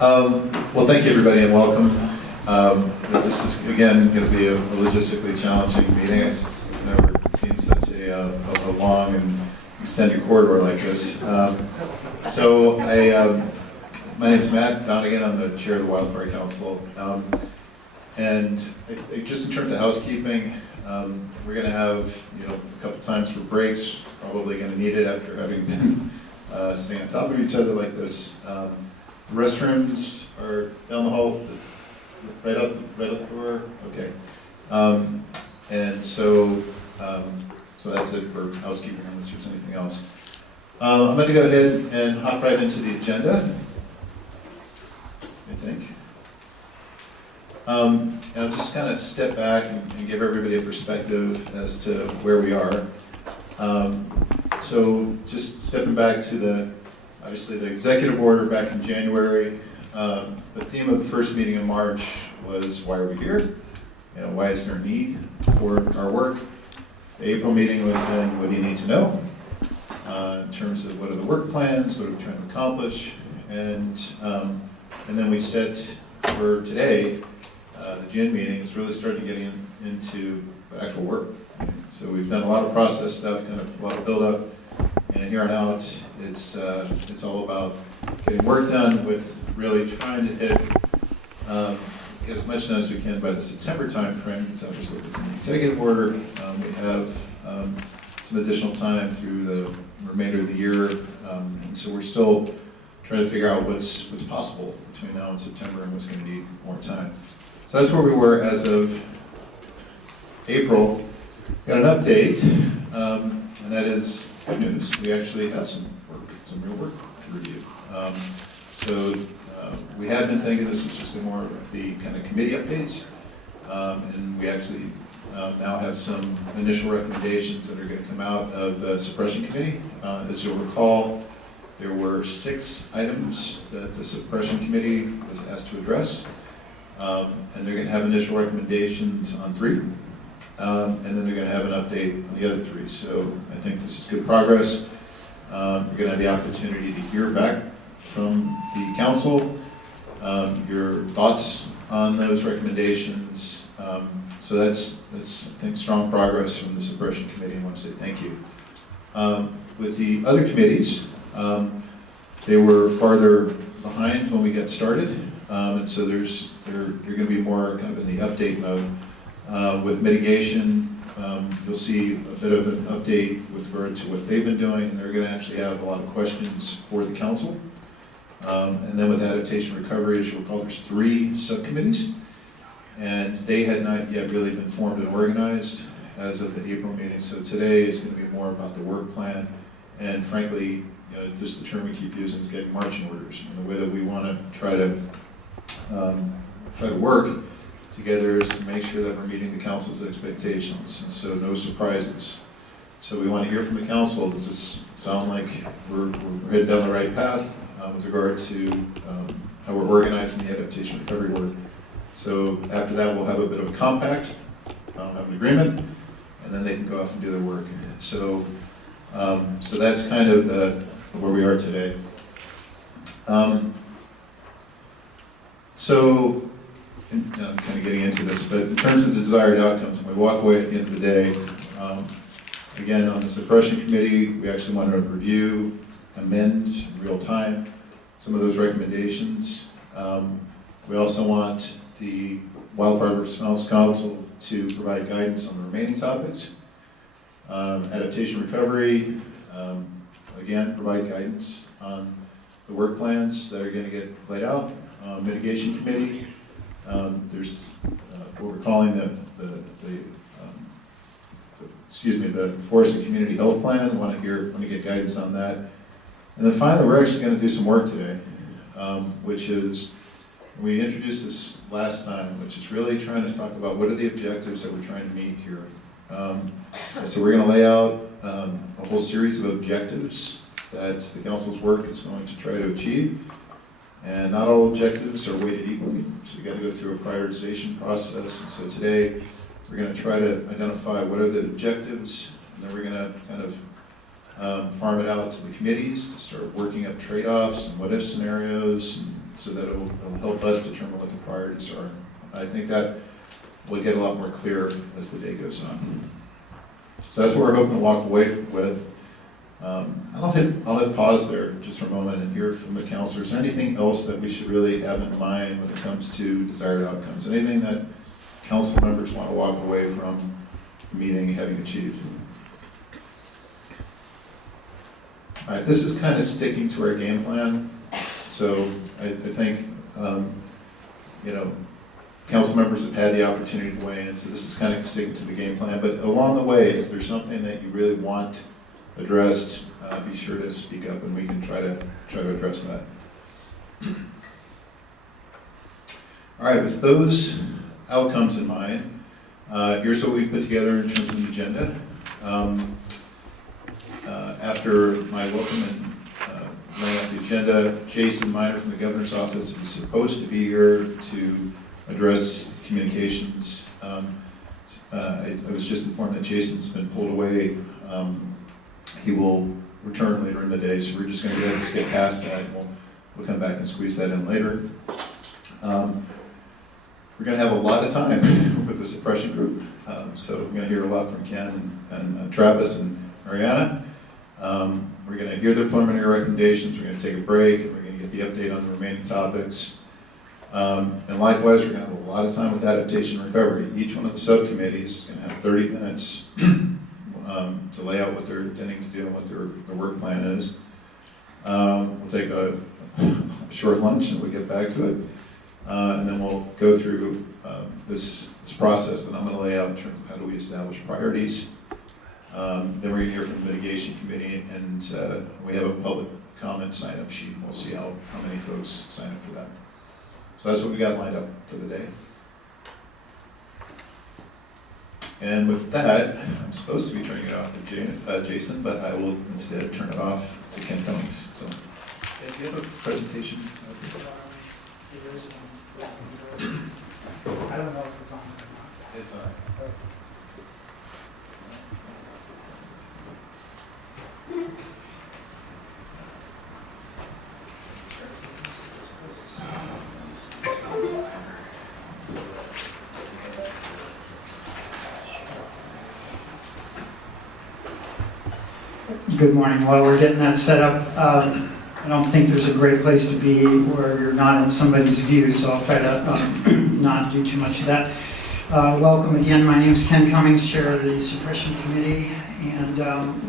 Well, thank you, everybody, and welcome. This is, again, going to be a logistically challenging meeting. I've never seen such a long and extended corridor like this. My name is Matt Donegan. I'm the chair of the Wildfire Council. And just in terms of housekeeping, we're going to have a couple times for breaks. Probably going to need it after having been staying on top of each other like this. The restrooms are down the hall, right out the door. Okay, so that's it for housekeeping, unless there's anything else. I'm going to go ahead and hop right into the agenda, I think. And I'll just kind of step back and give everybody a perspective as to where we are. So just stepping back to obviously the executive order back in January. The theme of the first meeting in March was, why are we here? Why is there a need for our work? The April meeting was then, what do you need to know? In terms of what are the work plans, what are we trying to accomplish? And then we set for today, the June meeting is really starting getting into actual work. So we've done a lot of process stuff, kind of a lot of build-up, and here on out, it's all about getting work done with really trying to get as much done as we can by the September timeframe. Because obviously, if it's an executive order, we have some additional time through the remainder of the year, and so we're still trying to figure out what's possible between now and September and what's going to need more time. So that's where we were as of April. Got an update, and that is good news. We actually have some real work to review. We had been thinking this was just more of the kind of committee updates, and we actually now have some initial recommendations that are going to come out of the suppression committee. As you'll recall, there were 6 items that the suppression committee was asked to address, and they're going to have initial recommendations on 3, and then they're going to have an update on the other 3. So I think this is good progress. You're going to have the opportunity to hear back from the council, your thoughts on those recommendations. So that's I think strong progress from the suppression committee. I want to say thank you. With the other committees, they were farther behind when we got started, and so they're going to be more kind of in the update mode. With mitigation, you'll see a bit of an update with regard to what they've been doing, and they're going to actually have a lot of questions for the council. And then with adaptation recovery, as you'll recall, there's 3 subcommittees, and they had not yet really been formed and organized as of the April meeting. So today is going to be more about the work plan, and frankly, just the term we keep using is getting marching orders. And the way that we want to try to work together is to make sure that we're meeting the council's expectations, and so no surprises. So we want to hear from the council. Does this sound like we're headed down the right path with regard to how we're organizing the adaptation recovery work? So after that, we'll have a bit of a compact, have an agreement, and then they can go off and do their work. So that's kind of where we are today. I'm kind of getting into this, but in terms of the desired outcomes, when we walk away at the end of the day, again, on the suppression committee, we actually want to review, amend in real time some of those recommendations. We also want the Wildfire Response Council to provide guidance on the remaining topics. Adaptation recovery, again, provide guidance on the work plans that are going to get laid out. Mitigation committee, there's what we're calling the Forest and Community Health Plan. Want to get guidance on that. And then finally, we're actually going to do some work today, which is, we introduced this last time, which is really trying to talk about what are the objectives that we're trying to meet here. So we're going to lay out a whole series of objectives that the council's work is going to try to achieve. And not all objectives are weighted equally, so you got to go through a prioritization process. And so today, we're going to try to identify what are the objectives, and then we're going to kind of farm it out to the committees to start working up trade-offs and what-if scenarios, and so that it'll help us determine what the priorities are. I think that will get a lot more clear as the day goes on. So that's what we're hoping to walk away with. I'll hit pause there just for a moment and hear from the councilor. Is there anything else that we should really have in mind when it comes to desired outcomes? Anything that council members want to walk away from the meeting having achieved? All right, this is kind of sticking to our game plan. So I think, council members have had the opportunity to weigh in, so this is kind of sticking to the game plan. But along the way, if there's something that you really want addressed, be sure to speak up and we can try to address that. All right, with those outcomes in mind, here's what we put together in terms of the agenda. After my welcome and laying out the agenda, Jason Miner from the governor's office is supposed to be here to address communications. I was just informed that Jason's been pulled away. He will return later in the day, so we're just going to skip past that. We'll come back and squeeze that in later. We're going to have a lot of time with the suppression group, so we're going to hear a lot from Ken and Travis and Mariana. We're going to hear their preliminary recommendations. We're going to take a break, and we're going to get the update on the remaining topics. And likewise, we're going to have a lot of time with adaptation and recovery. Each one of the subcommittees is going to have 30 minutes to lay out what they're intending to do and what their work plan is. We'll take a short lunch and we'll get back to it. And then we'll go through this process that I'm going to lay out in terms of how do we establish priorities. Then we're going to hear from the mitigation committee, and we have a public comment sign-up sheet. We'll see how many folks sign up for that. So that's what we got lined up for the day. And with that, I'm supposed to be turning it off to Jason, but I will instead turn it off to Ken Cummings. So, if you have a presentation. I don't know if it's on or not. It's on. Good morning. While we're getting that set up, I don't think there's a great place to be where you're not in somebody's view, so I'll try to not do too much of that. Welcome again. My name is Ken Cummings, Chair of the Suppression Committee, and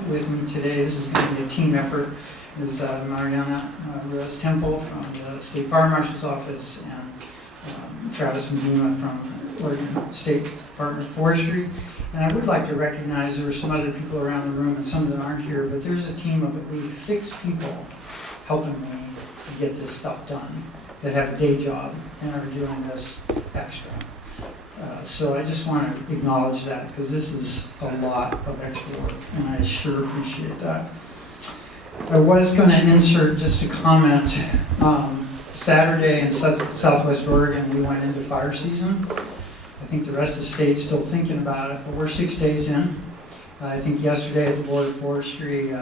with me today, this is going to be a team effort, is Mariana Ruiz-Temple from the State Fire Marshal's Office and Travis Medina from Oregon State Department of Forestry. And I would like to recognize there are some other people around the room and some that aren't here, but there's a team of at least 6 people helping me to get this stuff done that have a day job and are doing this extra. So I just want to acknowledge that because this is a lot of extra work and I sure appreciate that. I was going to insert just a comment. Saturday in Southwest Oregon we went into fire season. I think the rest of the state's still thinking about it, but we're 6 days in. I think yesterday at the Board of Forestry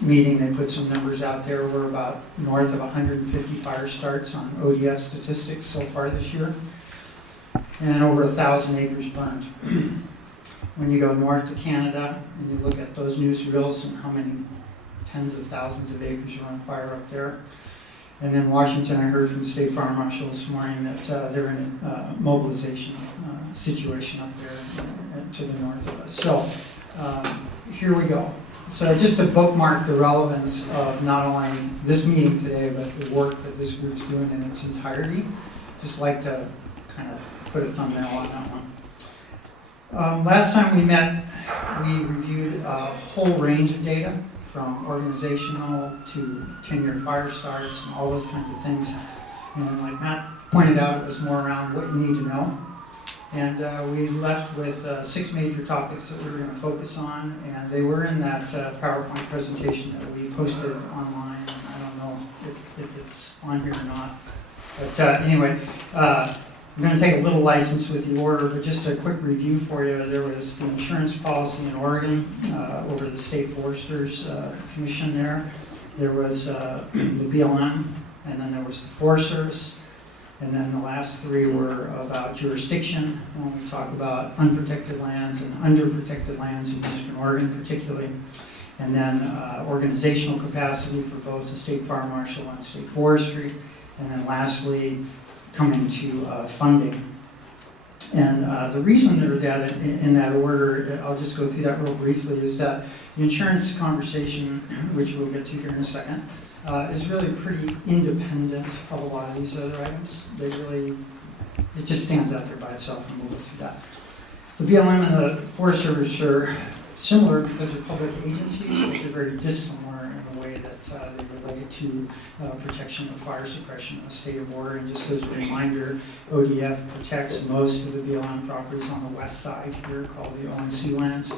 meeting, they put some numbers out there. We're about north of 150 fire starts on ODF statistics so far this year, and over 1,000 acres burned. When you go north to Canada and you look at those newsreels and how many tens of thousands of acres are on fire up there. And then Washington, I heard from the State Fire Marshal this morning that they're in a mobilization situation up there to the north of us. So here we go. So just to bookmark the relevance of not only this meeting today, but the work that this group's doing in its entirety. Just like to kind of put a thumbnail on that one. Last time we met, we reviewed a whole range of data, from organizational to 10-year fire starts and all those kinds of things. And like Matt pointed out, it was more around what you need to know. And we left with 6 major topics that we were going to focus on, and they were in that PowerPoint presentation that we posted online. I don't know if it's on here or not. But anyway, I'm going to take a little license with the order, but just a quick review for you. There was the insurance policy in Oregon over the State Foresters Commission there. There was the BLM and then there was the Forest Service, and then the last three were about jurisdiction, when we talk about unprotected lands and underprotected lands in Eastern Oregon particularly, and then organizational capacity for both the State Fire Marshal and State Forestry, and then lastly, coming to funding. And the reason they're that in that order, I'll just go through that real briefly, is that the insurance conversation, which we'll get to here in a second, is really pretty independent of a lot of these other items. It just stands out there by itself, and we'll go through that. The BLM and the Forest Service are similar because they're public agencies, but they're very dissimilar in the way that they relate to protection of fire suppression in the state of Oregon. Just as a reminder, ODF protects most of the BLM properties on the west side here, called the ONC lands.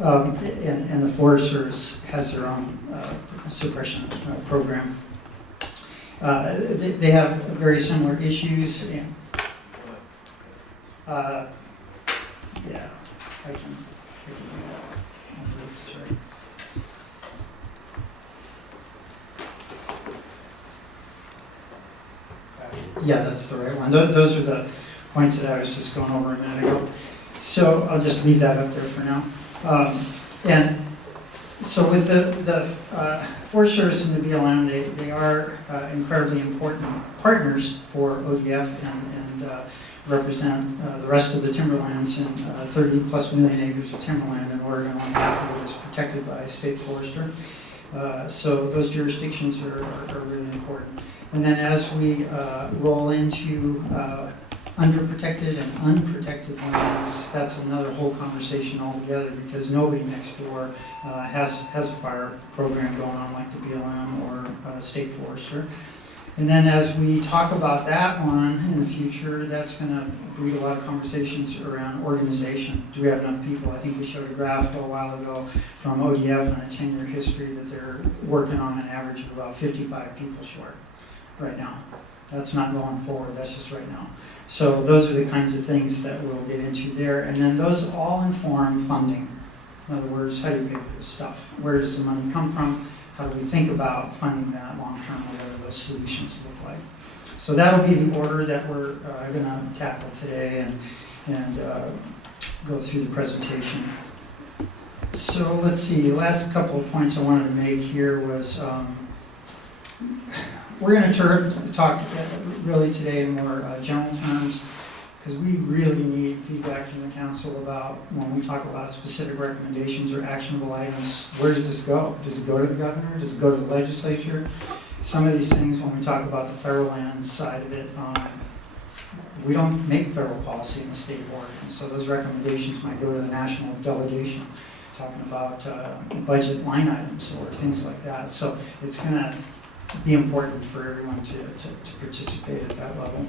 And the Forest Service has their own suppression program. They have very similar issues. And, I can do that. Sorry. Yeah, that's the right one. Those are the points that I was just going over a minute ago. So I'll just leave that up there for now. And so with the Forest Service and the BLM, they are incredibly important partners for ODF and represent the rest of the timberlands, and 30 plus million acres of timberland in Oregon. On half of it is protected by a state forester. So those jurisdictions are really important. And then as we roll into underprotected and unprotected lands, that's another whole conversation altogether, because nobody next door has a fire program going on like the BLM or state forester. And then as we talk about that one in the future, that's going to breed a lot of conversations around organization. Do we have enough people? I think we showed a graph a while ago from ODF on a 10-year history that they're working on an average of about 55 people short right now. That's not going forward, that's just right now. So those are the kinds of things that we'll get into there. And then those all inform funding. In other words, how do you pay for this stuff? Where does the money come from? How do we think about funding that long term, whatever those solutions look like? So that'll be the order that we're going to tackle today and go through the presentation. So let's see, the last couple of points I wanted to make here was we're going to talk really today in more general terms, because we really need feedback from the council about when we talk about specific recommendations or actionable items, where does this go? Does it go to the governor? Does it go to the legislature? Some of these things, when we talk about the federal land side of it, we don't make federal policy in the state of Oregon, so those recommendations might go to the national delegation, talking about budget line items or things like that. So it's going to be important for everyone to participate at that level.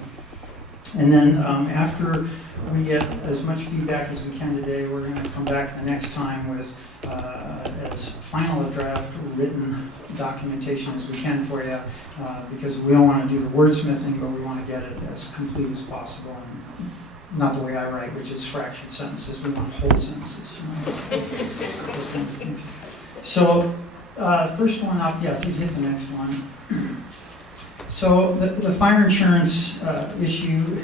And then after we get as much feedback as we can today, we're going to come back the next time with as final a draft written documentation as we can for you, because we don't want to do the wordsmithing, but we want to get it as complete as possible. And not the way I write, which is fractured sentences. We want whole sentences. Those things. So first one up, yeah, if you hit the next one. So the fire insurance issue,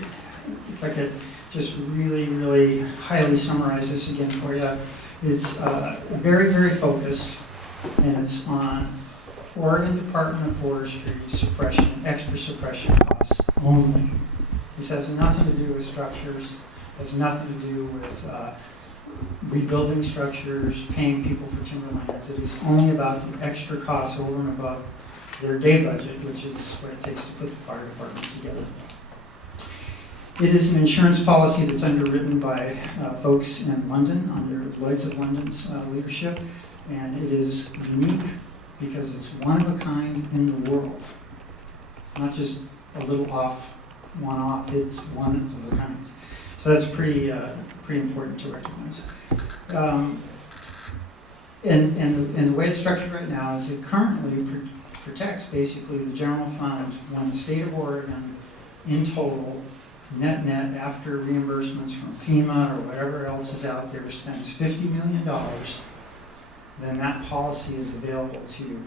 if I could just really, really highly summarize this again for you, it's very, very focused, and it's on Oregon Department of Forestry suppression, extra suppression costs only. This has nothing to do with structures, has nothing to do with rebuilding structures, paying people for timberlands. It is only about the extra costs over and above their day budget, which is what it takes to put the fire department together. It is an insurance policy that's underwritten by folks in London under Lloyd's of London's leadership, and it is unique because it's one of a kind in the world. Not just a little off, one off, it's one of a kind. So that's pretty important to recognize. And the way it's structured right now is it currently protects basically the general fund when the state of Oregon in total, net after reimbursements from FEMA or whatever else is out there, spends $50 million, then that policy is available to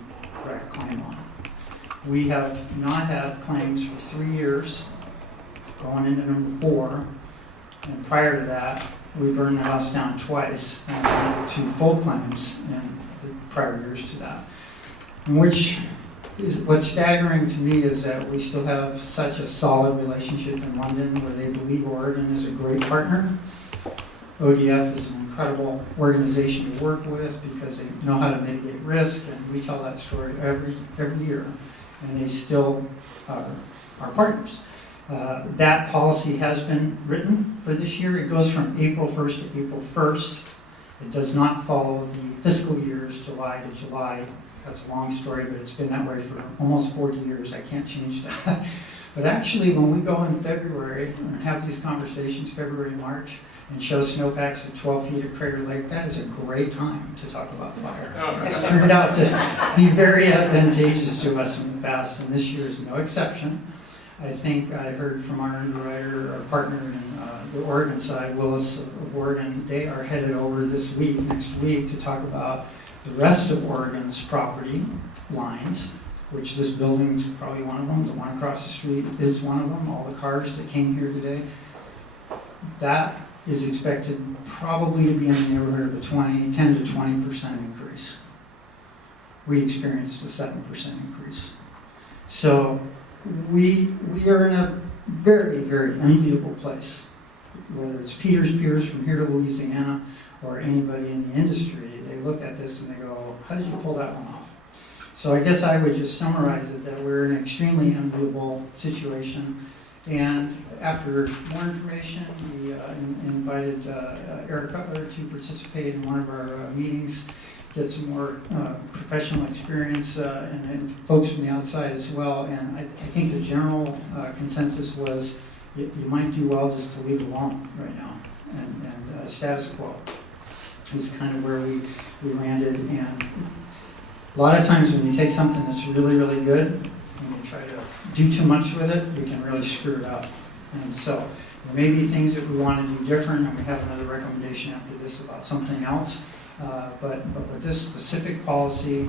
write a claim on. We have not had claims for 3 years, going into number 4. And prior to that, we burned the house down twice and had 2 full claims in the prior years to that. And which is what's staggering to me is that we still have such a solid relationship in London where they believe Oregon is a great partner. ODF is an incredible organization to work with because they know how to mitigate risk, and we tell that story every year, and they still are our partners. That policy has been written for this year. It goes from April 1st to April 1st. It does not follow the fiscal years, July to July. That's a long story, but it's been that way for almost 40 years. I can't change that. But actually, when we go in February and have these conversations, February, March, and show snowpacks of 12 feet at Crater Lake, that is a great time to talk about fire. It's turned out to be very advantageous to us in the past, and this year is no exception. I think I heard from our underwriter, our partner in the Oregon side, Willis of Oregon. They are headed over this week, next week, to talk about the rest of Oregon's property lines, which this building is probably one of them. The one across the street is one of them. All the cars that came here today. That is expected probably to be in the neighborhood of a 10 to 20% increase. We experienced a 7% increase. So we are in a very, very enviable place. Whether it's Peter's peers from here to Louisiana or anybody in the industry, they look at this and they go, how did you pull that one off? So I guess I would just summarize it that we're in an extremely enviable situation. And after more information, we invited Eric Cutler to participate in one of our meetings, get some more professional experience and folks from the outside as well. And I think the general consensus was you might do well just to leave it alone right now. And status quo is kind of where we landed. And a lot of times when you take something that's really, really good and you try to do too much with it, you can really screw it up. And so there may be things that we want to do different, and we have another recommendation after this about something else. But with this specific policy,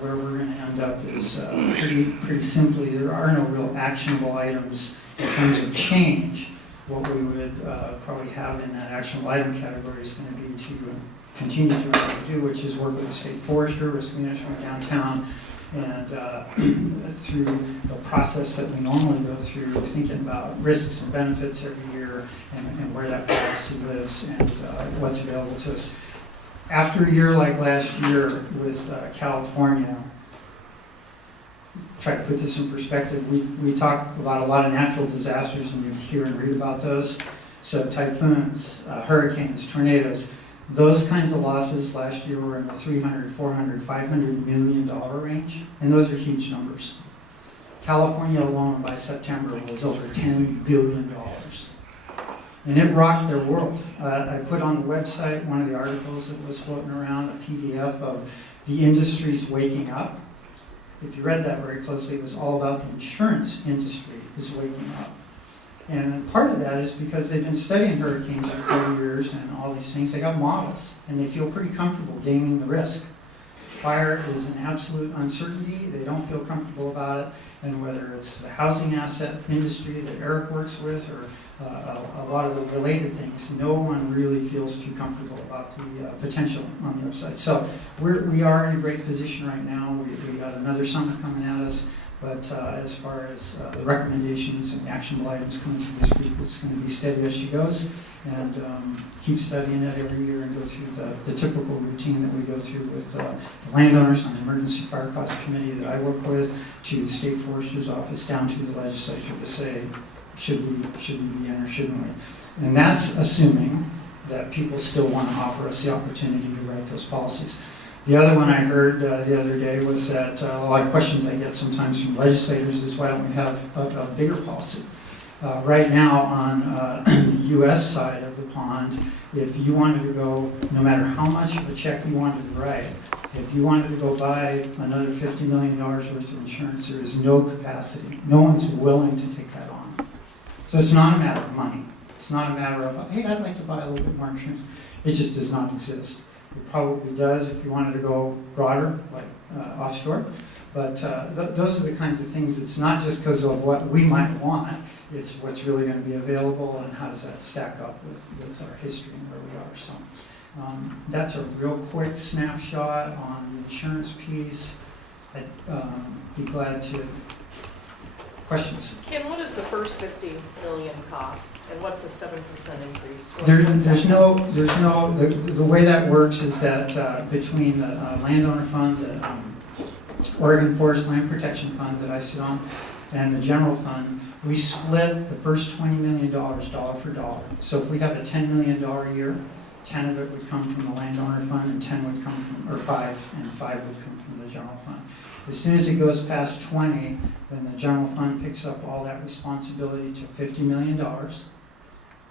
where we're going to end up is pretty simply, there are no real actionable items in terms of change. What we would probably have in that actionable item category is going to be to continue doing what we do, which is work with the state forester, risk management downtown, and through the process that we normally go through, thinking about risks and benefits every year and where that policy lives and what's available to us. After a year like last year with California, try to put this in perspective, we talk about a lot of natural disasters and you hear and read about those. So typhoons, hurricanes, tornadoes, those kinds of losses last year were in the $300, $400, $500 million range, and those are huge numbers. California alone by September was over $10 billion. And it rocked their world. I put on the website one of the articles that was floating around, a PDF of the industries waking up. If you read that very closely, it was all about the insurance industry is waking up. And part of that is because they've been studying hurricanes for 40 years and all these things. They got models, and they feel pretty comfortable gaming the risk. Fire is an absolute uncertainty. They don't feel comfortable about it. And whether it's the housing asset industry that Eric works with or a lot of the related things, no one really feels too comfortable about the potential on the upside. So we are in a great position right now. We got another summer coming at us. But as far as the recommendations and the actionable items coming from this group, it's going to be steady as she goes, and keep studying it every year and go through the typical routine that we go through with the landowners on the Emergency Fire Cost Committee that I work with, to the State Forester's Office, down to the legislature to say, should we be in or shouldn't we? And that's assuming that people still want to offer us the opportunity to write those policies. The other one I heard the other day was that a lot of questions I get sometimes from legislators is why don't we have a bigger policy? Right now on the U.S. side of the pond, if you wanted to go, no matter how much of a check you wanted to write, if you wanted to go buy another $50 million worth of insurance, there is no capacity. No one's willing to take that on. So it's not a matter of money. It's not a matter of, hey, I'd like to buy a little bit more insurance. It just does not exist. It probably does if you wanted to go broader, like offshore, But those are the kinds of things, it's not just because of what we might want, it's what's really going to be available and how does that stack up with our history and where we are. So that's a real quick snapshot on the insurance piece. I'd be glad to. Questions? Ken, what does the first 50 million cost, and what's the 7% increase? The way that works is that between the landowner fund, the Oregon Forest Land Protection Fund that I sit on, and the general fund, we split the first $20 million dollar for dollar. So if we have a $10 million year, 10 of it would come from the landowner fund, and 10 would come from, or 5, and 5 would come from the general fund. As soon as it goes past 20, then the general fund picks up all that responsibility to $50 million.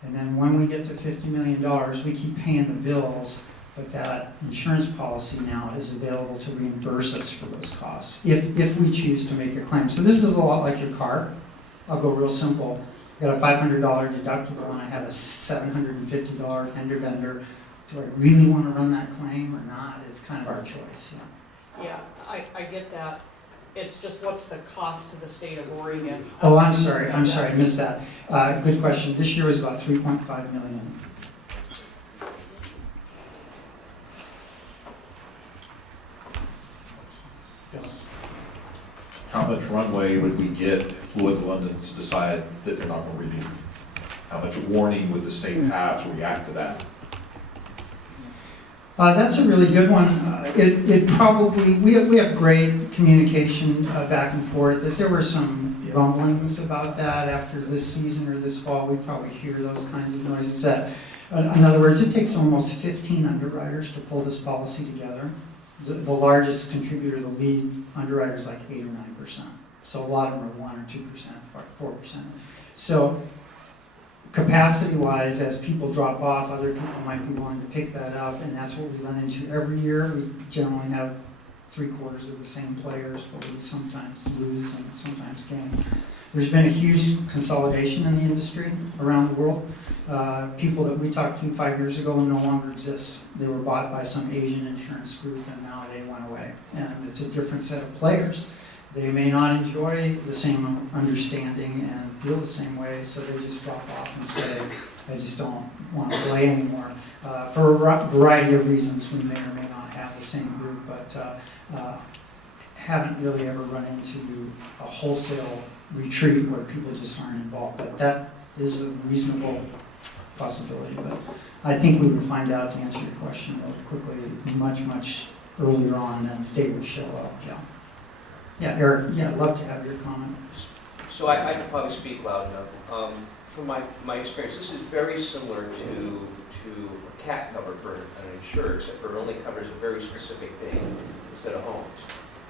And then when we get to $50 million, we keep paying the bills, but that insurance policy now is available to reimburse us for those costs, if we choose to make a claim. So this is a lot like your car. I'll go real simple. I got a $500 deductible and I have a $750 fender bender. Do I really want to run that claim or not? It's kind of our choice. Yeah, I get that. It's just what's the cost to the state of Oregon? Oh, I'm sorry, I missed that. Good question. This year was about 3.5 million. How much runway would we get if Lloyd London's decide that they're not going to renew? How much warning would the state have to react to that? That's a really good one. It probably, we have great communication back and forth. If there were some rumblings about that after this season or this fall, we'd probably hear those kinds of noises. In other words, it takes almost 15 underwriters to pull this policy together. The largest contributor, the lead underwriter, is like 8 or 9%. So a lot of them are 1 or 2%, or 4%. So capacity-wise, as people drop off, other people might be willing to pick that up, and that's what we run into every year. We generally have 3/4 of the same players, but we sometimes lose and sometimes gain. There's been a huge consolidation in the industry around the world. People that we talked to 5 years ago no longer exist. They were bought by some Asian insurance group and now they went away. And it's a different set of players. They may not enjoy the same understanding and feel the same way, so they just drop off and say, I just don't want to play anymore. For a variety of reasons, we may or may not have the same group, but haven't really ever run into a wholesale retreat where people just aren't involved. But that is a reasonable possibility. But I think we would find out, to answer your question really quickly, much, much earlier on than they would show up. Yeah, Eric, I'd love to have your comment. So I can probably speak loud enough. From my experience, this is very similar to a cat cover for an insurer, except for it only covers a very specific thing instead of homes.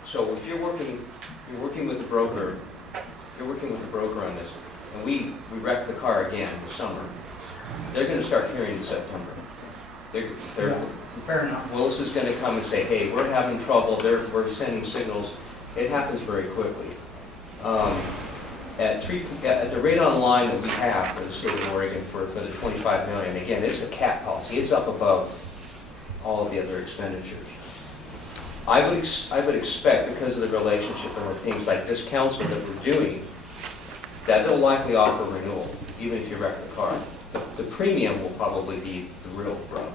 So if you're working with a broker, on this, and we wreck the car again in the summer, they're going to start hearing in September. Fair enough. Willis is going to come and say, hey, we're having trouble, we're sending signals. It happens very quickly. At the rate on line that we have for the state of Oregon for the $25 million, again, it's a cap policy. It's up above all of the other expenditures. I would expect, because of the relationship and with things like this council that we're doing, that they'll likely offer renewal, even if you wreck the car. The premium will probably be the real rub.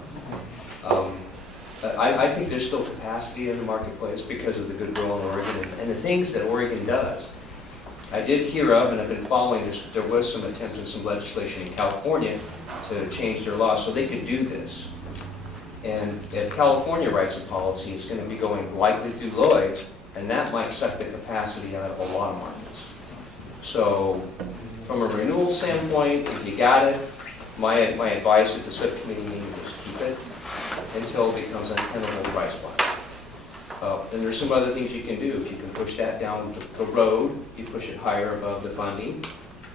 I think there's still capacity in the marketplace because of the goodwill in Oregon and the things that Oregon does. I did hear of, and I've been following this, there was some attempt in some legislation in California to change their law so they could do this. And if California writes a policy, it's going to be going likely through Lloyd's, and that might suck the capacity out of a lot of markets. So from a renewal standpoint, if you got it, my advice at the subcommittee meeting is keep it until it becomes untenable price wise. Then there's some other things you can do. If you can push that down the road, you push it higher above the funding.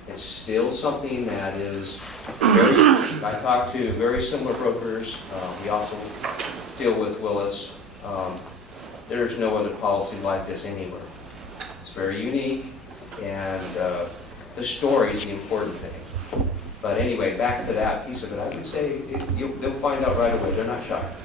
It's still something that is very unique. I talk to very similar brokers. We also deal with Willis. There's no other policy like this anywhere. It's very unique, and the story is the important thing. But anyway, back to that piece of it, I would say they'll find out right away. They're not shocked.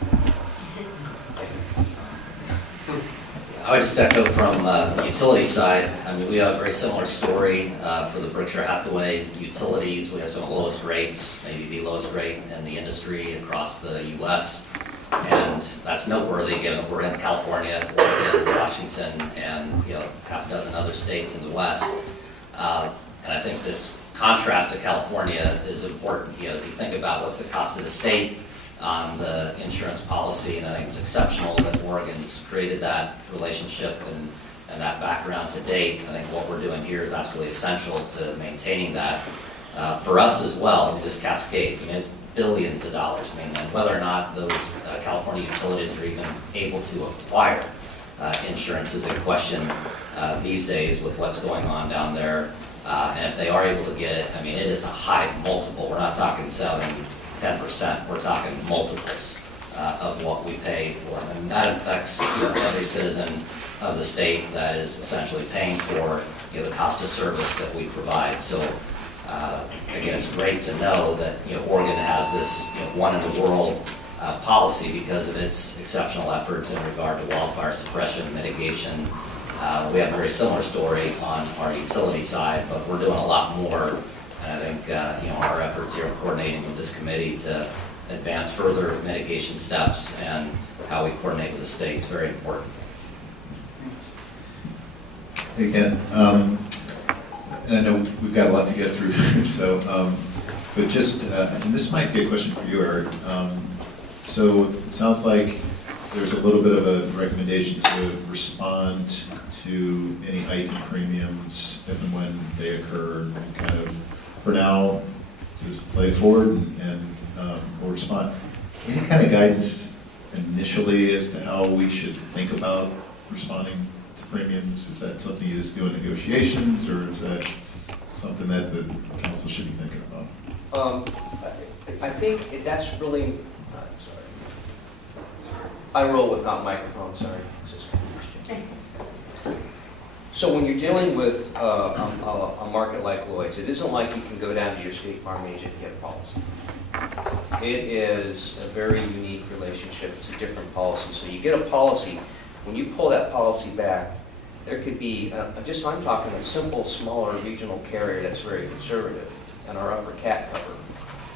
I would just echo from the utility side. I mean, we have a very similar story for the Berkshire Hathaway utilities. We have some of the lowest rates, maybe the lowest rate in the industry across the U.S. And that's noteworthy given we're in California, Oregon, Washington, and half a dozen other states in the West. And I think this contrast to California is important. As you think about what's the cost of the state on the insurance policy, and I think it's exceptional that Oregon's created that relationship and that background to date. I think what we're doing here is absolutely essential to maintaining that. For us as well, I mean, this cascades. I mean, it's billions of dollars. I mean, and whether or not those California utilities are even able to acquire insurance is a question these days with what's going on down there. And if they are able to get it, I mean, it is a high multiple. We're not talking 7-10%. We're talking multiples of what we pay for them. And that affects every citizen of the state that is essentially paying for the cost of service that we provide. So again, it's great to know that Oregon has this one in the world policy because of its exceptional efforts in regard to wildfire suppression and mitigation. We have a very similar story on our utility side, but we're doing a lot more. And I think our efforts here in coordinating with this committee to advance further mitigation steps and how we coordinate with the state is very important. Again, and I know we've got a lot to get through here, so, but just, and this might be a question for you, Eric. So it sounds like there's a little bit of a recommendation to respond to any heightened premiums if and when they occur, and kind of, for now, just play it forward and we'll respond. Any kind of guidance initially as to how we should think about responding to premiums? Is that something you just do in negotiations, or is that something that the council should be thinking about? I think that's really, I roll without microphone, sorry. So when you're dealing with a market like Lloyd's, it isn't like you can go down to your State Farm agent and get a policy. It is a very unique relationship. It's a different policy. So you get a policy, when you pull that policy back, there could be, I'm talking a simple, smaller regional carrier that's very conservative, and our upper cat cover.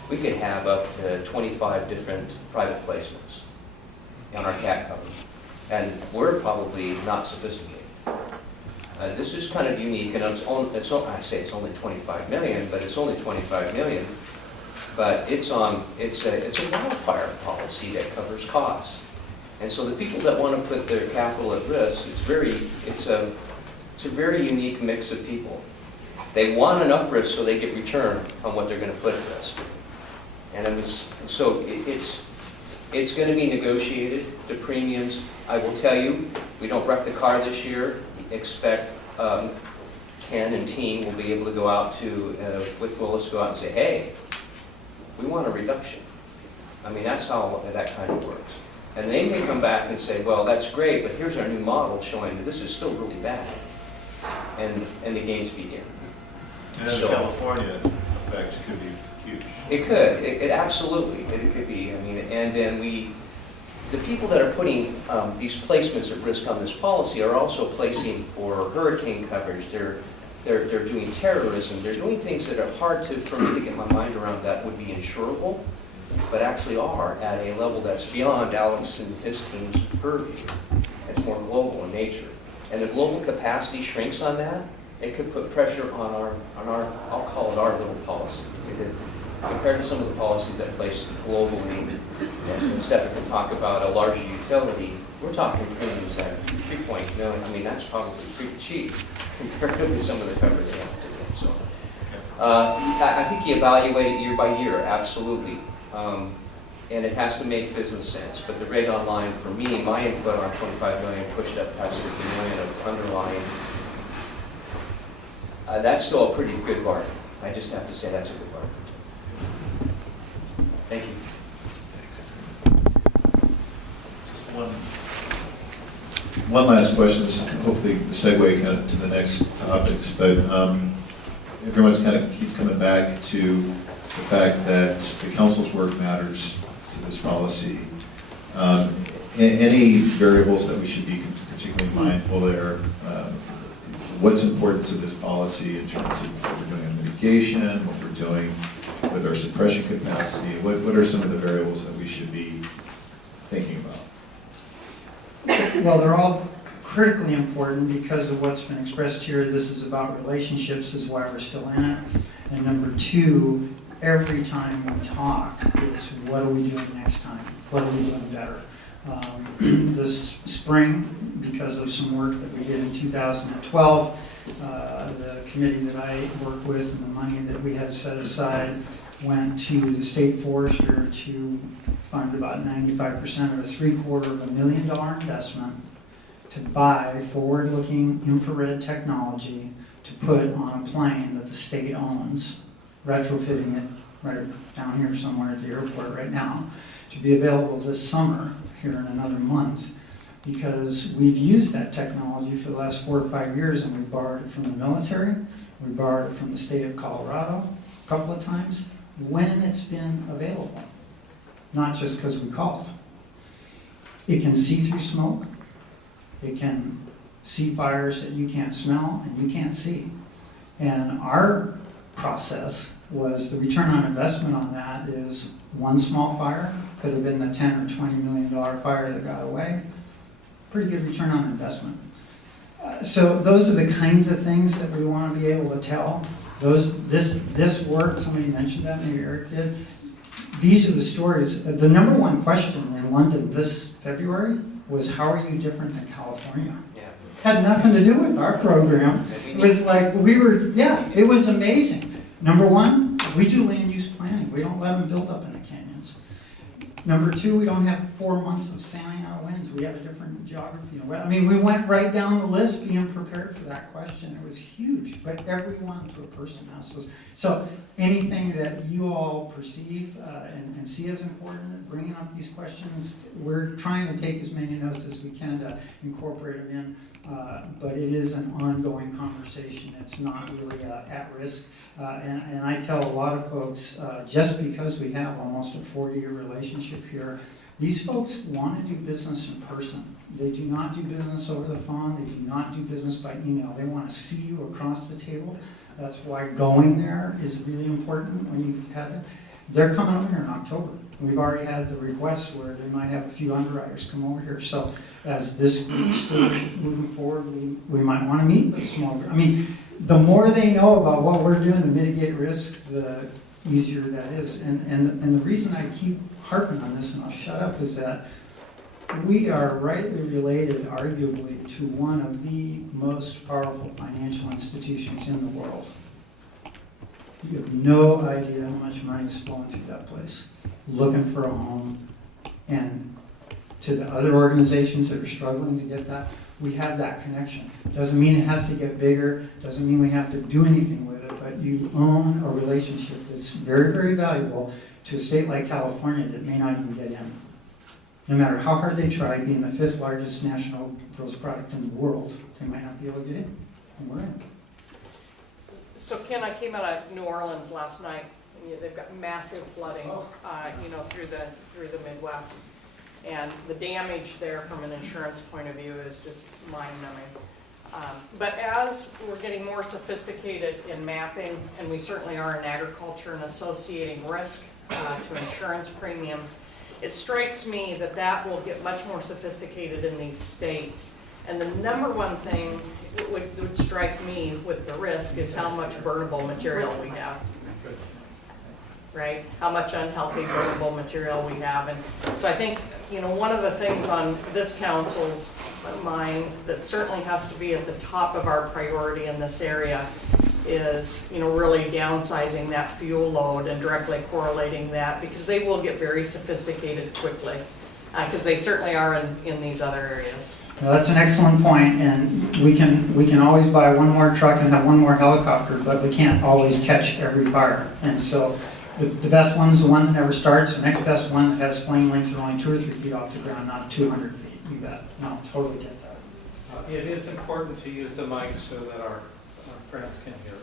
We could have up to 25 different private placements on our cat cover. And we're probably not sophisticated. This is kind of unique, and I say it's only 25 million, but it's only 25 million. But it's a wildfire policy that covers costs. And so the people that want to put their capital at risk, it's a very unique mix of people. They want enough risk so they get return on what they're going to put at risk. And it's going to be negotiated, the premiums. I will tell you, we don't wreck the car this year. Expect Ken and team will be able to go out with Willis, go out and say, hey, we want a reduction. I mean, that's how that kind of works. And they may come back and say, well, that's great, but here's our new model showing that this is still really bad. And the games begin. And the California effect could be huge. It could. It absolutely. It could be. I mean, and then the people that are putting these placements at risk on this policy are also placing for hurricane coverage. They're doing terrorism. They're doing things that are hard for me to get my mind around that would be insurable, but actually are at a level that's beyond Alex and his team's purview. It's more global in nature. And the global capacity shrinks on that, it could put pressure on our I'll call it our little policy. Compared to some of the policies that place globally, and Stefan can talk about a larger utility, we're talking premiums at 3 million. I mean, that's probably pretty cheap compared to some of the coverage they have to do. So, I think you evaluate it year by year, absolutely. And it has to make business sense. But the rate online, for me, my input on 25 million pushed up past 50 million of underlying, that's still a pretty good bargain. I just have to say that's a good bargain. Thank you. Just one last question, hopefully the segue kind of to the next topics, but everyone's kind of keeps coming back to the fact that the council's work matters to this policy. Any variables that we should be particularly mindful there. What's important to this policy in terms of what we're doing on mitigation, what we're doing with our suppression capacity? What are some of the variables that we should be thinking about? Well, they're all critically important because of what's been expressed here. This is about relationships, is why we're still in it. And number two, every time we talk, it's what are we doing next time? What are we doing better? This spring, because of some work that we did in 2012, the committee that I work with and the money that we had set aside went to the state forester to fund about 95% or $750,000 investment to buy forward-looking infrared technology to put on a plane that the state owns, retrofitting it right down here somewhere at the airport right now, to be available this summer, here in another month, because we've used that technology for the last 4 or 5 years, and we borrowed it from the military, we borrowed it from the state of Colorado a couple of times, when it's been available, not just because we called. It can see through smoke, it can see fires that you can't smell and you can't see. And our process was the return on investment on that is one small fire, could have been the $10 or $20 million fire that got away. Pretty good return on investment. So those are the kinds of things that we want to be able to tell. This work, somebody mentioned that, maybe Eric did. These are the stories. The number one question in London this February was, how are you different than California? Yeah. Had nothing to do with our program. It was like it was amazing. Number one, we do land use planning. We don't let them build up in the canyons. Number two, we don't have 4 months of sailing out of winds. We have a different geography. I mean, we went right down the list being prepared for that question. It was huge, but everyone to a person asked us. So anything that you all perceive and see as important, bringing up these questions, we're trying to take as many notes as we can to incorporate them in. But it is an ongoing conversation. It's not really at risk. And I tell a lot of folks, just because we have almost a 40-year relationship here, these folks want to do business in person. They do not do business over the phone. They do not do business by email. They want to see you across the table. That's why going there is really important when you have it. They're coming over here in October. We've already had the request where they might have a few underwriters come over here. So as this group's still moving forward, we might want to meet with a small group. I mean, the more they know about what we're doing to mitigate risk, the easier that is. And the reason I keep harping on this, and I'll shut up, is that we are rightly related, arguably, to one of the most powerful financial institutions in the world. You have no idea how much money is flowing through that place, looking for a home. And to the other organizations that are struggling to get that, we have that connection. Doesn't mean it has to get bigger, doesn't mean we have to do anything with it, but you own a relationship that's very, very valuable to a state like California that may not even get in. No matter how hard they try, being the 5th largest national gross product in the world, they might not be able to get in, and we're in. So Ken, I came out of New Orleans last night, and they've got massive flooding, through the Midwest. And the damage there from an insurance point of view is just mind-numbing. But as we're getting more sophisticated in mapping, and we certainly are in agriculture and associating risk to insurance premiums, it strikes me that that will get much more sophisticated in these states. And the number one thing that would strike me with the risk is how much burnable material we have. Right? How much unhealthy burnable material we have. And so I think, one of the things on this council's mind that certainly has to be at the top of our priority in this area is, really downsizing that fuel load and directly correlating that, because they will get very sophisticated quickly, because they certainly are in these other areas. Well, that's an excellent point, and we can always buy one more truck and have one more helicopter, but we can't always catch every fire. And so the best one is the one that never starts. The next best one that has flame lengths that are only 2 or 3 feet off the ground, not 200 feet. You bet. No, totally get that. It is important to use the mic so that our friends can hear us.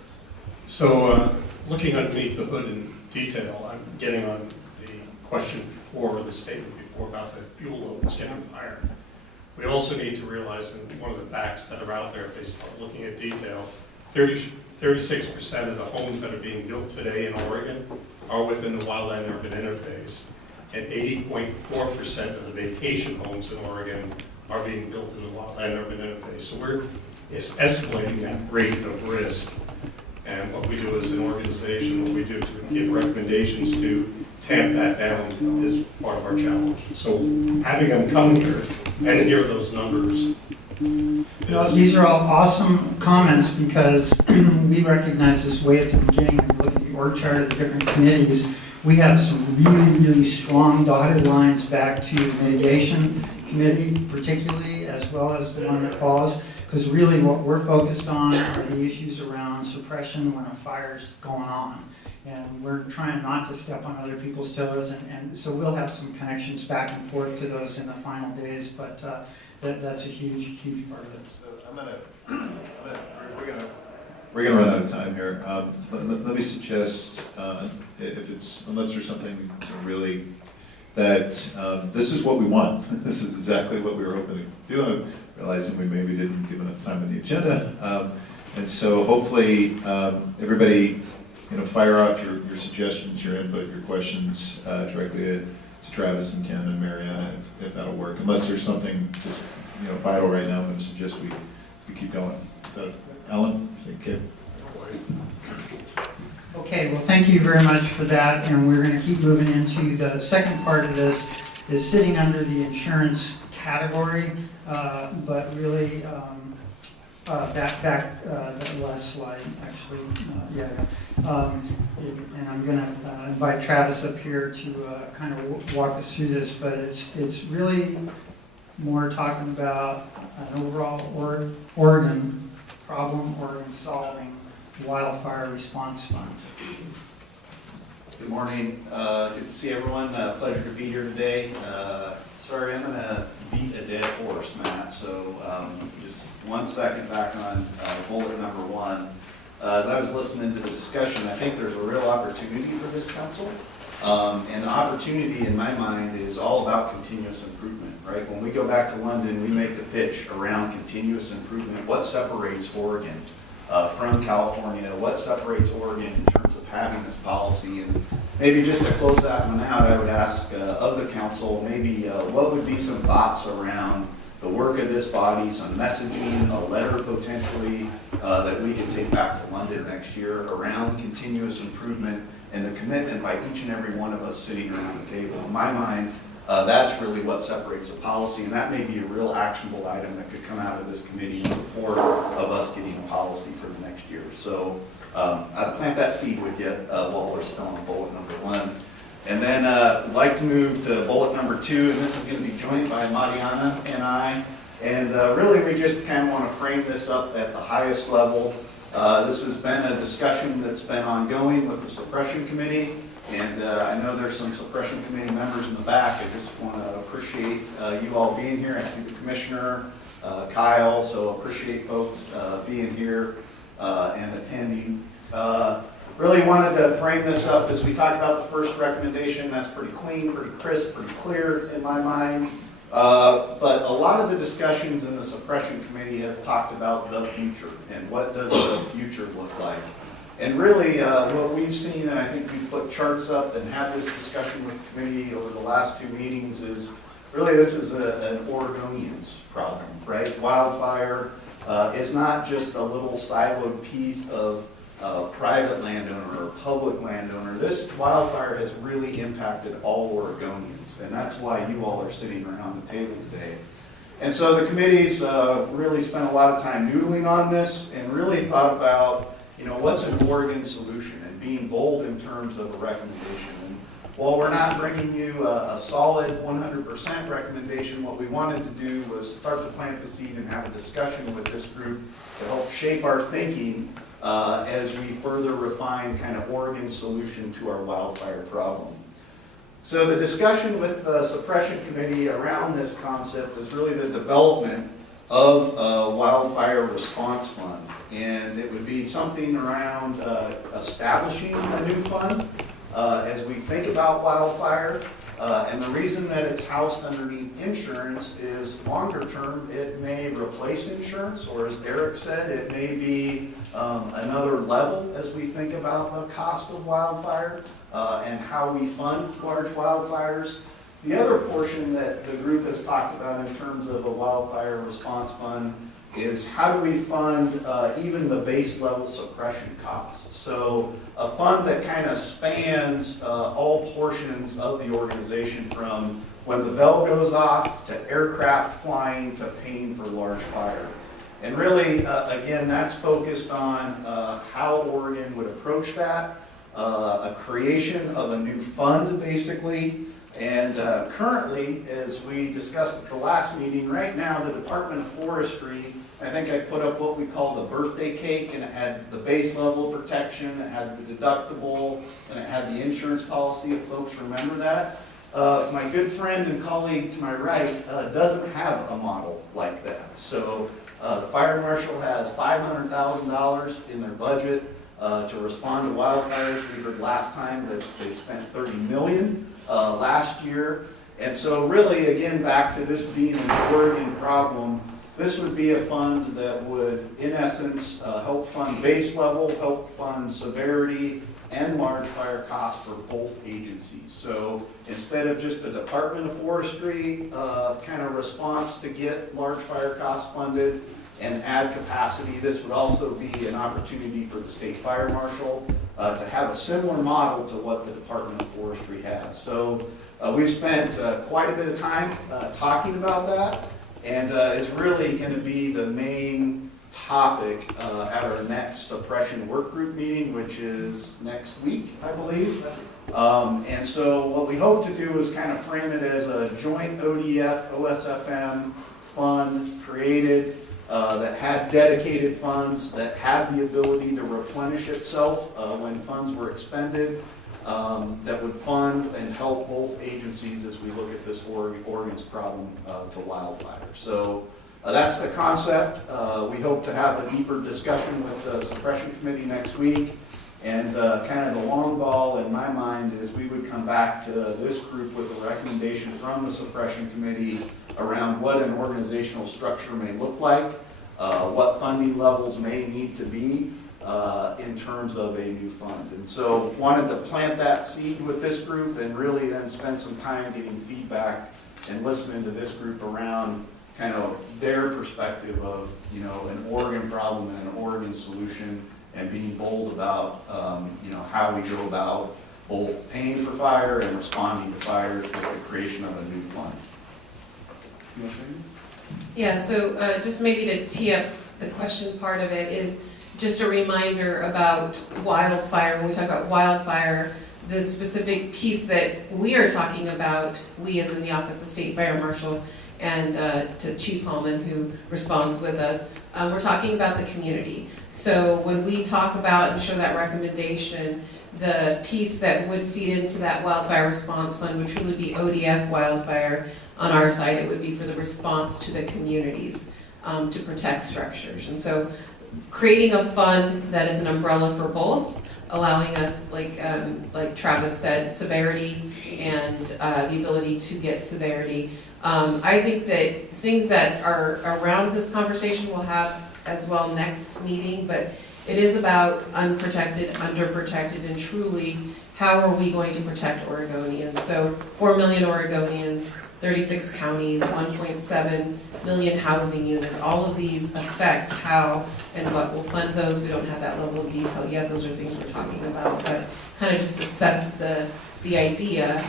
So looking underneath the hood in detail, I'm getting on the question before, or the statement before about the fuel loads getting higher. We also need to realize, and one of the facts that are out there, if they start looking at detail, 36% of the homes that are being built today in Oregon are within the wildland urban interface, and 80.4% of the vacation homes in Oregon are being built in the wildland urban interface. So we're escalating that rate of risk. And what we do as an organization, what we do to give recommendations to tamp that down is part of our challenge. So having them come here and hear those numbers. No, these are all awesome comments because we recognize this way at the beginning, when we look at the org chart of the different committees, we have some really, really strong dotted lines back to the mitigation committee particularly, as well as the one that follows, because really what we're focused on are the issues around suppression when a fire's going on. And we're trying not to step on other people's toes, and so we'll have some connections back and forth to those in the final days, but that's a huge, huge part of it. So we're gonna run out of time here. Let me suggest, if it's, unless there's something really that, this is what we want. This is exactly what we were hoping to do. I'm realizing we maybe didn't give enough time on the agenda. And so hopefully, everybody, fire off your suggestions, your input, your questions directly to Travis and Ken and Mariana, if that'll work. Unless there's something just vital right now, I'm going to suggest we keep going. Is that Alan? Is that okay? Okay, well, thank you very much for that, and we're going to keep moving into the second part of this, is sitting under the insurance category, but really, back the last slide, actually, and I'm going to invite Travis up here to kind of walk us through this, but it's really more talking about an overall Oregon problem, Oregon solving Wildfire Response Fund. Good morning. Good to see everyone. Pleasure to be here today. Sorry, I'm going to beat a dead horse, Matt. So just 1 second back on bullet number 1. As I was listening to the discussion, I think there's a real opportunity for this council. And the opportunity in my mind is all about continuous improvement, right? When we go back to London, we make the pitch around continuous improvement. What separates Oregon from California? What separates Oregon in terms of having this policy? And maybe just to close that one out, I would ask of the council, maybe what would be some thoughts around the work of this body, some messaging, a letter potentially that we can take back to London next year around continuous improvement and the commitment by each and every one of us sitting around the table. In my mind, that's really what separates a policy, and that may be a real actionable item that could come out of this committee in support of us getting a policy for the next year. So I'd plant that seed with you while we're still on bullet number 1. And then I'd like to move to bullet number 2, and this is going to be joined by Mariana and I. And really, we just kind of want to frame this up at the highest level. This has been a discussion that's been ongoing with the suppression committee, and I know there's some suppression committee members in the back. I just want to appreciate you all being here. I see the commissioner, Kyle, so appreciate folks being here and attending. Really wanted to frame this up as we talked about the first recommendation. That's pretty clean, pretty crisp, pretty clear in my mind. But a lot of the discussions in the suppression committee have talked about the future and what does the future look like. And really what we've seen, and I think we've put charts up and had this discussion with the committee over the last 2 meetings, is really this is an Oregonians problem, right? Wildfire is not just a little siloed piece of private landowner or public landowner. This wildfire has really impacted all Oregonians, and that's why you all are sitting around the table today. And so the committee's really spent a lot of time noodling on this and really thought about, what's an Oregon solution and being bold in terms of a recommendation. And while we're not bringing you a solid 100% recommendation, what we wanted to do was start to plant the seed and have a discussion with this group to help shape our thinking as we further refine kind of Oregon's solution to our wildfire problem. So the discussion with the suppression committee around this concept is really the development of a wildfire response fund. And it would be something around establishing a new fund as we think about wildfire. And the reason that it's housed underneath insurance is longer term, it may replace insurance, or as Eric said, it may be another level as we think about the cost of wildfire and how we fund large wildfires. The other portion that the group has talked about in terms of a wildfire response fund is how do we fund even the base level suppression costs. So a fund that kind of spans all portions of the organization, from when the bell goes off to aircraft flying to paying for large fire. And really, again, that's focused on how Oregon would approach that, a creation of a new fund, basically. And currently, as we discussed at the last meeting, right now the Department of Forestry, I think I put up what we call the birthday cake, and it had the base level of protection, it had the deductible, and it had the insurance policy, if folks remember that. My good friend and colleague to my right doesn't have a model like that. So the fire marshal has $500,000 in their budget to respond to wildfires. We heard last time that they spent $30 million last year. And so really, again, back to this being an Oregon problem, this would be a fund that would, in essence, help fund base level, help fund severity, and large fire costs for both agencies. So instead of just a Department of Forestry kind of response to get large fire costs funded and add capacity, this would also be an opportunity for the state fire marshal to have a similar model to what the Department of Forestry has. So we've spent quite a bit of time talking about that, and it's really going to be the main topic at our next suppression work group meeting, which is next week, I believe. And so what we hope to do is kind of frame it as a joint ODF, OSFM fund created that had dedicated funds, that had the ability to replenish itself when funds were expended, that would fund and help both agencies as we look at this Oregon's problem to wildfire. So that's the concept. We hope to have a deeper discussion with the suppression committee next week. And kind of the long ball in my mind is we would come back to this group with a recommendation from the suppression committee around what an organizational structure may look like, what funding levels may need to be in terms of a new fund. And so wanted to plant that seed with this group and really then spend some time getting feedback and listening to this group around kind of their perspective of, you know, an Oregon problem and an Oregon solution, and being bold about, you know, how we go about both paying for fire and responding to fires with the creation of a new fund. You want to say anything? Yeah, so just maybe to tee up the question part of it is just a reminder about wildfire. When we talk about wildfire, the specific piece that we are talking about, we as in the Office of State Fire Marshal, and to Chief Hallman, who responds with us, we're talking about the community. So when we talk about and show that recommendation, the piece that would feed into that wildfire response fund would truly be ODF wildfire. On our side, it would be for the response to the communities to protect structures. And so creating a fund that is an umbrella for both, allowing us, like Travis said, severity and the ability to get severity. I think that things that are around this conversation we'll have as well next meeting, but it is about unprotected, underprotected, and truly how are we going to protect Oregonians. So 4 million Oregonians, 36 counties, 1.7 million housing units, all of these affect how and what will fund those. We don't have that level of detail yet. Those are things we're talking about, but kind of just to set the idea,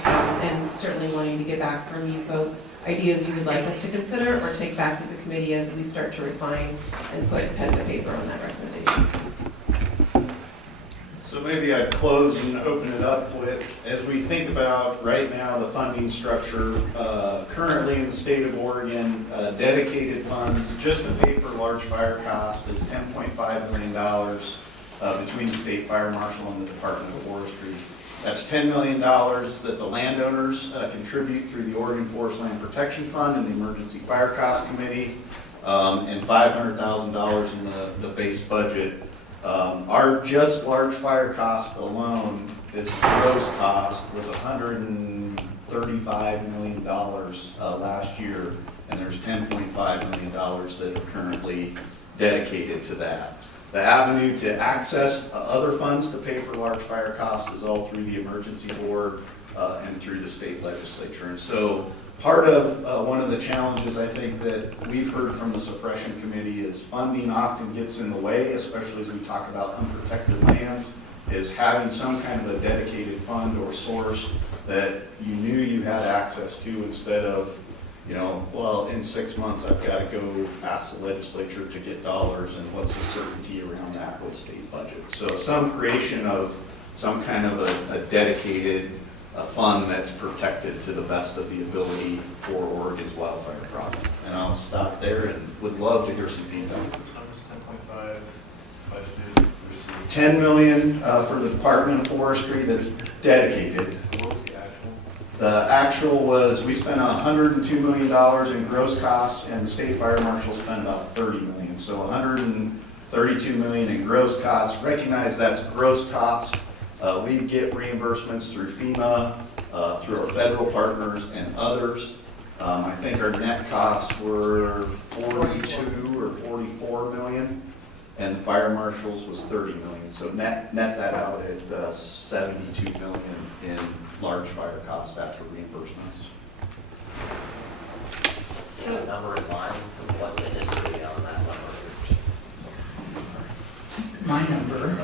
and certainly wanting to get back from you folks, ideas you would like us to consider or take back to the committee as we start to refine and put pen to paper on that recommendation. So maybe I'd close and open it up with, as we think about right now the funding structure, currently in the state of Oregon, dedicated funds just to pay for large fire costs is $10.5 million between the state fire marshal and the Department of Forestry. That's $10 million that the landowners contribute through the Oregon Forest Land Protection Fund and the Emergency Fire Cost Committee, and $500,000 in the base budget. Our just large fire cost alone, this gross cost, was $130 $35 million last year, and there's $10.5 million that are currently dedicated to that. The avenue to access other funds to pay for large fire costs is all through the emergency board and through the state legislature. And so part of one of the challenges I think that we've heard from the suppression committee is funding often gets in the way, especially as we talk about unprotected lands, is having some kind of a dedicated fund or source that you knew you had access to instead of, you know, well, in 6 months I've got to go ask the legislature to get dollars, and what's the certainty around that with state budget. So some creation of some kind of a dedicated fund that's protected to the best of the ability for Oregon's wildfire project. And I'll stop there and would love to hear some feedback. 10.5 budgeted, received. $10 million for the Department of Forestry that's dedicated. What was the actual? The actual was, we spent $102 million in gross costs, and the state fire marshal spent about $30 million. So $132 million in gross costs. Recognize that's gross costs. We get reimbursements through FEMA, through our federal partners and others. I think our net costs were 42 or 44 million, and the fire marshals was 30 million. So net that out at 72 million in large fire costs after reimbursements. So number in line, what's the history on that number? My number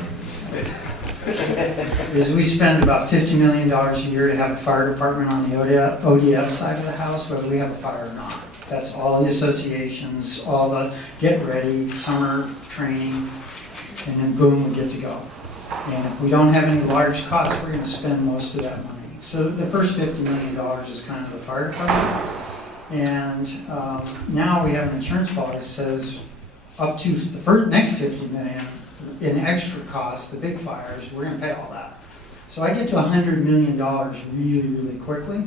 is we spend about $50 million a year to have a fire department on the ODF side of the house, whether we have a fire or not. That's all the associations, all the get ready, summer training, and then boom, we get to go. And if we don't have any large costs, we're going to spend most of that money. So the first $50 million is kind of the fire department. And now we have an insurance policy that says up to the next $50 million in extra costs, the big fires, we're going to pay all that. So I get to $100 million really, really quickly.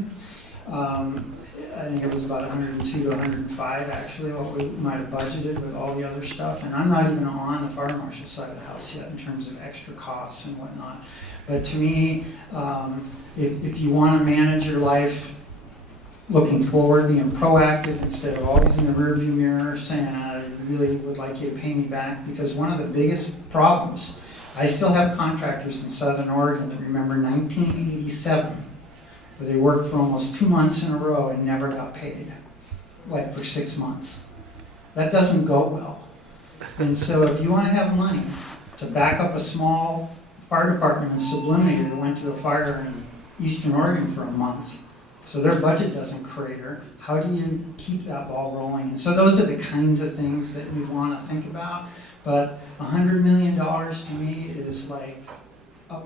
I think it was about 102 to 105 actually, what we might have budgeted with all the other stuff. And I'm not even on the fire marshal side of the house yet in terms of extra costs and whatnot. But to me, if you want to manage your life looking forward, being proactive instead of always in the rearview mirror saying, I really would like you to pay me back, because one of the biggest problems, I still have contractors in Southern Oregon that remember 1987, where they worked for almost 2 months in a row and never got paid, like for 6 months. That doesn't go well. And so if you want to have money to back up a small fire department in Sublimity that went to a fire in Eastern Oregon for a month, so their budget doesn't crater, how do you keep that ball rolling? And so those are the kinds of things that you want to think about. But $100 million to me is like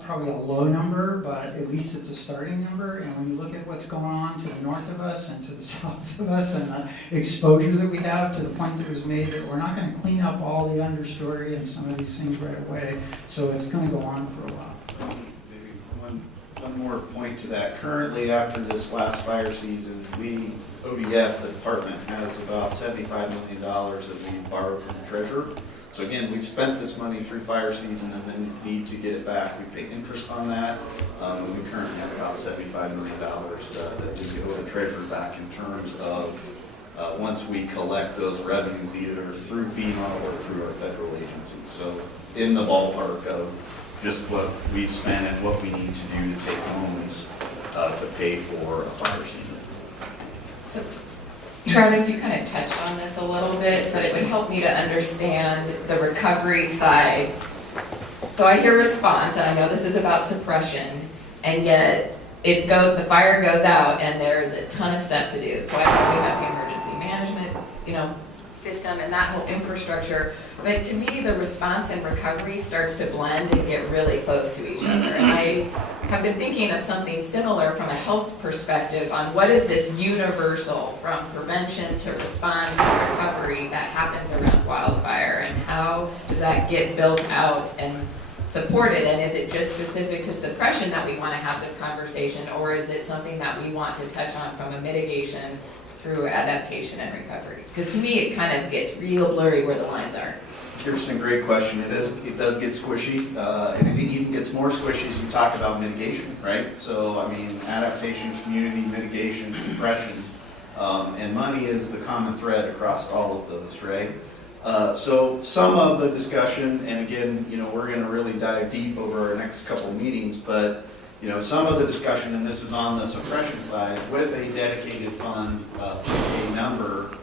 probably a low number, but at least it's a starting number. And when you look at what's going on to the north of us and to the south of us and the exposure that we have, to the point that was made that we're not going to clean up all the understory and some of these things right away. So it's going to go on for a while. Maybe one more point to that. Currently, after this last fire season, ODF, the department, has about $75 million that we borrowed from the treasurer. So again, we've spent this money through fire season and then need to get it back. We pay interest on that. And we currently have about $75 million that we owe the treasurer back in terms of once we collect those revenues either through FEMA or through our federal agencies. So in the ballpark of just what we've spent and what we need to do to take loans to pay for a fire season. So, Travis, you kind of touched on this a little bit, but it would help me to understand the recovery side. So I hear response, and I know this is about suppression, and yet the fire goes out, and there's a ton of stuff to do. So I know we have the emergency management, system and that whole infrastructure. But to me, the response and recovery starts to blend and get really close to each other. And I have been thinking of something similar from a health perspective on what is this universal from prevention to response to recovery that happens around wildfire, and how does that get built out and supported? And is it just specific to suppression that we want to have this conversation, or is it something that we want to touch on from a mitigation through adaptation and recovery? Because to me, it kind of gets real blurry where the lines are. Kirsten, great question. It does get squishy, and it even gets gets more squishy as you talk about mitigation, right? So, I mean, adaptation, community, mitigation, suppression, and money is the common thread across all of those, right? So some of the discussion, and again, you know, we're going to really dive deep over our next couple meetings, but you know, some of the discussion, and this is on the suppression side, with a dedicated fund, a number,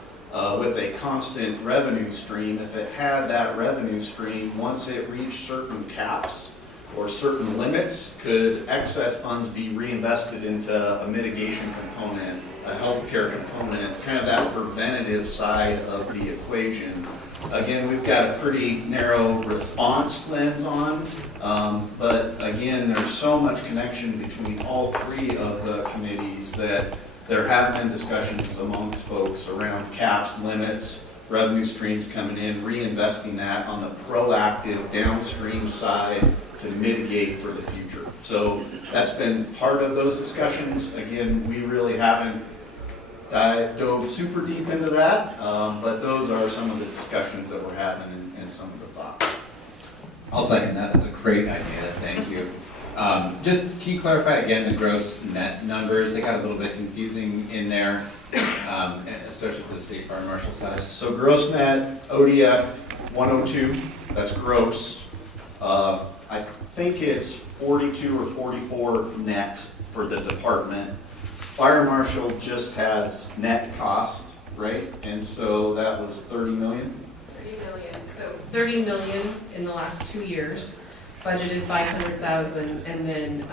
with a constant revenue stream, if it had that revenue stream, once it reached certain caps or certain limits, could excess funds be reinvested into a mitigation component, a healthcare component, kind of that preventative side of the equation. Again, we've got a pretty narrow response lens on, but again, there's so much connection between all three of the committees that there have been discussions amongst folks around caps, limits, revenue streams coming in, reinvesting that on the proactive downstream side to mitigate for the future. So that's been part of those discussions. Again, we really haven't dove super deep into that, but those are some of the discussions that we're having and some of the thoughts. I'll second that. That's a great idea. Thank you. Just can you clarify again the gross net numbers? They got a little bit confusing in there, especially for the state fire marshal side. So gross net ODF 102, that's gross. I think it's 42 or 44 net for the department. Fire marshal just has net cost, right? And so that was 30 million. 30 million. So 30 million in the last 2 years, budgeted 500,000, and then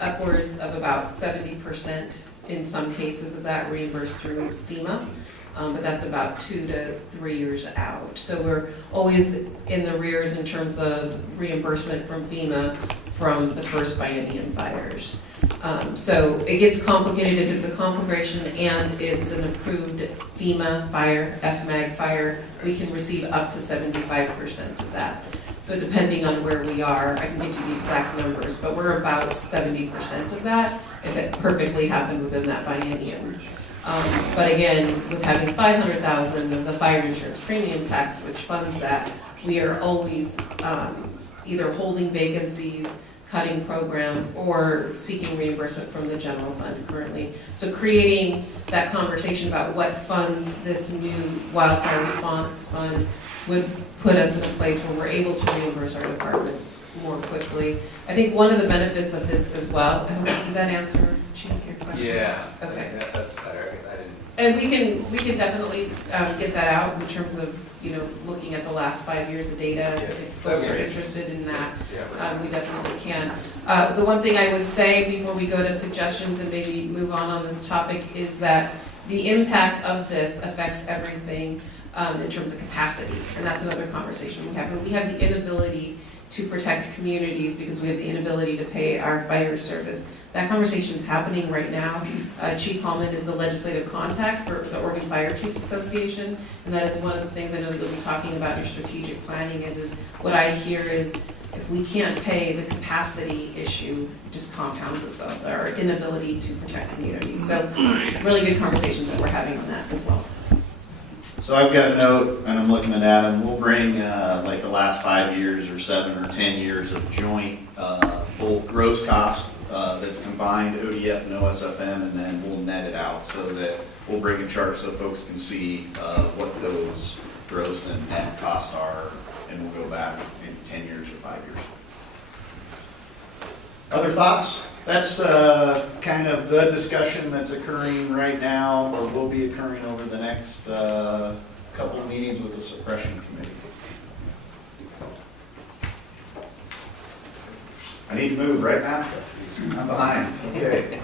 upwards of about 70% in some cases of that reimbursed through FEMA. But that's about 2 to 3 years out. So we're always in the rears in terms of reimbursement from FEMA from the first biennium fires. So it gets complicated if it's a conflagration and it's an approved FEMA fire, FMAG fire, we can receive up to 75% of that. So depending on where we are, I can get you the exact numbers, but we're about 70% of that if it perfectly happened within that biennium. But again, with having 500,000 of the fire insurance premium tax, which funds that, we are always either holding vacancies, cutting programs, or seeking reimbursement from the general fund currently. So creating that conversation about what funds this new Wildfire Response Fund would put us in a place where we're able to reimburse our departments more quickly. I think one of the benefits of this as well, does that answer, Chief, your question? Yeah. Okay. That's better. I didn't. And we can definitely get that out in terms of, you know, looking at the last 5 years of data. If folks are interested in that, we definitely can. The one thing I would say before we go to suggestions and maybe move on this topic is that the impact of this affects everything in terms of capacity, and that's another conversation we have. And we have the inability to protect communities because we have the inability to pay our fire service. That conversation is happening right now. Chief Hallman is the legislative contact for the Oregon Fire Chiefs Association, and that is one of the things I know that you'll be talking about in strategic planning is what I hear is if we can't pay, the capacity issue just compounds itself, our inability to protect communities. So really good conversations that we're having on that as well. So I've got a note, and I'm looking at Adam. We'll bring like the last 5 years or 7 or 10 years of joint both gross cost that's combined ODF and OSFM, and then we'll net it out so that we'll bring a chart so folks can see what those gross and net costs are, and we'll go back in 10 years or 5 years. Other thoughts? That's kind of the discussion that's occurring right now, or will be occurring over the next couple of meetings with the suppression committee. I need to move, right now? I'm behind. Okay.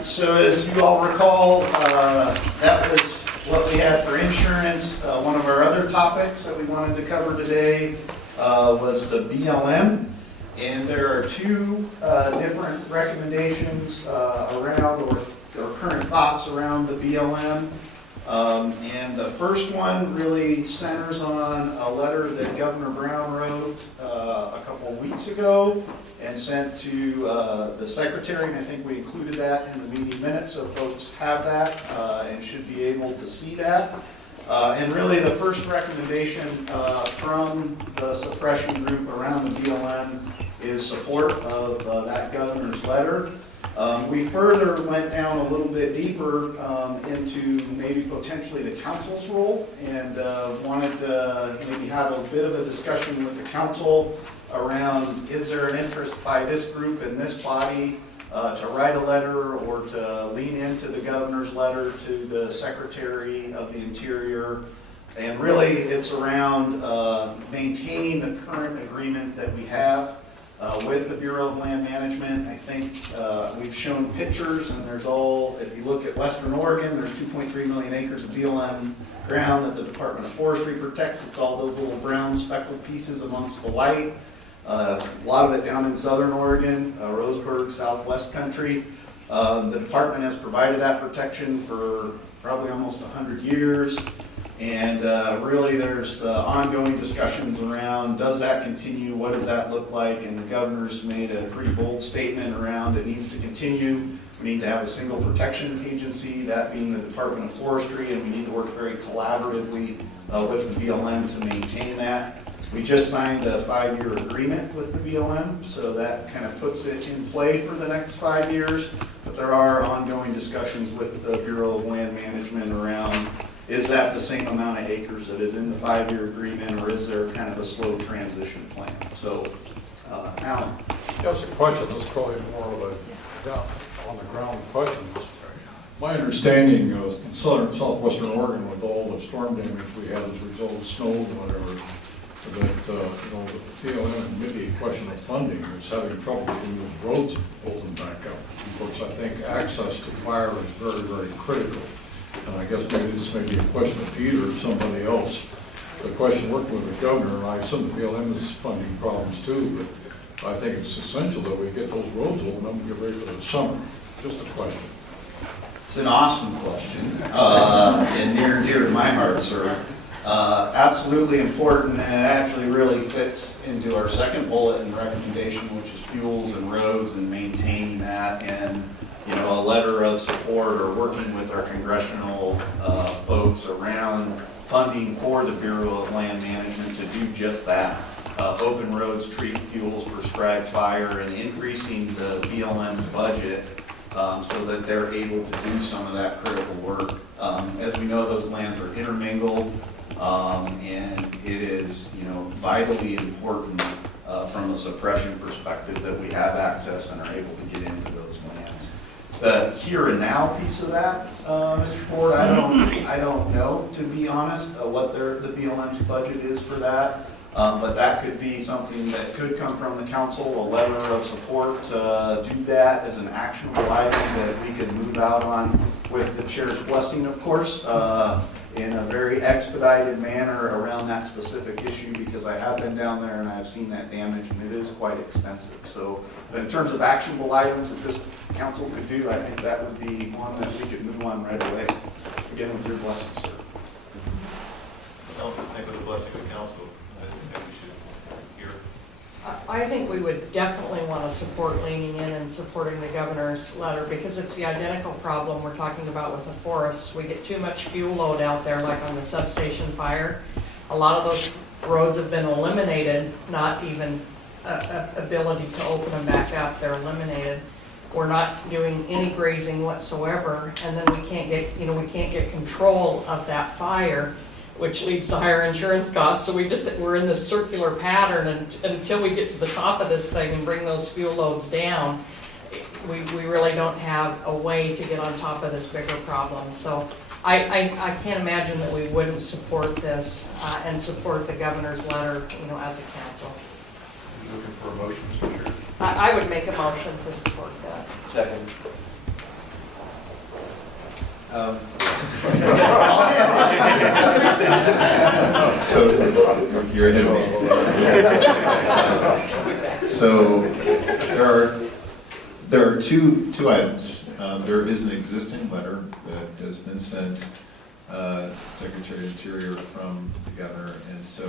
So as you all recall, that was what we had for insurance. One of our other topics that we wanted to cover today was the BLM. And there are two different recommendations around or current thoughts around the BLM. And the first one really centers on a letter that Governor Brown wrote a couple of weeks ago and sent to the secretary, and I think we included that in the meeting minutes, so folks have that and should be able to see that. And really the first recommendation from the suppression group around the BLM his support of that governor's letter. We further went down a little bit deeper into maybe potentially the council's role, and wanted to maybe have a bit of a discussion with the council around, is there an interest by this group and this body to write a letter or to lean into the governor's letter to the Secretary of the Interior. And really, it's around maintaining the current agreement that we have with the Bureau of Land Management. I think we've shown pictures, and there's all, if you look at Western Oregon, there's 2.3 million acres of BLM ground that the Department of Forestry protects. It's all those little brown speckled pieces amongst the white. A lot of it down in Southern Oregon, Roseburg, Southwest country. The department has provided that protection for probably almost 100 years. And really there's ongoing discussions around, does that continue? What does that look like? And the governor's made a pretty bold statement around it needs to continue. We need to have a single protection agency, that being the Department of Forestry, and we need to work very collaboratively with the BLM to maintain that. We just signed a 5-year agreement with the BLM, so that kind of puts it in play for the next 5 years. But there are ongoing discussions with the Bureau of Land Management around, is that the same amount of acres that is in the 5-year agreement, or is there kind of a slow transition plan? So, Alan. Just a question, this is probably more of a on the ground question. My understanding of southwestern Oregon, with all the storm damage we had as a result of snow and whatever, that the BLM, maybe a question of funding, is having trouble getting those roads opened back up. Of course, I think access to fire is very, very critical. And I guess maybe this may be a question of Peter or somebody else. The question, working with the governor, and I assume the BLM is funding problems too, but I think it's essential that we get those roads open up and get ready for the summer. Just a question. It's an awesome question, and near and dear to my heart, sir. Absolutely important, and it actually really fits into our second bullet and recommendation, which is fuels and roads and maintaining that, and a letter of support or working with our congressional folks around funding for the Bureau of Land Management to do just that. Open roads, treat fuels, prescribe fire, and increasing the BLM's budget so that they're able to do some of that critical work. As we know, those lands are intermingled, and it is vitally important from a suppression perspective that we have access and are able to get into those lands. The here and now piece of that, Mr. Ford, I don't know, to be honest, what the BLM's budget is for that. But that could be something that could come from the council, a letter of support to do that as an actionable item that we could move out on with the chair's blessing, of course, in a very expedited manner around that specific issue, because I have been down there and I've seen that damage, and it is quite extensive. So in terms of actionable items that this council could do, I think that would be one that we could move on right away. Again, with your blessing, sir. I think with the blessing of the council, I think we should hear. I think we would definitely want to support leaning in and supporting the governor's letter, because it's the identical problem we're talking about with the forests. We get too much fuel load out there, like on the substation fire. A lot of those roads have been eliminated, not even ability to open them back up. They're eliminated. We're not doing any grazing whatsoever, and then we can't get control of that fire, which leads to higher insurance costs. So we're in this circular pattern, and until we get to the top of this thing and bring those fuel loads down, we really don't have a way to get on top of this bigger problem. So I can't imagine that we wouldn't support this and support the governor's letter, as a council. Are you looking for a motion, Mr. Chair? I would make a motion to support that. Second. So you're ahead of me. So there are two items. There is an existing letter that has been sent to Secretary of the Interior from the governor, and so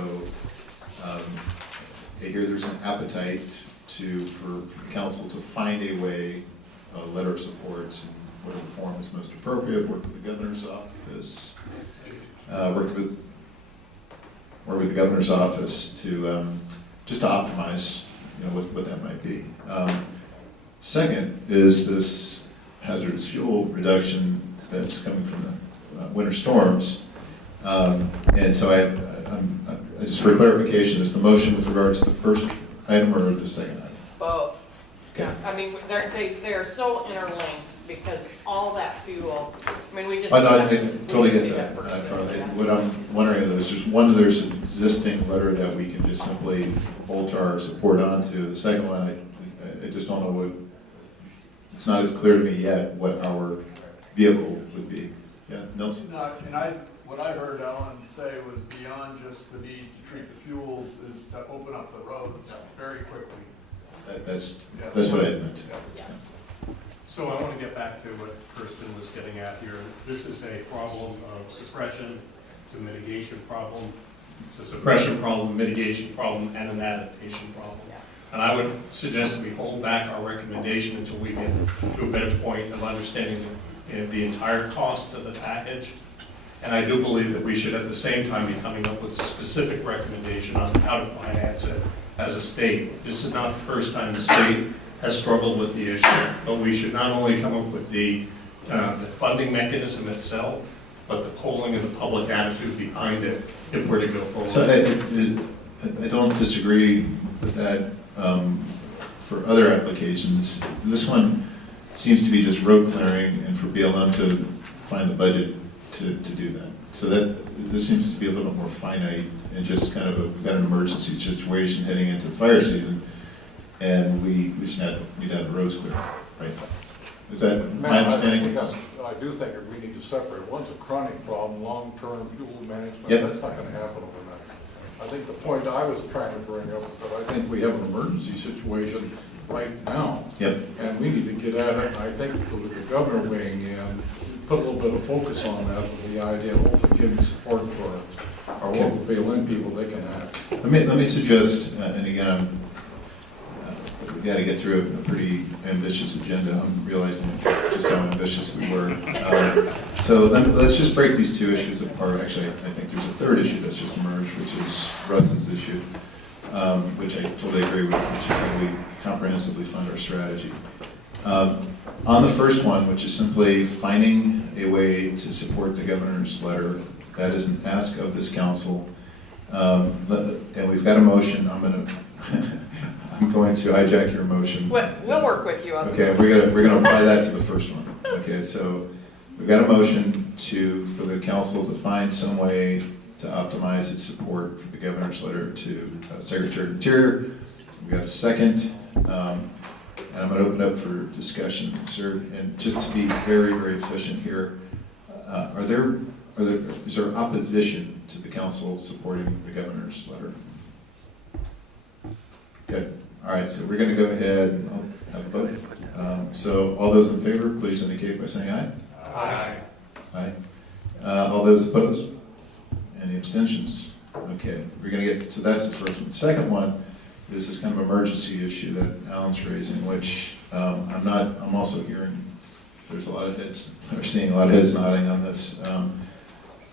I hear there's an appetite for the council to find a way, a letter of support, and whatever form is most appropriate, work with the governor's office, work with the governor's office to just to optimize what that might be. Second is this hazardous fuel reduction that's coming from the winter storms. And so I just for clarification, is the motion with regard to the first item or the second item? Both. Okay. I mean, they're so interlinked because all that fuel, I mean, we just. Oh, no, I we totally just get see that. first. Carly. Yeah. What I'm wondering is there's one, there's an existing letter that we can just simply bolt our support onto. The second one, I just don't know it's not as clear to me yet what our vehicle would be. Yeah, Nelson? No, and what I heard Ellen say was beyond just the need to treat the fuels is to open up the roads very quickly. That's what I meant. Yes. So I want to get back to what Kirsten was getting at here. This is a problem of suppression, it's a mitigation problem. It's a suppression problem, mitigation problem, and an adaptation problem. And I would suggest that we hold back our recommendation until we get to a better point of understanding the entire cost of the package. And I do believe that we should at the same time be coming up with a specific recommendation on how to finance it as a state. This is not the first time the state has struggled with the issue, but we should not only come up with the funding mechanism itself, but the polling of the public attitude behind it if we're to go forward. So I don't disagree with that for other applications. This one seems to be just road clearing and for BLM to find the budget to do that. So this seems to be a little bit more finite and just kind of we've got an emergency situation heading into fire season, and we just need to have the roads clear, right? Is that my understanding? I do think that we need to separate. One's a chronic problem, long-term fuel management. Yep. That's not going to happen overnight. I think the point I was trying to bring up is that I think we have an emergency situation right now. Yep. And we need to get at it. And I think with the governor weighing in, put a little bit of focus on that with the idea of hopefully giving support to our local BLM people, they can act. Let me suggest, and again, we've got to get through a pretty ambitious agenda. I'm realizing just how ambitious we were. So let's just break these two issues apart. Actually, I think there's a third issue that's just emerged, which is Russ's issue, which I totally agree with, which is how we comprehensively fund our strategy. On the first one, which is simply finding a way to support the governor's letter, that is an ask of this council. And we've got a motion. I'm going to hijack your motion. We'll work with you on that. Okay, we're gonna apply that to the first one. Okay, so we've got a motion for the council to find some way to optimize its support for the governor's letter to Secretary of Interior. We've got a second, and I'm gonna open up for discussion, sir. And just to be very, very efficient here, is there opposition to the council supporting the governor's letter? Good. All right, so we're going to go ahead and have a vote. So all those in favor, please indicate by saying aye. Aye. Aye. All those opposed? Any abstentions? Okay, we're going to get, so that's the first one. The second one is this kind of emergency issue that Alan's raising, which I'm also hearing, there's a lot of heads, we're seeing a lot of heads nodding on this.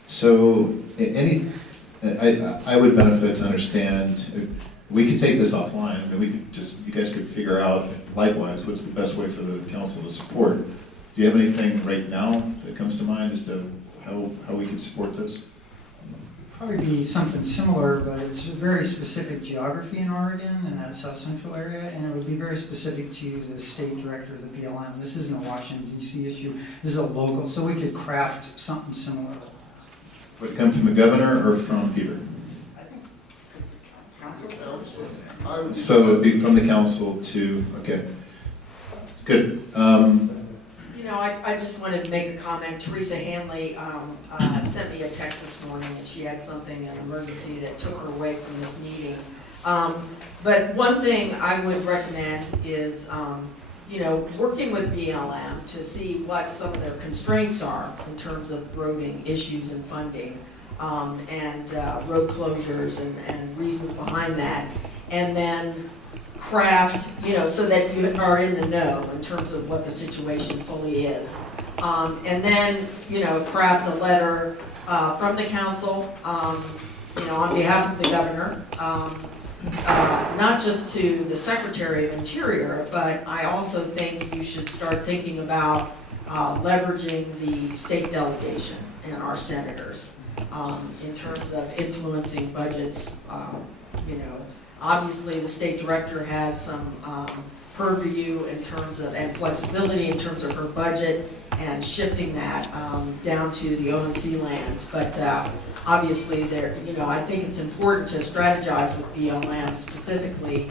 So I would benefit to understand, we could take this offline. I mean, we could just, you guys could figure out likewise what's the best way for the council to support. Do you have anything right now that comes to mind as to how we can support this? Probably be something similar, but it's a very specific geography in Oregon and that South Central area, and it would be very specific to the state director of the BLM. This isn't a Washington DC issue. This is a local, so we could craft something similar. Would it come from the governor or from Peter? So it would be from the council to, okay, good. You know, I just wanted to make a comment. Teresa Hanley sent me a text this morning and she had something, an emergency that took her away from this meeting. But one thing I would recommend is, you know, working with BLM to see what some of their constraints are in terms of roading issues and funding, and road closures and reasons behind that. And then craft, you know, so that you are in the know in terms of what the situation fully is. And then, you know, craft a letter from the council, you know, on behalf of the governor, not just to the Secretary of Interior, but I also think you should start thinking about leveraging the state delegation and our senators in terms of influencing budgets. Obviously the state director has some purview in terms of, and flexibility in terms of her budget and shifting that down to the OMC lands. But obviously there, I think it's important to strategize with BLM specifically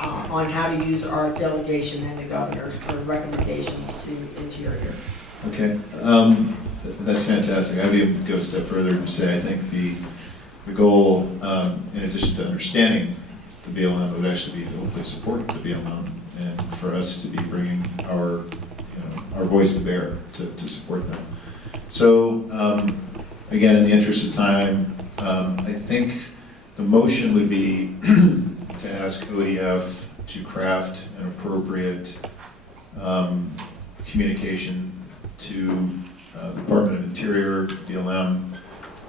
on how to use our delegation and the governor for recommendations to Interior. Okay, that's fantastic. I'd even go a step further and say I think the goal, in addition to understanding the BLM, would actually be to hopefully support the BLM and for us to be bringing our voice to bear to support them. So again, in the interest of time, I think the motion would be to ask ODF to craft an appropriate communication to the Department of Interior, BLM,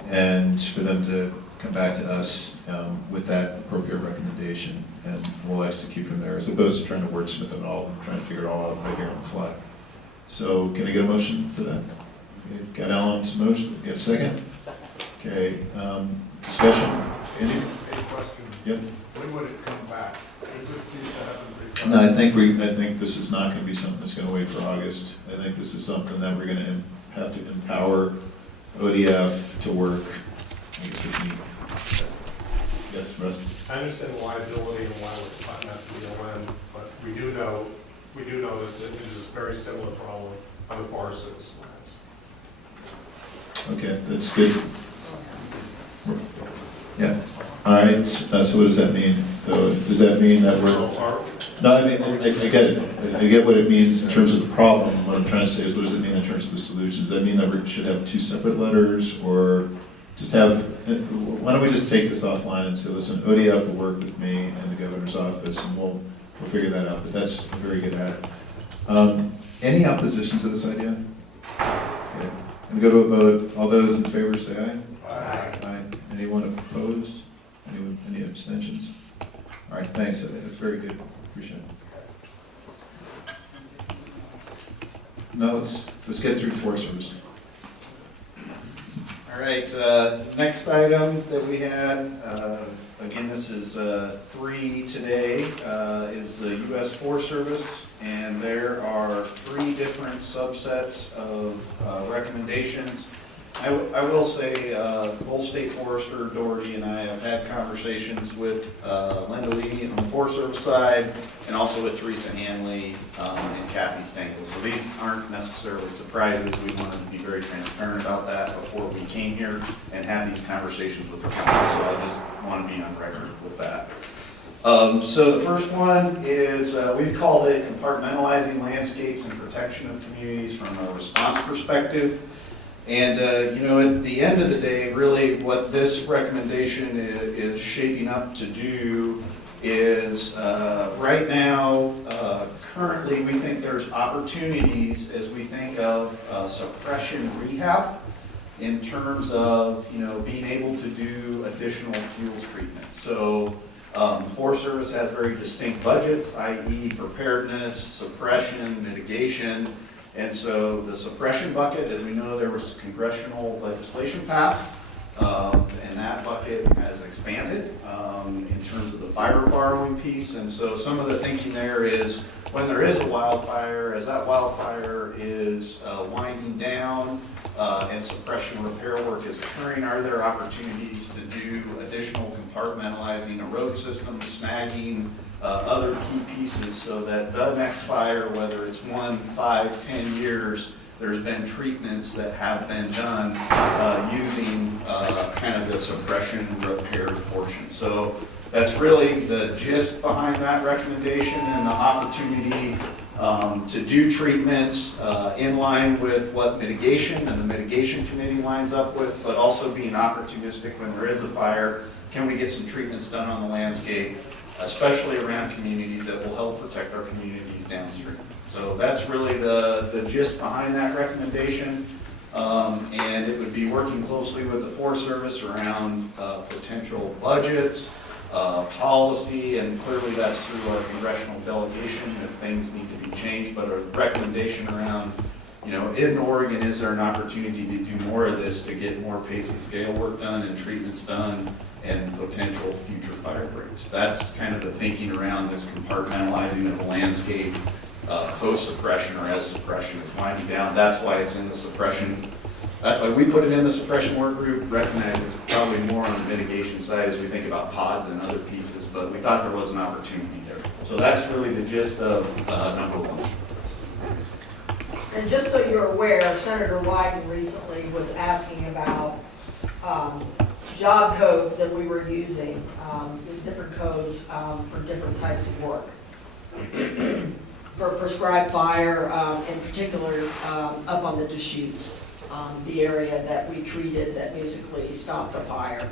and for them to come back to us with that appropriate recommendation, and we'll execute from there, as opposed to trying to wordsmith it all and trying to figure it all out right here on the fly. So can I get a motion for that? Okay, got Alan's motion, get a second? Okay, discussion, Andy? A question. Yep. When would it come back? Is this need to happen before? No, I think this is not going to be something that's going to wait for August. I think this is something that we're going to have to empower ODF to work. I guess we can. Yes, Russ? I understand the liability and why we're fighting that BLM, but we do know that it is a very similar problem on the Forest Service lands. Okay, that's good. Yeah. All right. So what does that mean? So does that mean that we're? No, I mean I get it. I get what it means in terms of the problem. What I'm trying to say is, what does it mean in terms of the solutions? Does that mean that we should have two separate letters, or just have? Why don't we just take this offline and say, listen, ODF will work with me and the governor's office, and we'll figure that out. But that's a very good ad. Any opposition to this idea? Okay. And go to a vote. All those in favor say aye. Aye. Aye. Anyone opposed? Any abstentions? All right, thanks. That's very good. Appreciate it. Now let's get through Forest Service. All right, next item that we had, again, this is 3 today, is the U.S. Forest Service, and there are 3 different subsets of recommendations. I will say, both State Forester Doherty and I have had conversations with Linda Lee on the Forest Service side, and also with Teresa Hanley and Kathy Stankel. So these aren't necessarily surprises. We wanted to be very transparent about that before we came here and had these conversations with the council. So I just want to be on record with that. So the first one is, we've called it compartmentalizing landscapes and protection of communities from a response perspective. And, at the end of the day, really what this recommendation is shaping up to do is, right now, currently, we think there's opportunities as we think of suppression rehab in terms of, being able to do additional fuels treatment. So the Forest Service has very distinct budgets, i.e. preparedness, suppression, mitigation. And so the suppression bucket, as we know, there was congressional legislation passed, and that bucket has expanded in terms of the fire borrowing piece. And so some of the thinking there is, when there is a wildfire, as that wildfire is winding down and suppression repair work is occurring, are there opportunities to do additional compartmentalizing of road systems, snagging, other key pieces, so that the next fire, whether it's 1, 5, 10 years, there's been treatments that have been done using kind of the suppression repair portion. So that's really the gist behind that recommendation, and the opportunity to do treatments in line with what mitigation and the mitigation committee lines up with, but also being opportunistic when there is a fire. Can we get some treatments done on the landscape, especially around communities, that will help protect our communities downstream? So that's really the gist behind that recommendation. And it would be working closely with the Forest Service around potential budgets, policy, and clearly that's through our congressional delegation if things need to be changed, but a recommendation around, you know, in Oregon, is there an opportunity to do more of this to get more pace and scale work done and treatments done and potential future fire breaks? That's kind of the thinking around this compartmentalizing of the landscape, post-suppression or as suppression is winding down. That's why it's in the suppression. That's why we put it in the suppression work group, recognize it's probably more on the mitigation side as we think about pods and other pieces, but we thought there was an opportunity there. So that's really the gist of number one. And just so you're aware, Senator Wyden recently was asking about job codes that we were using, different codes for different types of work. For prescribed fire, in particular, up on the Deschutes, the area that we treated that basically stopped the fire.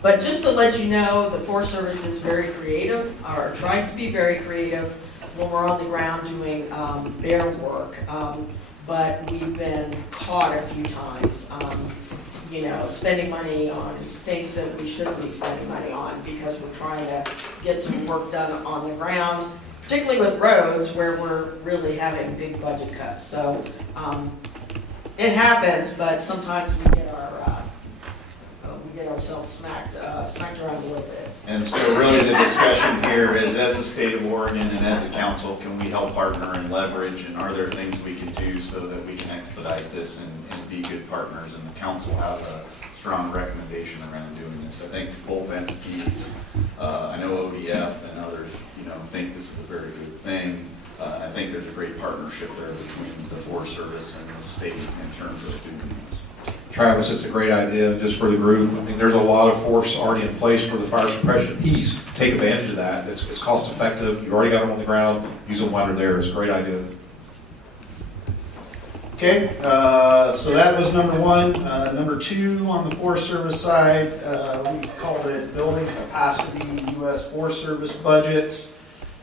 But just to let you know, the Forest Service is very creative, or tries to be very creative when we're on the ground doing bear work. But we've been caught a few times, you know, spending money on things that we shouldn't be spending money on because we're trying to get some work done on the ground, particularly with roads where we're really having big budget cuts. So it happens, but sometimes we get ourselves smacked around a little bit. And so really the discussion here is, as the state of Oregon and as a council, can we help partner and leverage, and are there things we can do so that we can expedite this and be good partners, and the council have a strong recommendation around doing this. I think both entities, I know ODF and others, you know, think this is a very good thing. I think there's a great partnership there between the Forest Service and the state in terms of doing this. Travis, it's a great idea just for the group. I mean, there's a lot of force already in place for the fire suppression piece. Take advantage of that. It's cost effective. You already got them on the ground. Use them while they're there. It's a great idea. Okay, so that was number one. Number two, on the Forest Service side, we called it Building Capacity U.S. Forest Service Budgets.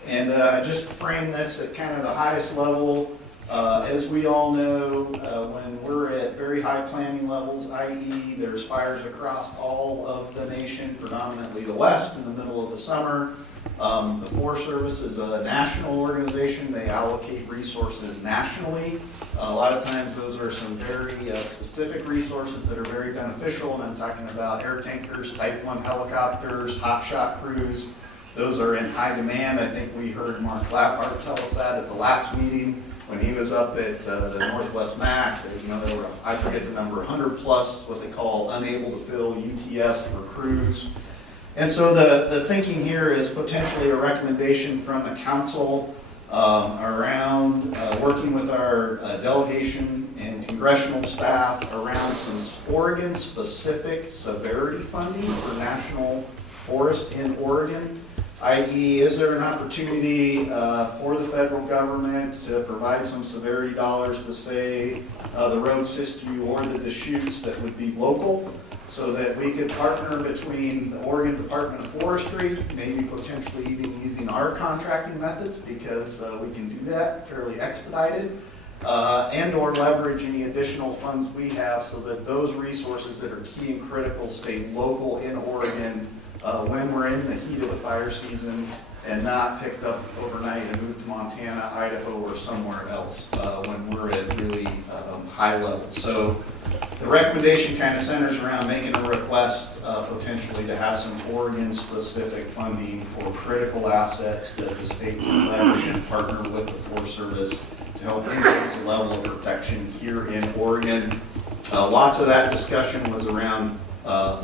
And just to frame this at kind of the highest level, as we all know, when we're at very high planning levels, i.e. there's fires across all of the nation, predominantly the West in the middle of the summer, the Forest Service is a national organization. They allocate resources nationally. A lot of times those are some very specific resources that are very beneficial, and I'm talking about air tankers, Type 1 helicopters, hot shot crews. Those are in high demand. I think we heard Mark Laphart tell us that at the last meeting when he was up at the Northwest MAC. You know, there were, I forget the number, 100 plus what they call unable to fill UTFs for crews. And so the thinking here is potentially a recommendation from the council around working with our delegation and congressional staff around some Oregon-specific severity funding for national forest in Oregon, i.e. is there an opportunity for the federal government to provide some severity dollars to, say, the road Siskiyou or the Deschutes that would be local, so that we could partner between the Oregon Department of Forestry, maybe potentially even using our contracting methods, because we can do that fairly expedited, and or leverage any additional funds we have so that those resources that are key and critical stay local in Oregon when we're in the heat of the fire season, and not picked up overnight and moved to Montana, Idaho, or somewhere else when we're at really high levels. So the recommendation kind of centers around making a request potentially to have some Oregon-specific funding for critical assets that the state can leverage and partner with the Forest Service to help increase the level of protection here in Oregon. Lots of that discussion was around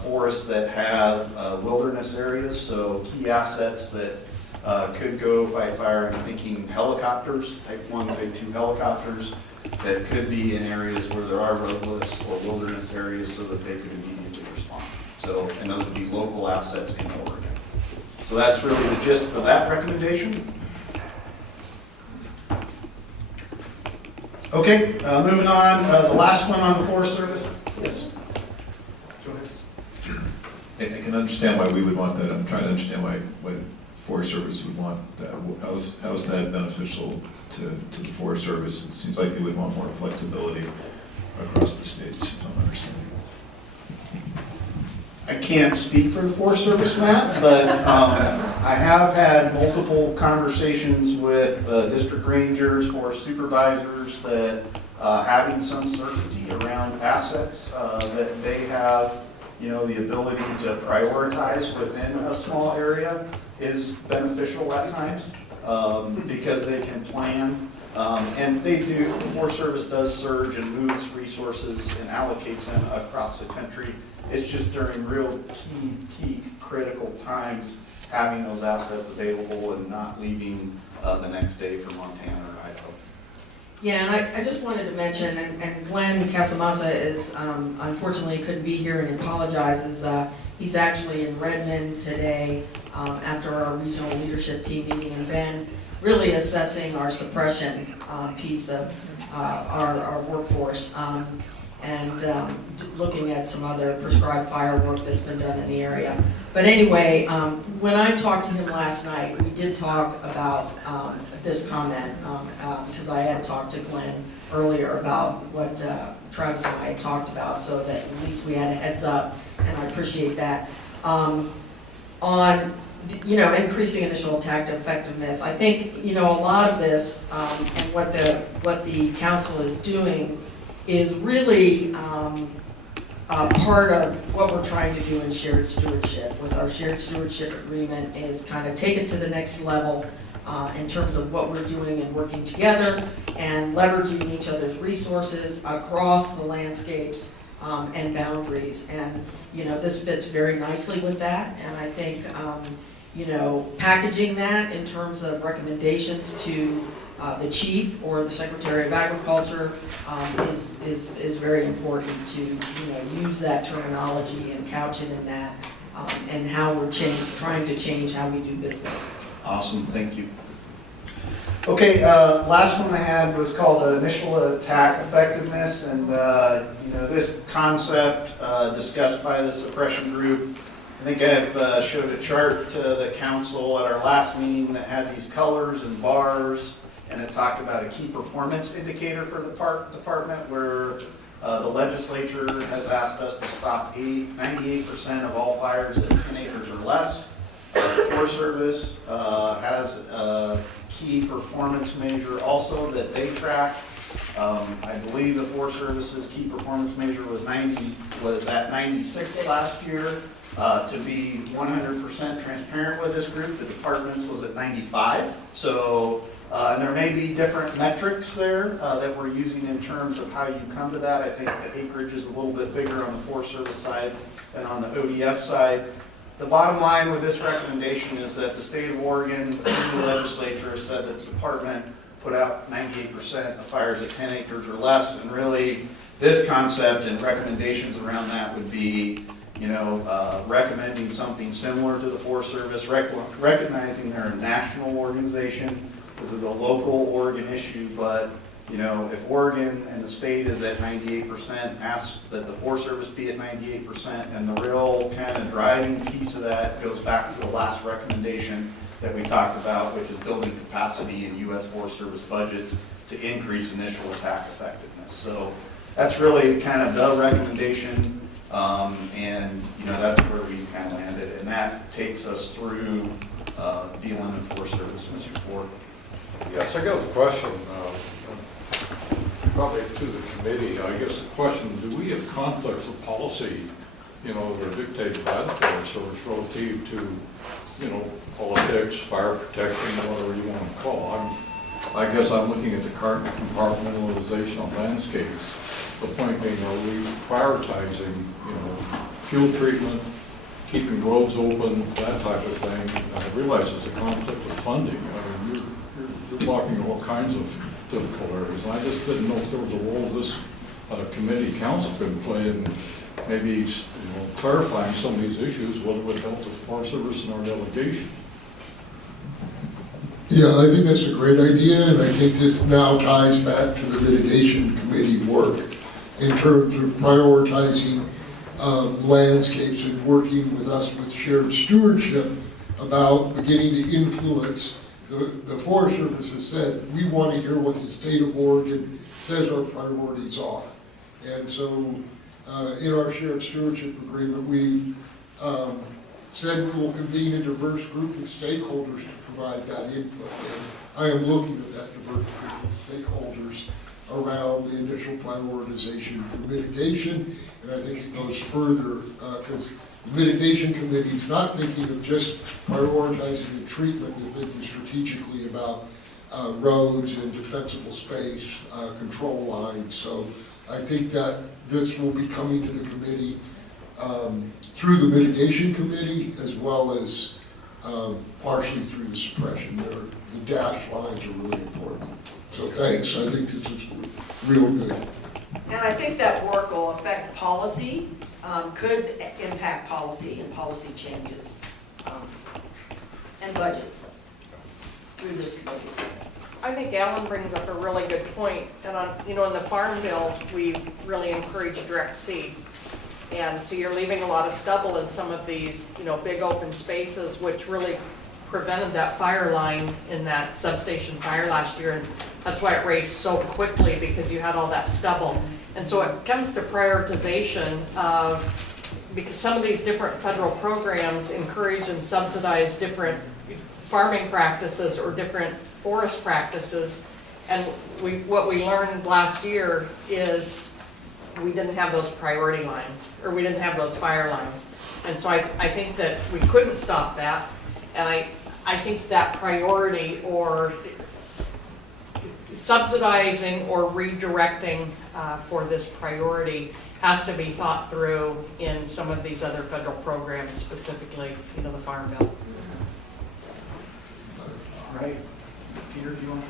forests that have wilderness areas, so key assets that could go fight fire. I'm thinking helicopters, Type 1, Type 2 helicopters, that could be in areas where there are roadless or wilderness areas so that they could immediately respond. So, and those would be local assets in Oregon. So that's really the gist of that recommendation. Okay, moving on, the last one on the Forest Service. Yes. I can understand why we would want that. I'm trying to understand why the Forest Service would want that. How is that beneficial to the Forest Service? It seems like they would want more flexibility across the states. I don't understand. I can't speak for the Forest Service, Matt, but I have had multiple conversations with district rangers, forest supervisors, that having some certainty around assets that they have, you know, the ability to prioritize within a small area is beneficial at times because they can plan. And they do, the Forest Service does surge and moves resources and allocates them across the country. It's just during real key critical times, having those assets available and not leaving the next day for Montana or Idaho. Yeah, and I just wanted to mention, and Glenn Casamassa is, unfortunately couldn't be here and apologizes. He's actually in Redmond today after our regional leadership team meeting in Bend, really assessing our suppression piece of our workforce and looking at some other prescribed fire work that's been done in the area. But anyway, when I talked to him last night, we did talk about this comment because I had talked to Glenn earlier about what Travis and I had talked about, so that at least we had a heads up, and I appreciate that. On, you know, increasing initial attack effectiveness, I think, you know, a lot of this and what the council is doing is really part of what we're trying to do in shared stewardship. With our shared stewardship agreement is kind of take it to the next level in terms of what we're doing and working together and leveraging each other's resources across the landscapes and boundaries. And, you know, this fits very nicely with that. And I think, you know, packaging that in terms of recommendations to the chief or the Secretary of Agriculture is very important to, you know, use that terminology and couch it in that and how we're trying to change how we do business. Awesome, thank you. Okay, last one I had was called initial attack effectiveness, and you know, this concept discussed by the suppression group. I think I've showed a chart to the council at our last meeting that had these colors and bars, and it talked about a key performance indicator for the park department, where the legislature has asked us to stop 98% of all fires at 10 acres or less. The Forest Service has a key performance measure also that they track. I believe the Forest Service's key performance measure was at 96 last year. To be 100% transparent with this group, the department's was at 95. So, and there may be different metrics there that we're using in terms of how you come to that. I think the acreage is a little bit bigger on the Forest Service side than on the ODF side. The bottom line with this recommendation is that the state of Oregon, the legislature, has said that the department put out 98% of fires at 10 acres or less, and really this concept and recommendations around that would be, you know, recommending something similar to the Forest Service, recognizing they're a national organization. This is a local Oregon issue, but, you know, if Oregon and the state is at 98%, ask that the Forest Service be at 98%, and the real kind of driving piece of that goes back to the last recommendation that we talked about, which is building capacity in U.S. Forest Service budgets to increase initial attack effectiveness. So that's really kind of the recommendation. And, you know, that's where we kind of landed. And that takes us through BLM and Forest Service. Mr. Ford. Yes, I got a question, probably to the committee. I guess the question, do we have conflicts of policy, you know, that are dictated by the Forest Service relative to, you know, politics, fire protection, whatever you want to call? I guess I'm looking at the current compartmentalization of landscapes. The point being, are we prioritizing, you know, fuel treatment, keeping roads open, that type of thing? I realize it's a conflict of funding. I mean, you're talking all kinds of difficult areas. And I just didn't know if there was a role this committee council could play in maybe, you know, clarifying some of these issues, whether it would help the Forest Service and our delegation. Yeah, I think that's a great idea, and I think this now ties back to the mitigation committee work in terms of prioritizing landscapes and working with us with shared stewardship about beginning to influence. The Forest Service has said, we want to hear what the state of Oregon says our priorities are. And so in our shared stewardship agreement, we've said we will convene a diverse group of stakeholders to provide that input. And I am looking at that diverse group of stakeholders around the initial prioritization for mitigation. And I think it goes further because the mitigation committee is not thinking of just prioritizing the treatment, they're thinking strategically about roads and defensible space, control lines. So I think that this will be coming to the committee through the mitigation committee as well as partially through the suppression. The dash lines are really important. So thanks, I think this is real good. And I think that work will affect policy, could impact policy and policy changes, and budgets through this committee. I think Alan brings up a really good point. And in the Farm Bill, we really encourage direct seed. And so you're leaving a lot of stubble in some of these, big open spaces, which really prevented that fire line in that substation fire last year. And that's why it raced so quickly, because you had all that stubble. And so it comes to prioritization of, because some of these different federal programs encourage and subsidize different farming practices or different forest practices. And what we learned last year is we didn't have those priority lines, or we didn't have those fire lines. And so I think that we couldn't stop that. And I think that priority or subsidizing or redirecting for this priority has to be thought through in some of these other federal programs, specifically, the Farm Bill. All right. Peter, do you want to?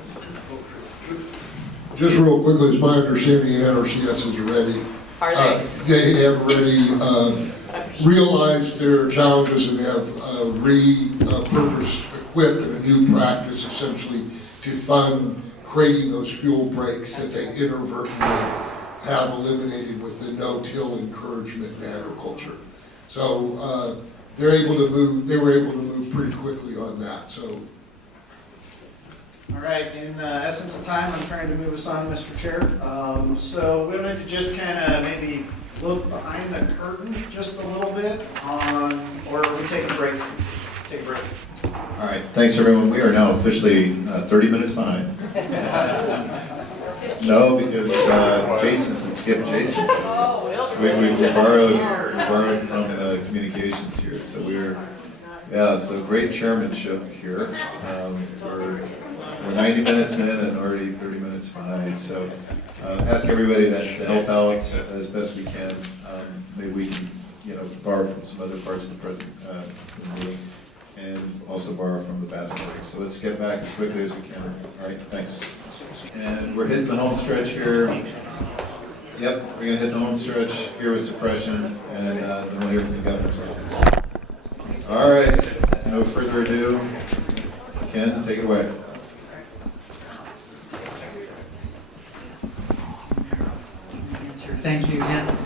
Just real quickly, it's my understanding NRCS is ready. Are they? They have already realized their challenges and have repurposed, equipped in a new practice essentially to fund creating those fuel breaks that they inadvertently have eliminated with the no-till encouragement in agriculture. So they were able to move pretty quickly on that. So. All right, in essence of time, I'm trying to move us on, Mr. Chair. So we wanted to just kind of maybe look behind the curtain just a little bit on, or we take a break. Take a break. All right, thanks everyone. We are now officially 30 minutes behind. No, because Jason, skipped Jason. We borrowed from communications here, so it's a great chairmanship here. We're 90 minutes in and already 30 minutes behind, so ask everybody to help out as best we can. Maybe we can, borrow from some other parts of the meeting, and also borrow from the bathroom break. So let's get back as quickly as we can. All right, thanks. And we're hitting the home stretch here. Yep, we're gonna hit the home stretch here with suppression, and then we'll hear from the governor's office. All right, no further ado. Ken, take it away. Thank you again.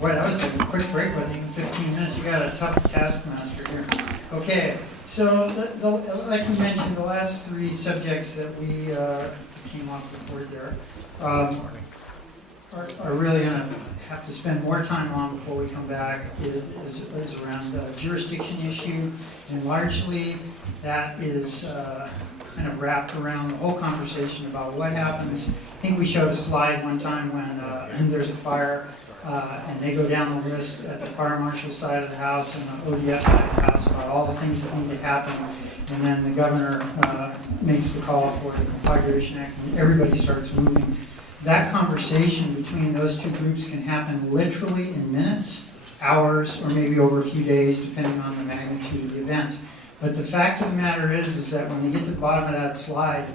Boy, that was a quick break, wasn't even 15 minutes. You got a tough taskmaster here. Okay, so like you mentioned, the last three subjects that we came off the board there are really going to have to spend more time on before we come back is around jurisdiction issue, and largely that is kind of wrapped around the whole conversation about what happens. I think we showed a slide one time when there's a fire and they go down the list at the fire marshal side of the house and the ODF side of the house about all the things that need to happen, and then the governor makes the call for the Conflagration Act and everybody starts moving. That conversation between those two groups can happen literally in minutes, hours, or maybe over a few days depending on the magnitude of the event. But the fact of the matter is that when you get to the bottom of that slide,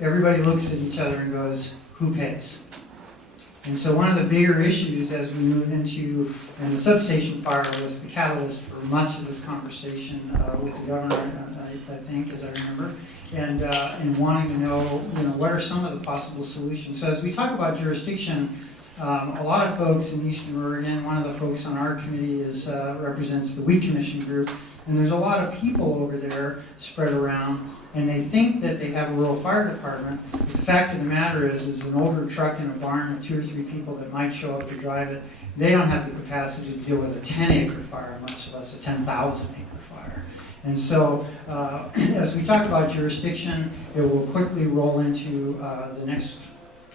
everybody looks at each other and goes, who pays? And so one of the bigger issues as we move into, and the substation fire was the catalyst for much of this conversation with the governor, I think, as I remember, and wanting to know, what are some of the possible solutions. So as we talk about jurisdiction, a lot of folks in Eastern Oregon, one of the folks on our committee represents the Weed Commission group, and there's a lot of people over there spread around, and they think that they have a rural fire department. But the fact of the matter is an older truck in a barn with 2 or 3 people that might show up to drive it they don't have the capacity to deal with a 10-acre fire, much less a 10,000-acre fire. And so, as we talk about jurisdiction, it will quickly roll into the next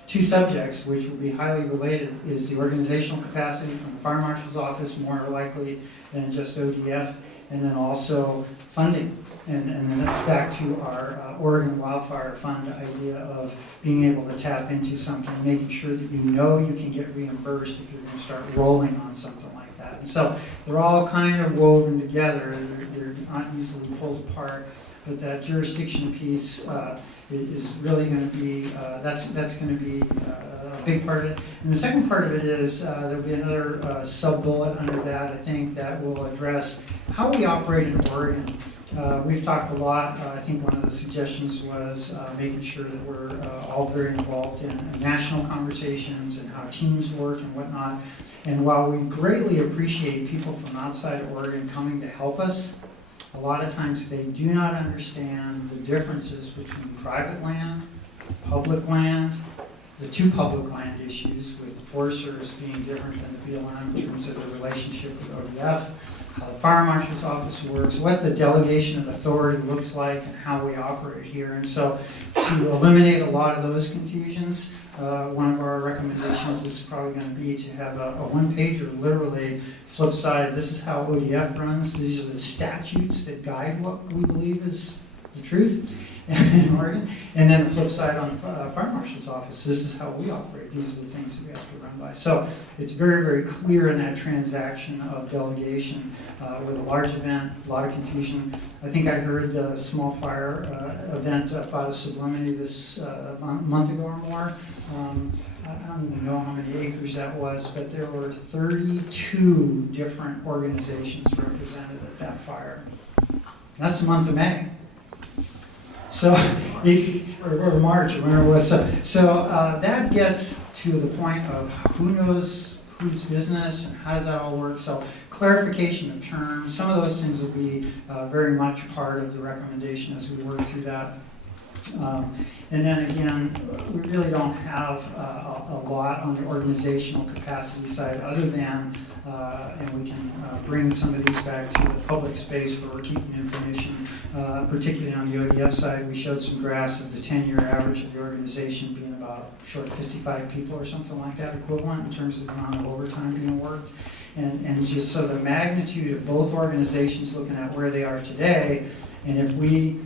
two subjects, which will be highly related, is the organizational capacity from the Fire Marshal's Office, more likely than just ODF, and then also funding. And then that's back to our Oregon Wildfire Fund idea of being able to tap into something, making sure that you know you can get reimbursed if you're going to start rolling on something like that. And so they're all kind of woven together, they're not easily pulled apart, but that jurisdiction piece is really going to be, that's going to be a big part of it. And the second part of it is there'll be another sub-bullet under that, I think, that will address how we operate in Oregon. We've talked a lot, I think one of the suggestions was making sure that we're all very involved in national conversations and how teams work and whatnot. And while we greatly appreciate people from outside Oregon coming to help us, a lot of times they do not understand the differences between private land, public land, the two public land issues, with the Forest Service being different than the BLM in terms of the relationship with ODF, how the Fire Marshal's Office works, what the delegation of authority looks like, and how we operate here. And so to eliminate a lot of those confusions, one of our recommendations is probably going to be to have a one-pager, literally flip side, this is how ODF runs, these are the statutes that guide what we believe is the truth in Oregon, and then the flip side on Fire Marshal's Office, this is how we operate, these are the things that we have to run by. So it's very, very clear in that transaction of delegation with a large event, a lot of confusion. I think I heard the small fire event about a sublimity this month ago or more. I don't even know how many acres that was, but there were 32 different organizations represented at that fire. That's the month of May. So, or March, or whatever it was. So that gets to the point of who knows whose business and how does that all work. So clarification of terms, some of those things will be very much part of the recommendation as we work through that. And then again, we really don't have a lot on the organizational capacity side other than, and we can bring some of these back to the public space where we're keeping information, particularly on the ODF side. We showed some graphs of the 10-year average of the organization being about short of 55 people or something like that equivalent in terms of the amount of overtime being worked. And just so the magnitude of both organizations looking at where they are today, and if we,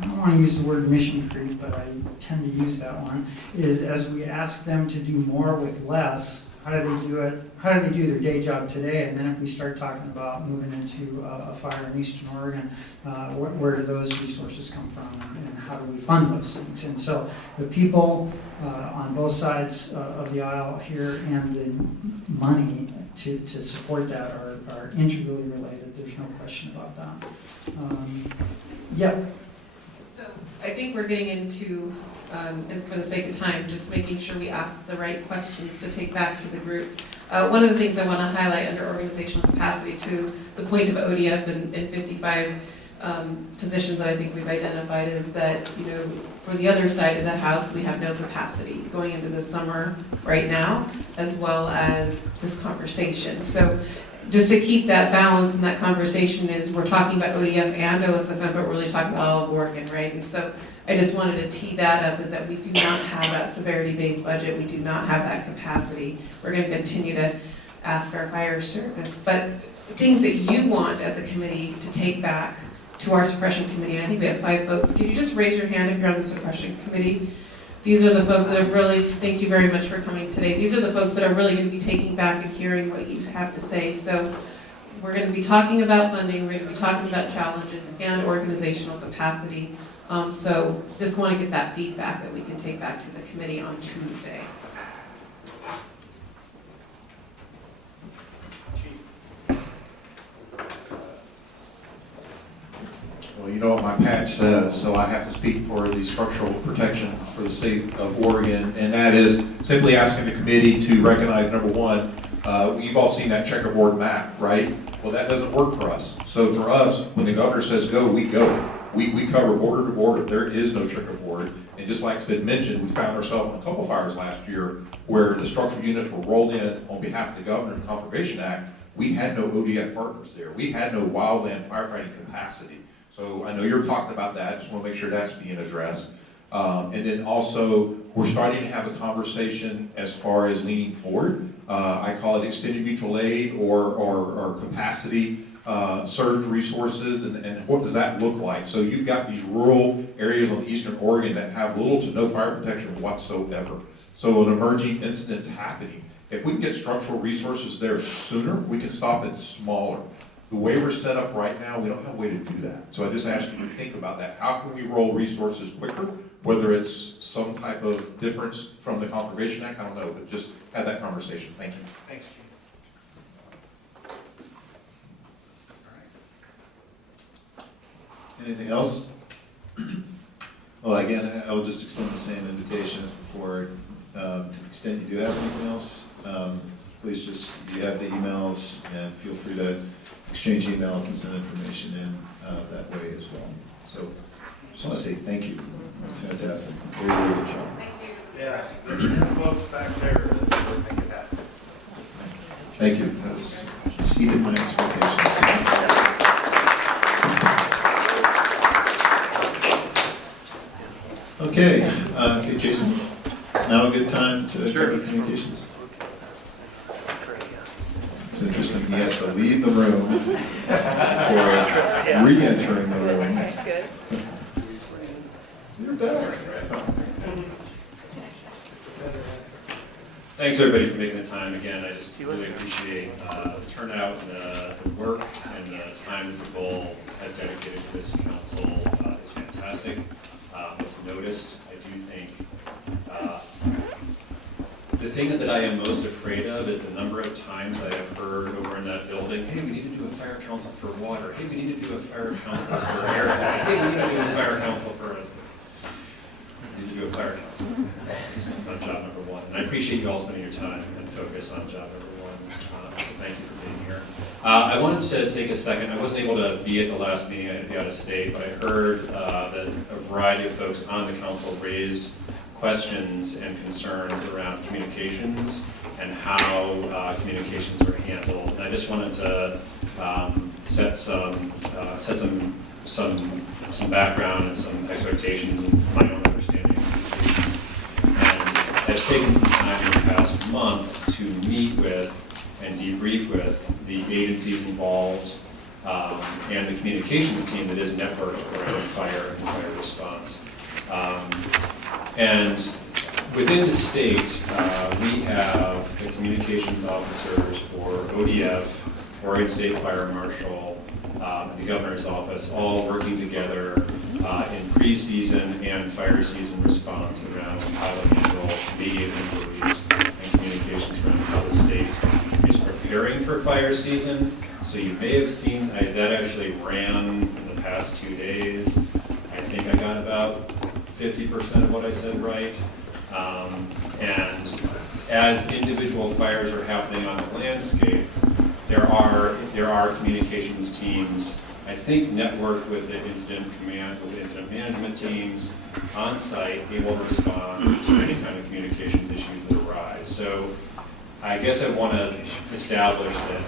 I don't want to use the word mission creep, but I tend to use that one, is as we ask them to do more with less, how do they do it? How do they do their day job today? And then if we start talking about moving into a fire in Eastern Oregon, where do those resources come from, and how do we fund those things? And so the people on both sides of the aisle here and the money to support that are integrally related. There's no question about that. Yep. So I think we're getting into, and for the sake of time, just making sure we ask the right questions to take back to the group. One of the things I want to highlight under organizational capacity, to the point of ODF and 55 positions that I think we've identified, is that, you know, for the other side of the house, we have no capacity going into the summer right now, as well as this conversation. So just to keep that balance in that conversation is we're talking about ODF and OSFM, but we're really talking about all of Oregon, right? And so I just wanted to tee that up, is that we do not have that severity-based budget. We do not have that capacity. We're going to continue to ask our fire service. But things that you want as a committee to take back to our suppression committee, and I think we have 5 folks. Can you just raise your hand if you're on the suppression committee? These are the folks that have really, thank you very much for coming today. These are the folks that are really going to be taking back and hearing what you have to say. So we're going to be talking about funding, we're going to be talking about challenges and organizational capacity. So just want to get that feedback that we can take back to the committee on Tuesday. Well, you know what my patch says, so I have to speak for the structural protection for the state of Oregon, and that is simply asking the committee to recognize, number one, you've all seen that checkerboard map, right? Well, that doesn't work for us. So for us, when the governor says go, we go. We cover border to border. There is no checkerboard. And just like it's been mentioned, we found ourselves in a couple fires last year where the structural units were rolled in on behalf of the Governor and Conservation Act. We had no ODF partners there. We had no wildland firefighting capacity. So I know you're talking about that. Just want to make sure that's being addressed. And then also, we're starting to have a conversation as far as leaning forward. I call it extended mutual aid or capacity surge resources, and what does that look like? So you've got these rural areas on eastern Oregon that have little to no fire protection whatsoever. So an emerging incident's happening. If we can get structural resources there sooner, we can stop it smaller. The way we're set up right now, we don't have a way to do that. So I just ask you to think about that. How can we roll resources quicker? Whether it's some type of difference from the Conservation Act, I don't know, but just have that conversation. Thank you. Thanks. Anything else? Well, again, I will just extend the same invitation as before. To the extent you do have anything else, please just, you have the emails, and feel free to exchange emails and send information in that way as well. So, just want to say thank you. It's fantastic. Very, very good job. Yeah, the folks back there really make it happen. Thank you. That's exceeded my expectations. Okay, okay, Jason, it's now a good time to cover communications. It's interesting, he has to leave the room for re-entering the room. Good. You're back. Thanks everybody for making the time. Again, I just really appreciate the turnout and the work and the time that you all have dedicated to this council. It's fantastic. What's noticed, I do think, the thing that I am most afraid of is the number of times I have heard over in that building, hey, we need to do a fire council for water. Hey, we need to do a fire council for air quality. Hey, we need to do a fire council for us. We need to do a fire council. It's not job number one. And I appreciate you all spending your time and focus on job number one. So thank you for being here. I wanted to take a second. I wasn't able to be at the last meeting. I had to be out of state, but I heard that a variety of folks on the council raised questions and concerns around communications and how communications are handled. And I just wanted to set some background and some expectations and my own understanding of communications. And I've taken some time in the past month to meet with and debrief with the agencies involved and the communications team that is networked around fire and fire response. And within the state, we have the communications officers for ODF, Oregon State Fire Marshal, and the Governor's Office, all working together in pre-season and fire season response around how to handle media inquiries and communications around how the state is preparing for fire season. So you may have seen, that actually ran in the past 2 days. I think I got about 50% of what I said right. And as individual fires are happening on the landscape, there are communications teams, I think, networked with the incident command, with the incident management teams on site, able to respond to any kind of communications issues that arise. So I guess I want to establish that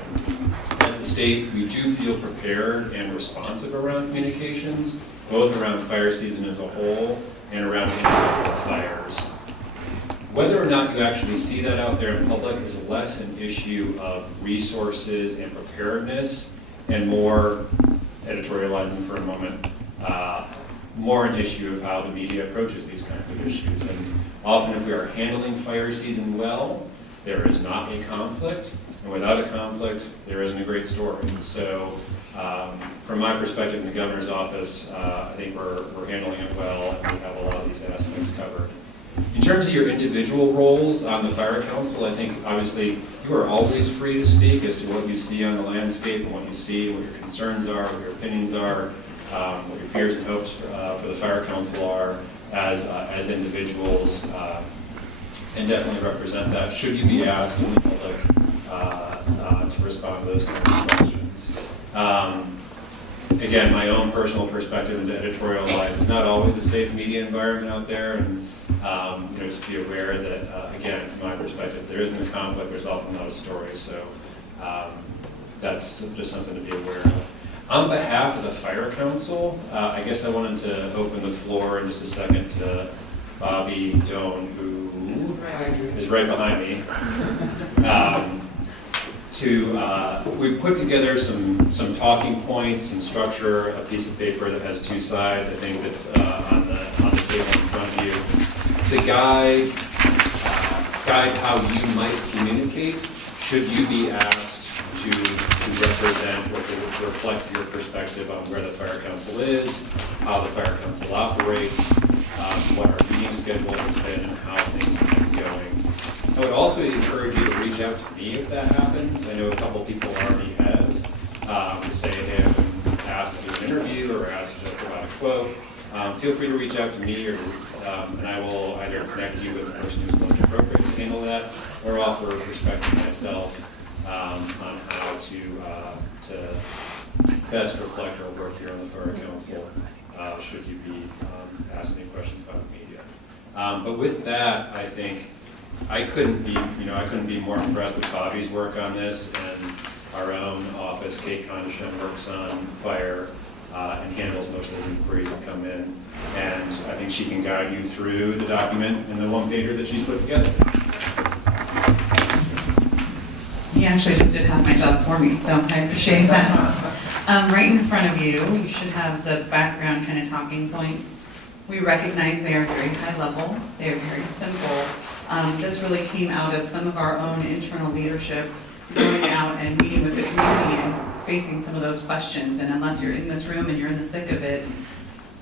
as the state, we do feel prepared and responsive around communications, both around fire season as a whole and around individual fires. Whether or not you actually see that out there in public is less an issue of resources and preparedness and more, editorializing for a moment, more an issue of how the media approaches these kinds of issues. And often if we are handling fire season well, there is not a conflict, and without a conflict, there isn't a great story. So from my perspective in the Governor's Office, I think we're handling it well, and we have a lot of these aspects covered. In terms of your individual roles on the Fire Council, I think obviously you are always free to speak as to what you see on the landscape and what you see, what your concerns are, what your opinions are, what your fears and hopes for the Fire Council are as individuals, and definitely represent that should you be asked in the public to respond to those kinds of questions. again, my own personal perspective and to editorialize, it's not always a safe media environment out there, and just be aware that, again, from my perspective, there isn't a conflict, there's often not a story, so that's just something to be aware of. On behalf of the Fire Council, I guess I wanted to open the floor in just a second to Bobby Doan, who is right behind me. We put together some talking points, some structure, a piece of paper that has two sides, I think that's on the table in front of you, to guide how you might communicate should you be asked to represent or to reflect your perspective on where the Fire Council is, how the Fire Council operates, what our meeting schedule has been, and how things have been going. I would also encourage you to reach out to me if that happens. I know a couple people already have, to say, hey, I've been asked to do an interview or asked to provide a quote. Feel free to reach out to me, and I will either connect you with the person who's most appropriate to handle that, or offer a perspective myself on how to best reflect our work here on the Fire Council, should you be asked any questions about the media. But with that, I think I couldn't be more impressed with Bobby's work on this, and our own office, Kate Condishan, works on fire and handles most of those inquiries that come in. And I think she can guide you through the document and the one-pager that she's put together. He actually just did half my job for me, so I appreciate that. Right in front of you, you should have the background kind of talking points. We recognize they are very high level, they are very simple. This really came out of some of our own internal leadership going out and meeting with the community and facing some of those questions. And unless you're in this room and you're in the thick of it,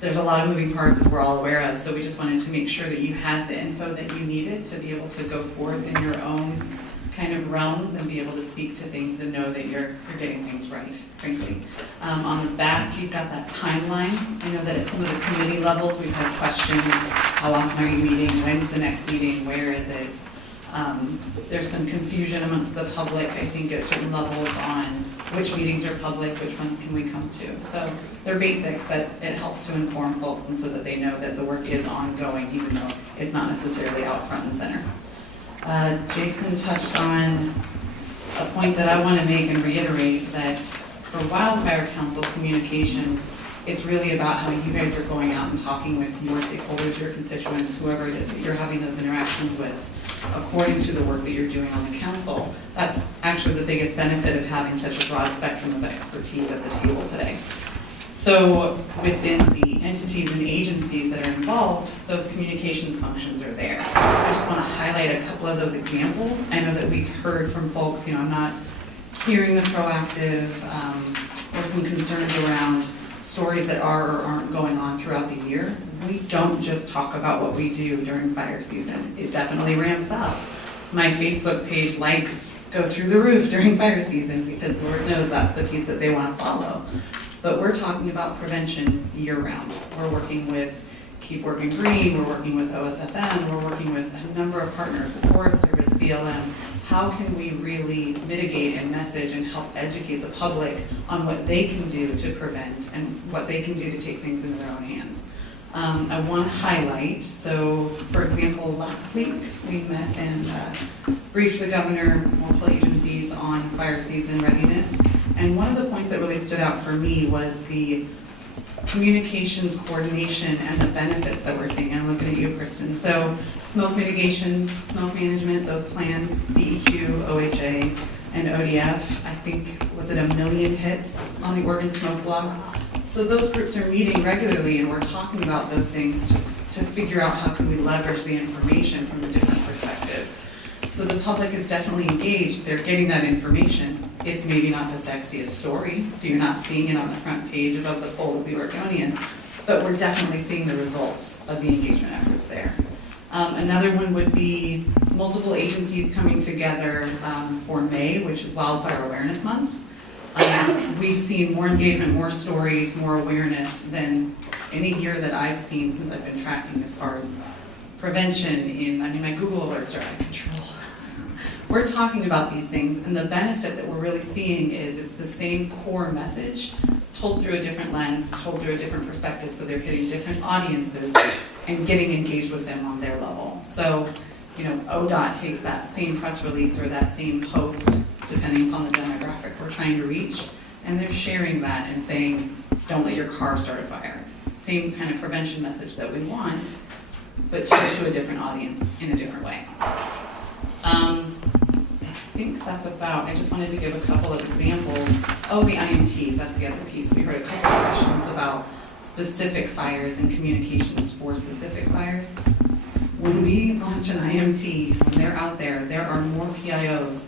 there's a lot of moving parts that we're all aware of. So we just wanted to make sure that you had the info that you needed to be able to go forth in your own kind of realms and be able to speak to things and know that you're getting things right, frankly. On the back, you've got that timeline. I know that at some of the committee levels, we've had questions. How often are you meeting? When's the next meeting? Where is it? There's some confusion amongst the public, I think, at certain levels on which meetings are public, which ones can we come to. So they're basic, but it helps to inform folks and so that they know that the work is ongoing, even though it's not necessarily out front and center. Jason touched on a point that I want to make and reiterate, that for Wildfire Council communications, it's really about how you guys are going out and talking with your stakeholders, your constituents, whoever it is that you're having those interactions with, according to the work that you're doing on the council. That's actually the biggest benefit of having such a broad spectrum of expertise at the table today. So within the entities and agencies that are involved, those communications functions are there. I just want to highlight a couple of those examples. I know that we've heard from folks, I'm not hearing the proactive or some concerns around stories that are or aren't going on throughout the year. We don't just talk about what we do during fire season. It definitely ramps up. My Facebook page likes go through the roof during fire season because Lord knows that's the piece that they want to follow. But we're talking about prevention year-round. We're working with Keep Working Green, we're working with OSFM, we're working with a number of partners, the Forest Service, BLM. How can we really mitigate and message and help educate the public on what they can do to prevent and what they can do to take things into their own hands? I want to highlight, so for example, last week we met and briefed the governor, multiple agencies on fire season readiness. And one of the points that really stood out for me was the communications coordination and the benefits that we're seeing. I'm looking at you, Kristen. So smoke mitigation, smoke management, those plans, DEQ, OHA, and ODF, I think, was it 1 million hits on the Oregon Smoke Blog? So those groups are meeting regularly and we're talking about those things to figure out how can we leverage the information from the different perspectives. So the public is definitely engaged, they're getting that information. It's maybe not the sexiest story, so you're not seeing it on the front page above the fold of the Oregonian, but we're definitely seeing the results of the engagement efforts there. Another one would be multiple agencies coming together for May, which is Wildfire Awareness Month. We've seen more engagement, more stories, more awareness than any year that I've seen since I've been tracking as far as prevention my Google alerts are out of control. We're talking about these things, and the benefit that we're really seeing is it's the same core message told through a different lens, told through a different perspective, so they're hitting different audiences and getting engaged with them on their level. So, you know, ODOT takes that same press release or that same post, depending upon the demographic we're trying to reach, and they're sharing that and saying, don't let your car start a fire. Same kind of prevention message that we want, but to a different audience in a different way. I think that's about, I just wanted to give a couple of examples. Oh, the IMTs, that's the other piece. We heard a couple of questions about specific fires and communications for specific fires. When we launch an IMT, when they're out there, there are more PIOs.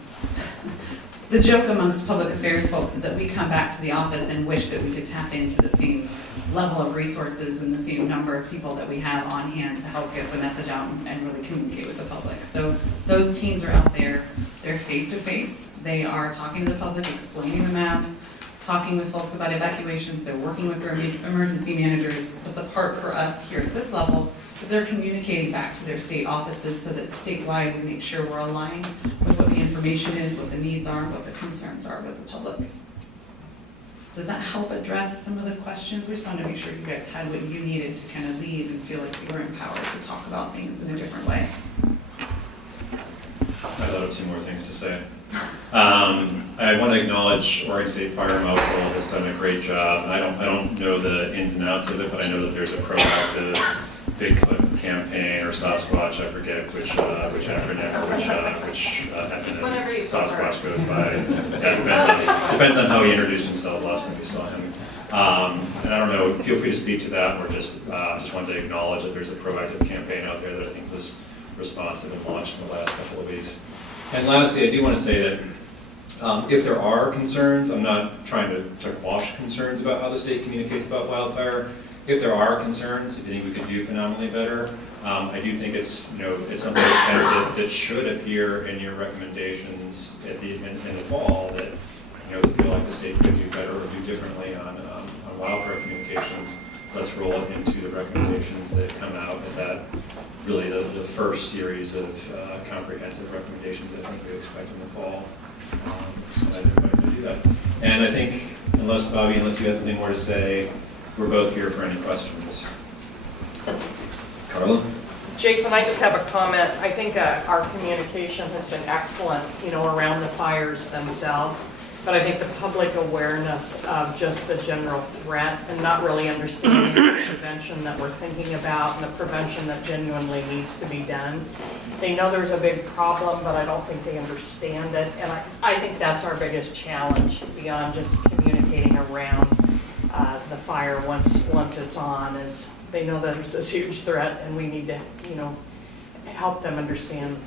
The joke amongst public affairs folks is that we come back to the office and wish that we could tap into the same level of resources and the same number of people that we have on hand to help get the message out and really communicate with the public. So those teams are out there, they're face-to-face, they are talking to the public, explaining the map, talking with folks about evacuations, they're working with their emergency managers, but the part for us here at this level is they're communicating back to their state offices so that statewide we make sure we're aligned with what the information is, what the needs are, what the concerns are with the public. Does that help address some of the questions? We just wanted to make sure you guys had what you needed to kind of lead and feel like you were empowered to talk about things in a different way. I thought of two more things to say. I want to acknowledge Oregon State Fire Marshal has done a great job. I don't know the ins and outs of it, but I know that there's a proactive Bigfoot campaign or Sasquatch, I forget which acronym or which acronym Sasquatch goes by. Yeah, depends on how he introduced himself last time we saw him. And I don't know, feel free to speak to that, or just wanted to acknowledge that there's a proactive campaign out there that I think was responsive and launched in the last couple of weeks. And lastly, I do want to say that if there are concerns, I'm not trying to quash concerns about how the state communicates about wildfire. If there are concerns, if you think we could do phenomenally better, I do think it's something that should appear in your recommendations in the fall, that we feel like the state could do better or do differently on wildfire communications. Let's roll it into the recommendations that come out at that, really the first series of comprehensive recommendations that I think we expect in the fall. So I think we're going to do that. And I think, Bobby, unless you have something more to say, we're both here for any questions. Carla? Jason, I just have a comment. I think our communication has been excellent, around the fires themselves. But I think the public awareness of just the general threat and not really understanding the prevention that we're thinking about and the prevention that genuinely needs to be done. They know there's a big problem, but I don't think they understand it. And I think that's our biggest challenge beyond just communicating around the fire once it's on, is they know that there's this huge threat and we need to, help them understand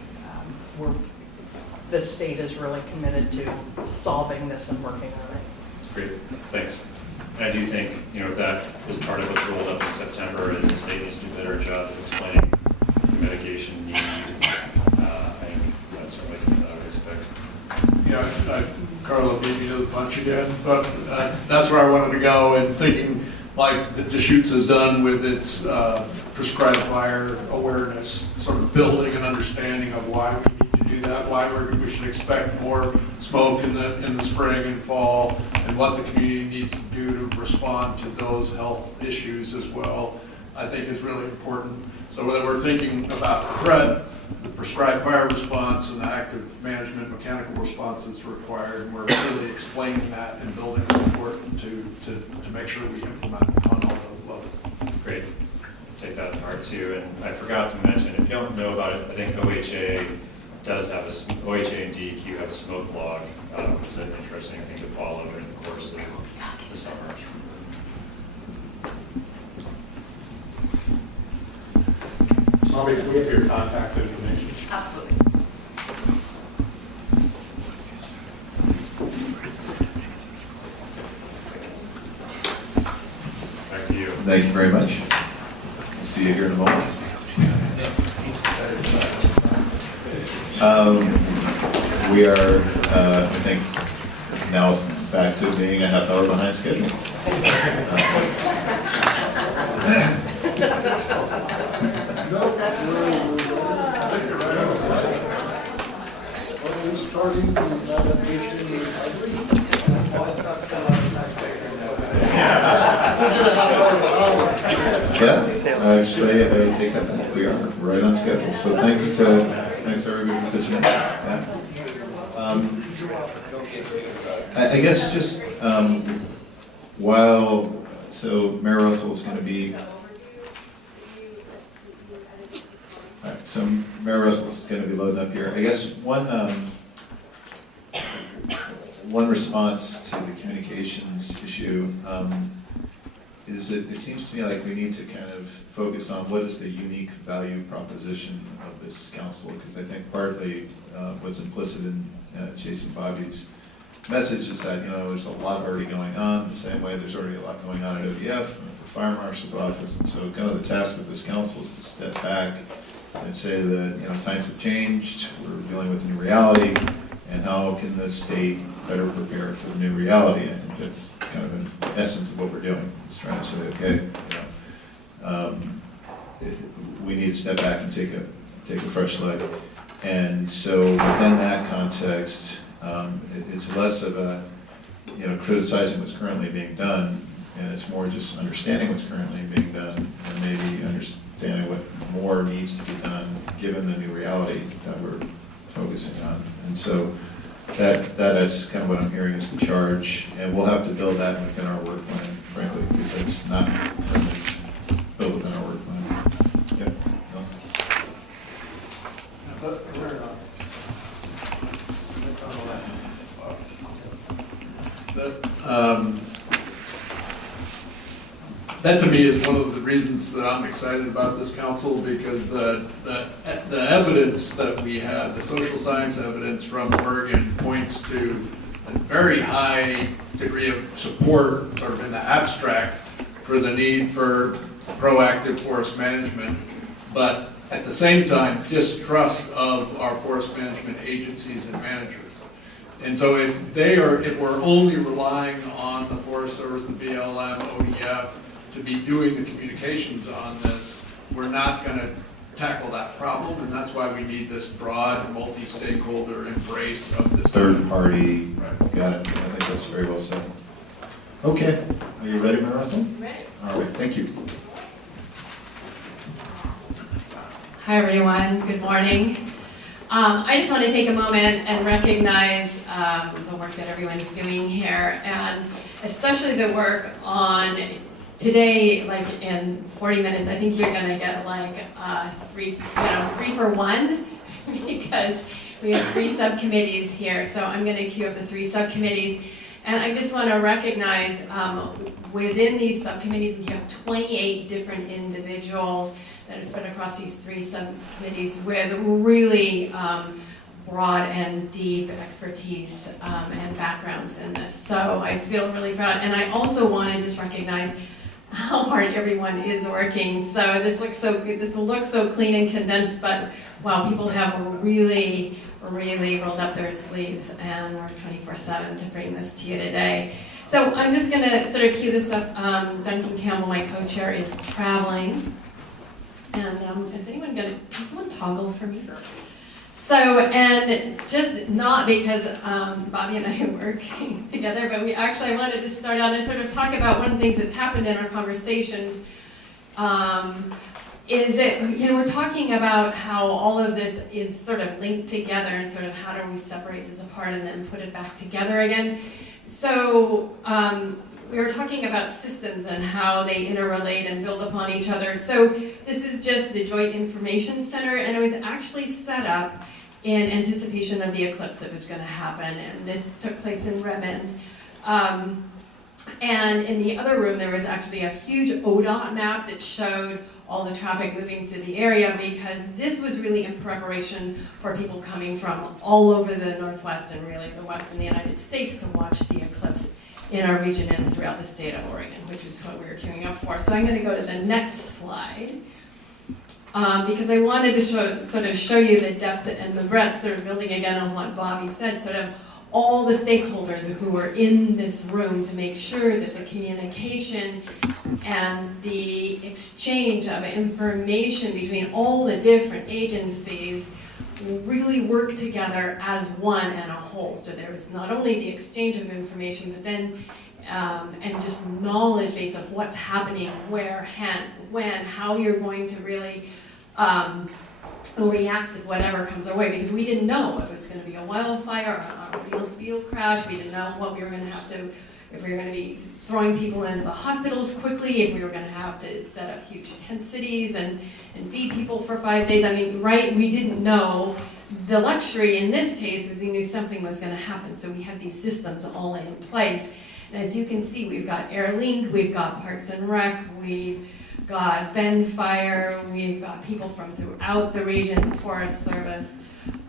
this state is really committed to solving this and working on it. Great, thanks. And I do think, if that is part of what's rolled up in September, is the state needs to do a better job of explaining the mitigation need. I think that's certainly something I would expect. Carla beat me to the punch again, but that's where I wanted to go, and thinking like the Deschutes has done with its prescribed fire awareness, sort of building an understanding of why we need to do that, why we should expect more smoke in the spring and fall, and what the community needs to do to respond to those health issues as well, I think is really important. So whether we're thinking about the threat, the prescribed fire response, and the active management mechanical response that's required, and we're really explaining that and building support to make sure we implement on all those levels. Great. Take that to heart too. And I forgot to mention, if you don't know about it, I think OHA does have OHA and DEQ have a smoke log, which is an interesting thing to follow during the course of the summer. Bobby, can we have your contact information? Absolutely. Back to you. Thank you very much. We'll see you here in a moment. We are, I think, now back to being a half hour behind schedule. Yeah, actually, I take that back. We are right on schedule. So thanks to everybody for pitching in. Yeah. I guess just so Mayor Russell is going to be. All right, so Mayor Russell's going to be loading up here. I guess one response to the communications issue is that it seems to me like we need to kind of focus on what is the unique value proposition of this council, because I think partly what's implicit in Jason Bobby's message is that, there's a lot already going on, the same way there's already a lot going on at ODF, and the Fire Marshal's office, and so kind of the task of this council is to step back and say that, times have changed, we're dealing with a new reality, and how can the state better prepare for the new reality? I think that's kind of an essence of what we're doing. It's trying to say, okay, we need to step back and take a fresh look. And so within that context, it's less of a, criticizing what's currently being done, and it's more just understanding what's currently being done, and maybe understanding what more needs to be done given the new reality that we're focusing on. And so that is kind of what I'm hearing is the charge, and we'll have to build that within our work plan, frankly, because it's not currently built within our work plan. Yep. That to me is one of the reasons that I'm excited about this council, because the evidence that we have, the social science evidence from Oregon, points to a very high degree of support, sort of in the abstract, for the need for proactive forest management, but at the same time, distrust of our forest management agencies and managers. And so if we're only relying on the Forest Service, the BLM, ODF, to be doing the communications on this, we're not going to tackle that problem, and that's why we need this broad, multi-stakeholder embrace of this. Third party, right. Got it. I think that's very well said. Okay, are you ready, Mayor Russell? Ready. All right, thank you. Hi, everyone. Good morning. I just want to take a moment and recognize the work that everyone's doing here, and especially the work on today, like in 40 minutes, I think you're going to get like three for one, because we have 3 subcommittees here. So I'm going to queue up the 3 subcommittees. And I just want to recognize within these subcommittees, we have 28 different individuals that are spread across these 3 subcommittees with really broad and deep expertise and backgrounds in this. So I feel really proud. And I also want to just recognize how hard everyone is working. So this will look so clean and condensed, but wow, people have really rolled up their sleeves and work 24/7 to bring this to you today. So I'm just going to sort of cue this up. Duncan Campbell, my co-chair, is traveling. And can someone toggle for me? So, and just not because Bobby and I are working together, but I wanted to start out and sort of talk about one of the things that's happened in our conversations is that, we're talking about how all of this is sort of linked together and sort of how do we separate this apart and then put it back together again. So we were talking about systems and how they interrelate and build upon each other. So this is just the Joint Information Center, and it was actually set up in anticipation of the eclipse that was going to happen, and this took place in Redmond. And in the other room, there was actually a huge ODOT map that showed all the traffic moving through the area, because this was really in preparation for people coming from all over the Northwest and really the West in the United States to watch the eclipse in our region and throughout the state of Oregon, which is what we were queuing up for. So I'm going to go to the next slide, because I wanted to show you the depth and the breadth, sort of building again on what Bobby said, sort of all the stakeholders who were in this room to make sure that the communication and the exchange of information between all the different agencies really work together as one and a whole. So there was not only the exchange of information, but then and just knowledge base of what's happening, where, when, how you're going to really react to whatever comes our way, because we didn't know if it was going to be a wildfire or a field crash. We didn't know what we were going to have to, if we were going to be throwing people into the hospitals quickly, if we were going to have to set up huge tent cities and feed people for 5 days. I mean, right, we didn't know. The luxury in this case was we knew something was going to happen, so we have these systems all in place. And as you can see, we've got AirLink, we've got Parks and Rec, we've got Bend Fire, we've got people from throughout the region, Forest Service,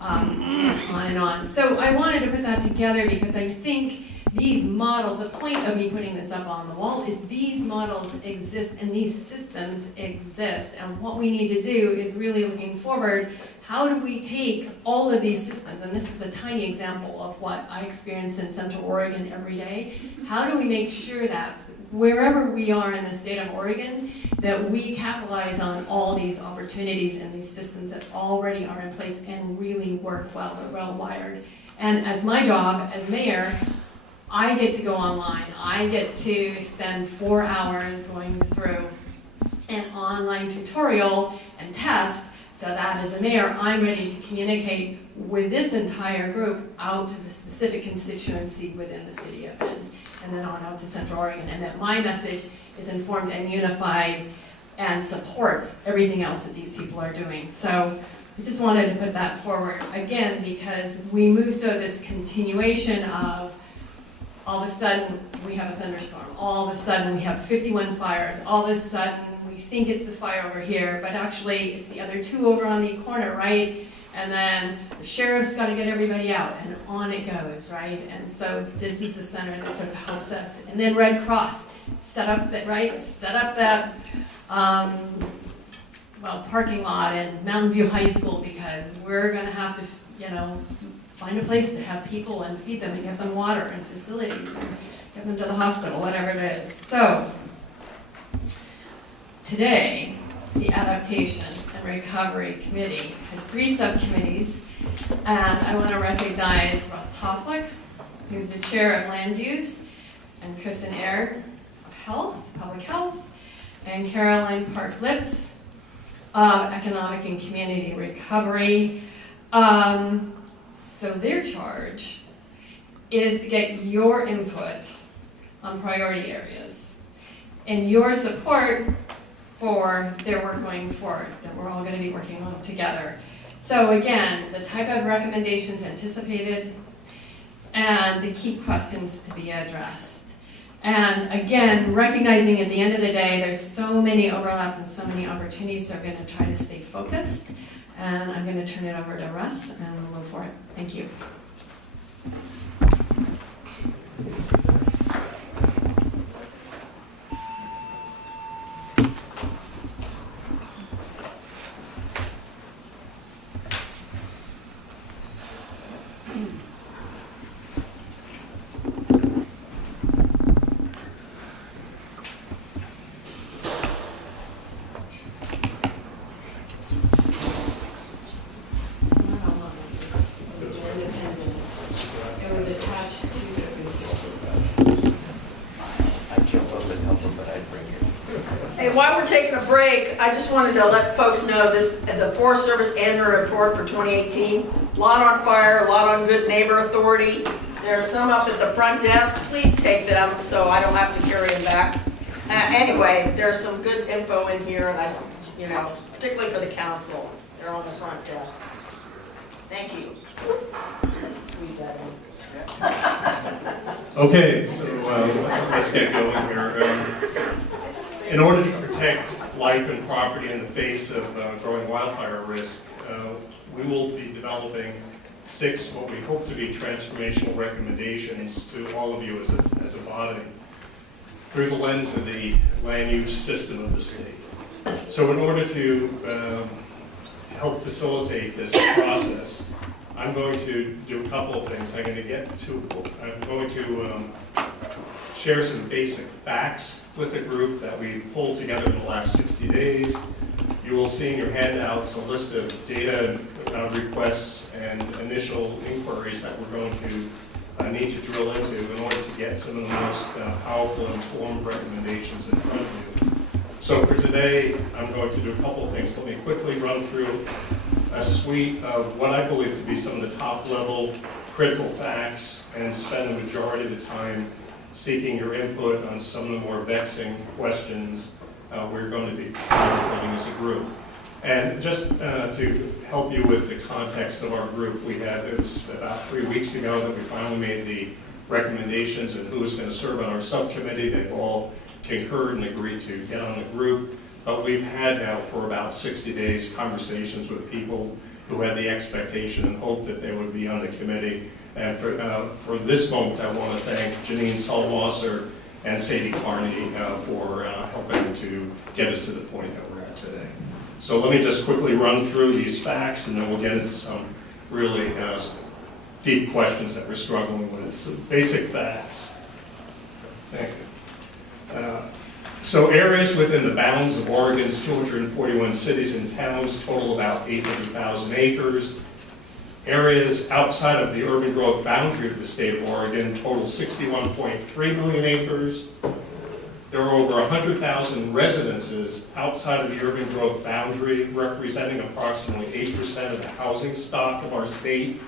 and on and on. So I wanted to put that together because I think these models, the point of me putting this up on the wall is these models exist and these systems exist. And what we need to do is really looking forward, how do we take all of these systems, and this is a tiny example of what I experience in Central Oregon every day, how do we make sure that wherever we are in the state of Oregon, that we capitalize on all these opportunities and these systems that already are in place and really work well, they're well wired. And as my job as mayor, I get to go online. I get to spend 4 hours going through an online tutorial and test so that as a mayor, I'm ready to communicate with this entire group out to the specific constituency within the city of Bend and then on out to Central Oregon, and that my message is informed and unified and supports everything else that these people are doing. So I just wanted to put that forward again because we moved to this continuation of all of a sudden we have a thunderstorm, all of a sudden we have 51 fires, all of a sudden we think it's the fire over here, but actually it's the other 2 over on the corner, right? And then the sheriff's got to get everybody out, and on it goes, right? And so this is the center that sort of helps us. And then Red Cross set up that, right? Set up that parking lot in Mountain View High School because we're going to have to, find a place to have people and feed them and get them water and facilities and get them to the hospital, whatever it is. So today, the Adaptation and Recovery Committee has 3 subcommittees, and I want to recognize Russ Hofflick, who's the chair of Land Use, and Kristen Aird of Health, Public Health, and Caroline Park-Lips of Economic and Community Recovery. So their charge is to get your input on priority areas and your support for their work going forward that we're all going to be working on together. So again, the type of recommendations anticipated and the key questions to be addressed. And again, recognizing at the end of the day, there's so many overlaps and so many opportunities, so we're going to try to stay focused. And I'm going to turn it over to Russ, and we'll go for it. Thank you. While we're taking a break, I just wanted to let folks know the Forest Service annual report for 2018. Lot on Fire, lot on Good Neighbor Authority. There are some up at the front desk. Please take them so I don't have to carry them back. Anyway, there's some good info in here, and particularly for the council. They're on the front desk. Thank you. Squeeze that in. Okay, so let's get going here. In order to protect life and property in the face of growing wildfire risk, we will be developing 6 what we hope to be transformational recommendations to all of you as a body through the lens of the land use system of the state. So in order to help facilitate this process, I'm going to do a couple of things. I'm going to share some basic facts with the group that we pulled together in the last 60 days. You will see in your handouts a list of data requests and initial inquiries that we're going to need to drill into in order to get some of the most powerful, informed recommendations in front of you. So for today, I'm going to do a couple things. Let me quickly run through a suite of what I believe to be some of the top-level critical facts and spend the majority of the time seeking your input on some of the more vexing questions we're going to be contemplating as a group. And just to help you with the context of our group, it was about 3 weeks ago that we finally made the recommendations and who was going to serve on our subcommittee. They've all concurred and agreed to get on the group. But we've had now for about 60 days conversations with people who had the expectation and hope that they would be on the committee. And for this moment, I want to thank Janine Sulwasser and Sadie Carney for helping to get us to the point that we're at today. So let me just quickly run through these facts, and then we'll get into some really deep questions that we're struggling with. So basic facts. Thank you. So areas within the bounds of Oregon's 241 cities and towns total about 800,000 acres. Areas outside of the urban growth boundary of the state of Oregon total 61.3 million acres. There are over 100,000 residences outside of the urban growth boundary, representing approximately 8% of the housing stock of our state,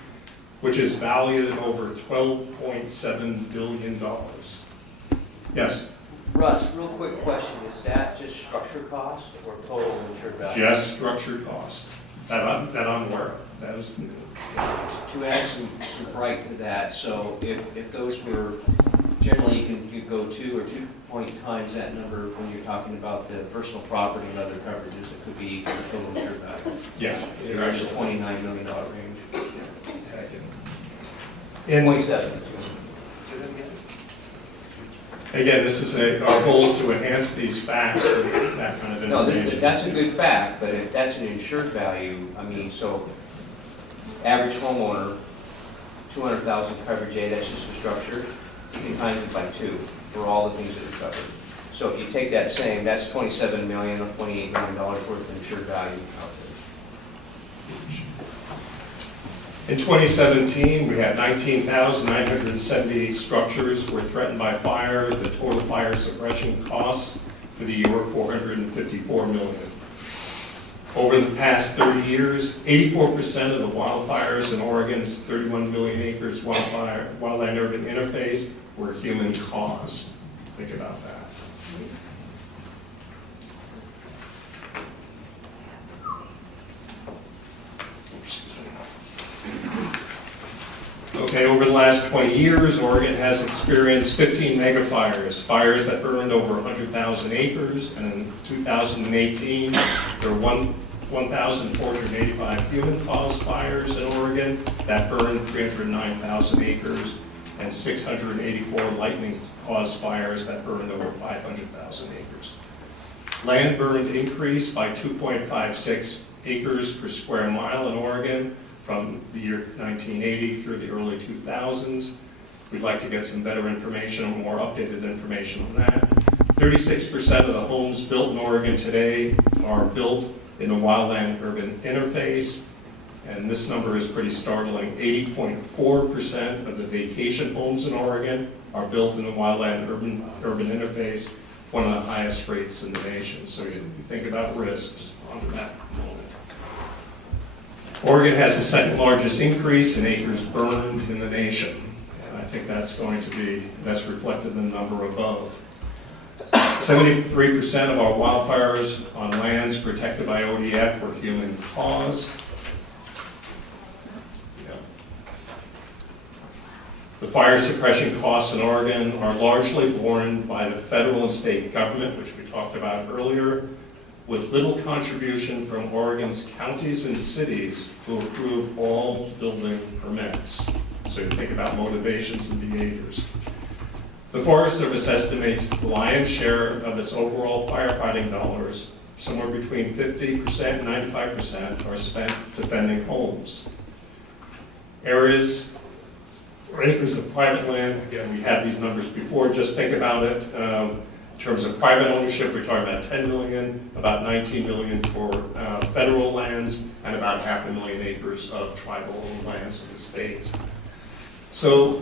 which is valued at over $12.7 billion. Yes? Russ, real quick question, is that just structure cost or total insured value? Just structure cost. That I'm aware of. That is, to add some fright to that, so if those were, generally you go 2 or 2 times that number when you're talking about the personal property and other coverages, it could be the total insured value. Yeah. It's the $29 million range. In 27. Again, this is our goal is to enhance these facts with that kind of information. No, that's a good fact, but if that's an insured value, I mean, so average homeowner, 200,000 coverage A, that's just the structure, you can times it by 2 for all the things that are covered. So if you take that saying, that's $27 million or $28 million worth of insured value out there. In 2017, we had 19,978 structures were threatened by fire. The total fire suppression costs for the year were $454 million. Over the past 30 years, 84% of the wildfires in Oregon's 31 million acres wildland urban interface were human caused. Think about that. Okay, over the last 20 years, Oregon has experienced 15 megafires, fires that burned over 100,000 acres, and in 2018, there were 1,485 human-caused fires in Oregon that burned 309,000 acres, and 684 lightning-caused fires that burned over 500,000 acres. Land burned increased by 2.56 acres per square mile in Oregon from the year 1980 through the early 2000s. We'd like to get some better information, more updated information on that. 36% of the homes built in Oregon today are built in the wildland urban interface, and this number is pretty startling. 80.4% of the vacation homes in Oregon are built in the wildland urban interface, one of the highest rates in the nation. So you think about risk, just ponder that for a moment. Oregon has the second largest increase in acres burned in the nation. And I think that's reflected in the number above. 73% of our wildfires on lands protected by ODF were human caused. The fire suppression costs in Oregon are largely borne by the federal and state government, which we talked about earlier, with little contribution from Oregon's counties and cities who approve all building permits. So you think about motivations and behaviors. The Forest Service estimates the lion's share of its overall firefighting dollars, somewhere between 50% and 95%, are spent defending homes. Areas or acres of private land, again, we had these numbers before, just think about it. In terms of private ownership, we're talking about 10 million, about 19 million for federal lands, and about 500,000 acres of tribal lands in the state. So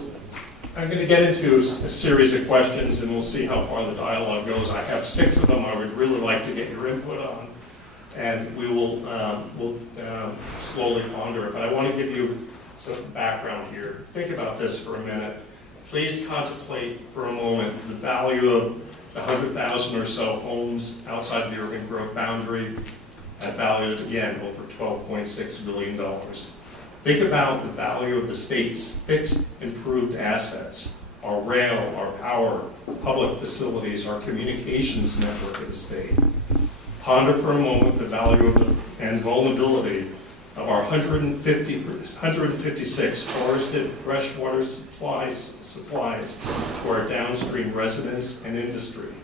I'm going to get into a series of questions, and we'll see how far the dialogue goes. I have 6 of them I would really like to get your input on, and we will slowly ponder it. But I want to give you some background here. Think about this for a minute. Please contemplate for a moment the value of the 100,000 or so homes outside of the urban growth boundary, and valued again over $12.6 billion. Think about the value of the state's fixed improved assets, our rail, our power, public facilities, our communications network of the state. Ponder for a moment the value of and vulnerability of our 156 forested freshwater supplies to our downstream residents and industry.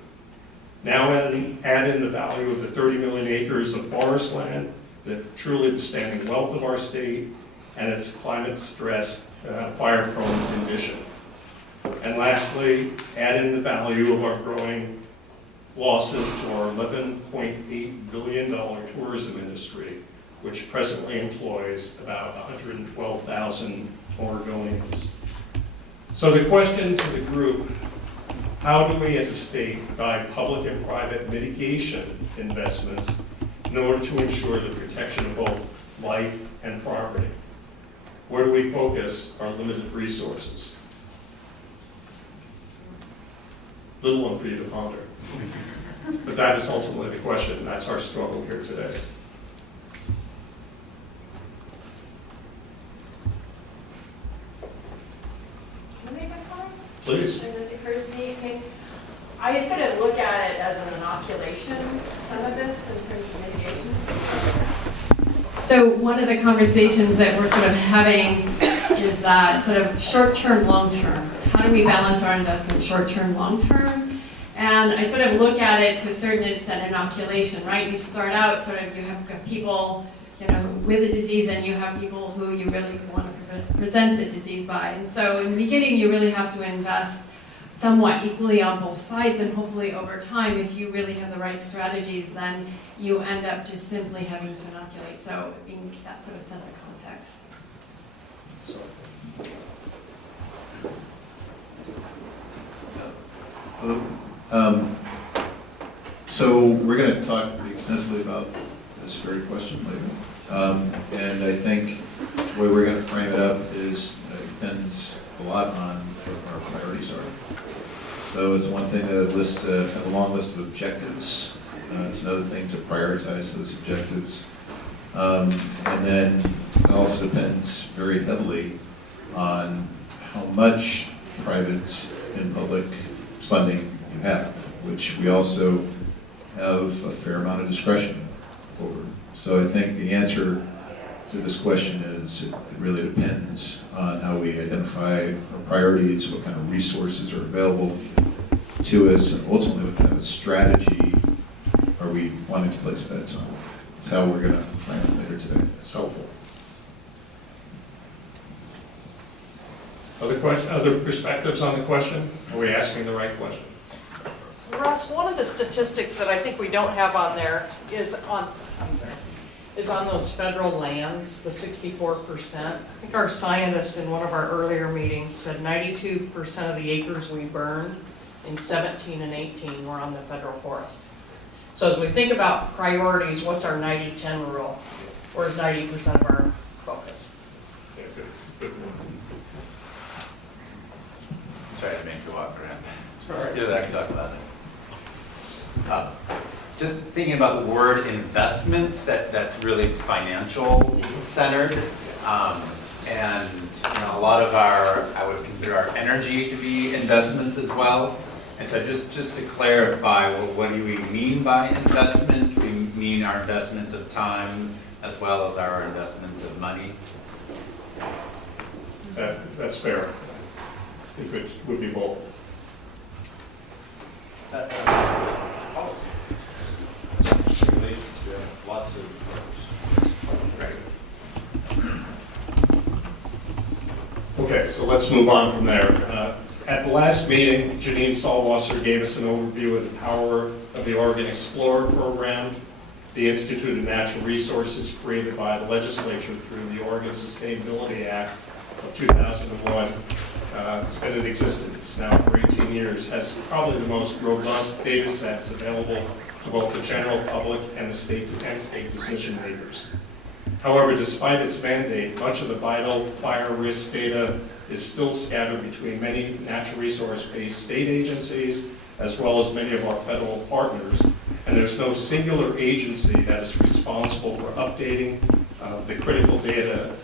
Now add in the value of the 30 million acres of forest land, the truly the standing wealth of our state, and its climate-stressed, fire-prone condition. And lastly, add in the value of our growing losses to our $11.8 billion tourism industry, which presently employs about 112,000 Oregonians. So the question to the group, how do we as a state guide public and private mitigation investments in order to ensure the protection of both life and property? Where do we focus our limited resources? Little one for you to ponder. But that is ultimately the question. That's our struggle here today. Can I make a comment? Please. And it occurs to me, I mean, I sort of look at it as an inoculation, some of this, in terms of mitigation. So one of the conversations that we're sort of having is that sort of short-term, long-term. How do we balance our investment short-term, long-term? And I sort of look at it to a certain extent inoculation, right? You start out sort of, you have people, you know, with a disease, and you have people who you really want to present the disease by. And so in the beginning, you really have to invest somewhat equally on both sides, and hopefully over time, if you really have the right strategies, then you end up just simply having to inoculate. So in that sort of sense of context. So we're going to talk pretty extensively about this very question later. And I think the way we're going to frame it up is depends a lot on what our priorities are. So it's one thing to have a long list of objectives. It's another thing to prioritize those objectives. And then it also depends very heavily on how much private and public funding you have, which we also have a fair amount of discretion over. So I think the answer to this question is it really depends on how we identify our priorities, what kind of resources are available to us, and ultimately what kind of strategy are we wanting to place bets on. That's how we're going to frame it later today. It's helpful. Other perspectives on the question? Are we asking the right question? Russ, one of the statistics that I think we don't have on there is on those federal lands, the 64%. I think our scientist in one of our earlier meetings said 92% of the acres we burned in 17 and 18 were on the federal forest. So as we think about priorities, what's our 90-10 rule? Where's 90% of our focus? Yeah, good. Sorry to make you walk around. Sorry. Yeah, I can talk about it. Just thinking about the word investments, that's really financial centered. And you know, a lot of I would consider our energy to be investments as well. And so just to clarify, well, what do we mean by investments? Do we mean our investments of time as well as our investments of money? That's fair. I think it would be both. Policy. Lots of Okay, so let's move on from there. At the last meeting, Janine Stallwasser gave us an overview of the power of the Oregon Explorer program, the Institute of Natural Resources created by the legislature through the Oregon Sustainability Act, of 2001. It's been in existence now for 18 years, has probably the most robust data sets available to both the general public and the state decision makers. However, despite its mandate, much of the vital fire risk data is still scattered between many natural resource-based state agencies, as well as many of our federal partners. And there's no singular agency that is responsible for updating the critical data,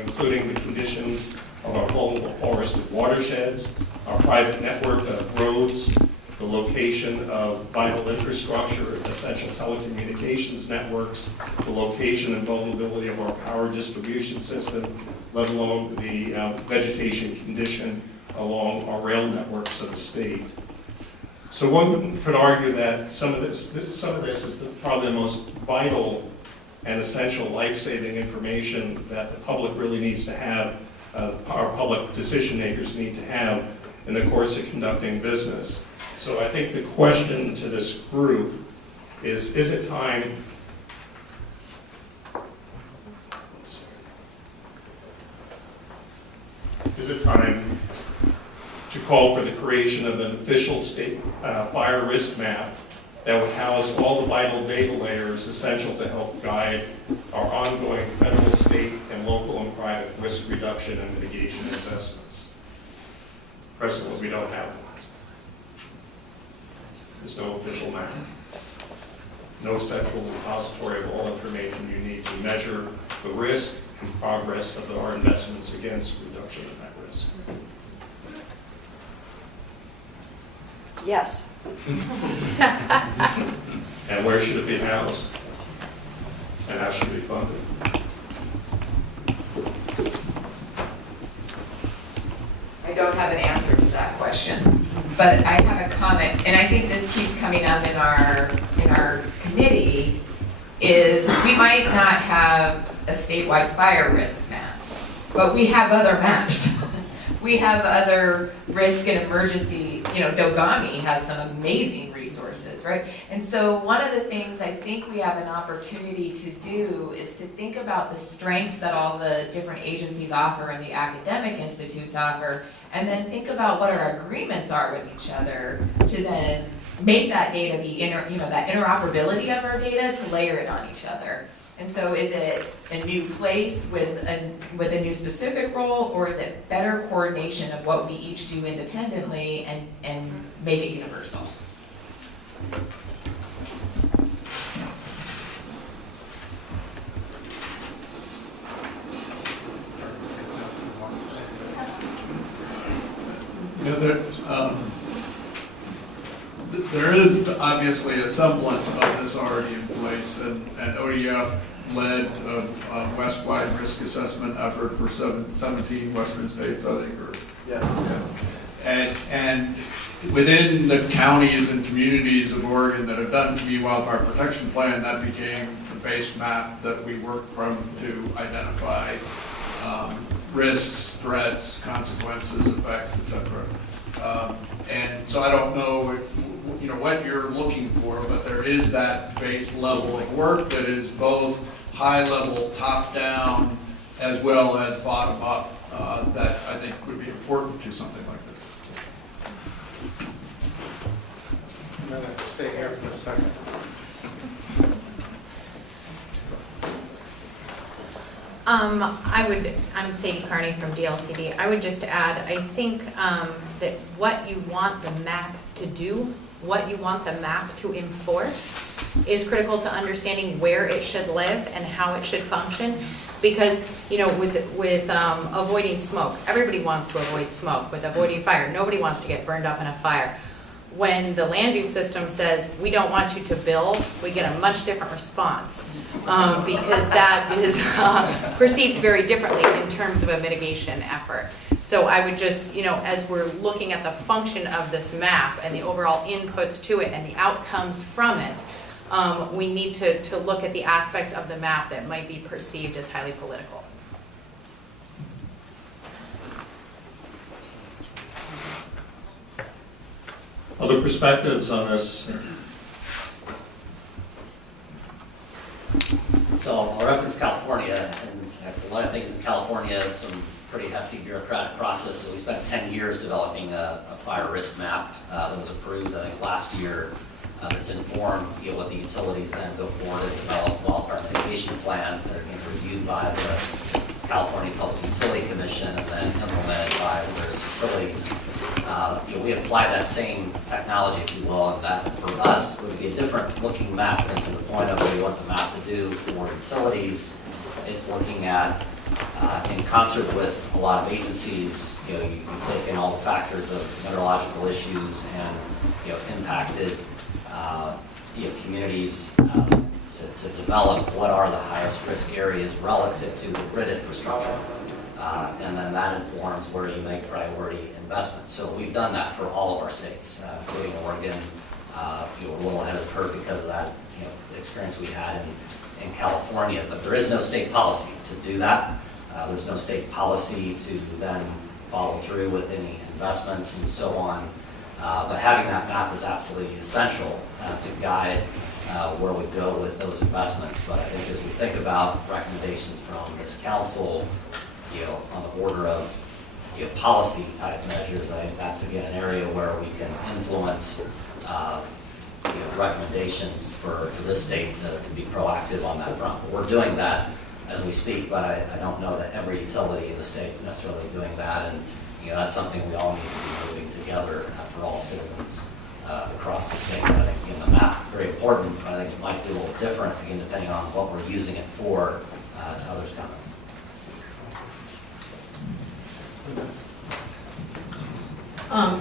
including the conditions of our vulnerable forested watersheds, our private network of roads, the location of vital infrastructure, essential telecommunications networks, the location and vulnerability of our power distribution system, let alone the vegetation condition along our rail networks of the state. So one could argue that some of this is probably the most vital and essential life-saving information that the public really needs to have, our public decision makers need to have in the course of conducting business. So I think the question to this group is it time to call for the creation of an official state fire risk map that would house all the vital data layers essential to help guide our ongoing federal, state, and local and private risk reduction and mitigation investments? Presently, we don't have one. There's no official map. No central repository of all information you need to measure the risk and progress of our investments against reduction of that risk. Yes. And where should it be housed? And how should it be funded? I don't have an answer to that question, but I have a comment, and I think this keeps coming up in our committee, is we might not have a statewide fire risk map, but we have other maps. We have other risk and emergency, Dogami has some amazing resources, right? And so one of the things I think we have an opportunity to do is to think about the strengths that all the different agencies offer and the academic institutes offer, and then think about what our agreements are with each other to then make that data be, that interoperability of our data to layer it on each other. And so is it a new place with a new specific role, or is it better coordination of what we each do independently and make it universal? There is obviously a semblance of this already in place, and ODF led a West-wide risk assessment effort for 17 western states, I think, or and within the counties and communities of Oregon that have done community wildfire protection plan, that became the base map that we worked from to identify risks, threats, consequences, effects, etc. And so I don't know what you're looking for, but there is that base level of work that is both high level, top down, as well as bottom up, that I think would be important to something like this. I'm going to stay here for a second. I'm Sadie Carney from DLCD. I would just add, I think that what you want the map to do, what you want the map to enforce, is critical to understanding where it should live and how it should function. Because, with avoiding smoke, everybody wants to avoid smoke. With avoiding fire, nobody wants to get burned up in a fire. When the land use system says, we don't want you to build, we get a much different response because that is perceived very differently in terms of a mitigation effort. So I would just, as we're looking at the function of this map and the overall inputs to it and the outcomes from it, we need to look at the aspects of the map that might be perceived as highly political. Other perspectives on this? So I'll reference California, and one of the things in California is some pretty hefty bureaucratic process. So we spent 10 years developing a fire risk map that was approved, I think, last year. That's informed what the utilities then go forward and develop wildfire mitigation plans that are being reviewed by the California Public Utility Commission and then implemented by the various utilities. We apply that same technology, if you will, and that for us would be a different looking map than to the point of what we want the map to do for utilities. It's looking at, in concert with a lot of agencies, you take in all the factors of meteorological issues and impacted communities to develop what are the highest risk areas relative to the grid infrastructure. And then that informs where you make priority investments. So we've done that for all of our states, including Oregon. We're a little ahead of the curve because of that experience we had in California. But there is no state policy to do that. There's no state policy to then follow through with any investments and so on. But having that map is absolutely essential to guide where we go with those investments. But I think as we think about recommendations from this council, on the order of policy type measures, I think that's again an area where we can influence recommendations for this state to be proactive on that front. But we're doing that as we speak, but I don't know that every utility in the state is necessarily doing that, and that's something we all need to be moving together for all citizens across the state. I think the map is very important, but I think it might be a little different, again, depending on what we're using it for. Others' comments.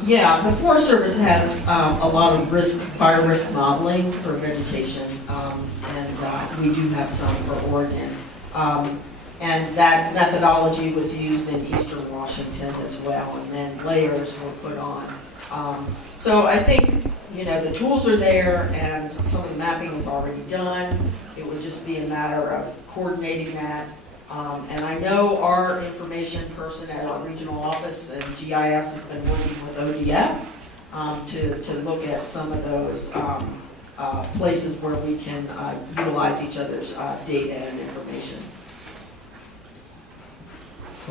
Yeah, the Forest Service has a lot of fire risk modeling for vegetation, and we do have some for Oregon. And that methodology was used in Eastern Washington as well, and then layers were put on. So I think, the tools are there, and some of the mapping is already done. It would just be a matter of coordinating that. And I know our information person at our regional office and GIS has been working with ODF to look at some of those places where we can utilize each other's data and information.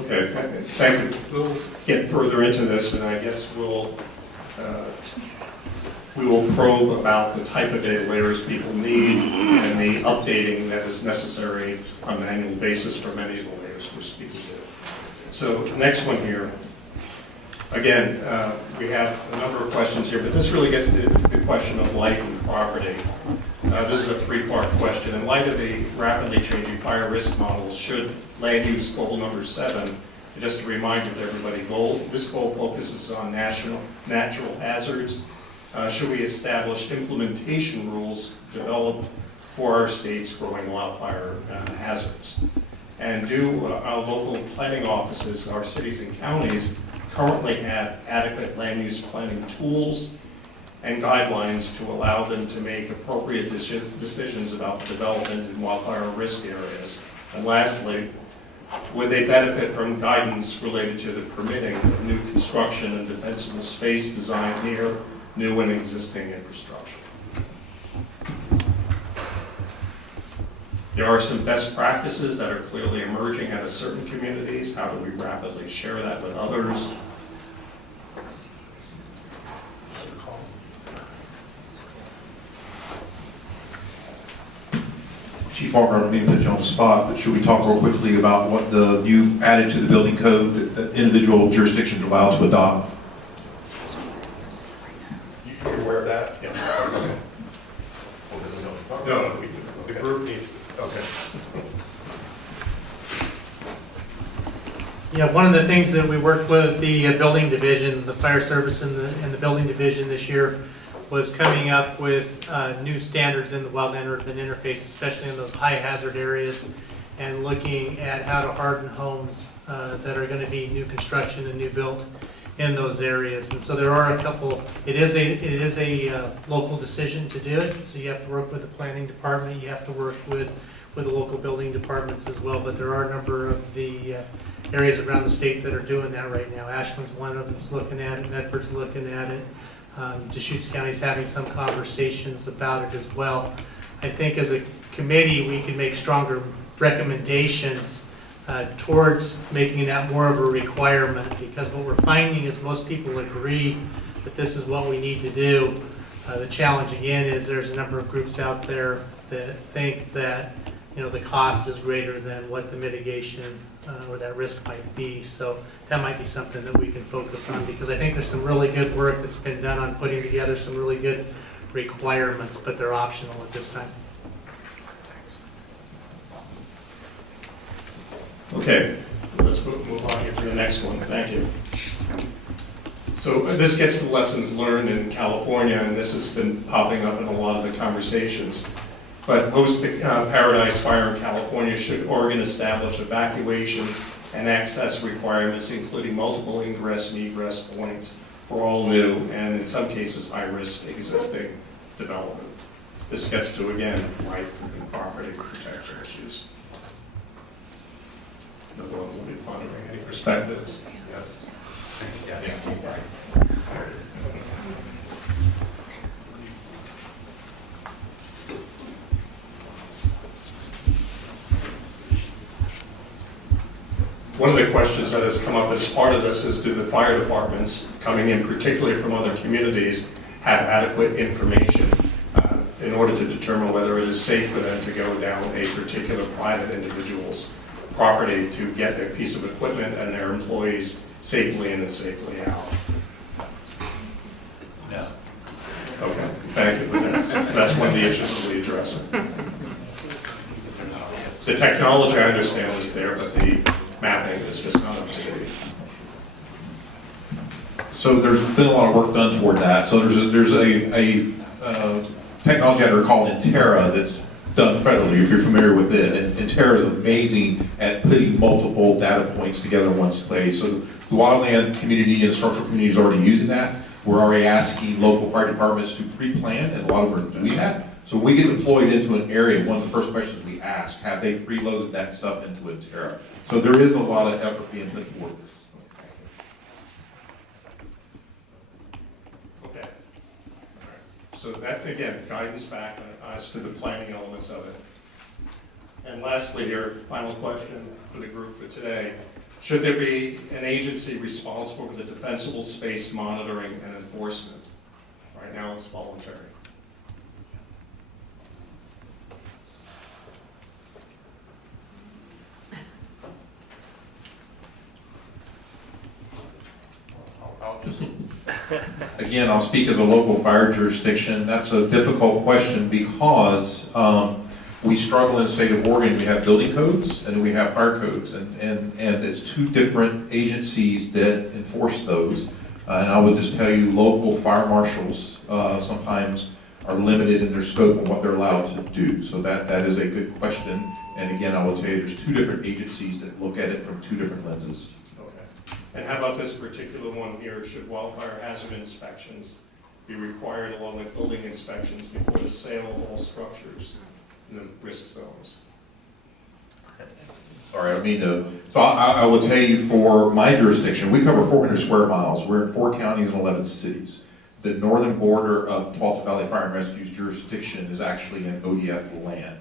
Okay, thank you. We'll get further into this, and I guess we will probe about the type of data layers people need and the updating that is necessary on an annual basis for many of the layers we're speaking to. So next one here. Again, we have a number of questions here, but this really gets to the question of life and property. This is a three-part question. In light of the rapidly changing fire risk models, should land use goal number 7, just a reminder to everybody, this goal focuses on natural hazards. Should we establish implementation rules developed for our state's growing wildfire hazards? And do our local planning offices, our cities and counties, currently have adequate land use planning tools and guidelines to allow them to make appropriate decisions about development in wildfire risk areas? And lastly, would they benefit from guidance related to the permitting of new construction and defensible space designed near new and existing infrastructure? There are some best practices that are clearly emerging out of certain communities. How do we rapidly share that with others? Chief Walker, I don't mean to put you on the spot, but should we talk real quickly about what the new added to the building code that individual jurisdictions are allowed to adopt? You're aware of that? Yeah. No, the group needs, okay. Yeah, one of the things that we worked with the building division, the fire service and the building division this year was coming up with new standards in the wildland urban interface, especially in those high hazard areas, and looking at how to harden homes that are going to be new construction and new built in those areas. And so there are a couple, it is a local decision to do it, so you have to work with the planning department, you have to work with the local building departments as well, but there are a number of the areas around the state that are doing that right now. Ashland's one of them that's looking at it, Medford's looking at it. Deschutes County's having some conversations about it as well. I think as a committee we can make stronger recommendations towards making that more of a requirement, because what we're finding is most people agree that this is what we need to do. The challenge again is there's a number of groups out there that think that the cost is greater than what the mitigation or that risk might be. So that might be something that we can focus on, because I think there's some really good work that's been done on putting together some really good requirements, but they're optional at this time. Okay, let's move on here to the next one. Thank you. So this gets to lessons learned in California, and this has been popping up in a lot of the conversations. But post the Paradise Fire in California, should Oregon establish evacuation and access requirements, including multiple ingress and egress points for all new and in some cases high-risk existing development? This gets to, again, life and property protection issues. Another one will be pondering any perspectives. Yes. Yeah. One of the questions that has come up as part of this is, do the fire departments, coming in particularly from other communities, have adequate information in order to determine whether it is safe for them to go down a particular private individual's property to get a piece of equipment and their employees safely in and safely out? No. Okay, thank you. That's one of the issues that we address. The technology, I understand, is there, but the mapping is just not up to date. So there's been a lot of work done toward that. So there's a technology out there called Intera that's done federally, if you're familiar with it. And Intera is amazing at putting multiple data points together in one place. So the wildland community and the structural community is already using that. We're already asking local fire departments to pre-plan, and a lot of them are doing that. So when we get deployed into an area, one of the first questions we ask, have they preloaded that stuff into Intera? So there is a lot of effort being put toward this. Okay. All right. So that, again, guidance back as to the planning elements of it. And lastly here, final question for the group for today. Should there be an agency responsible for the defensible space monitoring and enforcement? Right now it's voluntary. Again, I'll speak as a local fire jurisdiction. That's a difficult question because we struggle in the state of Oregon. We have building codes and we have fire codes, and it's two different agencies that enforce those. And I would just tell you, local fire marshals sometimes are limited in their scope of what they're allowed to do. So that is a good question. And again, I will tell you, there's two different agencies that look at it from two different lenses. And how about this particular one here? Should wildfire hazard inspections be required along with building inspections before the sale of all structures in the risk zones? Sorry, I don't mean to. So I will tell you, for my jurisdiction, we cover 400 square miles. We're in 4 counties and 11 cities. The northern border of Tualatin Valley Fire and Rescue's jurisdiction is actually in ODF land.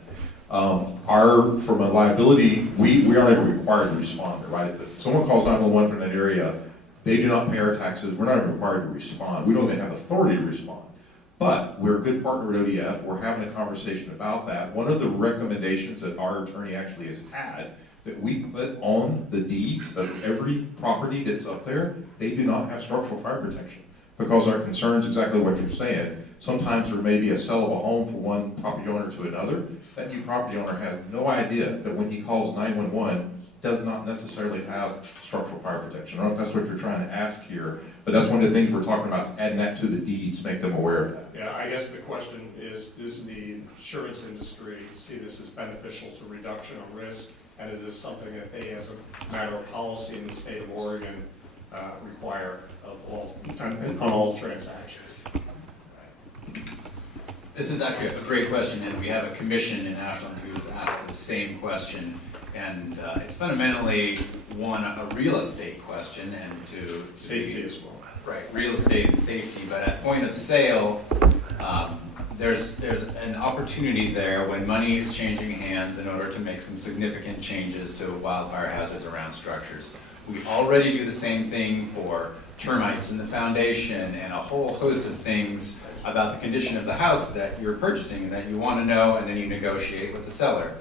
From a liability, we aren't even required to respond, right? If someone calls 911 from that area, they do not pay our taxes. We're not even required to respond. We don't even have authority to respond. But we're a good partner with ODF. We're having a conversation about that. One of the recommendations that our attorney actually has had, that we put on the deeds of every property that's up there, they do not have structural fire protection. Because our concern is exactly what you're saying. Sometimes there may be a sale of a home for one property owner to another. That new property owner has no idea that when he calls 911, does not necessarily have structural fire protection. I don't know if that's what you're trying to ask here, but that's one of the things we're talking about, is adding that to the deeds, make them aware of that. Yeah, I guess the question is, does the insurance industry see this as beneficial to reduction of risk? And is this something that they, as a matter of policy in the state of Oregon, require on all transactions? This is actually a great question, and we have a commission in Ashland who's asked the same question. And it's fundamentally, one, a real estate question, and two, safety as well. Right, real estate and safety. But at point of sale, there's an opportunity there when money is changing hands in order to make some significant changes to wildfire hazards around structures. We already do the same thing for termites in the foundation and a whole host of things about the condition of the house that you're purchasing and that you want to know, and then you negotiate with the seller.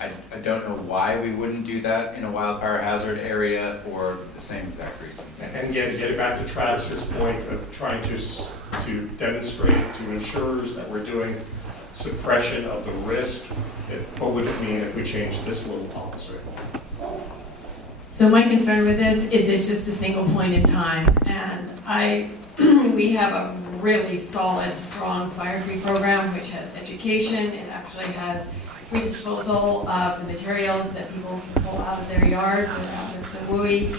I don't know why we wouldn't do that in a wildfire hazard area for the same exact reasons. And again, getting back to Travis's point of trying to demonstrate to insurers that we're doing suppression of the risk, what would it mean if we changed this little policy? So my concern with this is it's just a single point in time, and we have a really solid, strong fire-free program which has education. It actually has free disposal of the materials that people can pull out of their yards or out of the WUI,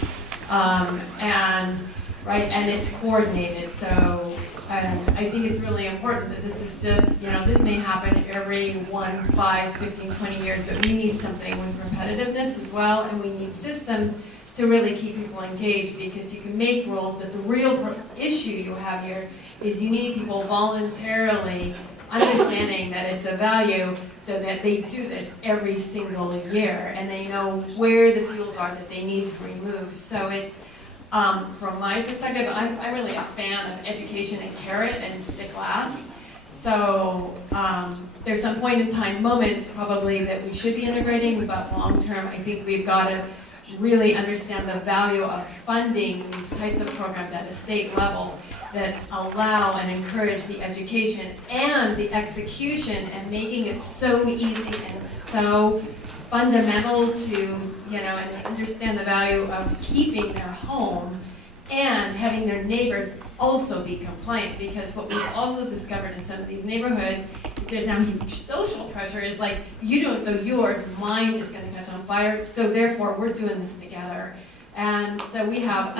and it's coordinated. So I think it's really important that this is just, this may happen every 1, 5, 15, 20 years, but we need something with repetitiveness as well, and we need systems to really keep people engaged, because you can make rules, but the real issue you have here is you need people voluntarily understanding that it's a value, so that they do this every single year, and they know where the fuels are that they need to remove. So it's, from my perspective, I'm really a fan of education and carrot and stick last. So there's some point in time moments probably that we should be integrating, but long term, I think we've got to really understand the value of funding these types of programs at a state level that allow and encourage the education and the execution, and making it so easy and so fundamental to, and understand the value of keeping their home and having their neighbors also be compliant. Because what we've also discovered in some of these neighborhoods, there's now huge social pressure. It's like, you don't do yours, mine is going to catch on fire, so therefore we're doing this together. And so we have,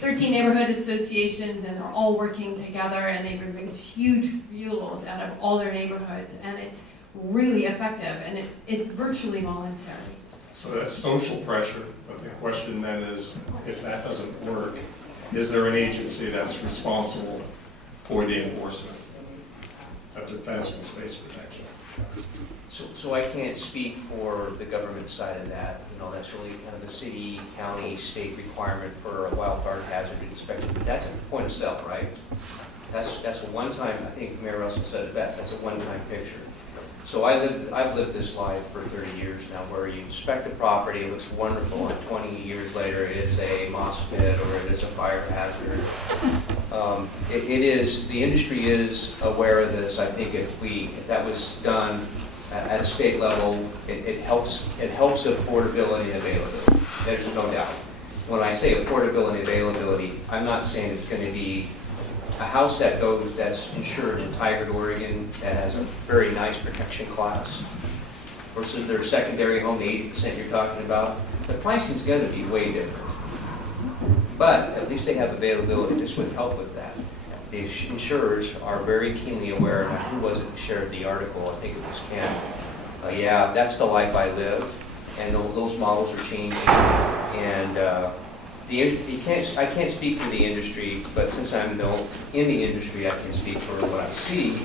13 neighborhood associations, and they're all working together, and they've removed huge fuels out of all their neighborhoods, and it's really effective, and it's virtually voluntary. So that's social pressure, but the question then is, if that doesn't work, is there an agency that's responsible for the enforcement of defense and space protection? So I can't speak for the government side of that. That's really kind of a city, county, state requirement for a wildfire hazard inspection. But that's at the point of sale, right? That's a one-time, I think Mayor Russell said it best, that's a one-time picture. So I've lived this life for 30 years now, where you inspect a property, it looks wonderful, and 20 years later it's a moss pit or it is a fire hazard. The industry is aware of this. I think if that was done at a state level, it helps affordability and availability. There's no doubt. When I say affordability and availability, I'm not saying it's going to be a house that's insured in Tigard, Oregon, that has a very nice protection class, versus their secondary home, the 80% you're talking about. The pricing's going to be way different. But at least they have availability. This would help with that. The insurers are very keenly aware. Now, who was it who shared the article? I think it was Ken. Yeah, that's the life I live, and those models are changing. And I can't speak for the industry, but since I'm in the industry, I can speak for what I see,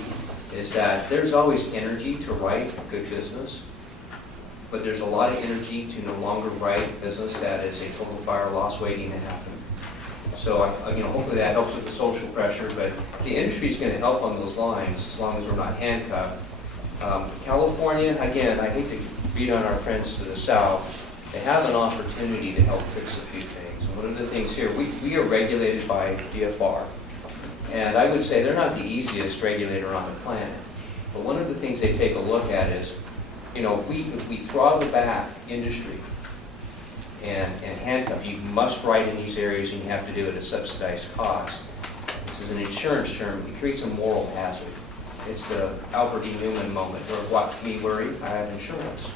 is that there's always energy to write good business, but there's a lot of energy to no longer write business that is a total fire loss waiting to happen. So, hopefully that helps with the social pressure, but the industry is going to help on those lines as long as we're not handcuffed. California, again, I hate to beat on our friends to the south, they have an opportunity to help fix a few things. And one of the things here, we are regulated by DFR. And I would say they're not the easiest regulator on the planet. But one of the things they take a look at is, if we throttle back industry and handcuff, you must write in these areas and you have to do it at a subsidized cost. This is an insurance term. It creates a moral hazard. It's the Albert E. Newman moment, or what me worry, I have insurance.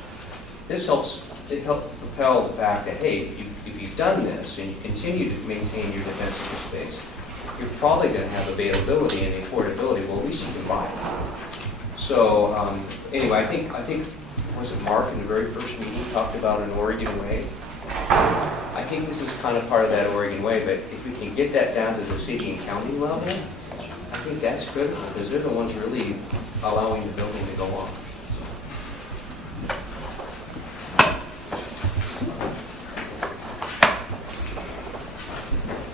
It helps propel the fact that, hey, if you've done this and you continue to maintain your defensible space, you're probably going to have availability and affordability. Well, at least you can buy it. So anyway, I think was it Mark in the very first meeting talked about an Oregon way? I think this is kind of part of that Oregon way, but if we can get that down to the city and county level, I think that's critical, because they're the ones really allowing the building to go on.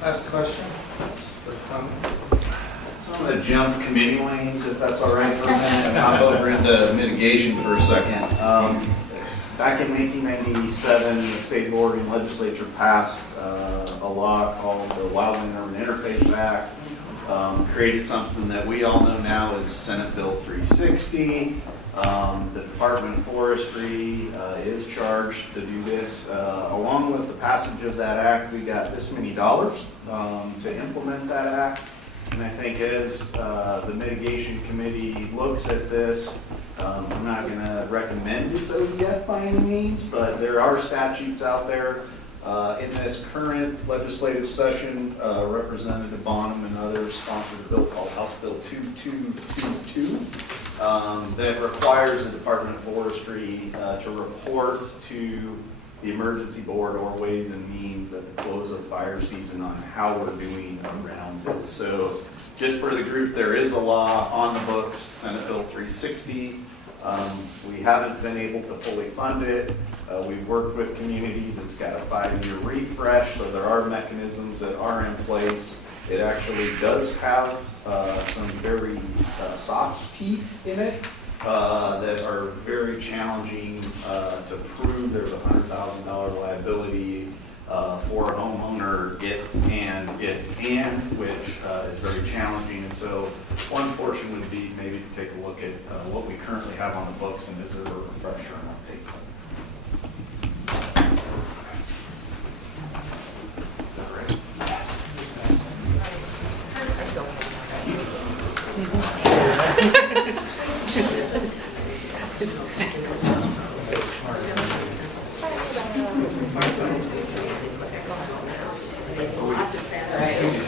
Last question? So I'm going to jump committee lanes, if that's all right for a minute, and hop over into mitigation for a second. Back in 1997, the state of Oregon legislature passed a law called the Wildland Urban Interface Act, created something that we all know now as Senate Bill 360. The Department of Forestry is charged to do this. Along with the passage of that act, we got this many dollars to implement that act. And I think as the mitigation committee looks at this, I'm not going to recommend it's ODF by any means, but there are statutes out there in this current legislative session. Representative Bonham and others sponsored a bill called House Bill 2222 that requires the Department of Forestry to report to the Emergency Board or Ways and Means at the close of fire season on how we're doing around it. So just for the group, there is a law on the books, Senate Bill 360. We haven't been able to fully fund it. We've worked with communities. It's got a 5-year refresh, so there are mechanisms that are in place. It actually does have some very soft teeth in it that are very challenging to prove. There's a $100,000 liability for a homeowner if and, which is very challenging. And so one portion would be maybe to take a look at what we currently have on the books and is there a refresher and update. Is that right?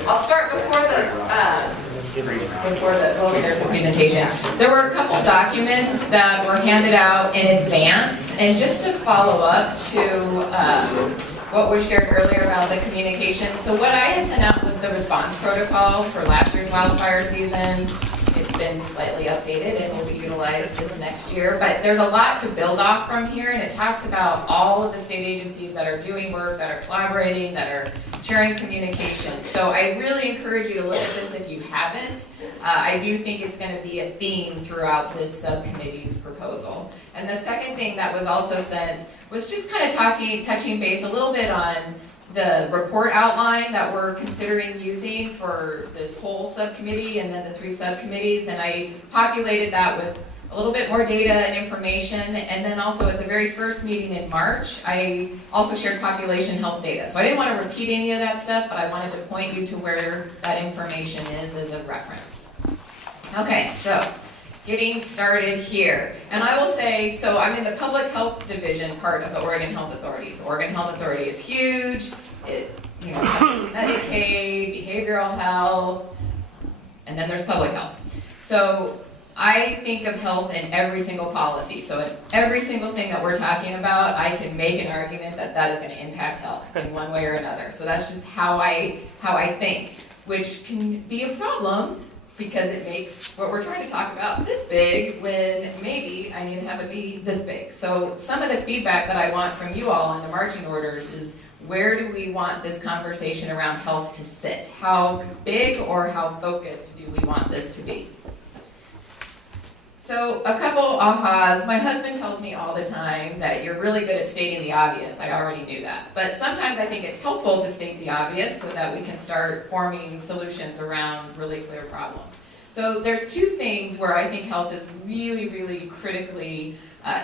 I'll start before there's a presentation. There were a couple documents that were handed out in advance, and just to follow up to what was shared earlier about the communication. So what I had sent out was the response protocol for last year's wildfire season. It's been slightly updated and will be utilized this next year, but there's a lot to build off from here, and it talks about all of the state agencies that are doing work, that are collaborating, that are sharing communication. So I really encourage you to look at this if you haven't. I do think it's going to be a theme throughout this subcommittee's proposal. And the second thing that was also sent was just kind of touching base a little bit on the report outline that we're considering using for this whole subcommittee and then the 3 subcommittees. And I populated that with a little bit more data and information. And then also at the very first meeting in March, I also shared population health data. So I didn't want to repeat any of that stuff, but I wanted to point you to where that information is as a reference. Okay, so getting started here. And I will say, so I'm in the public health division part of the Oregon Health Authority. So Oregon Health Authority is huge. It, has Medicaid, behavioral health, and then there's public health. So I think of health in every single policy. So in every single thing that we're talking about, I can make an argument that that is going to impact health in one way or another. So that's just how I think, which can be a problem because it makes what we're trying to talk about this big when maybe I need to have it be this big. So some of the feedback that I want from you all on the marching orders is, where do we want this conversation around health to sit? How big or how focused do we want this to be? So a couple ahas. My husband tells me all the time that you're really good at stating the obvious. I already knew that. But sometimes I think it's helpful to state the obvious so that we can start forming solutions around really clear problems. So there's 2 things where I think health is really, really critically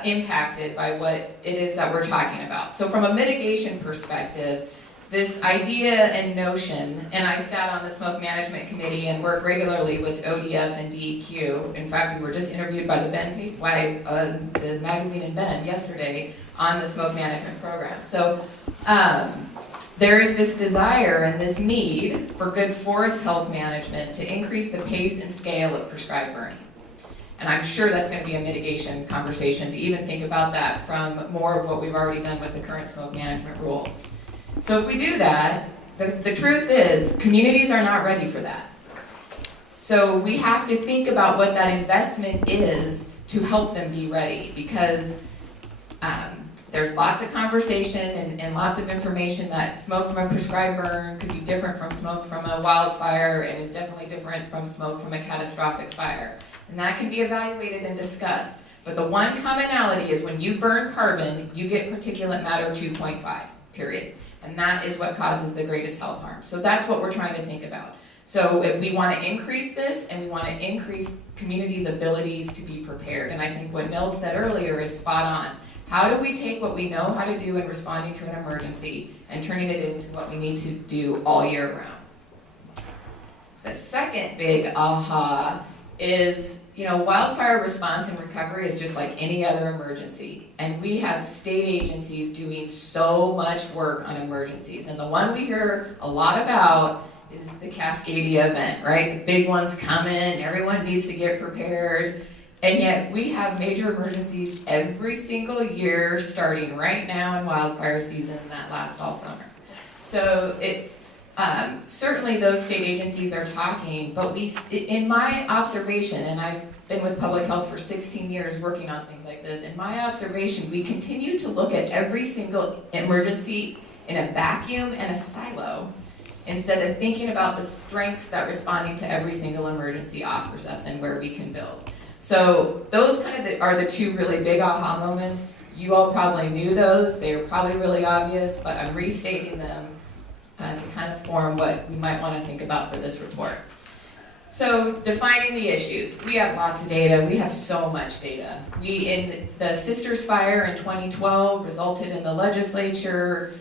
impacted by what it is that we're talking about. So from a mitigation perspective, this idea and notion, and I sat on the smoke management committee and work regularly with ODF and DEQ. In fact, we were just interviewed by the the magazine in Bend yesterday on the smoke management program. So there is this desire and this need for good forest health management to increase the pace and scale of prescribed burning. And I'm sure that's going to be a mitigation conversation to even think about that from more of what we've already done with the current smoke management rules. So if we do that, the truth is communities are not ready for that. So we have to think about what that investment is to help them be ready, because there's lots of conversation and lots of information that smoke from a prescribed burn could be different from smoke from a wildfire, and is definitely different from smoke from a catastrophic fire. And that can be evaluated and discussed. But the one commonality is when you burn carbon, you get particulate matter 2.5, period. And that is what causes the greatest health harm. So that's what we're trying to think about. So if we want to increase this, and we want to increase communities' abilities to be prepared. And I think what Nils said earlier is spot on. How do we take what we know how to do in responding to an emergency and turning it into what we need to do all year round? The second big aha is, wildfire response and recovery is just like any other emergency. And we have state agencies doing so much work on emergencies. And the one we hear a lot about is the Cascadia event, right? The big one's coming, everyone needs to get prepared. And yet we have major emergencies every single year, starting right now in wildfire season, that lasts all summer. So it's certainly those state agencies are talking, but in my observation, and I've been with public health for 16 years working on things like this, in my observation, we continue to look at every single emergency in a vacuum and a silo, instead of thinking about the strengths that responding to every single emergency offers us and where we can build. So those are the two really big aha moments. You all probably knew those. They were probably really obvious, but I'm restating them to kind of form what we might want to think about for this report. So defining the issues. We have lots of data. We have so much data. In the Sisters Fire in 2012 resulted in the legislature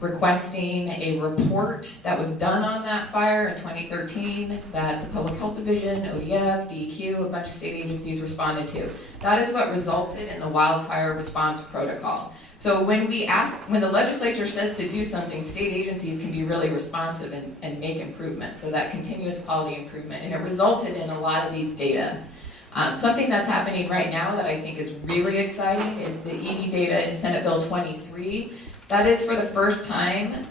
requesting a report that was done on that fire in 2013 that the Public Health Division, ODF, DEQ, a bunch of state agencies responded to. That is what resulted in the Wildfire Response Protocol. So when the legislature says to do something, state agencies can be really responsive and make improvements, so that continuous quality improvement. And it resulted in a lot of these data. Something that's happening right now that I think is really exciting is the ED data in Senate Bill 23. That is for the first time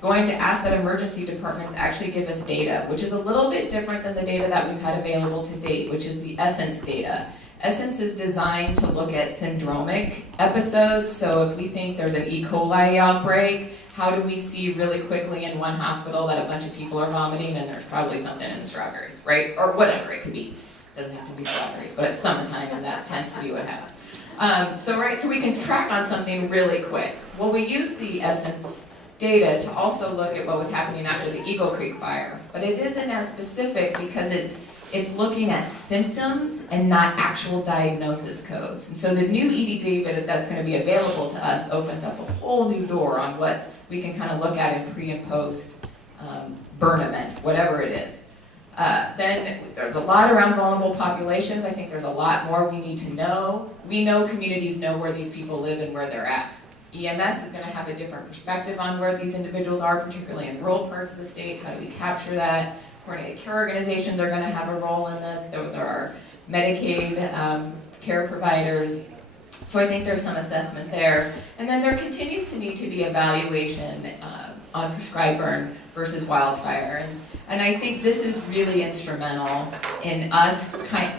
going to ask that emergency departments actually give us data, which is a little bit different than the data that we've had available to date, which is the Essence data. Essence is designed to look at syndromic episodes, so if we think there's an E. coli outbreak, how do we see really quickly in one hospital that a bunch of people are vomiting and there's probably something in the strawberries, right? Or whatever it could be. It doesn't have to be strawberries, but it's summertime and that tends to be what happens. So we can track on something really quick. Well, we use the Essence data to also look at what was happening after the Eagle Creek fire, but it isn't as specific because it's looking at symptoms and not actual diagnosis codes. And so the new ED data that's going to be available to us opens up a whole new door on what we can kind of look at in pre and post burn event, whatever it is. Then there's a lot around vulnerable populations. I think there's a lot more we need to know. We know communities know where these people live and where they're at. EMS is going to have a different perspective on where these individuals are, particularly in rural parts of the state. How do we capture that? Coordinated care organizations are going to have a role in this. Those are our Medicaid care providers. So I think there's some assessment there. And then there continues to need to be evaluation on prescribed burn versus wildfire. And I think this is really instrumental in us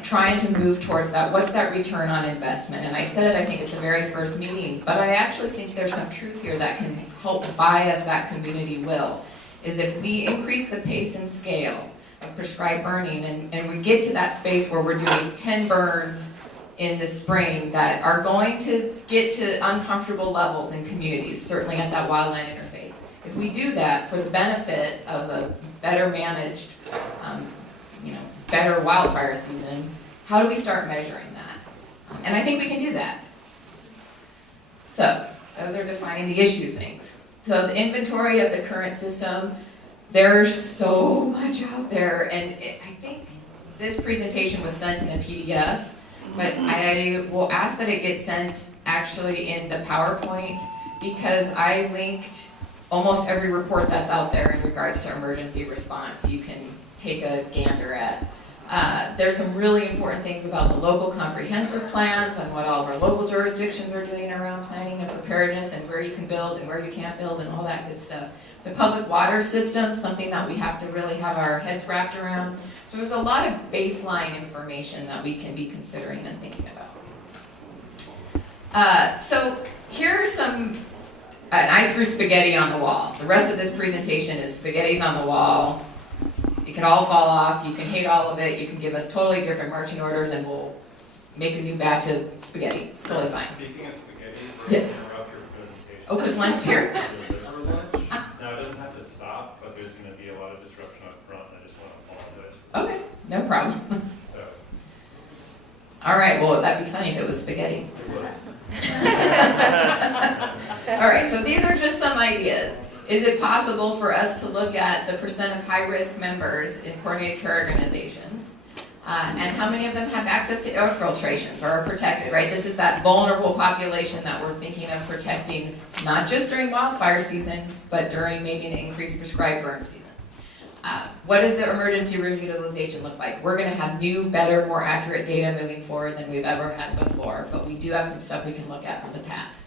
trying to move towards that. What's that return on investment? And I said it, I think, at the very first meeting, but I actually think there's some truth here that can help buy us that community will, is if we increase the pace and scale of prescribed burning and we get to that space where we're doing 10 burns in the spring that are going to get to uncomfortable levels in communities, certainly at that wildland interface. If we do that for the benefit of a better managed, better wildfire season, how do we start measuring that? And I think we can do that. So, those are defining the issue things. So the inventory of the current system, there's so much out there, and I think this presentation was sent in a PDF, but I will ask that it gets sent actually in the PowerPoint, because I linked almost every report that's out there in regards to emergency response you can take a gander at. There's some really important things about the local comprehensive plans and what all of our local jurisdictions are doing around planning and preparedness and where you can build and where you can't build and all that good stuff. The public water system, something that we have to really have our heads wrapped around. So there's a lot of baseline information that we can be considering and thinking about. So here are some, and I threw spaghetti on the wall. The rest of this presentation is spaghetti's on the wall. It can all fall off, you can hate all of it, you can give us totally different marching orders and we'll make a new batch of spaghetti. It's totally fine. Speaking of spaghetti, Yeah. interrupt your presentation. Oh, because lunch here? For lunch? No, it doesn't have to stop, but there's going to be a lot of disruption up front, and I just want to apologize. Okay, no problem. So, All right, well, that'd be funny if it was spaghetti. it would. All right, so these are just some ideas. Is it possible for us to look at the percent of high-risk members in coordinated care organizations? And how many of them have access to air filtrations or are protected, right? This is that vulnerable population that we're thinking of protecting, not just during wildfire season, but during maybe an increased prescribed burn season. What does the emergency room utilization look like? We're gonna have new, better, more accurate data moving forward than we've ever had before, but we do have some stuff we can look at from the past.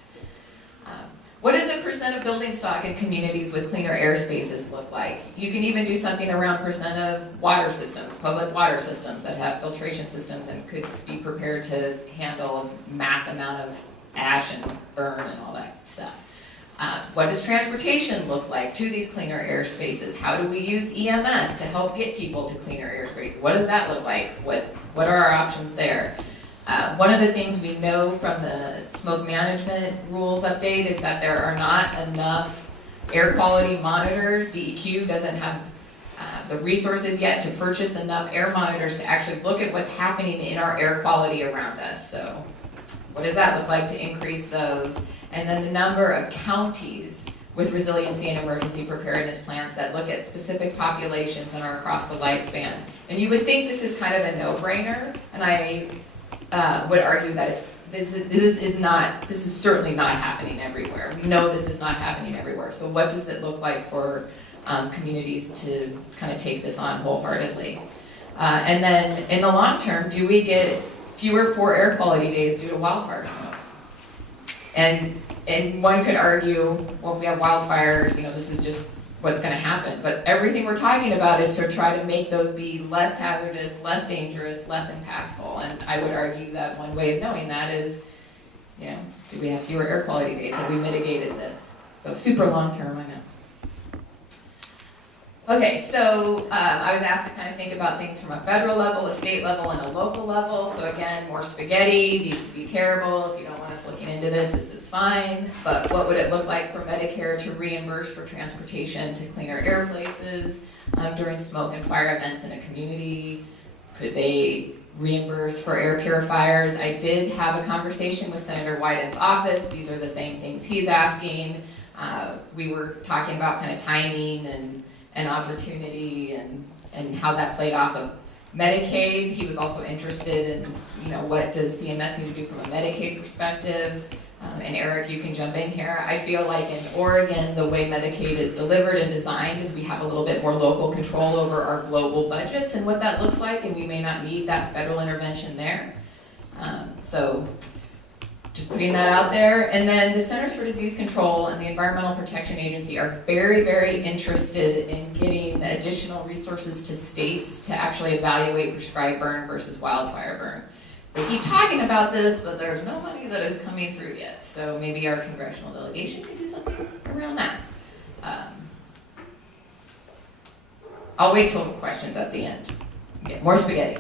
What does the percent of building stock in communities with cleaner air spaces look like? You can even do something around percent of water systems, public water systems that have filtration systems and could be prepared to handle a mass amount of ash and burn and all that stuff. What does transportation look like to these cleaner air spaces? How do we use EMS to help get people to cleaner air spaces? What does that look like? What are our options there? One of the things we know from the smoke management rules update is that there are not enough air quality monitors. DEQ doesn't have the resources yet to purchase enough air monitors to actually look at what's happening in our air quality around us. So what does that look like to increase those? And then the number of counties with resiliency and emergency preparedness plans that look at specific populations and are across the lifespan. And you would think this is kind of a no-brainer, and I would argue that this is certainly not happening everywhere. We know this is not happening everywhere. So what does it look like for communities to kind of take this on wholeheartedly? And then in the long term, do we get fewer poor air quality days due to wildfire smoke? And one could argue, well, if we have wildfires, this is just what's going to happen. But everything we're talking about is to try to make those be less hazardous, less dangerous, less impactful. And I would argue that one way of knowing that is, do we have fewer air quality days? Have we mitigated this? So super long term, I know. Okay, so I was asked to kind of think about things from a federal level, a state level, and a local level. So again, more spaghetti. These could be terrible. If you don't want us looking into this is fine. But what would it look like for Medicare to reimburse for transportation to cleaner air places during smoke and fire events in a community? Could they reimburse for air purifiers? I did have a conversation with Senator Wyden's office. These are the same things he's asking. We were talking about kind of timing and opportunity and how that played off of Medicaid. He was also interested in, what does CMS need to do from a Medicaid perspective? And Eric, you can jump in here. I feel like in Oregon, the way Medicaid is delivered and designed is we have a little bit more local control over our global budgets and what that looks like, and we may not need that federal intervention there. So just putting that out there. And then the Centers for Disease Control and the Environmental Protection Agency are very, very interested in getting additional resources to states to actually evaluate prescribed burn versus wildfire burn. They keep talking about this, but there's no money that is coming through yet. So maybe our congressional delegation can do something around that. I'll wait till questions at the end. Just get more spaghetti.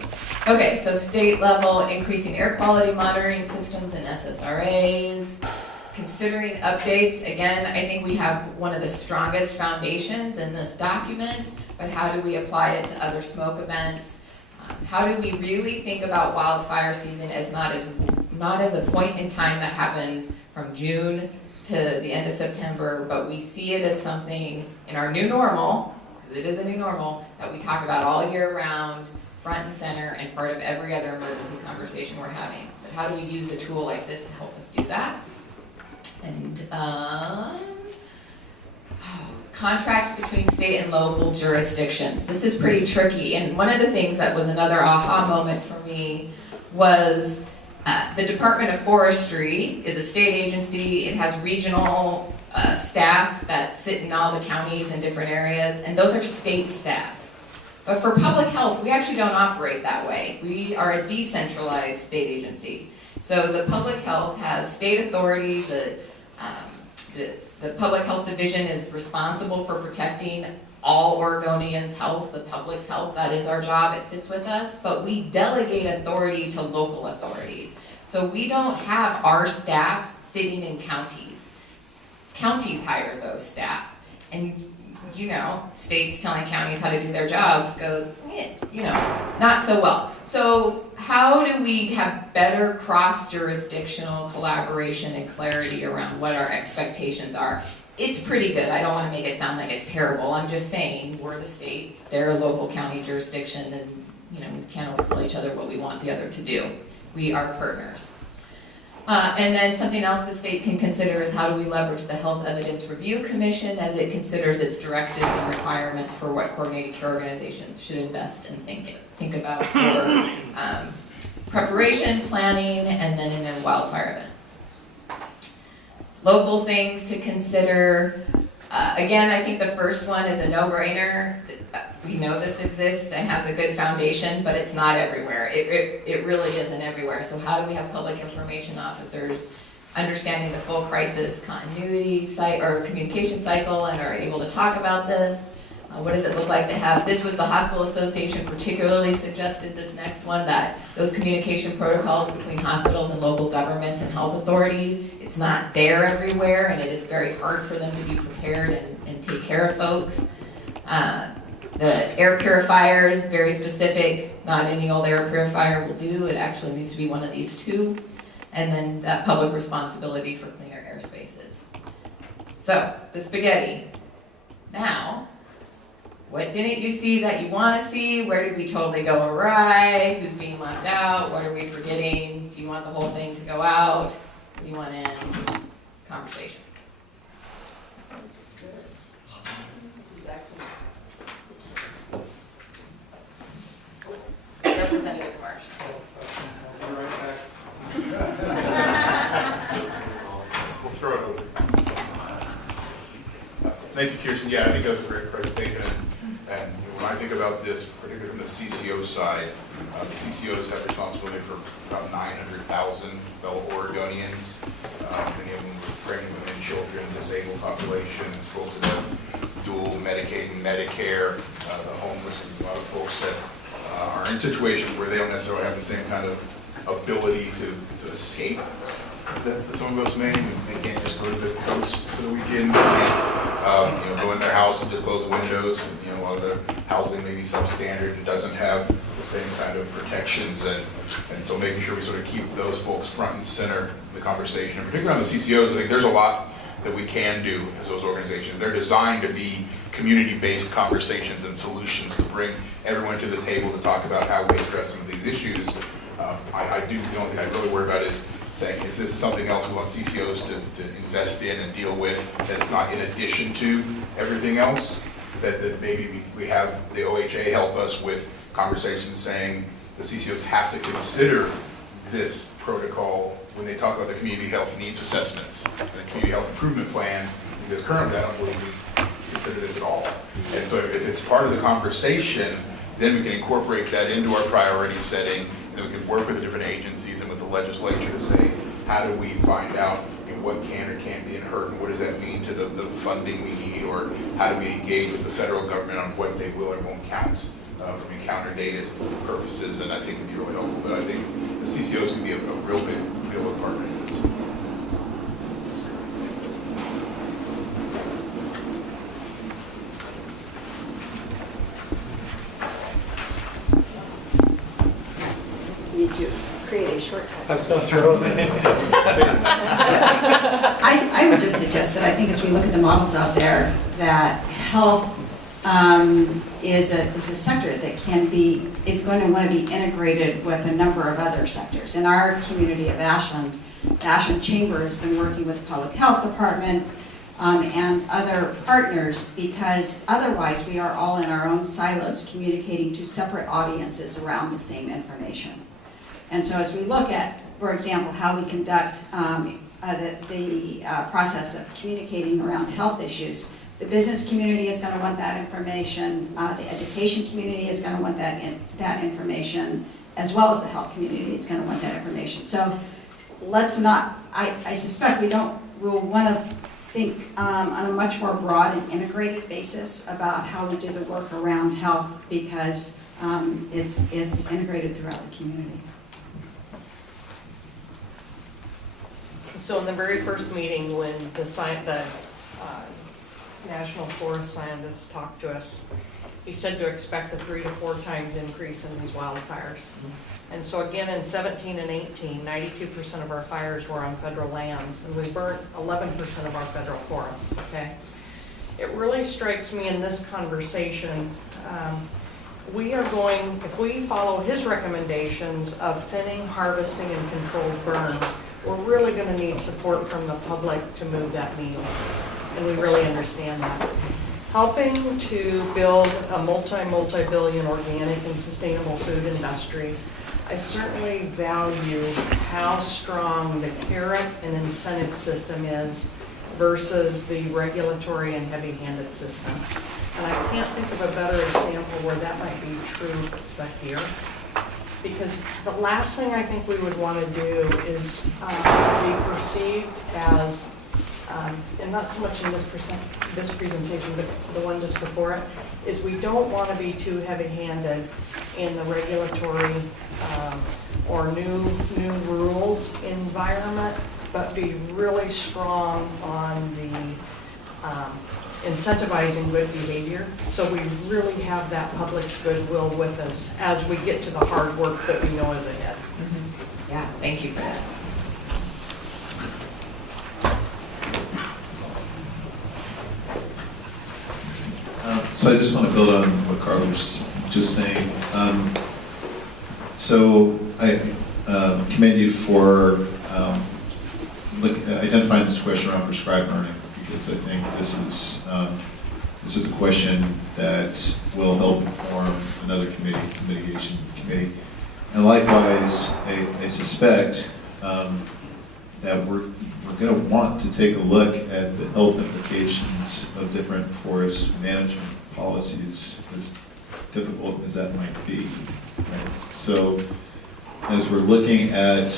Okay, so state level, increasing air quality monitoring systems and SSRAs. Considering updates, again, I think we have one of the strongest foundations in this document, but how do we apply it to other smoke events? How do we really think about wildfire season as not as a point in time that happens from June to the end of September, but we see it as something in our new normal, because it is a new normal, that we talk about all year round, front and center, and part of every other emergency conversation we're having. But how do we use a tool like this to help us do that? And contracts between state and local jurisdictions. This is pretty tricky, and one of the things that was another aha moment for me was the Department of Forestry is a state agency. It has regional staff that sit in all the counties and different areas, and those are state staff. But for public health, we actually don't operate that way. We are a decentralized state agency. So the public health has state authority. The public health division is responsible for protecting all Oregonians' health, the public's health. That is our job. It sits with us. But we delegate authority to local authorities. So we don't have our staff sitting in counties. Counties hire those staff. And you know, states telling counties how to do their jobs goes, you know, not so well. So how do we have better cross-jurisdictional collaboration and clarity around what our expectations are? It's pretty good. I don't want to make it sound like it's terrible. I'm just saying we're the state, they're a local county jurisdiction, and you know, we can't always tell each other what we want the other to do. We are partners. And then something else the state can consider is how do we leverage the Health Evidence Review Commission as it considers its directives and requirements for what coordinated care organizations should invest and think about for preparation, planning, and then in a wildfire event. Local things to consider. Again, I think the first one is a no-brainer. We know this exists and has a good foundation, but it's not everywhere. It really isn't everywhere. So how do we have public information officers understanding the full crisis continuity or communication cycle and are able to talk about this? What does it look like to have, this was the Hospital Association particularly suggested this next one, that those communication protocols between hospitals and local governments and health authorities, it's not there everywhere, and it is very hard for them to be prepared and take care of folks. The air purifiers, very specific, not any old air purifier will do, it actually needs to be one of these two. And then that public responsibility for cleaner airspaces. So, the spaghetti. Now, what didn't you see that you want to see? Where did we totally go awry? Who's being left out? What are we forgetting? Do you want the whole thing to go out? What do you want in? Conversation. Representative Marsh. We'll throw it over. Thank you, Kirsten. Yeah, I think that was a great presentation. And when I think about this, particularly from the CCO side, the CCOs have responsibility for about 900,000 fellow Oregonians. Many of them with pregnant women, children, disabled populations, folks that have dual Medicaid and Medicare, the homeless, and a lot of folks that are in situations where they don't necessarily have the same kind of ability to escape that some of us may. They can't just go to the coast for the weekend. They can't, go in their house and just close the windows. And, a lot of their housing may be substandard and doesn't have the same kind of protections. And so making sure we sort of keep those folks front and center in the conversation. And particularly on the CCOs, I think there's a lot that we can do as those organizations. They're designed to be community-based conversations and solutions to bring everyone to the table to talk about how we address some of these issues. The only thing I really worry about is saying if this is something else we want CCOs to invest in and deal with, that it's not in addition to everything else, that maybe we have the OHA help us with conversations saying the CCOs have to consider this protocol when they talk about the community health needs assessments and the community health improvement plans, because currently I don't believe we consider this at all. And so if it's part of the conversation, then we can incorporate that into our priority setting, and we can work with the different agencies and with the legislature to say, how do we find out what can or can't be inherent, and what does that mean to the funding we need, or how do we engage with the federal government on what they will or won't count from encounter data purposes, and I think it'd be really helpful. But I think the CCOs can be a real big partner in this. Need to create a shortcut. I was going to throw it. I would just suggest that I think as we look at the models out there, that health is a sector that is going to want to be integrated with a number of other sectors. In our community of Ashland, the Ashland Chamber has been working with the Public Health Department and other partners, because otherwise we are all in our own silos communicating to separate audiences around the same information. And so as we look at, for example, how we conduct the process of communicating around health issues, the business community is going to want that information, the education community is going to want that information, as well as the health community is going to want that information. So let's not, I suspect we'll want to think on a much more broad and integrated basis about how we do the work around health, because it's integrated throughout the community. So in the very first meeting, when the National Forest Scientist talked to us, he said to expect a 3 to 4 times increase in these wildfires. And so again, in 17 and 18, 92% of our fires were on federal lands, and we burnt 11% of our federal forests, okay? It really strikes me in this conversation, we are going, if we follow his recommendations of thinning, harvesting, and controlled burns, we're really going to need support from the public to move that needle. And we really understand that. Helping to build a multi-billion organic and sustainable food industry, I certainly value how strong the carrot and incentive system is versus the regulatory and heavy-handed system. And I can't think of a better example where that might be true but here. Because the last thing I think we would want to do is be perceived as, and not so much in this presentation, but the one just before it, is we don't want to be too heavy-handed in the regulatory or new rules environment, but be really strong on the incentivizing good behavior, so we really have that public's goodwill with us as we get to the hard work that we know is ahead. Mm-hmm. Yeah, thank you for that. So I just want to build on what Carla was just saying. So I commend you for identifying this question around prescribed learning, because I think this is a question that will help inform another committee, the mitigation committee. And likewise, I suspect that we're going to want to take a look at the health implications of different forest management policies, as difficult as that might be. Right? So as we're looking at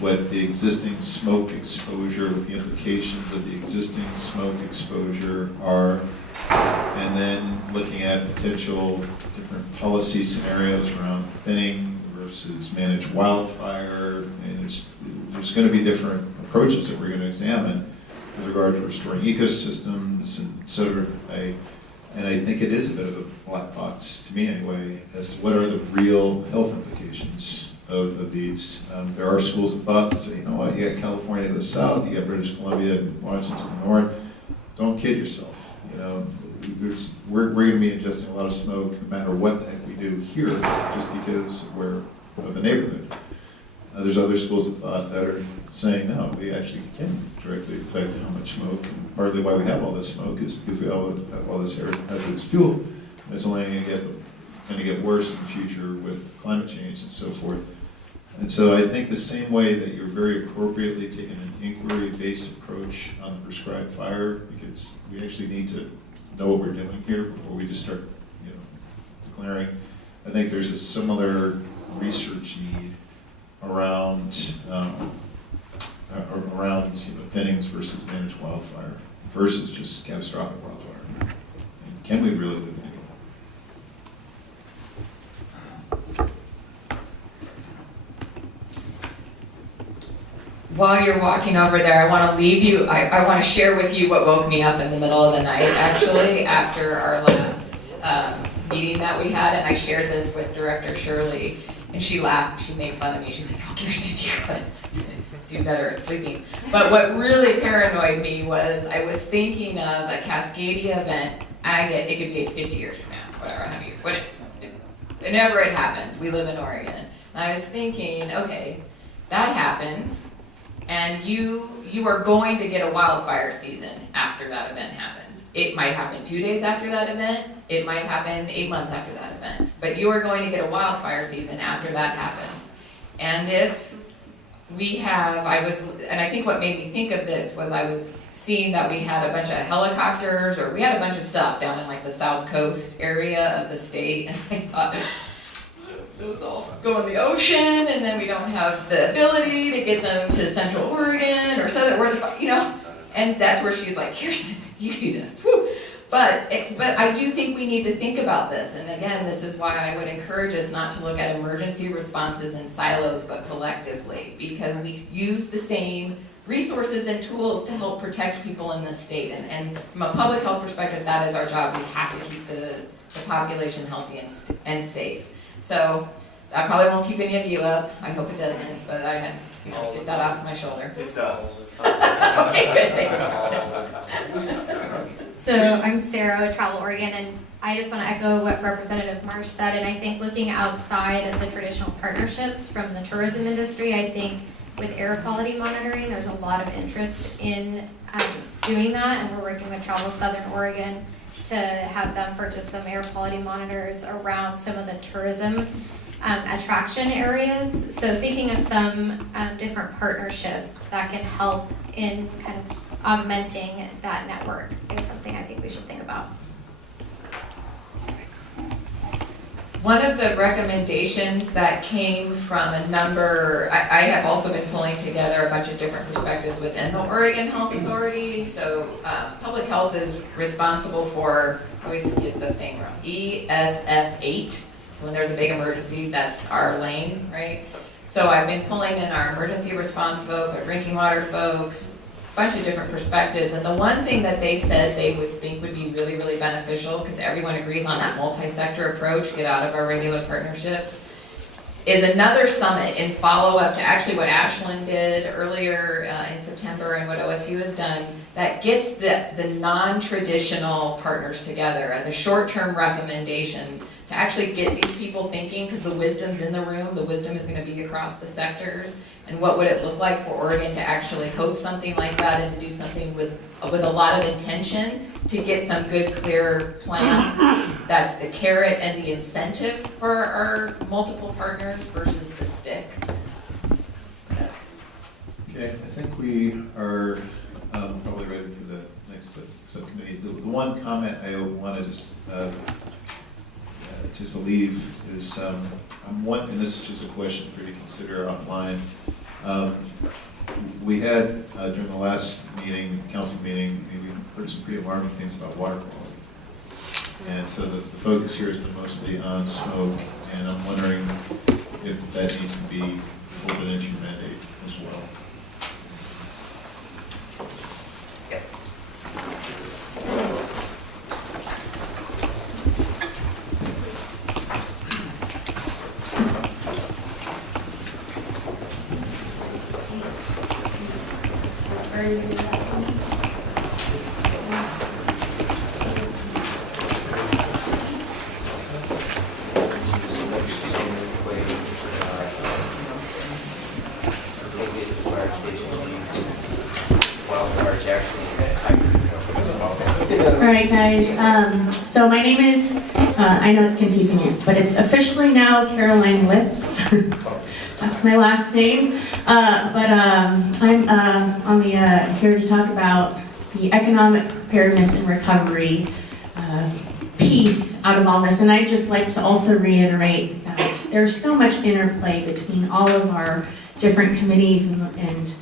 what the existing smoke exposure, what the implications of the existing smoke exposure are, and then looking at potential different policy scenarios around thinning versus managed wildfire, and there's going to be different approaches that we're going to examine with regard to restoring ecosystems, and so and I think it is a bit of a black box, to me anyway, as to what are the real health implications of these. There are schools of thought that say, you know what, you got California to the south, you got British Columbia and Washington to the north. Don't kid yourself. You know, we're going to be ingesting a lot of smoke no matter what the heck we do here, just because we're of the neighborhood. There's other schools of thought that are saying, no, we actually can directly affect how much smoke, and partly why we have all this smoke is because we have all this hazardous fuel. And it's only going to get worse in the future with climate change and so forth. And so I think the same way that you're very appropriately taking an inquiry-based approach on the prescribed fire, because we actually need to know what we're doing here before we just start, declaring. I think there's a similar research need around thinnings versus managed wildfire versus just catastrophic wildfire. And can we really move the needle? While you're walking over there, I want to leave you, I want to share with you what woke me up in the middle of the night, actually, after our last meeting that we had, and I shared this with Director Shirley, and she laughed, she made fun of me, she's like, oh, Kirsten, you gotta do better at sleeping. But what really paranoid me was, I was thinking of a Cascadia event, it could be 50 years from now, whatever, 100 years, whenever it happens, we live in Oregon. And I was thinking, okay, that happens, And you are going to get a wildfire season after that event happens. It might happen 2 days after that event, it might happen 8 months after that event, but you are going to get a wildfire season after that happens. And if we have, and I think what made me think of this was I was seeing that we had a bunch of helicopters, or we had a bunch of stuff down in like the south coast area of the state, and I thought, those all go in the ocean, and then we don't have the ability to get them to Central Oregon or Southern, and that's where she's like, Kirsten, you need to, whew. But I do think we need to think about this, and again, this is why I would encourage us not to look at emergency responses in silos, but collectively, because we use the same resources and tools to help protect people in this state, and from a public health perspective, that is our job. We have to keep the population healthy and safe. So that probably won't keep any of you up. I hope it doesn't, but I had to get that off my shoulder. It does. Okay, good, thanks. So I'm Sarah with Travel Oregon, and I just want to echo what Representative Marsh said, and I think looking outside of the traditional partnerships from the tourism industry, I think with air quality monitoring, there's a lot of interest in doing that, and we're working with Travel Southern Oregon to have them purchase some air quality monitors around some of the tourism attraction areas. So thinking of some different partnerships that can help in kind of augmenting that network is something I think we should think about. One of the recommendations that came from a number, I have also been pulling together a bunch of different perspectives within the Oregon Health Authority. So public health is responsible for, I always get the thing wrong, ESF8. So when there's a big emergency, that's our lane, right? So I've been pulling in our emergency response folks, our drinking water folks, a bunch of different perspectives. And the one thing that they said they would think would be really, really beneficial, because everyone agrees on that multi-sector approach, get out of our regular partnerships, is another summit in follow-up to actually what Ashland did earlier in September and what OSU has done, that gets the non-traditional partners together as a short-term recommendation to actually get these people thinking, because the wisdom's in the room, the wisdom is going to be across the sectors, and what would it look like for Oregon to actually host something like that and to do something with a lot of intention to get some good, clear plans. That's the carrot and the incentive for our multiple partners versus the stick. Okay, I think we are probably ready for the next subcommittee. The one comment I want to just leave is, and this is just a question for you to consider offline. We had, during the last meeting, council meeting, we heard some pretty alarming things about water quality. And so the focus here has been mostly on smoke, and I'm wondering if that needs to be folded into your mandate as well. Alright guys, so my name is, I know it's confusing you, but it's officially now Caroline Lips. That's my last name. I'm on the here to talk about the economic preparedness and recovery piece out of all this. And I'd just like to also reiterate that there's so much interplay between all of our different committees and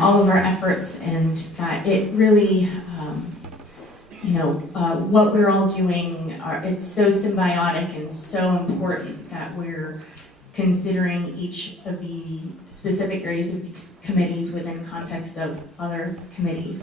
all of our efforts, and that it really, what we're all doing, it's so symbiotic and so important that we're considering each of the specific areas of these committees within context of other committees.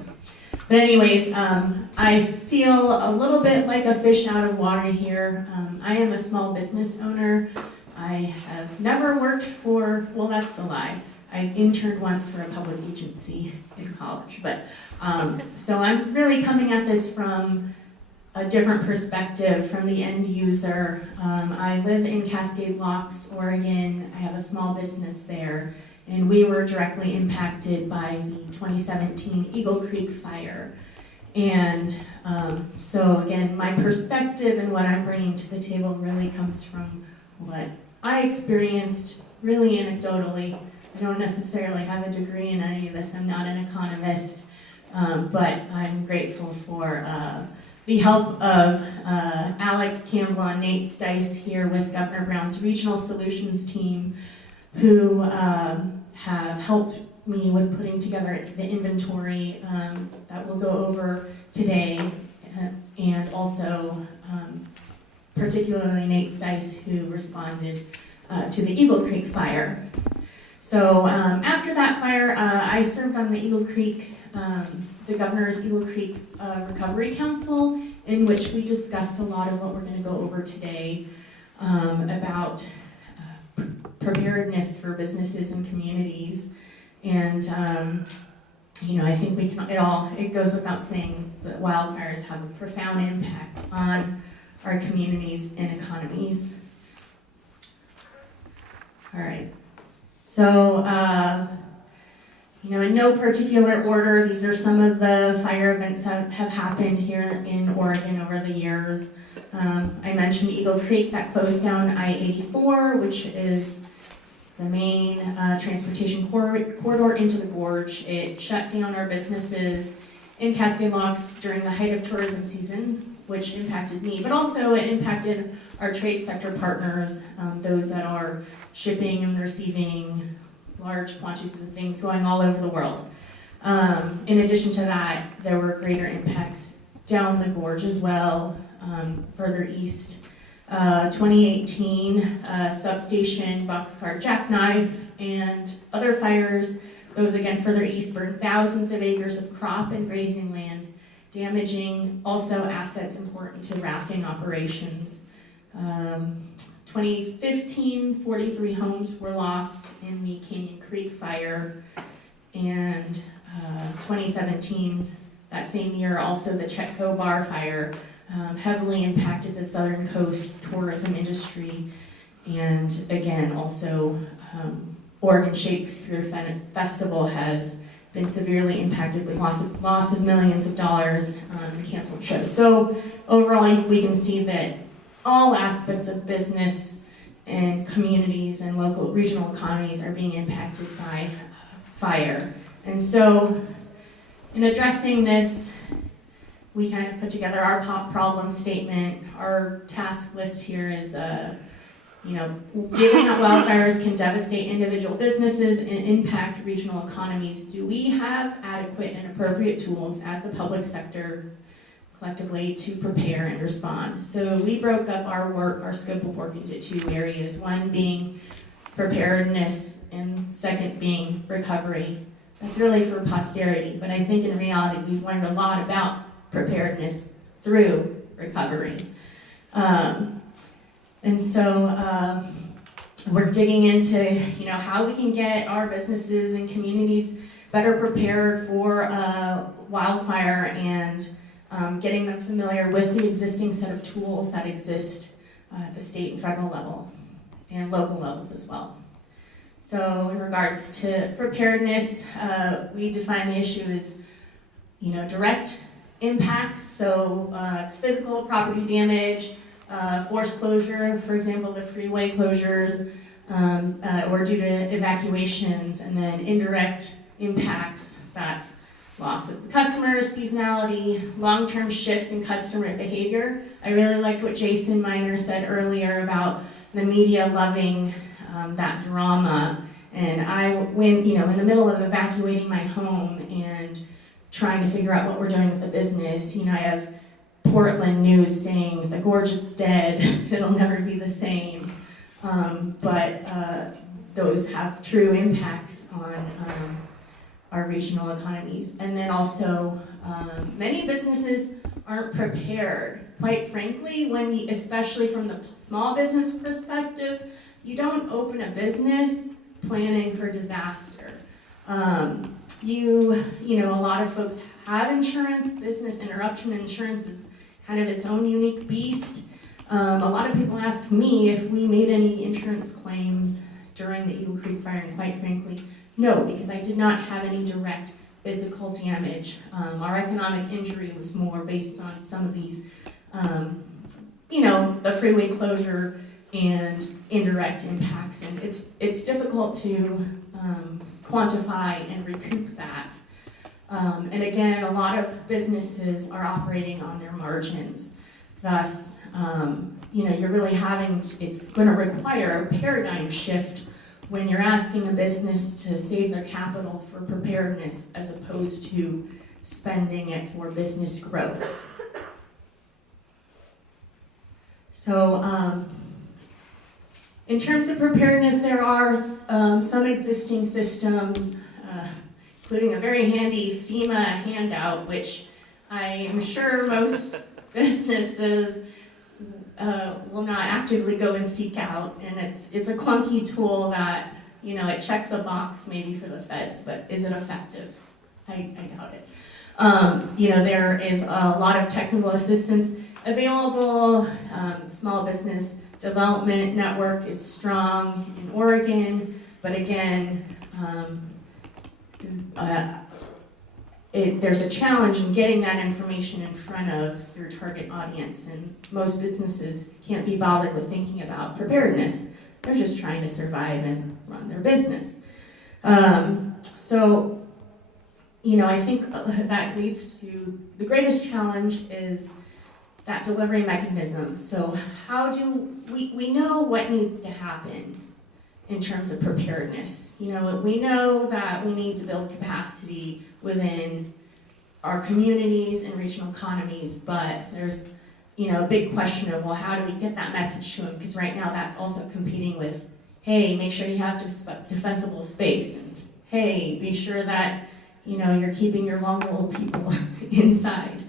But anyways, I feel a little bit like a fish out of water here. I am a small business owner. I have never worked for, well, that's a lie. I interned once for a public agency in college. But so I'm really coming at this from a different perspective, from the end user. I live in Cascade Locks, Oregon. I have a small business there and we were directly impacted by the 2017 Eagle Creek fire. And so again, my perspective and what I'm bringing to the table really comes from what I experienced really anecdotally. I don't necessarily have a degree in any of this. I'm not an economist, but I'm grateful for the help of Alex Campbell and Nate Stice here with Governor Brown's Regional Solutions team, who have helped me with putting together the inventory that we'll go over today, and also particularly Nate Stice, who responded to the Eagle Creek fire. So after that fire, I served on the Eagle Creek, the Governor's Eagle Creek Recovery Council, in which we discussed a lot of what we're going to go over today about preparedness for businesses and communities. And you know, I think we can, it goes without saying that wildfires have a profound impact on our communities and economies. All right. So, you know, in no particular order, these are some of the fire events that have happened here in Oregon over the years. I mentioned Eagle Creek, that closed down I-84, which is the main transportation corridor into the gorge. It shut down our businesses in Cascade Locks during the height of tourism season, which impacted me, but also it impacted our trade sector partners, those that are shipping and receiving large quantities of things going all over the world. In addition to that, there were greater impacts down the gorge as well, further east. 2018 substation, boxcar jackknife, and other fires, those again further east, burned thousands of acres of crop and grazing land, damaging also assets important to rafting operations. 2015, 43 homes were lost in the Canyon Creek fire, and 2017, that same year, also the Chetco Bar fire heavily impacted the Southern Coast tourism industry, and again, also Oregon Shakespeare Festival has been severely impacted with loss of millions of dollars on canceled shows. So overall, we can see that all aspects of business and communities and local regional economies are being impacted by fire. And so in addressing this, we kind of put together our problem statement. Our task list here is, you know, given that wildfires can devastate individual businesses and impact regional economies, do we have adequate and appropriate tools as the public sector collectively to prepare and respond? So we broke up our work, our scope of work, into two areas, one being preparedness and second being recovery. That's really for posterity, but I think in reality we've learned a lot about preparedness through recovery. And so we're digging into, you know, how we can get our businesses and communities better prepared for wildfire, and getting them familiar with the existing set of tools that exist at the state and federal level, and local levels as well. So in regards to preparedness, we define the issue as, you know, direct impacts, so it's physical property damage, forced closure, for example, the freeway closures, or due to evacuations, and then indirect impacts, that's loss of customers, seasonality, long-term shifts in customer behavior. I really liked what Jason Miner said earlier about the media loving that drama, and I went, you know, in the middle of evacuating my home and trying to figure out what we're doing with the business. You know, I have Portland news saying the gorge is dead, it'll never be the same. But those have true impacts on our regional economies. And then also, many businesses aren't prepared. Quite frankly, especially from the small business perspective, you don't open a business planning for disaster. You know, a lot of folks have insurance. Business interruption insurance is kind of its own unique beast. A lot of people ask me if we made any insurance claims during the Eagle Creek fire, and quite frankly, No, because I did not have any direct physical damage. Our economic injury was more based on some of these, the freeway closure and indirect impacts, and it's difficult to quantify and recoup that. And again, a lot of businesses are operating on their margins. Thus, you're really it's going to require a paradigm shift when you're asking a business to save their capital for preparedness as opposed to spending it for business growth. So, in terms of preparedness, there are some existing systems, including a very handy FEMA handout, which I am sure most businesses will not actively go and seek out, and it's a clunky tool that, it checks a box maybe for the feds, but is it effective? I doubt it. There is a lot of technical assistance available. Small Business Development Network is strong in Oregon, but again, there's a challenge in getting that information in front of your target audience, and most businesses can't be bothered with thinking about preparedness. They're just trying to survive and run their business. I think that leads to the greatest challenge is that delivery mechanism. So how do we know what needs to happen in terms of preparedness? We know that we need to build capacity within our communities and regional economies, but there's a big question of, well, how do we get that message to them? Because right now that's also competing with, hey, make sure you have defensible space, and hey, be sure that you're keeping your vulnerable people inside.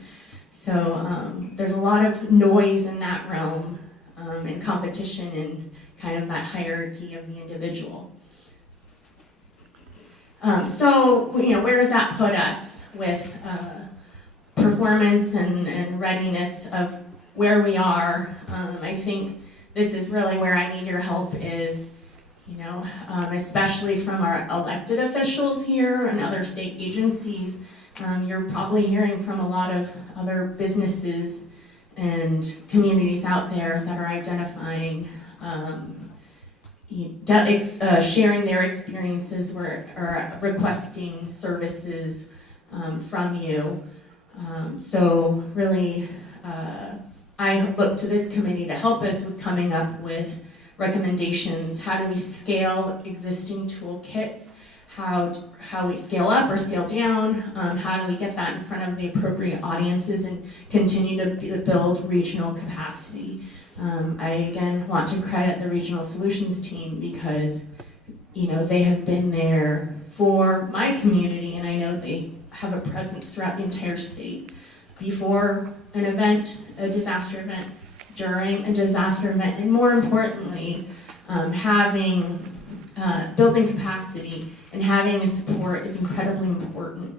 So there's a lot of noise in that realm, and competition and kind of that hierarchy of the individual. Where does that put us with performance and readiness of where we are? I think this is really where I need your help is, especially from our elected officials here and other state agencies. You're probably hearing from a lot of other businesses and communities out there that are identifying, sharing their experiences or requesting services from you. So really, I look to this committee to help us with coming up with recommendations. How do we scale existing toolkits? How we scale up or scale down? How do we get that in front of the appropriate audiences and continue to build regional capacity? I again want to credit the regional solutions team because they have been there for my community, and I know they have a presence throughout the entire state. Before an event, a disaster event, during a disaster event, and more importantly, building capacity and having a support is incredibly important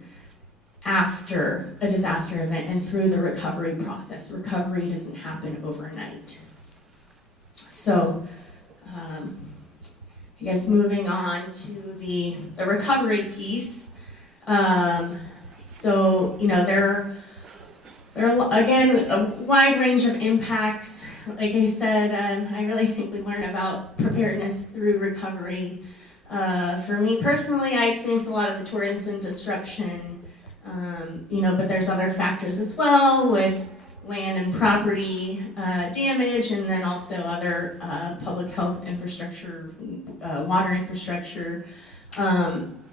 after a disaster event and through the recovery process. Recovery doesn't happen overnight. So, I guess moving on to the recovery piece. There are, again, a wide range of impacts. Like I said, I really think we learn about preparedness through recovery. For me personally, I experienced a lot of the tourism disruption, but there's other factors as well with land and property damage, and then also other public health infrastructure, water infrastructure.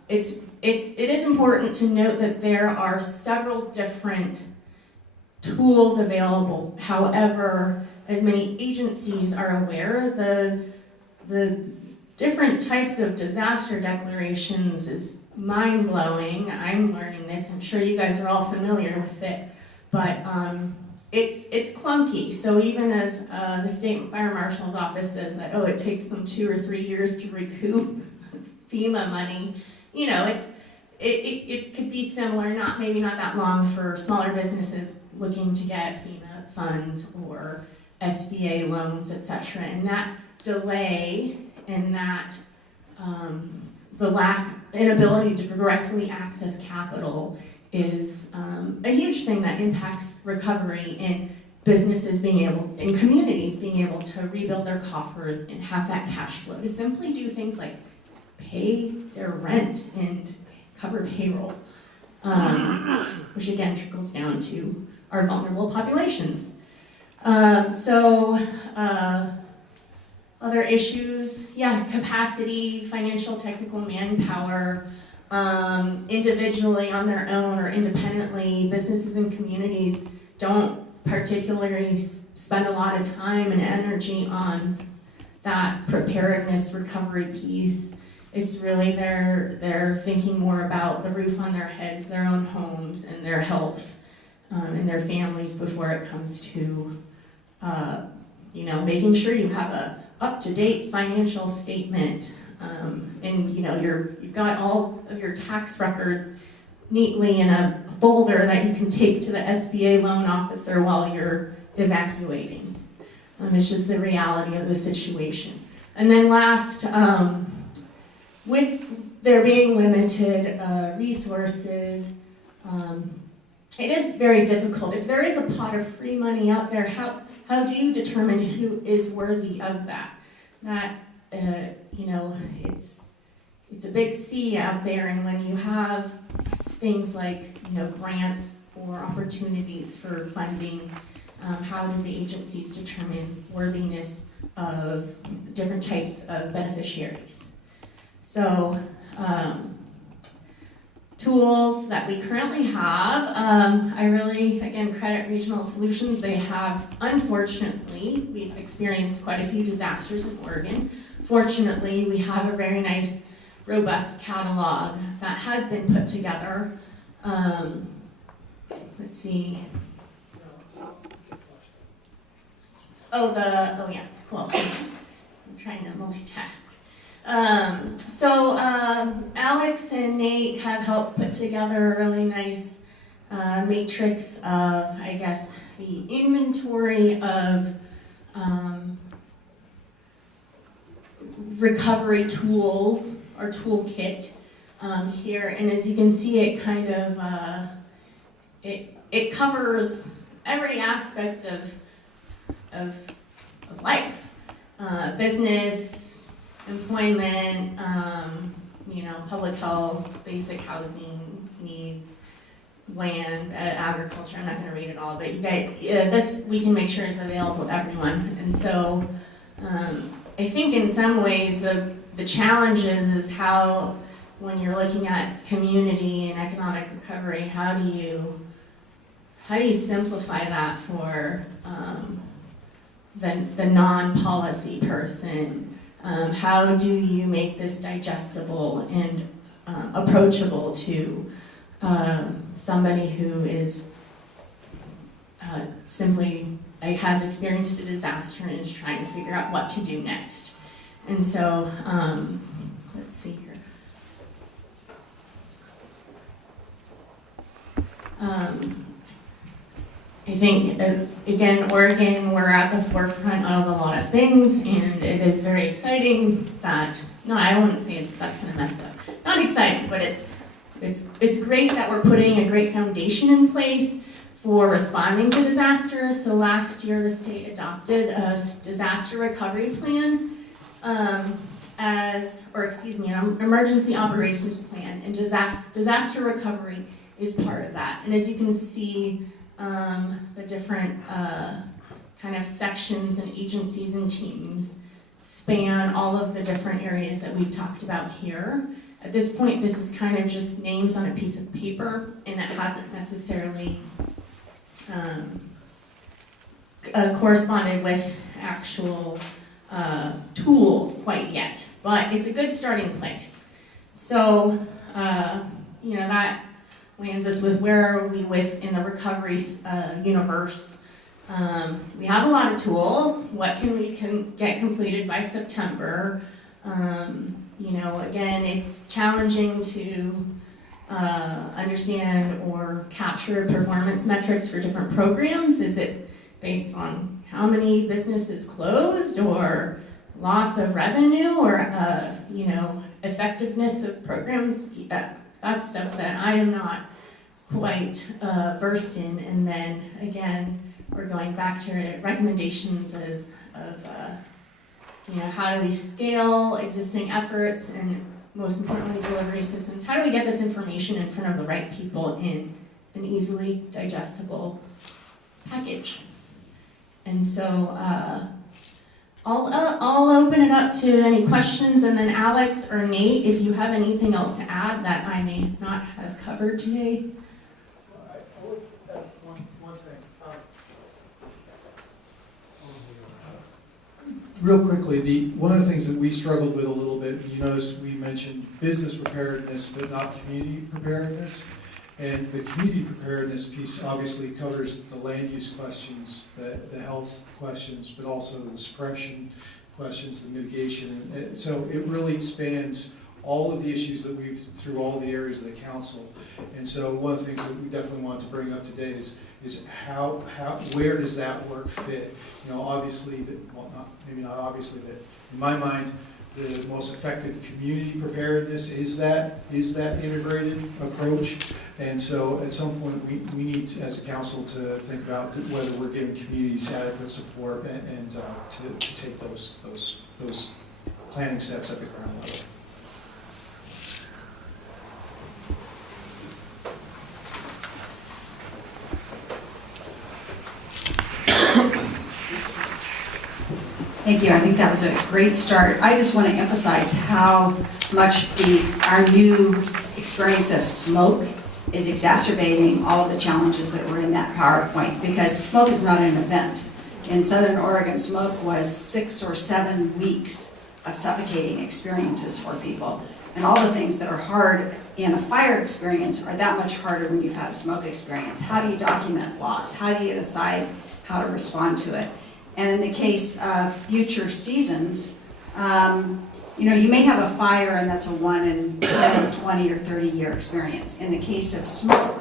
It is important to note that there are several different tools available. However, as many agencies are aware, the different types of disaster declarations is mind-blowing. I'm learning this. I'm sure you guys are all familiar with it, but it's clunky. So even as the state fire marshal's office says that, it takes them 2 or 3 years to recoup FEMA money, it could be similar, maybe not that long for smaller businesses looking to get FEMA funds or SBA loans, etc. And that delay and that inability to directly access capital is a huge thing that impacts recovery and businesses and communities being able to rebuild their coffers and have that cash flow to simply do things like pay their rent and cover payroll, which again trickles down to our vulnerable populations. Other issues, capacity, financial, technical, manpower, individually on their own or independently, businesses and communities don't particularly spend a lot of time and energy on that preparedness recovery piece. It's really they're thinking more about the roof on their heads, their own homes, and their health, and their families before it comes to making sure you have a up-to-date financial statement, and you've got all of your tax records neatly in a folder that you can take to the SBA loan officer while you're evacuating. It's just the reality of the situation. And then last, with there being limited resources, it is very difficult. If there is a pot of free money out there, how do you determine who is worthy of that? It's a big sea out there, and when you have things like grants or opportunities for funding, how do the agencies determine worthiness of different types of beneficiaries? So, tools that we currently have, I really, again, credit Regional Solutions. They have, unfortunately, we've experienced quite a few disasters in Oregon. Fortunately, we have a very nice, robust catalog that has been put together. Let's see. Cool, thanks. I'm trying to multitask. Alex and Nate have helped put together a really nice matrix of, I guess, the inventory of recovery tools, or toolkit here. And as you can see, it kind of, it covers every aspect of life, business, employment, public health, basic housing needs, land, agriculture. I'm not going to read it all, but this we can make sure is available to everyone. And so I think in some ways the challenge is how, when you're looking at community and economic recovery, how do you simplify that for the non-policy person? How do you make this digestible and approachable to somebody who is simply has experienced a disaster and is trying to figure out what to do next? And so, let's see here. I think, again, Oregon, we're at the forefront of a lot of things, and it is very exciting that, no, I wouldn't say that's kind of messed up. Not exciting, but it's great that we're putting a great foundation in place for responding to disasters. So last year, the state adopted a disaster recovery plan, an emergency operations plan, and disaster recovery is part of that. And as you can see, the different kind of sections and agencies and teams span all of the different areas that we've talked about here. At this point, this is kind of just names on a piece of paper, and it hasn't necessarily corresponded with actual tools quite yet, but it's a good starting place. So, that lands us with where are we within the recovery universe. We have a lot of tools. What can we get completed by September? Again, it's challenging to understand or capture performance metrics for different programs. Is it based on how many businesses closed, or loss of revenue, or effectiveness of programs, that's stuff that I am not quite versed in. And then again, we're going back to recommendations of how do we scale existing efforts, and most importantly, delivery systems. How do we get this information in front of the right people in an easily digestible package? And so I'll open it up to any questions, and then Alex or Nate, if you have anything else to add that I may not have covered today. I would add one thing. Real quickly, one of the things that we struggled with a little bit, you notice we mentioned business preparedness, but not community preparedness. And the community preparedness piece obviously covers the land use questions, the health questions, but also the suppression questions, the mitigation. And so it really spans all of the issues that we've, through all the areas of the council. And so one of the things that we definitely want to bring up today is where does that work fit? Obviously, maybe not obviously, but in my mind, the most effective community preparedness is that integrated approach. And so at some point, we need to, as a council, to think about whether we're giving communities adequate support and to take those planning steps at the ground level. Thank you. I think that was a great start. I just want to emphasize how much our new experience of smoke is exacerbating all of the challenges that were in that PowerPoint, because smoke is not an event. In Southern Oregon, smoke was 6 or 7 weeks of suffocating experiences for people. And all the things that are hard in a fire experience are that much harder when you've had a smoke experience. How do you document loss? How do you decide how to respond to it? And in the case of future seasons, you may have a fire and that's a 1 in 10, 20, or 30-year experience. In the case of smoke,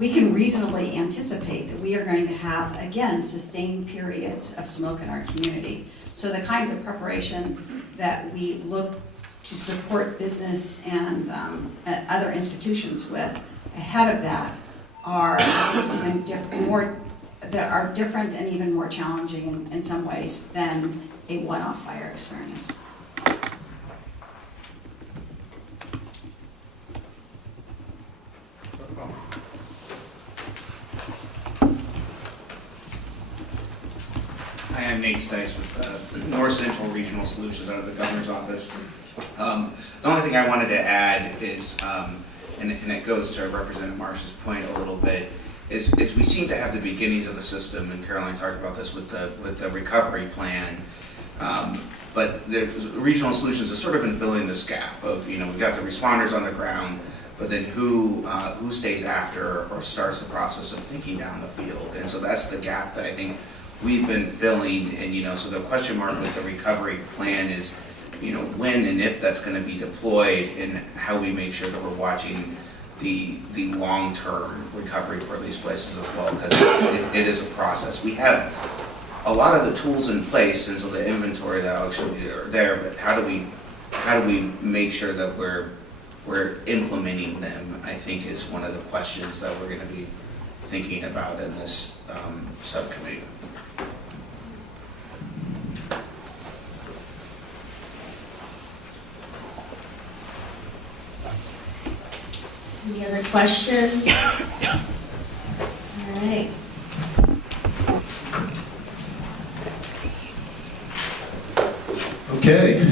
we can reasonably anticipate that we are going to have, again, sustained periods of smoke in our community. So the kinds of preparation that we look to support business and other institutions with ahead of that are even different and even more challenging in some ways than a one-off fire experience. Hi, I'm Nate Stice with North Central Regional Solutions out of the Governor's Office. The only thing I wanted to add is, and it goes to Representative Marsh's point a little bit, is we seem to have the beginnings of the system, and Caroline talked about this with the recovery plan, but the regional solutions have sort of been filling this gap of, we've got the responders on the ground, but then who stays after or starts the process of thinking down the field. And so that's the gap that I think we've been filling. And so the question mark with the recovery plan is, when and if that's going to be deployed, and how we make sure that we're watching the long-term recovery for these places as well, because it is a process. We have a lot of the tools in place, and so the inventory that I'll show you are there, but how do we make sure that we're implementing them, I think, is one of the questions that we're going to be thinking about in this subcommittee. Any other questions? All right. Okay,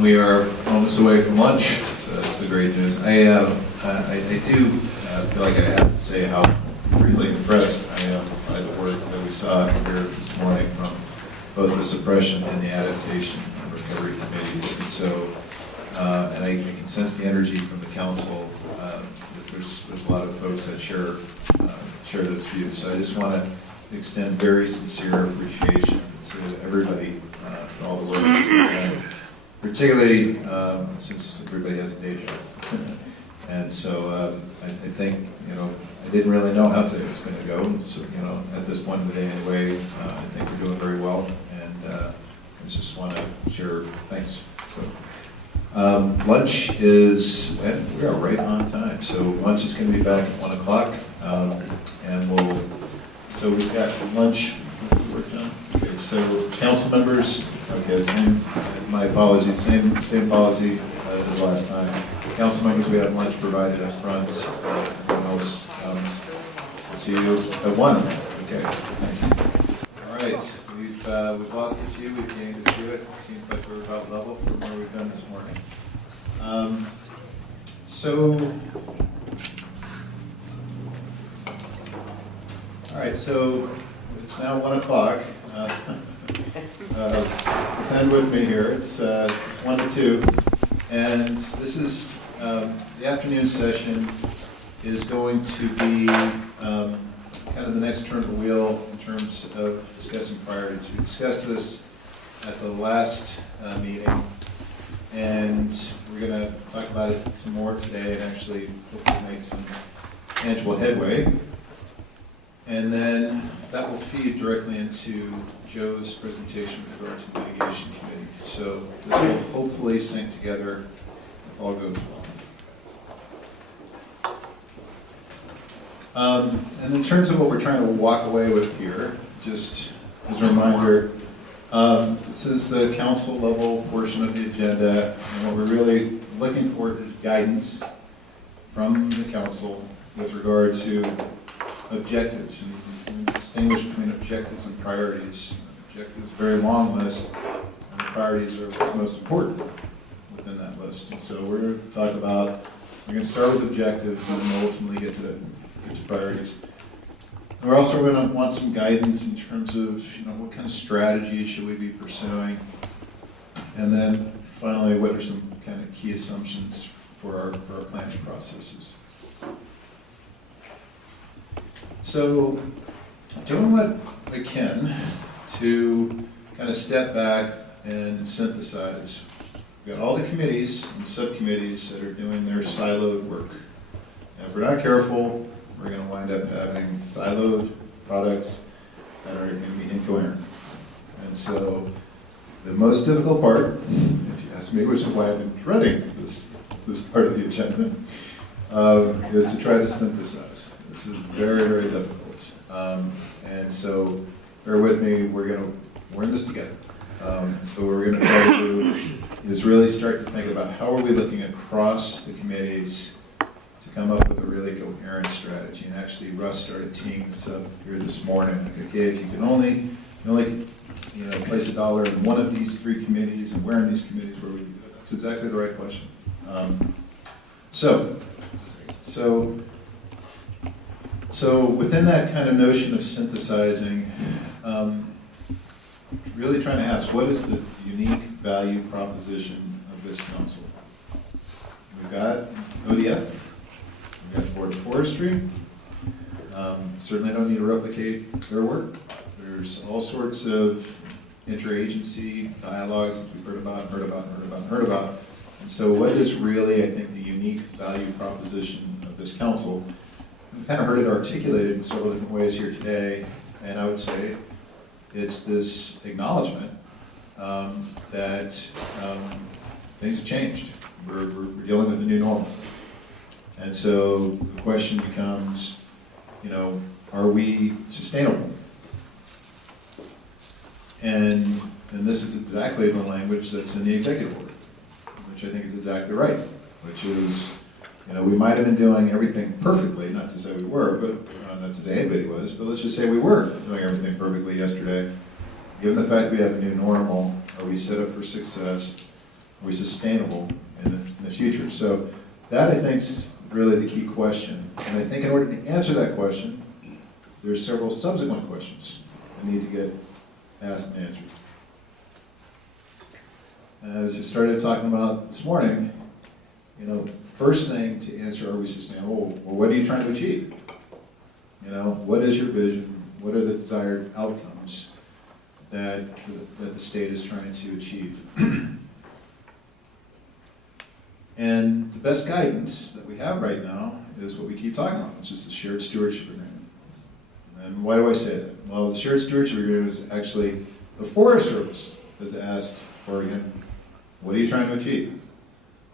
we are moments away from lunch, so that's the great news. I do feel like I have to say how really impressed I am by the work that we saw here this morning from both the suppression and the adaptation and recovery committees. And so, and I can sense the energy from the council. There's a lot of folks that share those views. So I just want to extend very sincere appreciation to everybody for all the work that's been done, particularly since everybody has a day job. And so I think, I didn't really know how today was going to go. So, at this point in the day anyway, I think we're doing very well. And I just want to share thanks. So Lunch is, and we are right on time, so lunch is going to be back at 1 o'clock, and so we've got lunch, what's the work done? Okay, so council members, okay, my apologies, same policy as last time. Council members, we have lunch provided up front. Everyone else, see you at 1. Okay, thanks. All right, we've lost a few, we've gained a few. It seems like we're about level from where we've done this morning. All right, so it's now 1 o'clock. Let's end with me here. It's 1 to 2, and this is the afternoon session is going to be kind of the next turn of the wheel in terms of discussing priorities. We discussed this at the last meeting, and we're going to talk about it some more today and actually hopefully make some tangible headway. And then that will feed directly into Joe's presentation with regard to the mitigation committee. So this will hopefully sync together if all goes well. And in terms of what we're trying to walk away with here, just as a reminder, this is the council level portion of the agenda, and what we're really looking for is guidance from the council with regard to objectives, and distinguish between objectives and priorities. Objectives, very long list, and the priorities are what's most important within that list. And so we're going to talk about, we're going to start with objectives and then ultimately get to priorities. And we're also going to want some guidance in terms of, what kind of strategies should we be pursuing, and then finally, what are some kind of key assumptions for our planning processes. So, doing what we can to kind of step back and synthesize. We've got all the committees and subcommittees that are doing their siloed work. And if we're not careful, we're going to wind up having siloed products that are going to be incoherent. And so, the most difficult part, if you ask me, which is why I've been dreading this part of the agenda, is to try to synthesize. This is very, very difficult. And so, bear with me, we're in this together. So what we're going to try to do is really start to think about how are we looking across the committees to come up with a really coherent strategy. And actually, Russ started teeing this up here this morning. Like, okay, if you can only place $1 in one of these 3 committees, and where in these committees where we do that? That's exactly the right question. So within that kind of notion of synthesizing, really trying to ask, what is the unique value proposition of this council? We've got ODF, we've got Board of Forestry. Certainly don't need to replicate their work. There's all sorts of interagency dialogues that we've heard about. And so what is really, I think, the unique value proposition of this council? We've kind of heard it articulated in several different ways here today, and I would say it's this acknowledgement that things have changed. We're dealing with the new normal. And so the question becomes, are we sustainable? And this is exactly the language that's in the executive order, which I think is exactly right, which is, we might have been doing everything perfectly, not to say we were, but not to say anybody was, but let's just say we were doing everything perfectly yesterday. Given the fact that we have a new normal, are we set up for success? Are we sustainable in the future? So that, I think, is really the key question. And I think in order to answer that question, there's several subsequent questions that need to get asked and answered. And as you started talking about this morning, first thing to answer, are we sustainable? Well, what are you trying to achieve? What is your vision? What are the desired outcomes that the state is trying to achieve? And the best guidance that we have right now is what we keep talking about, which is the shared stewardship agreement. And why do I say that? Well, the shared stewardship agreement is actually the Forest Service has asked Oregon, what are you trying to achieve?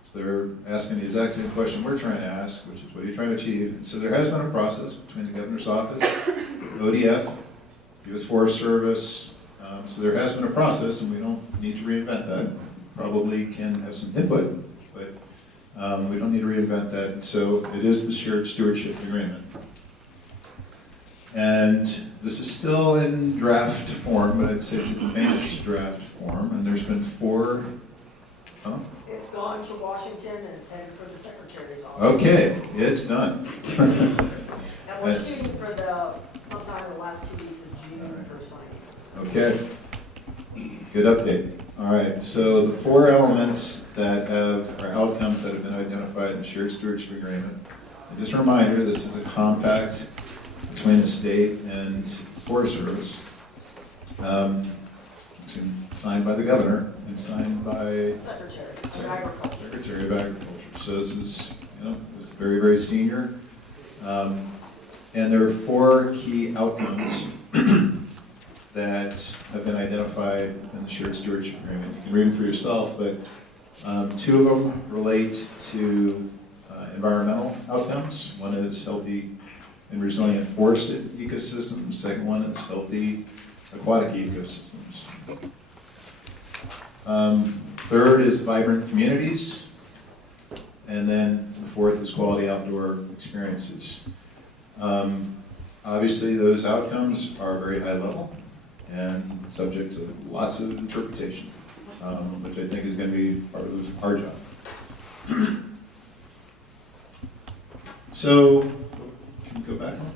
So they're asking the exact same question we're trying to ask, which is what are you trying to achieve? And so there has been a process between the governor's office, ODF, U.S. Forest Service. So there has been a process, and we don't need to reinvent that. Probably can have some input, but we don't need to reinvent that. So it is the shared stewardship agreement. And this is still in draft form, but I'd say it's advanced draft form. And there's been 4. Huh? It's gone to Washington and it's headed for the Secretary's office. Okay, it's done. And we're shooting for sometime in the last 2 weeks of June for signing. Okay, good update. All right, so the 4 elements that are outcomes that have been identified in the shared stewardship agreement. And just a reminder, this is a compact between the state and Forest Service. It's signed by the governor and signed by Secretary of Agriculture. Secretary of Agriculture. So this is, it's very, very senior. And there are 4 key outcomes that have been identified in the shared stewardship agreement. You can read them for yourself, but 2 of them relate to environmental outcomes. One is healthy and resilient forested ecosystems. The second one is healthy aquatic ecosystems. Third is vibrant communities. And then the 4th is quality outdoor experiences. Obviously, those outcomes are very high level and subject to lots of interpretation, which I think is going to be part of our job. So, can you go back one?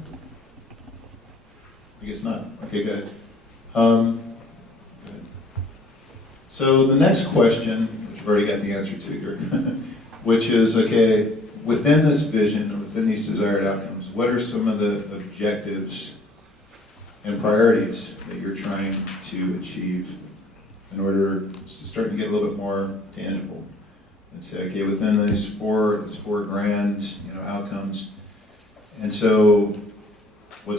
I guess not. Okay, good. Good. So the next question, which I've already got the answer to here, which is, okay, within this vision, or within these desired outcomes, what are some of the objectives and priorities that you're trying to achieve in order to start to get a little bit more tangible? And say, okay, within these four grand, outcomes. And so, how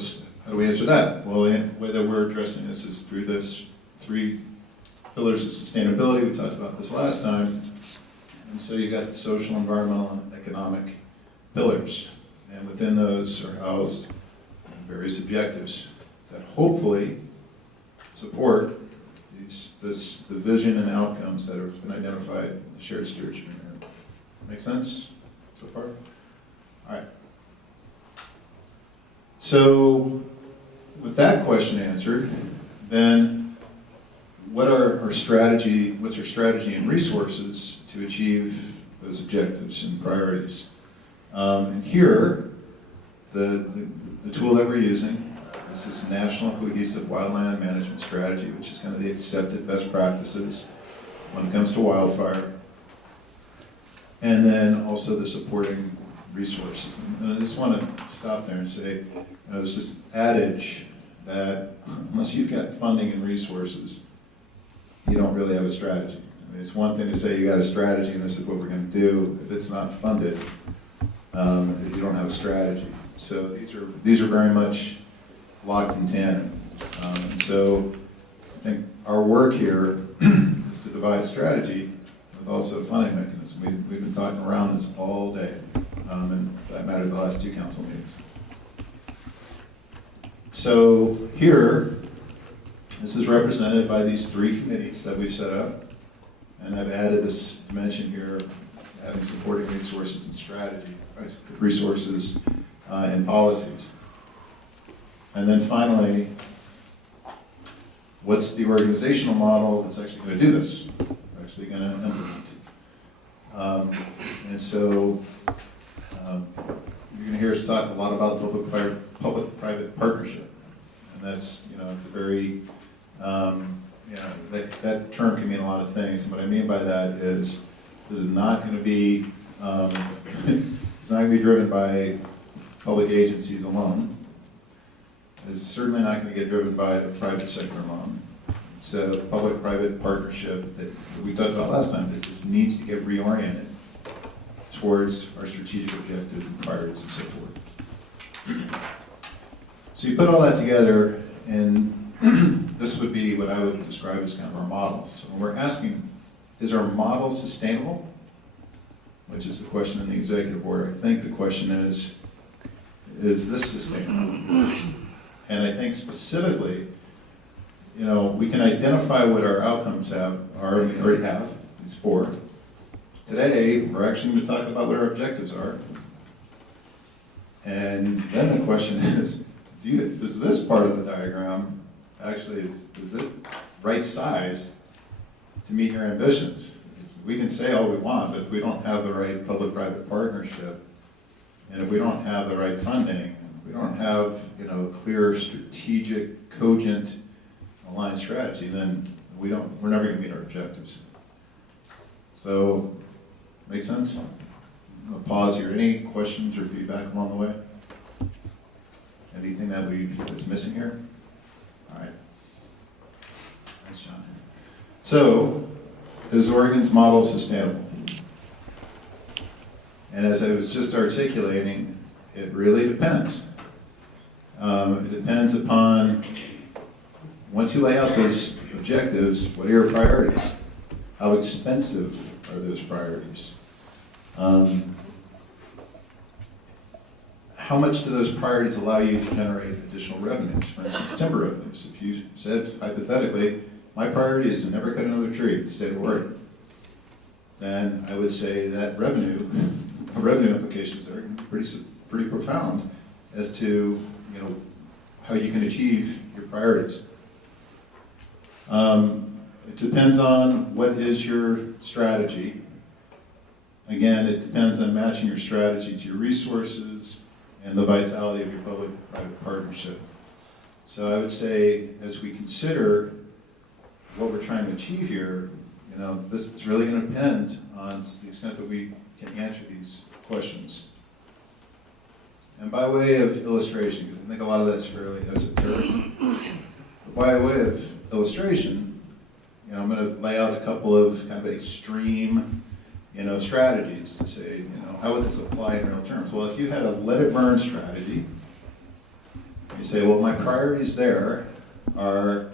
do we answer that? Well, the way that we're addressing this is through this 3 pillars of sustainability. We talked about this last time. And so you got the social, environmental, and economic pillars. And within those are housed various objectives that hopefully support the vision and outcomes that have been identified in the shared stewardship agreement. Make sense so far? All right. So with that question answered, then what's our strategy and resources to achieve those objectives and priorities? And here, the tool that we're using is this National Cohesive Wildland Management Strategy, which is kind of the accepted best practices when it comes to wildfire. And then also the supporting resources. And I just want to stop there and say, there's this adage that unless you've got funding and resources, you don't really have a strategy. I mean, it's one thing to say you got a strategy and this is what we're going to do. If it's not funded, you don't have a strategy. So these are very much locked in tandem. And so I think our work here is to devise strategy with also funding mechanism. We've been talking around this all day, and that mattered the last 2 council meetings. So here, this is represented by these 3 committees that we've set up, and I've added this dimension here, having supporting resources and strategy, right? Resources and policies. And then finally, what's the organizational model that's actually going to do this? Actually going to implement. And so you're going to hear us talk a lot about public-private partnership, and that's it's a very that term can mean a lot of things. And what I mean by that is this is not going to be it's not going to be driven by public agencies alone. It's certainly not going to get driven by the private sector alone. It's a public-private partnership that we talked about last time that just needs to get reoriented towards our strategic objectives and priorities and so forth. So you put all that together, and this would be what I would describe as kind of our model. So when we're asking, is our model sustainable? which is the question in the executive order. I think the question is this sustainable? And I think specifically, we can identify what our outcomes are, and we already have, these 4. Today, we're actually going to talk about what our objectives are. And then the question is, does this part of the diagram actually, is it right-sized to meet your ambitions? We can say all we want, but if we don't have the right public-private partnership, and if we don't have the right funding, we don't have clear, strategic, cogent, aligned strategy, then we're never going to meet our objectives. So, make sense? I'm going to pause here. Any questions or feedback along the way? Anything that's missing here? All right. Thanks, John. So, is Oregon's model sustainable? And as I was just articulating, it really depends. It depends upon, once you lay out those objectives, what are your priorities? How expensive are those priorities? How much do those priorities allow you to generate additional revenues? For instance, timber revenues. If you said, hypothetically, my priority is to never cut another tree in the state of Oregon, then I would say that revenue implications are pretty profound as to how you can achieve your priorities. It depends on what is your strategy. Again, it depends on matching your strategy to your resources and the vitality of your public-private partnership. So I would say, as we consider what we're trying to achieve here, this is really going to depend on the extent that we can answer these questions. And by way of illustration, because I think a lot of that's fairly esoteric, but by way of illustration, I'm going to lay out a couple of kind of extreme, strategies to say, how would this apply in real terms? Well, if you had a let it burn strategy, you say, well, my priorities there are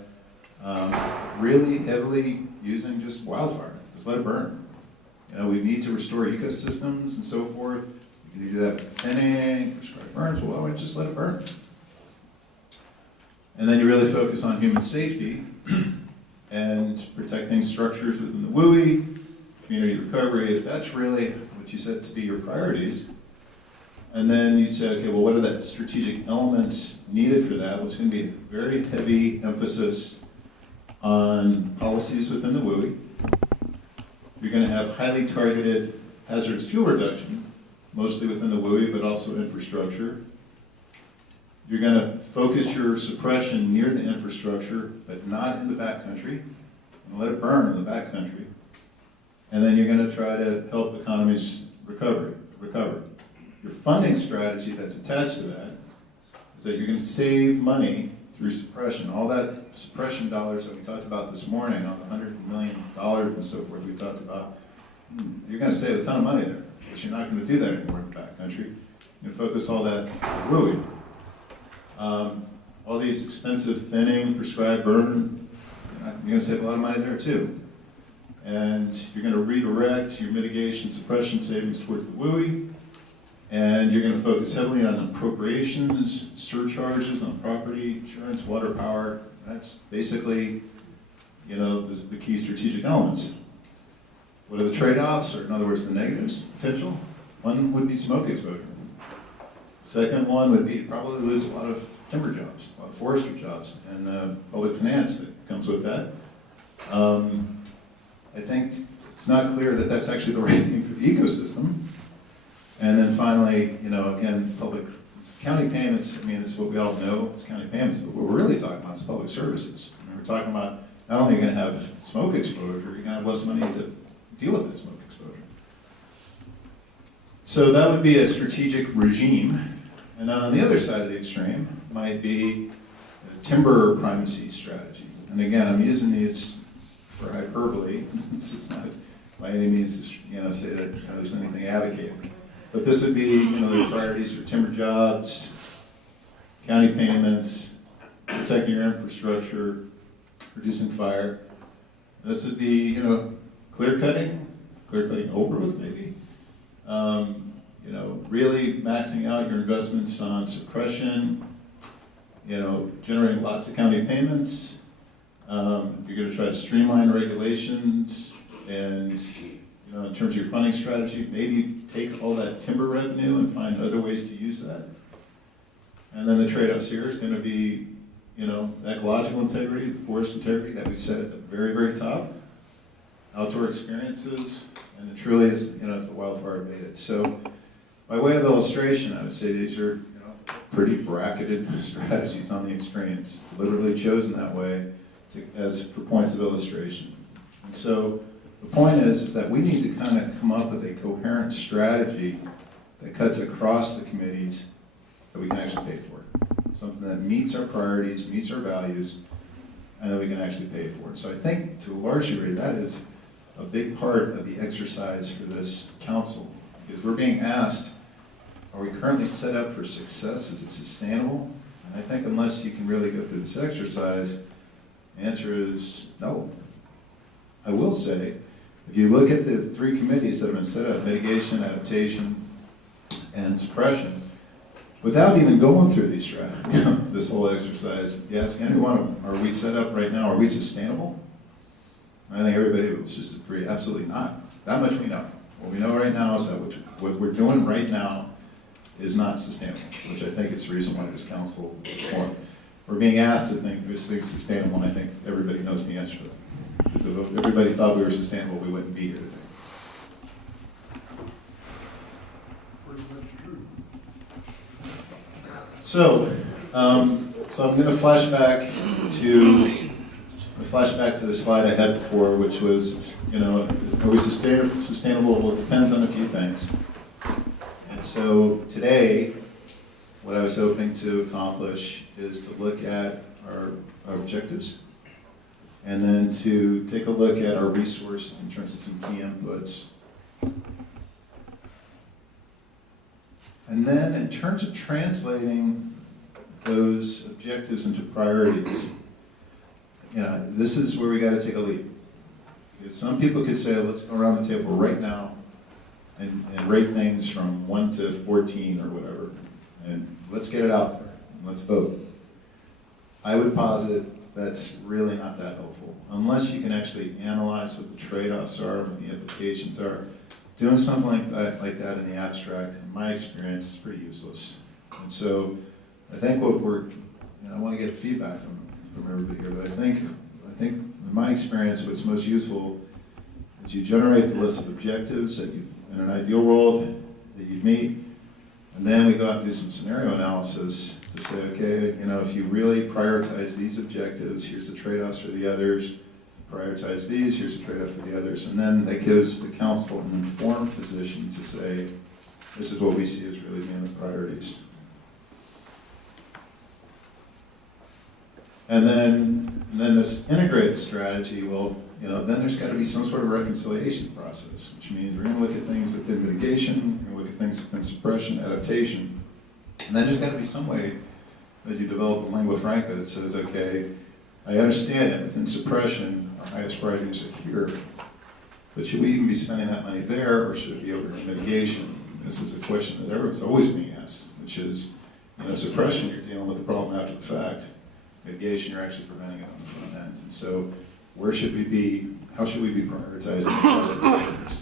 really heavily using just wildfire. Just let it burn. We need to restore ecosystems and so forth. You can do that with thinning, prescribed burns. Well, why don't you just let it burn? And then you really focus on human safety and protecting structures within the WUI, community recovery, if that's really what you said to be your priorities. And then you say, okay, well, what are the strategic elements needed for that? Well, it's going to be a very heavy emphasis on policies within the WUI. You're going to have highly targeted hazardous fuel reduction, mostly within the WUI, but also infrastructure. You're going to focus your suppression near the infrastructure, but not in the backcountry, and let it burn in the backcountry. And then you're going to try to help economies recover. Your funding strategy that's attached to that is that you're going to save money through suppression. All that suppression dollars that we talked about this morning, on the $100 million and so forth we talked about, you're going to save a ton of money there, but you're not going to do that anymore in the backcountry. You focus all that on WUI. All these expensive thinning, prescribed burn, you're going to save a lot of money there too. And you're going to redirect your mitigation suppression savings towards the WUI, and you're going to focus heavily on appropriations, surcharges on property, insurance, water, power. That's basically, the key strategic elements. What are the trade-offs, or in other words, the negatives, potential? One would be smoke exposure. Second one would be probably lose a lot of timber jobs, a lot of forestry jobs, and the public finance that comes with that. I think it's not clear that that's actually the right thing for the ecosystem. And then finally, again, county payments, it's what we all know, it's county payments, but what we're really talking about is public services. We're talking about not only are you going to have smoke exposure, you're going to have less money to deal with that smoke exposure. So that would be a strategic regime. And then on the other side of the extreme might be a timber primacy strategy. And again, I'm using these for hyperbole. This is not by any means to say that there's anything advocated. But this would be the priorities for timber jobs, county payments, protecting your infrastructure, reducing fire. This would be clear cutting overgrowth maybe, You know, really maxing out your investments on suppression, you know, generating lots of county payments. You're going to try to streamline regulations, and you know, in terms of your funding strategy, maybe take all that timber revenue and find other ways to use that. And then the trade-offs here is going to be, you know, ecological integrity, forest integrity that we set at the very, very top, outdoor experiences, and it truly is, you know, it's the wildfire abated. So, by way of illustration, I would say these are, you know, pretty bracketed strategies on the extremes, deliberately chosen that way for points of illustration. And so, the point is that we need to kind of come up with a coherent strategy that cuts across the committees that we can actually pay for. Something that meets our priorities, meets our values, and that we can actually pay for it. So I think to a large degree that is a big part of the exercise for this council. Because we're being asked, are we currently set up for success? Is it sustainable? And I think unless you can really go through this exercise, the answer is no. I will say, if you look at the 3 committees that have been set up, mitigation, adaptation, and suppression, without even going through these strategies, this whole exercise, you ask any one of them, are we set up right now, are we sustainable? I think everybody will just agree, absolutely not. That much we know. What we know right now is that what we're doing right now is not sustainable, which I think is the reason why this council was formed. We're being asked to think this thing's sustainable, and I think everybody knows the answer to that. Because if everybody thought we were sustainable, we wouldn't be here today. So I'm going to flash back to the slide I had before, which was, you know, are we sustainable? Well, it depends on a few things. And so today, what I was hoping to accomplish is to look at our objectives, and then to take a look at our resources in terms of some key inputs. And then in terms of translating those objectives into priorities, you know, this is where we got to take a leap. Because some people could say, let's go around the table right now and rate things from 1 to 14 or whatever, and let's get it out there, and let's vote. I would posit that's really not that helpful, unless you can actually analyze what the trade-offs are, what the implications are. Doing something like that in the abstract, in my experience, is pretty useless. And so I think what we're, you know, I want to get feedback from everybody here, but I think in my experience, what's most useful is you generate the list of objectives that you, in an ideal world, that you meet, and then we go out and do some scenario analysis to say, okay, you know, if you really prioritize these objectives, here's the trade-offs for the others. Prioritize these, here's the trade-off for the others. And then that gives the council an informed position to say, this is what we see as really being the priorities. And then this integrated strategy, well, you know, then there's got to be some sort of reconciliation process, which means we're going to look at things within mitigation, we're going to look at things within suppression, adaptation, and then there's got to be some way that you develop a lingua franca that says, okay, I understand that within suppression, our highest priorities are here, but should we even be spending that money there, or should it be over in mitigation? This is a question that everyone's always being asked, which is, you know, suppression, you're dealing with the problem after the fact. Mitigation, you're actually preventing it on the front end. And so, where should we be, how should we be prioritizing across these areas?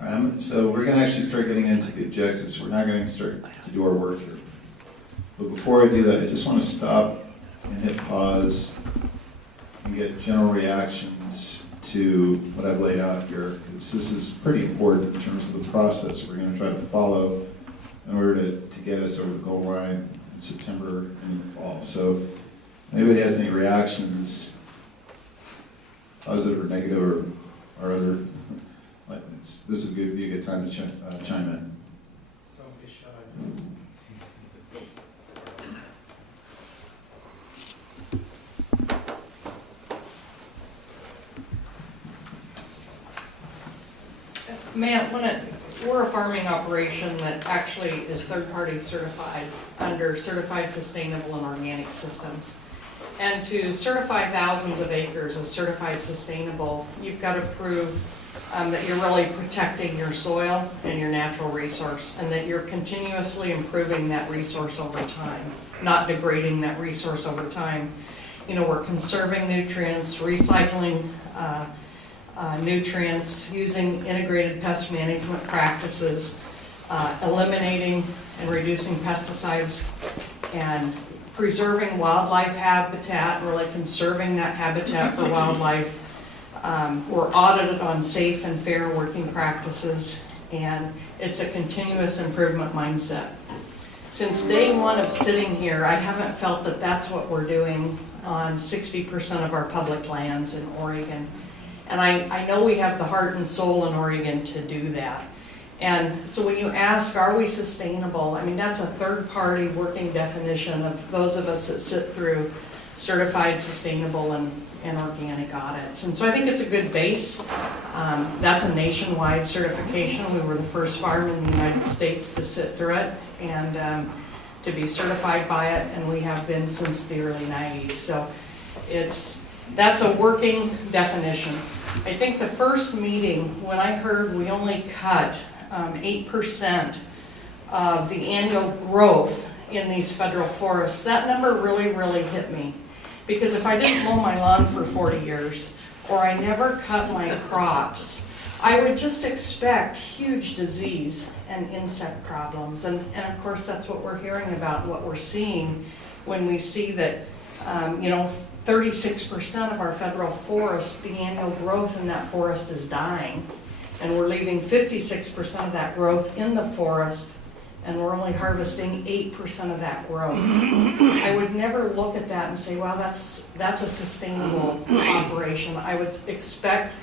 All right, so we're going to actually start getting into the objectives. We're not going to start to do our work here. But before I do that, I just want to stop and hit pause and get general reactions to what I've laid out here, because this is pretty important in terms of the process we're going to try to follow in order to get us over the goal line in September and in the fall. So if anybody has any reactions, positive or negative or other, this would be a good time to chime in. Don't be shy. Matt, we're a farming operation that actually is third-party certified under Certified Sustainable and Organic Systems. And to certify thousands of acres as certified sustainable, you've got to prove that you're really protecting your soil and your natural resource, and that you're continuously improving that resource over time, not degrading that resource over time. You know, we're conserving nutrients, recycling nutrients, using integrated pest management practices, eliminating and reducing pesticides, and preserving wildlife habitat, really conserving that habitat for wildlife. We're audited on safe and fair working practices, and it's a continuous improvement mindset. Since day one of sitting here, I haven't felt that that's what we're doing on 60% of our public lands in Oregon. And I know we have the heart and soul in Oregon to do that. And so when you ask, are we sustainable? I mean, that's a third-party working definition of those of us that sit through certified sustainable and organic audits. And so I think it's a good base. That's a nationwide certification. We were the first farm in the United States to sit through it and to be certified by it, and we have been since the early 90s. So that's a working definition. I think the first meeting, when I heard we only cut 8% of the annual growth in these federal forests, that number really, really hit me. Because if I didn't mow my lawn for 40 years, or I never cut my crops, I would just expect huge disease and insect problems. And of course, that's what we're hearing about and what we're seeing when we see that, 36% of our federal forest, the annual growth in that forest is dying. And we're leaving 56% of that growth in the forest, and we're only harvesting 8% of that growth. I would never look at that and say, well, that's a sustainable operation. I would expect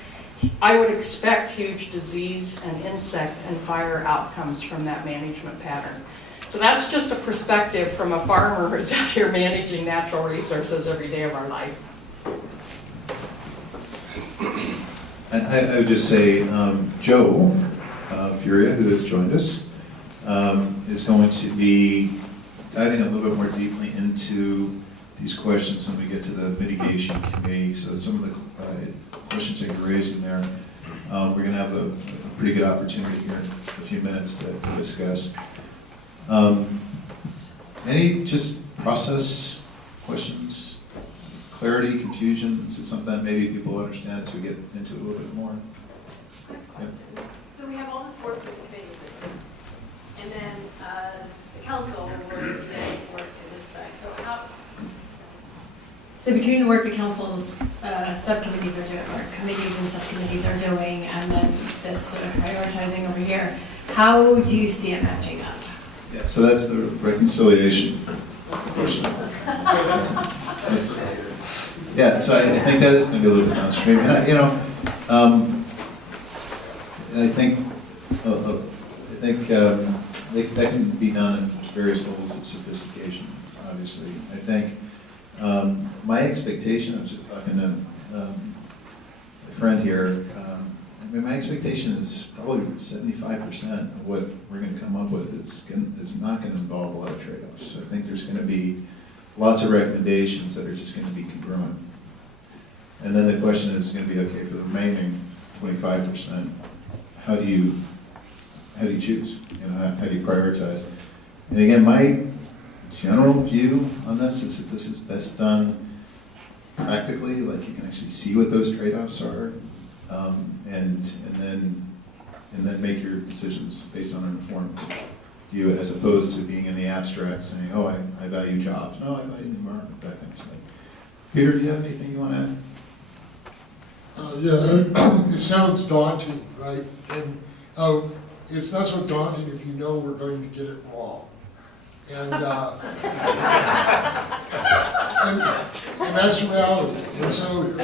huge disease and insect and fire outcomes from that management pattern. So that's just a perspective from a farmer who's out here managing natural resources every day of our life. And I would just say, Joe Furia, who has joined us, is going to be diving a little bit more deeply into these questions when we get to the mitigation committee. So some of the questions that you raised in there, we're going to have a pretty good opportunity here in a few minutes to discuss. Any just process questions, clarity, confusion? Is it something that maybe people understand as we get into it a little bit more? Yeah. So we have all this work with the committees, and then the council will work in this side. So between the work the council's subcommittees are doing, or committees and subcommittees are doing, and then this sort of prioritizing over here, how do you see it matching up? Yeah, so that's the reconciliation question. Yeah, so I think that is going to be a little bit downstream. And I think that can be done at various levels of sophistication, obviously. I think my expectation, I was just talking to a friend here, my expectation is probably 75% of what we're going to come up with is not going to involve a lot of trade-offs. So I think there's going to be lots of recommendations that are just going to be congruent. And then the question is going to be, okay, for the remaining 25%, how do you choose? How do you prioritize? And again, my general view on this is that this is best done practically, like you can actually see what those trade-offs are, and then make your decisions based on an informed view, as opposed to being in the abstract saying, oh, I value jobs. No, I value the environment, that kind of stuff. Peter, do you have anything you want to add? Yeah, it sounds daunting, right? And it's not so daunting if you know we're going to get it wrong. And that's the reality. And so,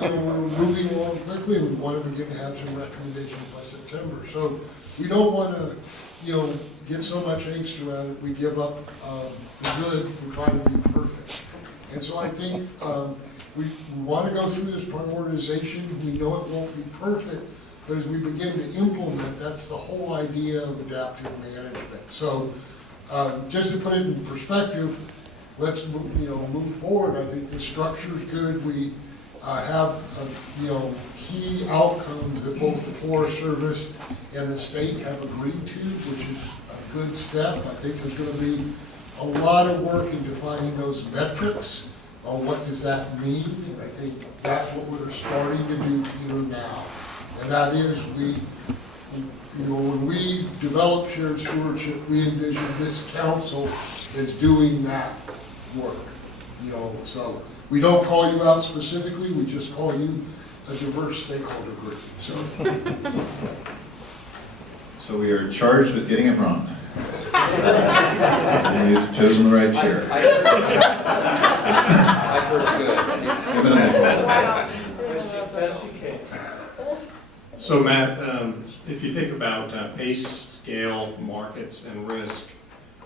we're moving along quickly. We want to begin to have some recommendations by September. So we don't want to, get so much angst around it, we give up the good from trying to be perfect. And so I think we want to go through this prioritization. We know it won't be perfect, but as we begin to implement, that's the whole idea of adaptive management. So just to put it in perspective, let's move forward. I think the structure is good. We have key outcomes that both the Forest Service and the state have agreed to, which is a good step. I think there's going to be a lot of work in defining those metrics on what does that mean. And I think that's what we're starting to do here now. And that is when we develop shared stewardship, we envision this council as doing that work. So we don't call you out specifically, we just call you a diverse stakeholder group. So we are charged with getting it wrong. And you've chosen the right chair. I've heard good. Give it a So Matt, if you think about pace, scale, markets, and risk,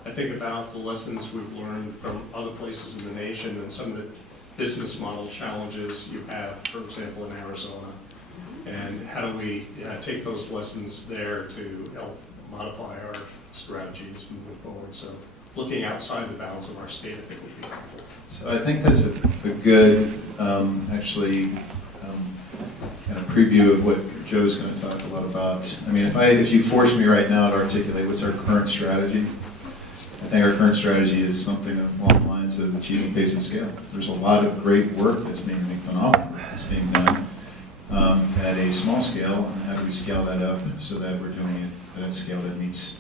I think about the lessons we've learned from other places in the nation and some of the business model challenges you have, for example, in Arizona. And how do we take those lessons there to help modify our strategies moving forward? So looking outside the bounds of our state, I think would be helpful. So I think that's a good, kind of preview of what Joe's going to talk a lot about. I mean, if you force me right now to articulate what's our current strategy, I think our current strategy is something along the lines of achieving pace and scale. There's a lot of great work that's being phenomenal work that's being done at a small scale, and how do we scale that up so that we're doing it at a scale that meets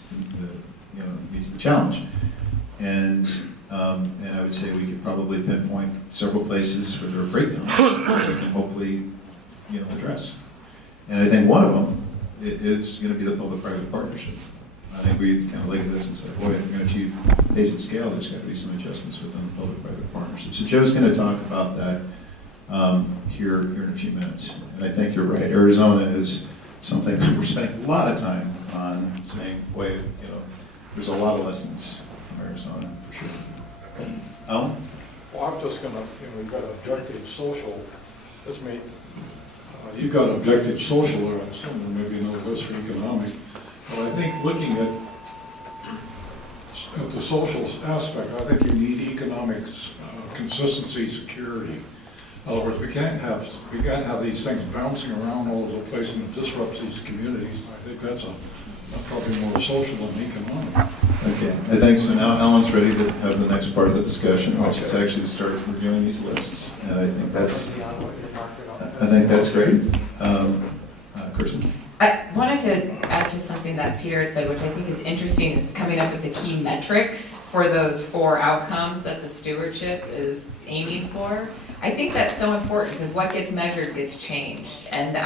the challenge. And I would say we could probably pinpoint several places where there are breakdowns that we can hopefully address. And I think one of them is going to be the public-private partnership. I think we kind of look at this and say, boy, if we're going to achieve pace and scale, there's got to be some adjustments within the public-private partnership. So Joe's going to talk about that here in a few minutes. And I think you're right. Arizona is something that we're spending a lot of time on, saying, boy, there's a lot of lessons from Arizona for sure. Alan? Well, I'm just going to, you've got objective social. Let's make. You've got objective social, or some maybe no list for economic. But I think looking at the social aspect, I think you need economic consistency, security. In other words, we can't have these things bouncing around all over the place, and it disrupts these communities. I think that's probably more social than economic. Okay, I think so. Now Alan's ready to have the next part of the discussion, which is actually to start reviewing these lists, and I think that's great. Kirsten? I wanted to add to something that Peter had said, which I think is interesting, is coming up with the key metrics for those 4 outcomes that the stewardship is aiming for. I think that's so important because what gets measured gets changed. And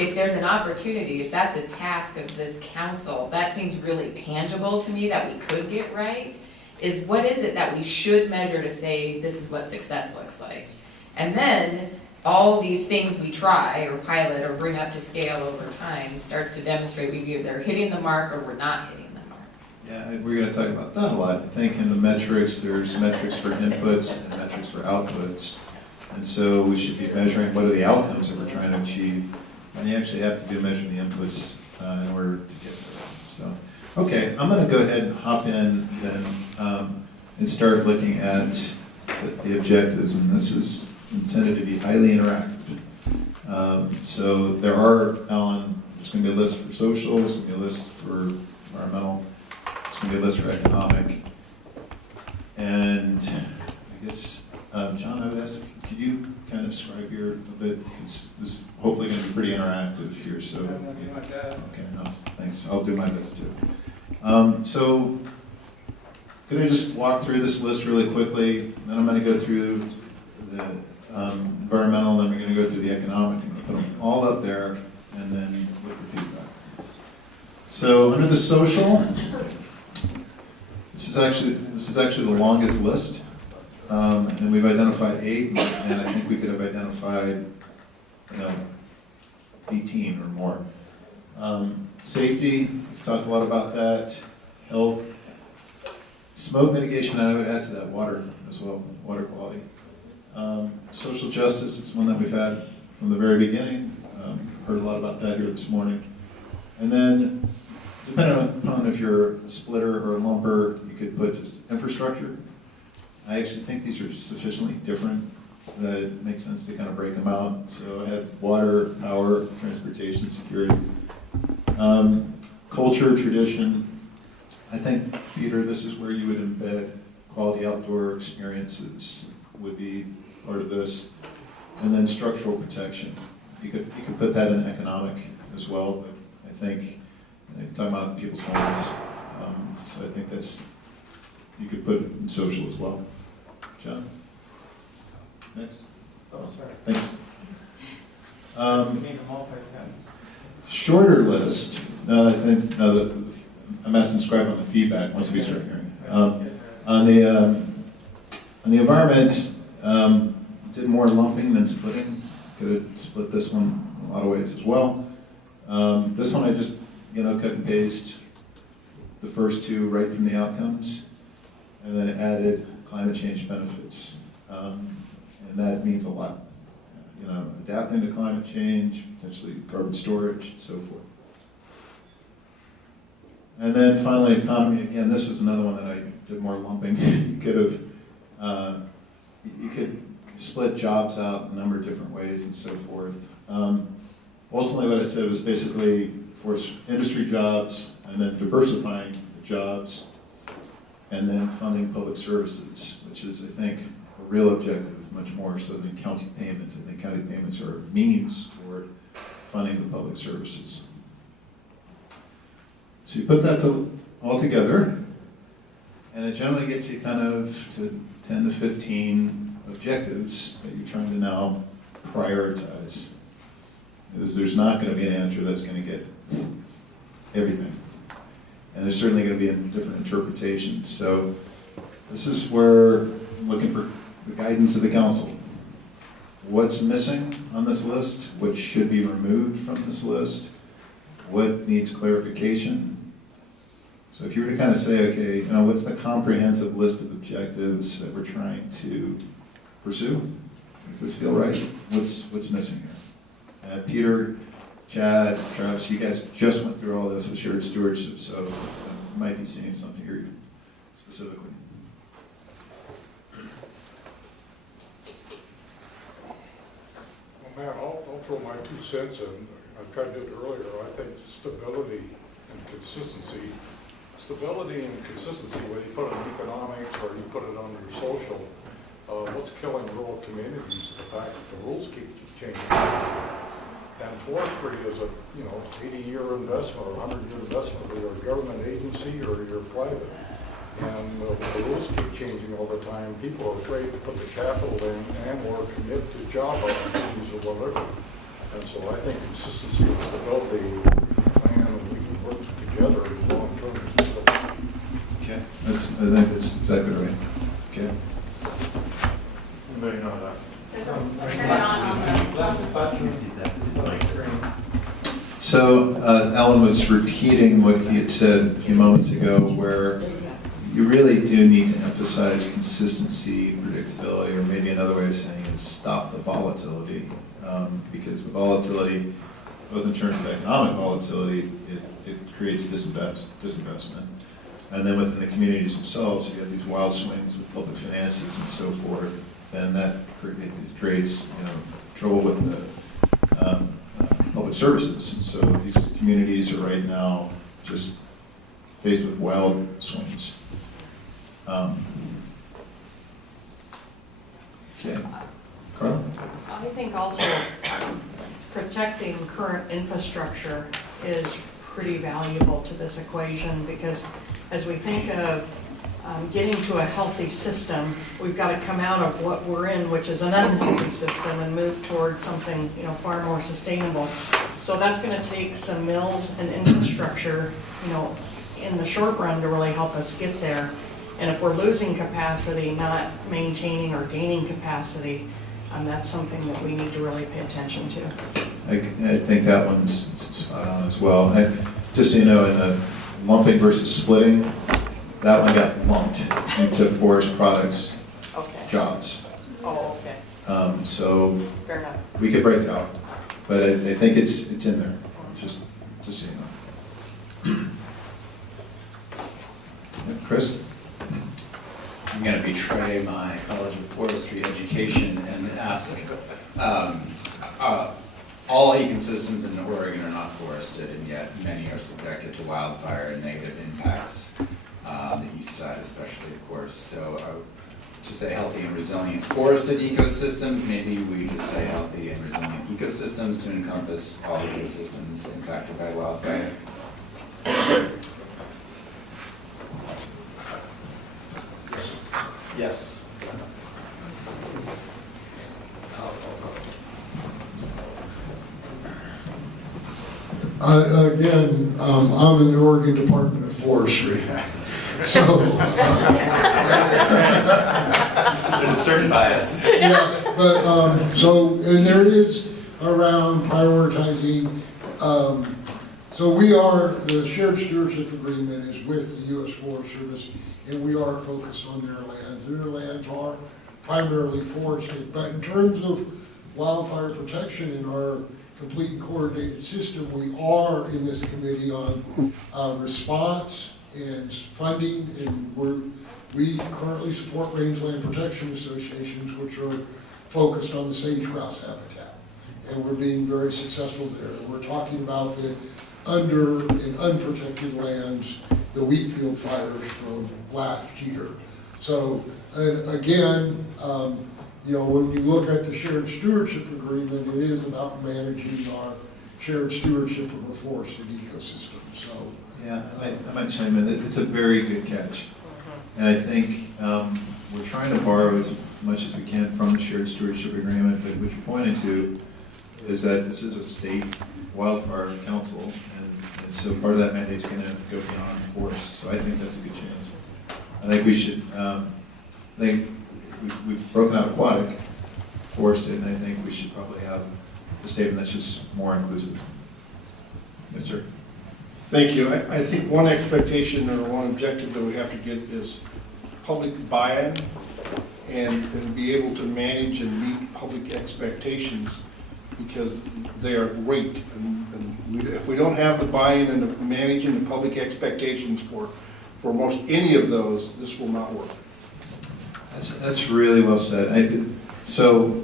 if there's an opportunity, if that's a task of this council, that seems really tangible to me that we could get right, is what is it that we should measure to say this is what success looks like? And then all these things we try or pilot or bring up to scale over time starts to demonstrate we either hitting the mark or we're not hitting the mark. Yeah, we're going to talk about that a lot. I think in the metrics, there's metrics for inputs and metrics for outputs. And so we should be measuring what are the outcomes that we're trying to achieve. And you actually have to measure the inputs in order to get there. So, okay, I'm going to go ahead and hop in then and start looking at the objectives. And this is intended to be highly interactive. So there are, Alan, there's going to be a list for social, there's going to be a list for environmental, there's going to be a list for economic. And I guess, John, I would ask, could you kind of describe here a bit, because this is hopefully going to be pretty interactive here, so. Okay, no, thanks, I'll do my best too. So, could I just walk through this list really quickly, then I'm going to go through the environmental, then we're going to go through the economic, and put them all up there, and then look for feedback. So, under the social, this is actually the longest list. And we've identified 8, and I think we could have identified, 18 or more. Safety, we've talked a lot about that. Health, smoke mitigation, and I would add to that water as well, water quality. Social justice is one that we've had from the very beginning. Heard a lot about that here this morning. And then, depending upon if you're a splitter or a lumper, you could put just infrastructure. I actually think these are sufficiently different that it makes sense to kind of break them out. So I had water, power, transportation, security. Culture, tradition. I think, Peter, this is where you would embed quality outdoor experiences would be part of this. And then structural protection. You could put that in economic as well, but I think, you're talking about people's homes, so I think you could put it in social as well. John? Next? Oh, sorry. Thanks. Shorter list. No, I'm asking Scribe on the feedback once we start hearing. On the environment, did more lumping than splitting. Could have split this one in a lot of ways as well. This one I just, cut and paste the first two right from the outcomes, and then added climate change benefits. And that means a lot. Adapting to climate change, potentially carbon storage, and so forth. And then finally, economy. Again, this was another one that I did more lumping. You could split jobs out in a number of different ways and so forth. Ultimately, what I said was basically for industry jobs, and then diversifying the jobs, and then funding public services, which is, I think, a real objective, much more so than county payments. I think county payments are a means toward funding the public services. So you put that all together, and it generally gets you kind of to 10 to 15 objectives that you're trying to now prioritize. Because there's not going to be an answer that's going to get everything. And there's certainly going to be different interpretations. So this is where I'm looking for the guidance of the council. What's missing on this list? What should be removed from this list? What needs clarification? So if you were to kind of say, okay, what's the comprehensive list of objectives that we're trying to pursue? Does this feel right? What's missing here? Peter, Chad, Travis, you guys just went through all this with shared stewardship, so you might be seeing something here specifically. Well, man, I'll throw my 2 cents in. I tried to do it earlier. I think stability and consistency. Stability and consistency, whether you put it on economics or you put it under social, what's killing rural communities is the fact that the rules keep changing. And forestry is a 80-year investment or 100-year investment, whether you're a government agency or you're private. And the rules keep changing all the time. People are afraid to put the capital in and or commit to job opportunities or whatever. And so I think consistency and stability plan, and we can work together in long term. Okay, I think that's exactly right. Okay. Anybody know that? So Ellen was repeating what he had said a few moments ago, where you really do need to emphasize consistency, predictability, or maybe another way of saying it is stop the volatility. Because the volatility, both in terms of economic volatility, it creates disinvestment. And then within the communities themselves, you have these wild swings with public finances and so forth, and that creates trouble with the public services. And so these communities are right now just faced with wild swings. Okay, Carl? I think also protecting current infrastructure is pretty valuable to this equation, because as we think of getting to a healthy system, we've got to come out of what we're in, which is an unhealthy system, and move towards something far more sustainable. So that's going to take some mills and infrastructure, in the short run to really help us get there. And if we're losing capacity, not maintaining or gaining capacity, that's something that we need to really pay attention to. I think that one's spot on as well. Just so you know, in the lumping versus splitting, that one got lumped into forest products jobs. Oh, okay. So Fair enough. we could break it out, but I think it's in there, just so you know. Yeah, Chris? I'm going to betray my College of Forestry education and ask, all ecosystems in Oregon are not forested, and yet many are subjected to wildfire and negative impacts, the east side especially, of course. So to say healthy and resilient forested ecosystems, maybe we just say healthy and resilient ecosystems to encompass all ecosystems impacted by wildfire. Yes. Again, I'm in the Oregon Department of Forestry. So. There's a certain bias. Yeah, but, so, and there is around prioritizing, so we are, the shared stewardship agreement is with the U.S. Forest Service, and we are focused on their lands. Their lands are primarily forested, but in terms of wildfire protection in our complete and coordinated system, we are in this committee on response and funding, and we currently support rangeland protection associations, which are focused on the sage-grouse habitat, and we're being very successful there. We're talking about the under and unprotected lands, the wheat field fires from last year. So, and again, you know, when we look at the shared stewardship agreement, it is about managing our shared stewardship of a forested ecosystem. So, yeah, I might chime in. It's a very good catch, and I think we're trying to borrow as much as we can from the shared stewardship agreement. But what you're pointing to is that this is a state wildfire council, and so part of that mandate is going to go beyond forest. So I think that's a good change. I think we should. I think we've broken out aquatic, forested, and I think we should probably have a statement that's just more inclusive. Yes, sir. Thank you. I think one expectation or one objective that we have to get is public buy-in and be able to manage and meet public expectations, because they are great. And if we don't have the buy-in and the managing the public expectations for most any of those, this will not work. That's really well said. So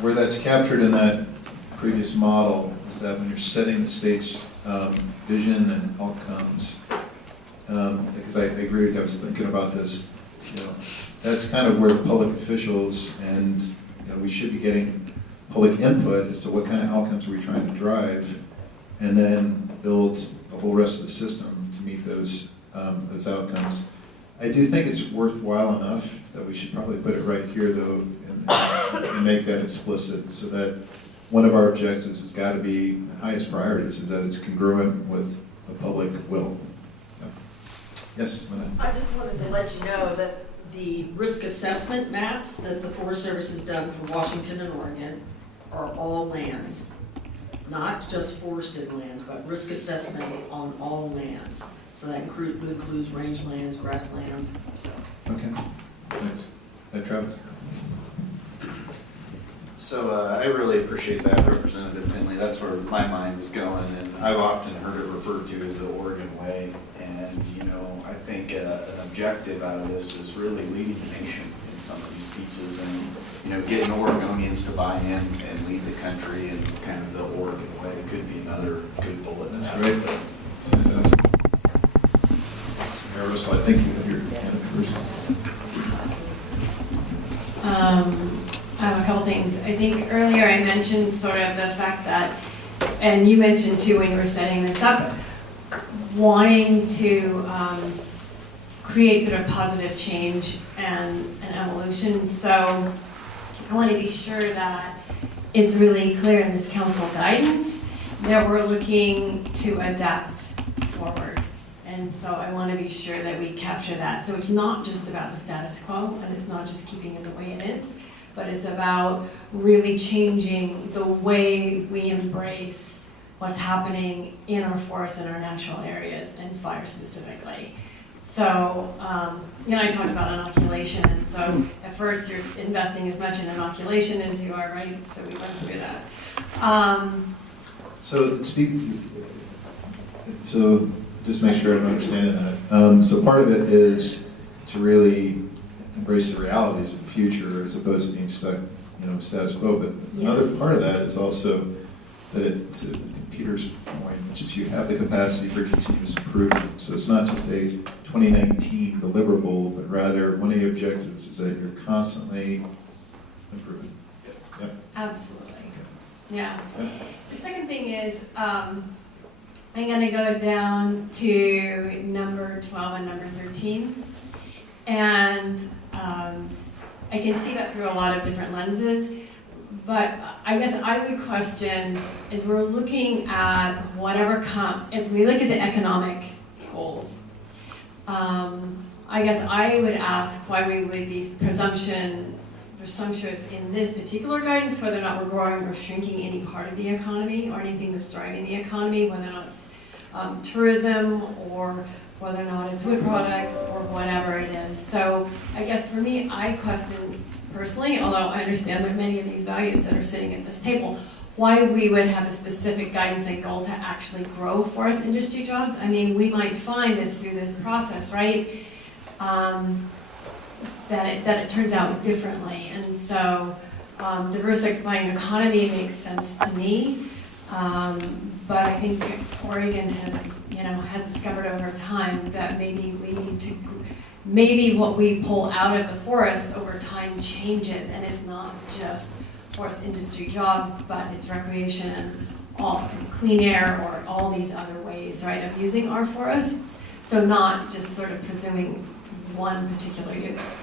where that's captured in that previous model is that when you're setting the state's vision and outcomes, because I agree with you, I was thinking about this, you know, that's kind of where the public officials and, you know, we should be getting public input as to what kind of outcomes we're trying to drive, and then build the whole rest of the system to meet those outcomes. I do think it's worthwhile enough that we should probably put it right here, though, and make that explicit, so that one of our objectives has got to be, the highest priorities, is that it's congruent with the public will. Yes, Lynette? I just wanted to let you know that the risk assessment maps that the Forest Service has done for Washington and Oregon are all lands, not just forested lands, but risk assessment on all lands. So that includes rangelands, grasslands, so. Okay, thanks. Travis? So I really appreciate that, Representative Finley. That's where my mind was going, and I've often heard it referred to as the Oregon way. And, you know, I think an objective out of this is really leading the nation in some of these pieces, and, you know, getting Oregonians to buy in and lead the country in kind of the Oregon way could be another good bullet. That's great. That's fantastic. Mayor Russell, I think you have your hand up first. I have a couple things. I think earlier I mentioned sort of the fact that, and you mentioned too when you were setting this up, wanting to create sort of positive change and an evolution. So I want to be sure that it's really clear in this council guidance that we're looking to adapt forward. And so I want to be sure that we capture that. So it's not just about the status quo, and it's not just keeping it the way it is, but it's about really changing the way we embrace what's happening in our forests and our natural areas, and fire specifically. So, you know, I talked about inoculation, and so at first you're investing as much in inoculation as you are, right? So we went through that. So just make sure I'm understanding that. So part of it is to really embrace the realities of the future as opposed to being stuck, status quo. But another part of that is also that to Peter's point, which is you have the capacity for continuous improvement. So it's not just a 2019 deliverable, but rather one of the objectives is that you're constantly improving. Yep. Absolutely. Yeah. The second thing is, I'm going to go down to number 12 and number 13. And I can see that through a lot of different lenses. But I guess I would question, is we're looking at whatever if we look at the economic goals, I guess I would ask why we would be presumptuous in this particular guidance, whether or not we're growing or shrinking any part of the economy or anything that's driving the economy, whether or not it's tourism or whether or not it's wood products or whatever it is. So I guess for me, I question personally, although I understand that many of these values that are sitting at this table, why we would have a specific guidance and goal to actually grow forest industry jobs. I mean, we might find that through this process, right, that it turns out differently. And so diversifying economy makes sense to me. But I think Oregon has discovered over time that maybe we need to, maybe what we pull out of the forest over time changes, and it's not just forest industry jobs, but it's recreation and clean air or all these other ways, right, of using our forests. So not just sort of presuming one particular use.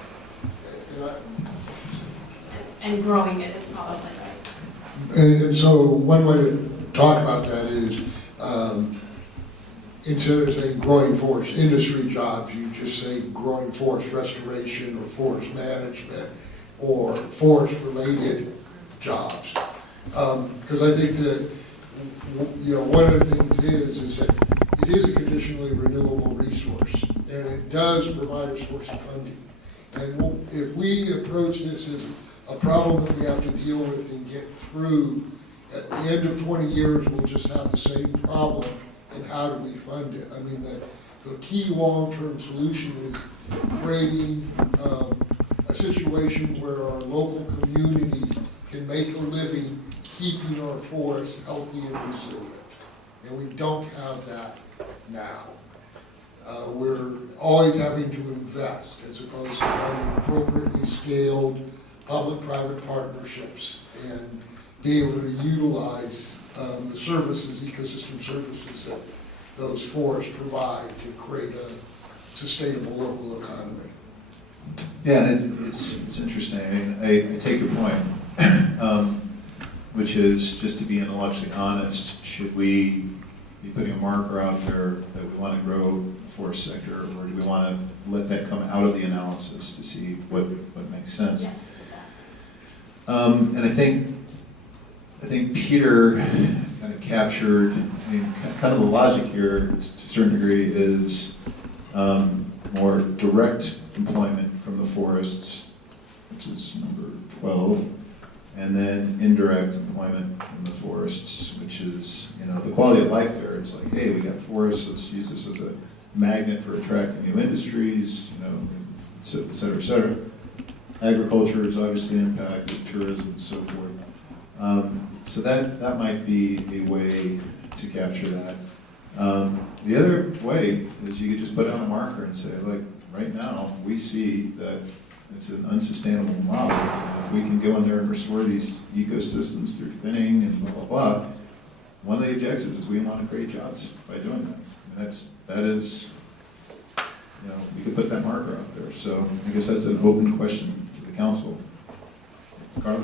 And growing it is probably right. And so one way to talk about that is, instead of saying growing forest industry jobs, you just say growing forest restoration or forest management or forest related jobs. Because I think that, one of the things is that it is a conditionally renewable resource, and it does provide a source of funding. And if we approach this as a problem that we have to deal with and get through, at the end of 20 years, we'll just have the same problem, and how do we fund it? I mean, the key long-term solution is creating a situation where our local communities can make a living keeping our forests healthy and resilient. And we don't have that now. We're always having to invest as opposed to having appropriately scaled public-private partnerships and be able to utilize the services, ecosystem services that those forests provide to create a sustainable local economy. Yeah, it's interesting. I mean, I take your point, which is just to be intellectually honest, should we be putting a marker out there that we want to grow the forest sector, or do we want to let that come out of the analysis to see what makes sense? Yes. And I think Peter kind of captured, kind of the logic here to a certain degree is more direct employment from the forests, which is number 12, and then indirect employment from the forests, which is, the quality of life there. It's like, hey, we got forests, let's use this as a magnet for attracting new industries, et cetera, et cetera. Agriculture is obviously impacted, tourism and so forth. So that might be a way to capture that. The other way is you could just put on a marker and say, like, right now, we see that it's an unsustainable model. If we can go in there and restore these ecosystems through thinning and blah, blah, blah, one of the objectives is we want to create jobs by doing that. And that is, we could put that marker out there. So I guess that's an open question to the council. Carla?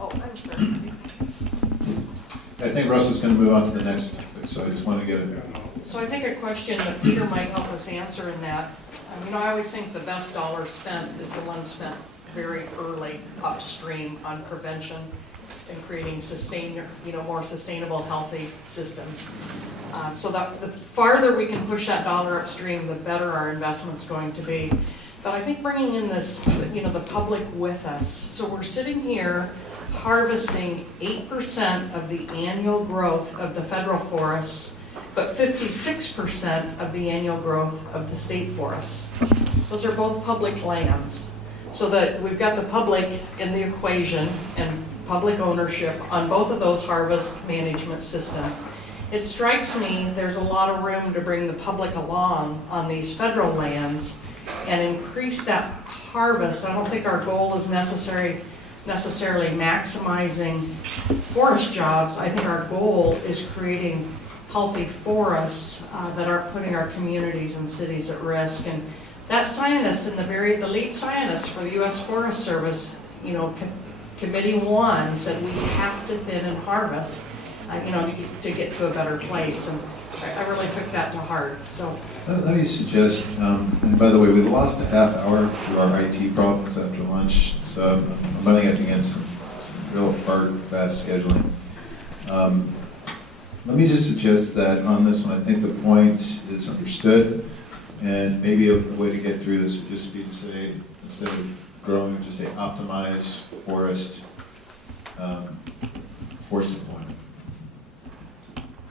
I'm sorry. I think Russell's going to move on to the next topic, so I just want to get it. So I think a question that Peter might help us answer in that, I always think the best dollar spent is the one spent very early upstream on prevention and creating more sustainable, healthy systems. So that the farther we can push that dollar upstream, the better our investment's going to be. But I think bringing in this, the public with us. So we're sitting here harvesting 8% of the annual growth of the federal forests, but 56% of the annual growth of the state forests. Those are both public lands. So that we've got the public in the equation and public ownership on both of those harvest management systems. It strikes me there's a lot of room to bring the public along on these federal lands and increase that harvest. I don't think our goal is necessarily maximizing forest jobs. I think our goal is creating healthy forests that aren't putting our communities and cities at risk. And that scientist and the lead scientist for the U.S. Forest Service, Committee 1 said we have to thin and harvest, to get to a better place. And I really took that to heart. So let me suggest, and by the way, we lost a half hour to our IT problems after lunch, so I'm running up against some real hard, fast scheduling. Let me just suggest that on this one, I think the point is understood, and maybe a way to get through this would just be to say, instead of growing, just say optimize forest deployment.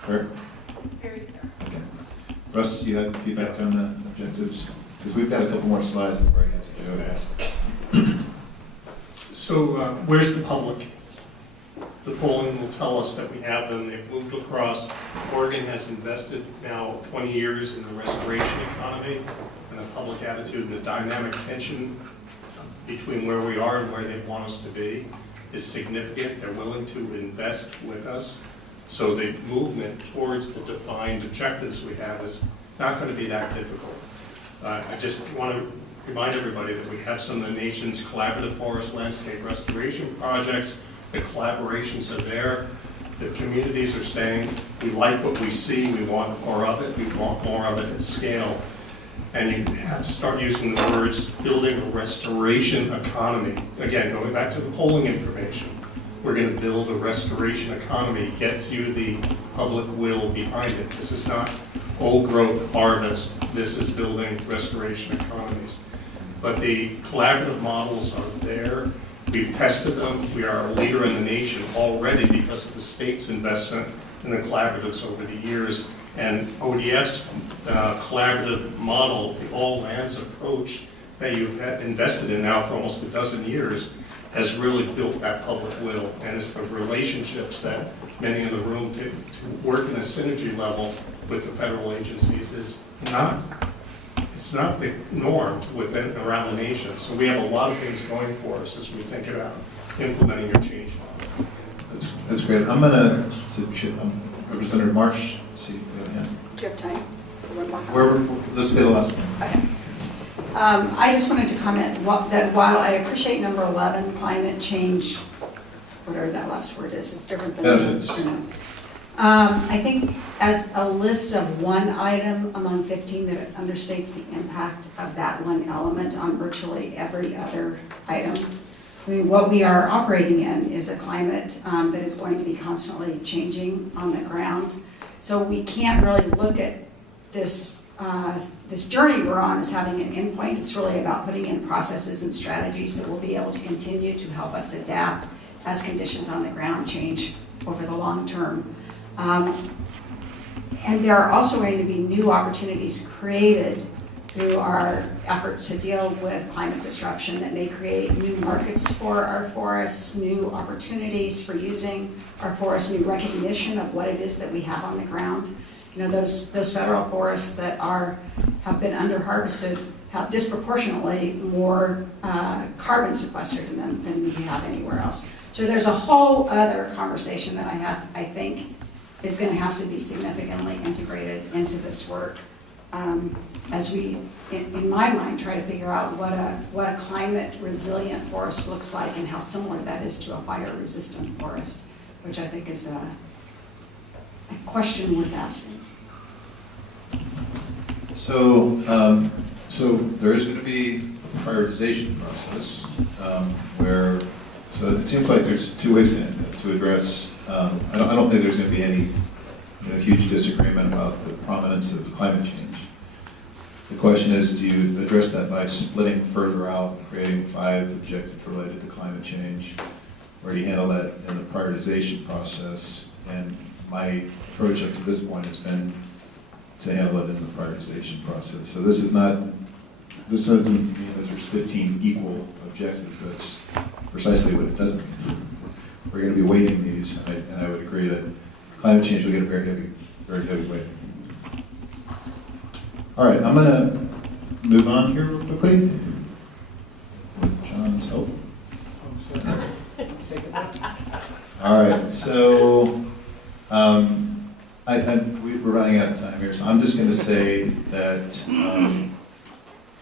Fair? Very fair. Okay. Russ, do you have feedback on the objectives? Because we've got a couple more slides before I get to do it. So where's the public? The polling will tell us that we have them. They've moved across. Oregon has invested now 20 years in the restoration economy, and the public attitude and the dynamic tension between where we are and where they want us to be is significant. They're willing to invest with us. So the movement towards the defined objectives we have is not going to be that difficult. I just want to remind everybody that we have some of the nation's collaborative forest landscape restoration projects. The collaborations are there. The communities are saying, we like what we see, we want more of it, we want more of it at scale. And you have to start using the words building a restoration economy. Again, going back to the polling information, we're going to build a restoration economy, gets you the public will behind it. This is not old growth harvest, this is building restoration economies. But the collaborative models are there. We've tested them. We are a leader in the nation already because of the state's investment in the collaboratives over the years. And ODF's collaborative model, the all lands approach that you've invested in now for almost a dozen years, has really built that public will. And it's the relationships that many in the room to work in a synergy level with the federal agencies is not, it's not the norm within around the nation. So we have a lot of things going for us as we think about implementing your change model. That's great. I'm going to, Representative Marsh, see, Do you have time? this will be the last one. Okay. I just wanted to comment that while I appreciate number 11, climate change, whatever that last word is, it's different than benefits. I think as a list of one item among 15 that understates the impact of that one element on virtually every other item. I mean, what we are operating in is a climate that is going to be constantly changing on the ground. So we can't really look at this this journey we're on as having an endpoint. It's really about putting in processes and strategies that will be able to continue to help us adapt as conditions on the ground change over the long term. And there are also going to be new opportunities created through our efforts to deal with climate disruption that may create new markets for our forests, new opportunities for using our forests, new recognition of what it is that we have on the ground. You know, those federal forests that have been under-harvested have disproportionately more carbon sequestered in them than we have anywhere else. So there's a whole other conversation that I think is going to have to be significantly integrated into this work as we, in my mind, try to figure out what a climate resilient forest looks like and how similar that is to a fire resistant forest, which I think is a question worth asking. So, so there is going to be a prioritization process where, so it seems like there's two ways to address. I don't think there's going to be any huge disagreement about the prominence of climate change. The question is, do you address that by splitting further out, creating 5 objectives related to climate change, or do you handle that in the prioritization process? And my approach up to this point has been to handle it in the prioritization process. So this doesn't mean that there's 15 equal objectives. That's precisely what it doesn't mean. We're going to be weighting these, and I would agree that climate change will get a very heavy weight. All right, I'm going to move on here real quickly with John's help. All right, so we're running out of time here, so I'm just going to say that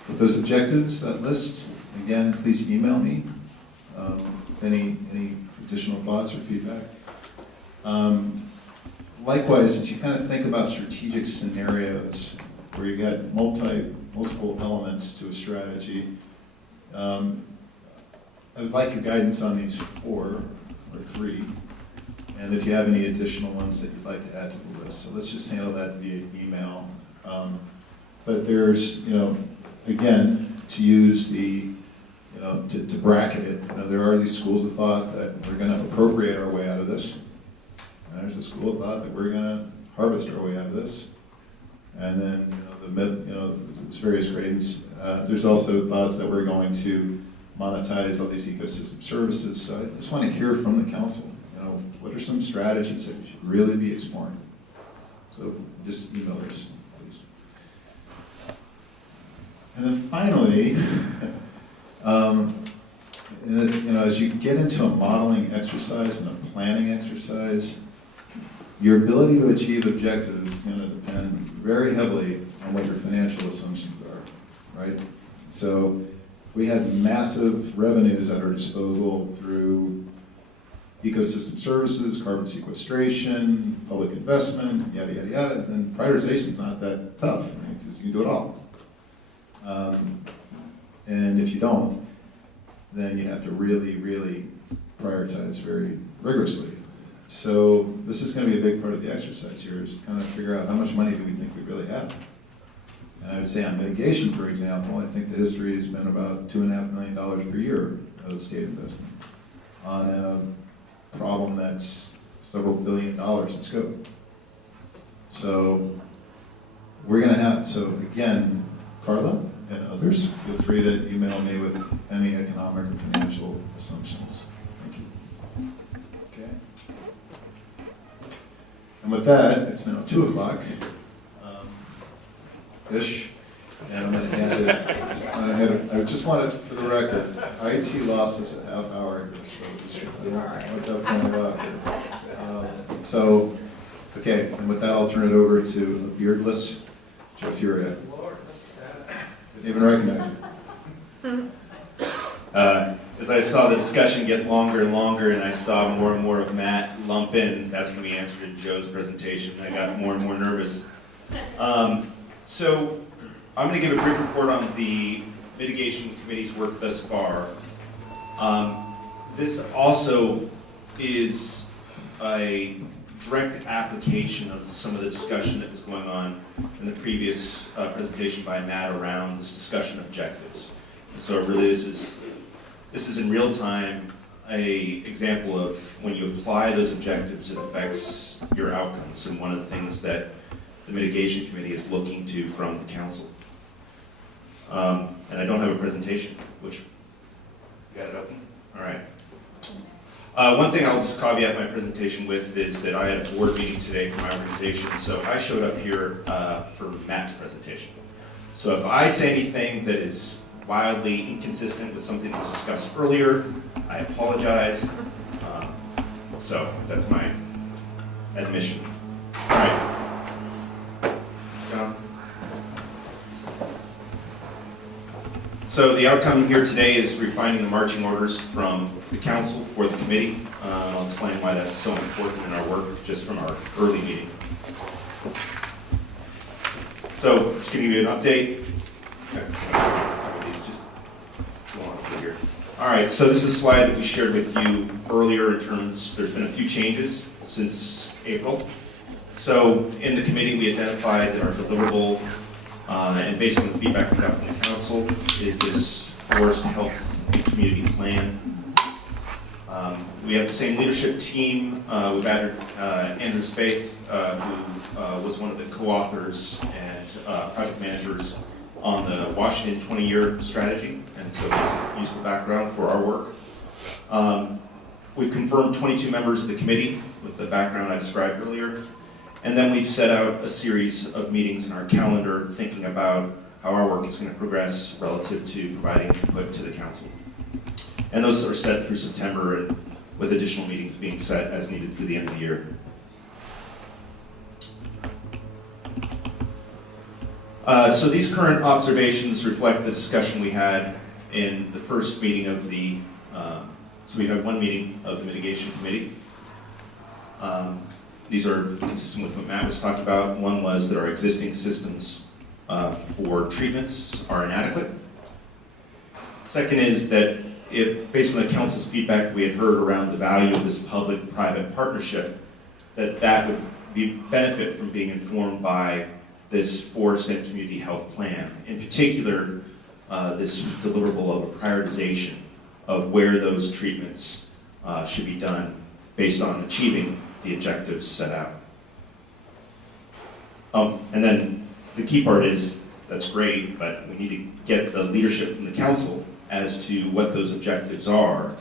with those objectives, that list, again, please email me with any additional thoughts or feedback. Likewise, as you kind of think about strategic scenarios where you got multiple elements to a strategy, I would like your guidance on these 4 or 3, and if you have any additional ones that you'd like to add to the list. So let's just handle that via email. But there's, again, to use the, to bracket it, there are these schools of thought that we're going to appropriate our way out of this. And there's a school of thought that we're going to harvest our way out of this. And then, there's various grades. There's also thoughts that we're going to monetize all these ecosystem services. So I just want to hear from the council. What are some strategies that we should really be exploring? So just email us, please. And then finally, as you get into a modeling exercise and a planning exercise, your ability to achieve objectives is going to depend very heavily on what your financial assumptions are, right? So we had massive revenues at our disposal through ecosystem services, carbon sequestration, public investment, yada, yada, yada. And prioritization is not that tough, right? Because you can do it all. And if you don't, then you have to really, really prioritize very rigorously. So this is going to be a big part of the exercise here, is kind of figure out how much money do we think we really have. And I would say on mitigation, for example, I think the history has been about $2.5 million per year of state investment on a problem that's several $1 billion in scope. So we're going to have, so again, Carla and others, feel free to email me with any economic or financial assumptions. Thank you. Okay. And with that, it's now 2 o'clock. Ish, and I'm going to hand it. I just wanted, for the record, IT lost us a half hour here, so I don't want that point out. So, okay, and with that, I'll turn it over to a beardless Joe Furia. Didn't even recognize you. As I saw the discussion get longer and longer, and I saw more and more of Matt lump in, that's going to be answered in Joe's presentation. I got more and more nervous. So I'm going to give a brief report on the mitigation committee's work thus far. This also is a direct application of some of the discussion that was going on in the previous presentation by Matt around this discussion of objectives. And so really this is in real time a example of when you apply those objectives, it affects your outcomes, and one of the things that the mitigation committee is looking to from the council. And I don't have a presentation, which, you got it open? All right. One thing I'll just caveat my presentation with is that I had a board meeting today for my organization, so I showed up here for Matt's presentation. So if I say anything that is wildly inconsistent with something that was discussed earlier, I apologize. So that's my admission. All right. John? So the outcome here today is refining the marching orders from the council for the committee. I'll explain why that's so important in our work, just from our early meeting. So just giving you an update. Just go on through here. All right, so this is a slide that we shared with you earlier in terms, there's been a few changes since April. So in the committee, we identified that our deliverable, and based on the feedback we got from the council, is this forest health and community plan. We have the same leadership team. We've added Andrew Spaeth, who was one of the co-authors and project managers on the Washington 20-year strategy, and so he's a useful background for our work. We've confirmed 22 members of the committee with the background I described earlier, and then we've set out a series of meetings in our calendar thinking about how our work is going to progress relative to providing input to the council. And those are set through September, and with additional meetings being set as needed through the end of the year. So these current observations reflect the discussion we had in the first meeting of the, so we had one meeting of the mitigation committee. These are consistent with what Matt was talking about. One was that our existing systems for treatments are inadequate. Second is that if, based on the council's feedback that we had heard around the value of this public-private partnership, that would be benefit from being informed by this forest and community health plan. In particular, this deliverable of a prioritization of where those treatments should be done based on achieving the objectives set out. And then the key part is, that's great, but we need to get the leadership from the council as to what those objectives are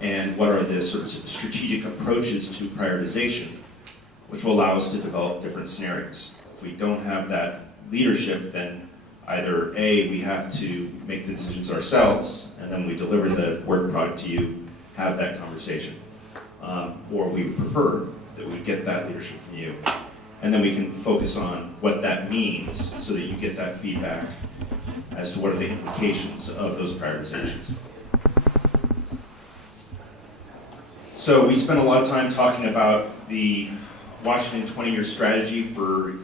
and what are the sort of strategic approaches to prioritization, which will allow us to develop different scenarios. If we don't have that leadership, then either A, we have to make the decisions ourselves, and then we deliver the work product to you, have that conversation. Or we would prefer that we get that leadership from you. And then we can focus on what that means so that you get that feedback as to what are the implications of those prioritizations. So we spent a lot of time talking about the Washington 20-year strategy for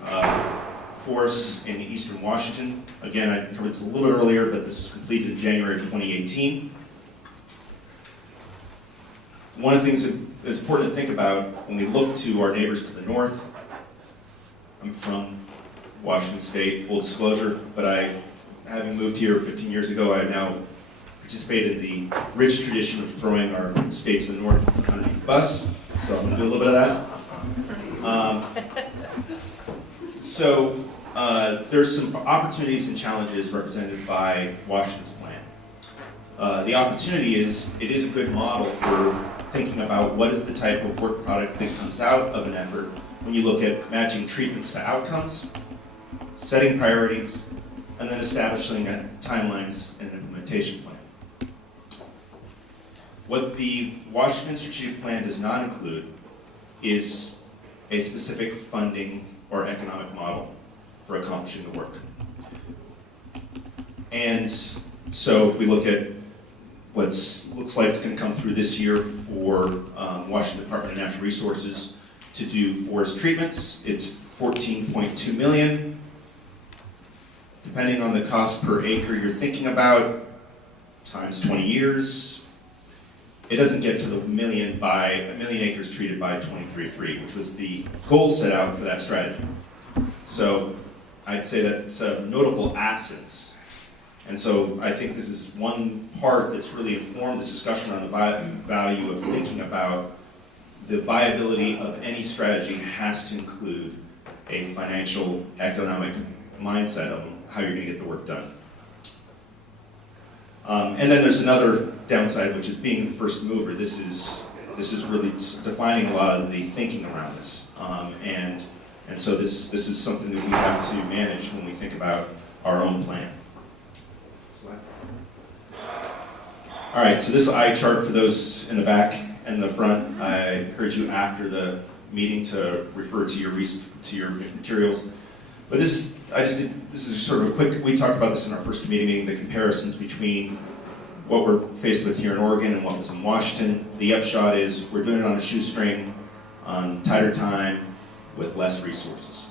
forests in eastern Washington. Again, I covered this a little bit earlier, but this was completed in January 2018. One of the things that's important to think about when we look to our neighbors to the north, I'm from Washington State, full disclosure, but having moved here 15 years ago, I now participate in the rich tradition of throwing our state to the north underneath the bus, so I'm going to do a little bit of that. There's some opportunities and challenges represented by Washington's plan. The opportunity is, it is a good model for thinking about what is the type of work product that comes out of an effort when you look at matching treatments to outcomes, setting priorities, and then establishing timelines and an implementation plan. What the Washington Strategic Plan does not include is a specific funding or economic model for accomplishing the work. And so if we look at what looks like it's going to come through this year for Washington Department of Natural Resources to do forest treatments, it's $14.2 million. Depending on the cost per acre you're thinking about, times 20 years, it doesn't get to the million acres treated by 2033, which was the goal set out for that strategy. So I'd say that it's a notable absence. And so I think this is one part that's really informed this discussion on the value of thinking about the viability of any strategy has to include a financial, economic mindset of how you're going to get the work done. And then there's another downside, which is being the first mover. This is really defining a lot of the thinking around this. And so this is something that we have to manage when we think about our own plan. All right, so this eye chart for those in the back and the front, I encourage you after the meeting to refer to your materials. But this is sort of a quick, we talked about this in our first committee meeting, the comparisons between what we're faced with here in Oregon and what was in Washington. The upshot is we're doing it on a shoestring, on tighter time, with less resources.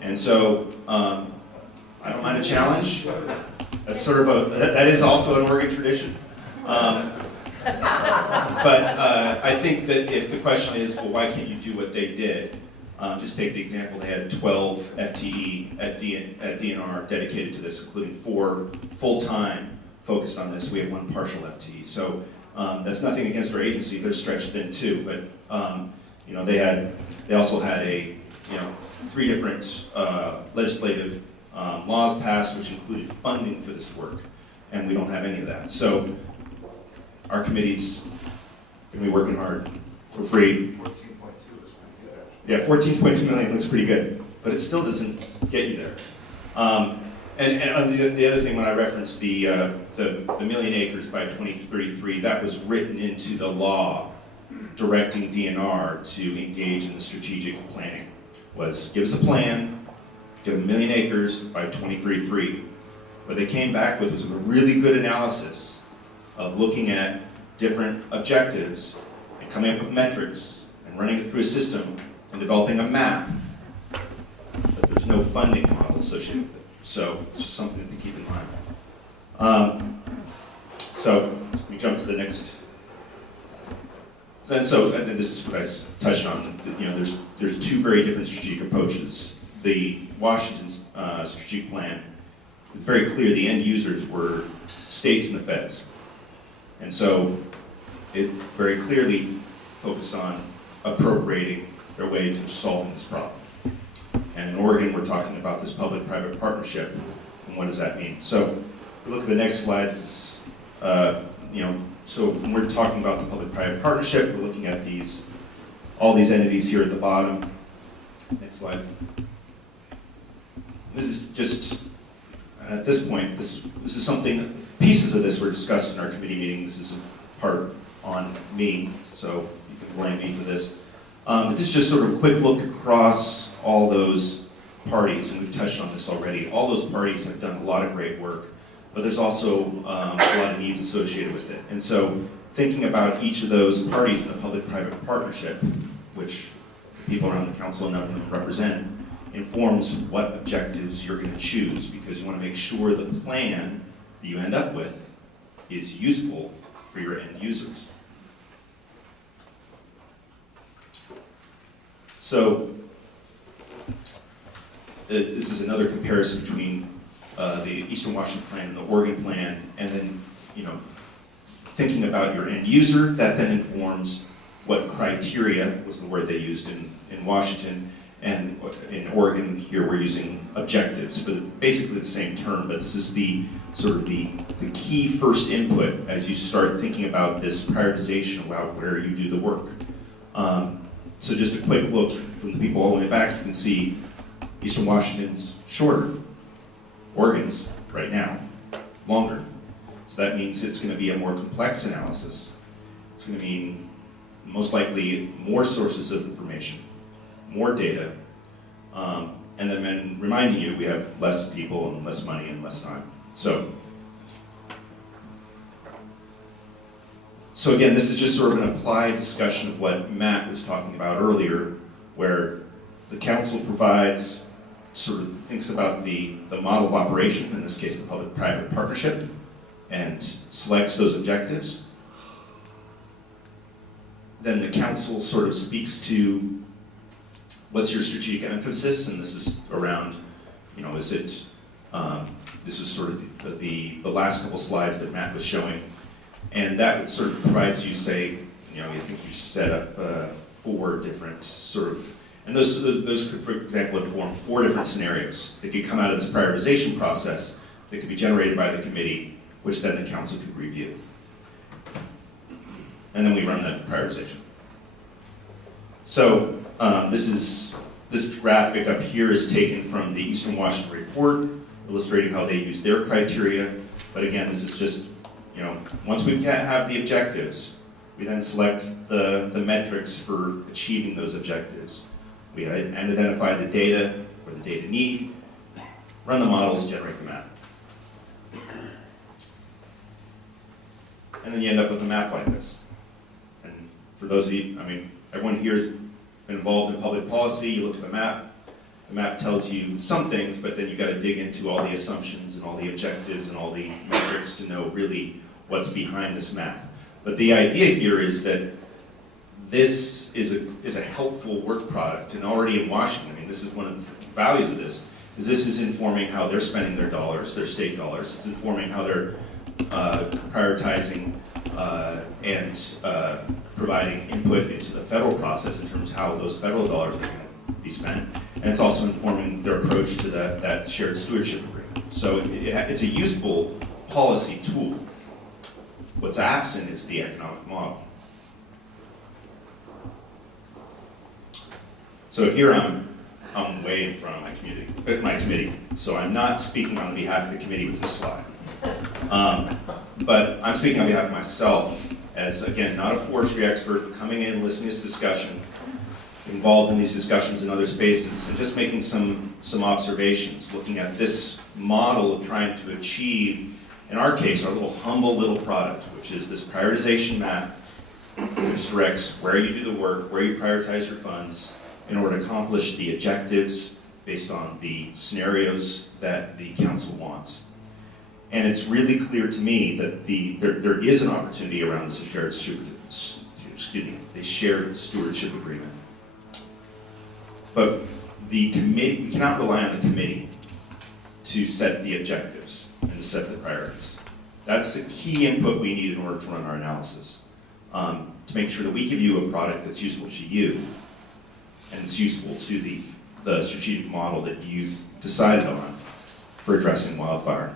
And so, I don't mind a challenge. That's sort of that is also an Oregon tradition. But I think that if the question is, well, why can't you do what they did? Just take the example, they had 12 FTE at DNR dedicated to this, including 4 full-time focused on this. We have 1 partial FTE. So That's nothing against our agency, they're stretched thin too, but you know, they also had 3 different legislative laws passed which included funding for this work, and we don't have any of that. So our committee's gonna be working hard for free. 14.2 is pretty good. Yeah, 14.2 million looks pretty good, but it still doesn't get you there. And the other thing, when I referenced the million acres by 2033, that was written into the law directing DNR to engage in the strategic planning. Was give us a plan, give 1 million acres by 2033. What they came back with was a really good analysis of looking at different objectives and coming up with metrics and running it through a system and developing a map. But there's no funding model associated with it. So it's just something to keep in mind. So we jump to the next. And this is what I touched on. You know, there's 2 very different strategic approaches. The Washington strategic plan is very clear. The end users were states and the feds, and so it very clearly focused on appropriating their way to solving this problem. And in Oregon, we're talking about this public-private partnership, and what does that mean? So, if we look at the next slides. You know, so when we're talking about the public-private partnership, we're looking at all these entities here at the bottom. Next slide. This is just, at this point, this is something, pieces of this were discussed in our committee meeting. This is a part on me, so you can blame me for this. This is just sort of a quick look across all those parties, and we've touched on this already. All those parties have done a lot of great work, but there's also a lot of needs associated with it. And so thinking about each of those parties in the public-private partnership, which the people around the council and none of them represent, informs what objectives you're going to choose, because you want to make sure the plan that you end up with is useful for your end users. So this is another comparison between the Eastern Washington plan and the Oregon plan, and then, you know, thinking about your end user, that then informs what criteria was the word they used in Washington, and in Oregon here we're using objectives for basically the same term, but this is the sort of the key first input as you start thinking about this prioritization about where you do the work. So just a quick look from the people all the way back, you can see Eastern Washington's shorter. Oregon's, right now, longer. So that means it's going to be a more complex analysis. It's going to mean most likely more sources of information, more data, and then reminding you we have less people and less money and less time. So again, this is just sort of an applied discussion of what Matt was talking about earlier, where the council provides, sort of thinks about the model of operation, in this case the public-private partnership, and selects those objectives. Then the council sort of speaks to what's your strategic emphasis, and this is around, you know, is it, this is sort of the last couple slides that Matt was showing, and that sort of provides you, say, you know, I think you set up 4 different sort of, and those could, for example, inform 4 different scenarios that could come out of this prioritization process that could be generated by the committee, which then the council could review. And then we run that prioritization. So this graphic up here is taken from the Eastern Washington report, illustrating how they use their criteria. But again, this is just, you know, once we have the objectives, we then select the metrics for achieving those objectives. We identify the data or the data need, run the models, generate the map. And then you end up with a map like this. And for those of you, I mean, everyone here has been involved in public policy. You look at the map tells you some things, but then you got to dig into all the assumptions and all the objectives and all the metrics to know really what's behind this map. But the idea here is that this is a helpful work product, and already in Washington, I mean, this is one of the values of this, is this is informing how they're spending their dollars, their state dollars. It's informing how they're prioritizing and providing input into the federal process in terms of how those federal dollars are going to be spent. And it's also informing their approach to that shared stewardship agreement. So it's a useful policy tool. What's absent is the economic model. So here I'm way in front of my committee. So I'm not speaking on behalf of the committee with this slide. But I'm speaking on behalf of myself as, again, not a forestry expert, but coming in, listening to this discussion, involved in these discussions in other spaces, and just making some observations, looking at this model of trying to achieve, in our case, our humble little product, which is this prioritization map, which directs where you do the work, where you prioritize your funds, in order to accomplish the objectives based on the scenarios that the council wants. And it's really clear to me that there is an opportunity around this shared stewardship agreement. But the committee, we cannot rely on the committee to set the objectives and to set the priorities. That's the key input we need in order to run our analysis, to make sure that we give you a product that's useful to you and it's useful to the strategic model that you've decided on for addressing wildfire.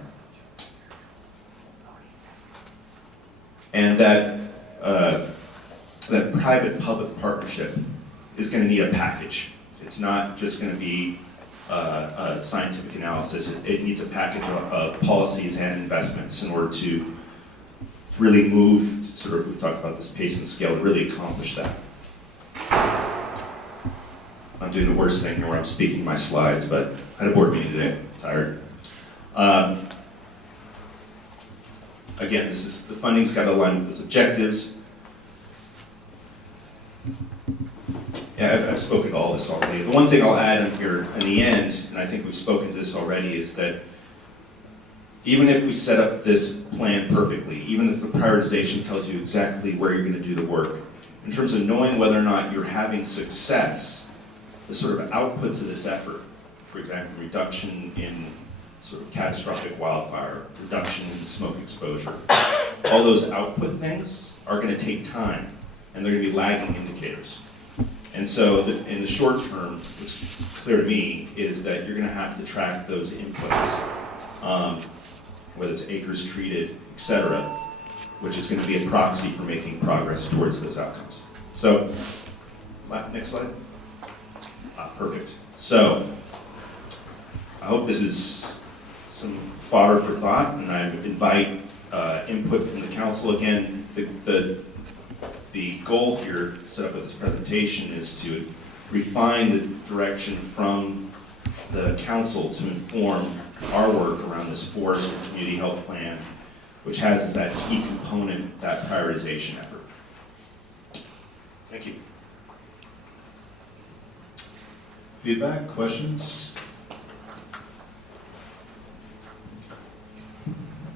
And that private-public partnership is going to need a package. It's not just going to be a scientific analysis. It needs a package of policies and investments in order to really move, sort of, we've talked about this pace and scale, to really accomplish that. I'm doing the worst thing here where I'm speaking my slides, but I had a board meeting today, I'm tired. Again, the funding's got to align with those objectives. Yeah, I've spoken to all this already. The one thing I'll add in here in the end, and I think we've spoken to this already, is that even if we set up this plan perfectly, even if the prioritization tells you exactly where you're going to do the work, in terms of knowing whether or not you're having success, the sort of outputs of this effort, for example, reduction in sort of catastrophic wildfire, reduction in smoke exposure, all those output things are going to take time, and they're going to be lagging indicators. And so in the short term, what's clear to me is that you're going to have to track those inputs, whether it's acres treated, et cetera, which is going to be a proxy for making progress towards those outcomes. So, next slide. Perfect. So, I hope this is some fodder for thought, and I invite input from the council. Again, the goal here, set up with this presentation, is to refine the direction from the council to inform our work around this forest and community health plan, which has as that key component that prioritization effort. Thank you. Feedback, questions?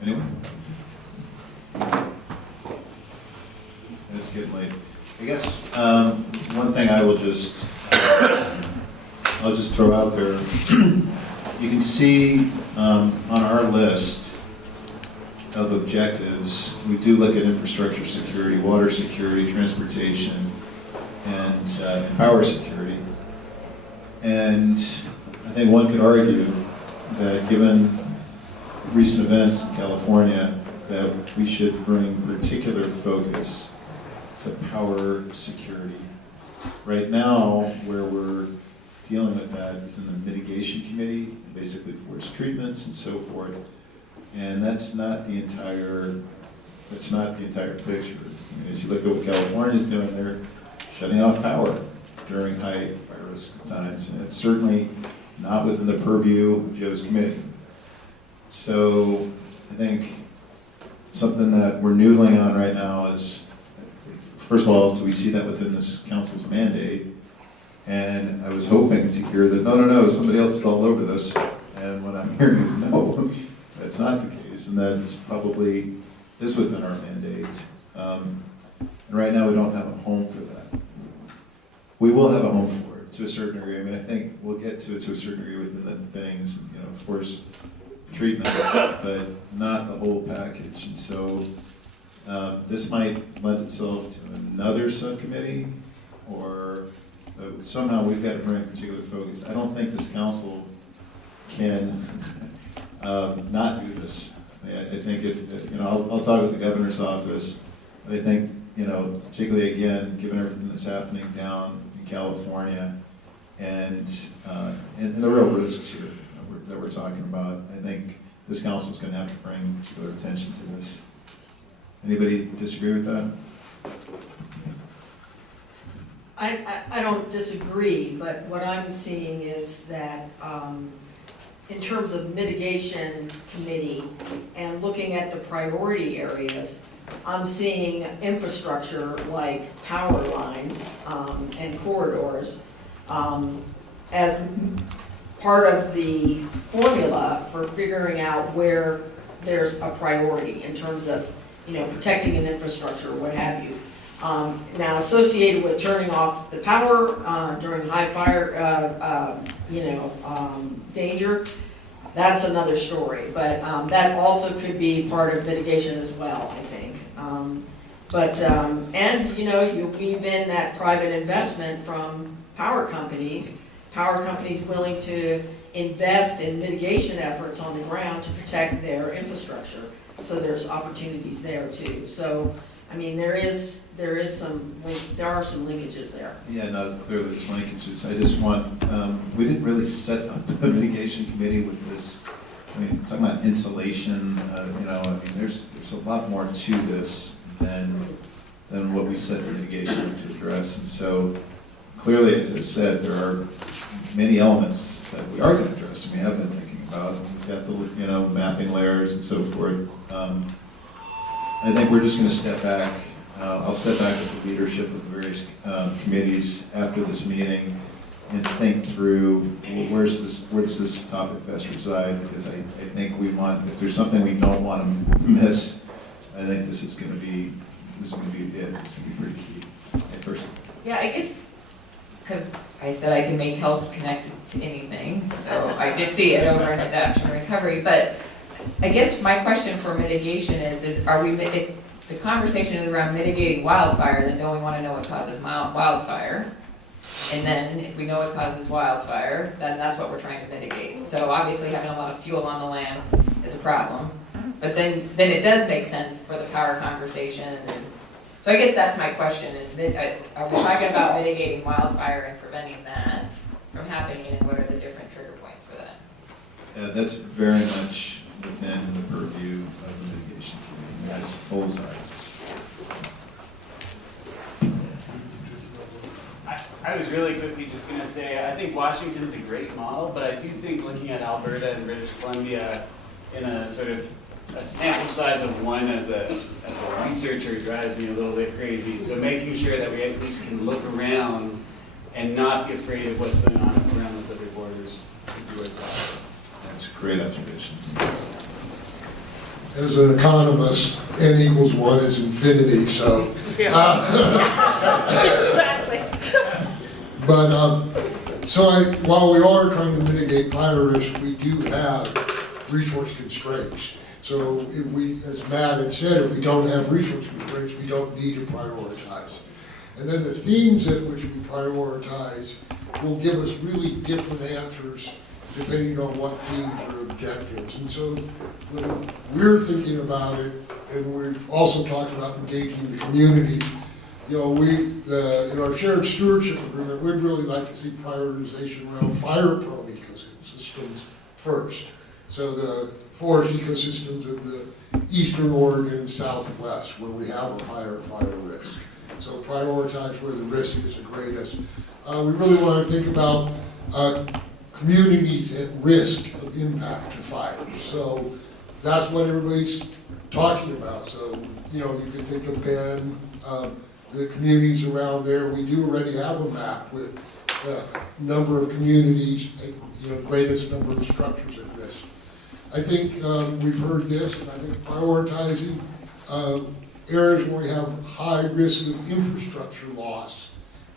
Anyone? It's getting late. I guess one thing I'll just throw out there. You can see on our list of objectives, we do look at infrastructure security, water security, transportation, and power security. And I think one could argue that given recent events in California, that we should bring particular focus to power security. Right now, where we're dealing with that is in the mitigation committee, basically forest treatments and so forth. And that's not the entire picture. I mean, as you look at what California's doing, they're shutting off power during high fire risk times. And it's certainly not within the purview of Joe's committee. So I think something that we're noodling on right now is, first of all, do we see that within this council's mandate? And I was hoping to hear that, no, somebody else is all over this. And what I'm hearing is, no, that's not the case. And that it's probably is within our mandate. And right now we don't have a home for that. We will have a home for it to a certain degree. I mean, I think we'll get to it to a certain degree within the things, forest treatment, but not the whole package. And so this might lend itself to another subcommittee, or somehow we've got to bring a particular focus. I don't think this council can not do this. I think I'll talk with the governor's office. But I think, particularly again, given everything that's happening down in California and the real risks here that we're talking about, I think this council is going to have to bring particular attention to this. Anybody disagree with that? I don't disagree, but what I'm seeing is that in terms of mitigation committee and looking at the priority areas, I'm seeing infrastructure like power lines and corridors as part of the formula for figuring out where there's a priority in terms of protecting an infrastructure, what have you. Now, associated with turning off the power during high fire, danger, that's another story. But that also could be part of mitigation as well, I think. You weave in that private investment from power companies willing to invest in mitigation efforts on the ground to protect their infrastructure. So there's opportunities there too. So, I mean, there are some linkages there. Yeah, no, clearly there's linkages. I just want, we didn't really set up the mitigation committee with this. I mean, talking about insulation, there's a lot more to this than what we set the mitigation to address. And so, clearly, as I said, there are many elements that we are going to address and we have been thinking about. We've got the, mapping layers and so forth. I think we're just going to step back. I'll step back with the leadership of the various committees after this meeting and think through where does this topic best reside, because I think if there's something we don't want to miss, I think this is going to be it. It's going to be pretty key. Personally. Yeah, I guess, because I said I can make health connected to anything, so I did see it over in adaptation and recovery, but I guess my question for mitigation is if the conversation is around mitigating wildfire, then don't we want to know what causes wildfire? And then if we know what causes wildfire, then that's what we're trying to mitigate. So obviously having a lot of fuel on the land is a problem. But then it does make sense for the power conversation. So I guess that's my question, are we talking about mitigating wildfire and preventing that from happening, and what are the different trigger points for that? Yeah, that's very much within the purview of the mitigation committee. That's bullseye. I was really quickly just going to say, I think Washington's a great model, but I do think looking at Alberta and British Columbia in a sort of a sample size of one as a researcher drives me a little bit crazy. So making sure that we at least can look around and not be afraid of what's going on around those other borders would be worthwhile. That's a great observation. As an economist, n equals 1 is infinity, so. Exactly. But, while we are trying to mitigate fire risk, we do have resource constraints. So if we, as Matt had said, if we don't have resource constraints, we don't need to prioritize. And then the themes at which we prioritize will give us really different answers depending on what themes or objectives. And so when we're thinking about it, and we've also talked about engaging the communities, in our shared stewardship agreement, we'd really like to see prioritization around fire-prone ecosystems first. So the forest ecosystems of the eastern Oregon and southwest, where we have a higher fire risk. So prioritize where the risk is the greatest. We really want to think about communities at risk of impact to fire. So that's what everybody's talking about. So, you can think of Bend, the communities around there. We do already have a map with the number of communities, greatest number of structures at risk. I think we've heard this, and I think prioritizing areas where we have high risk of infrastructure loss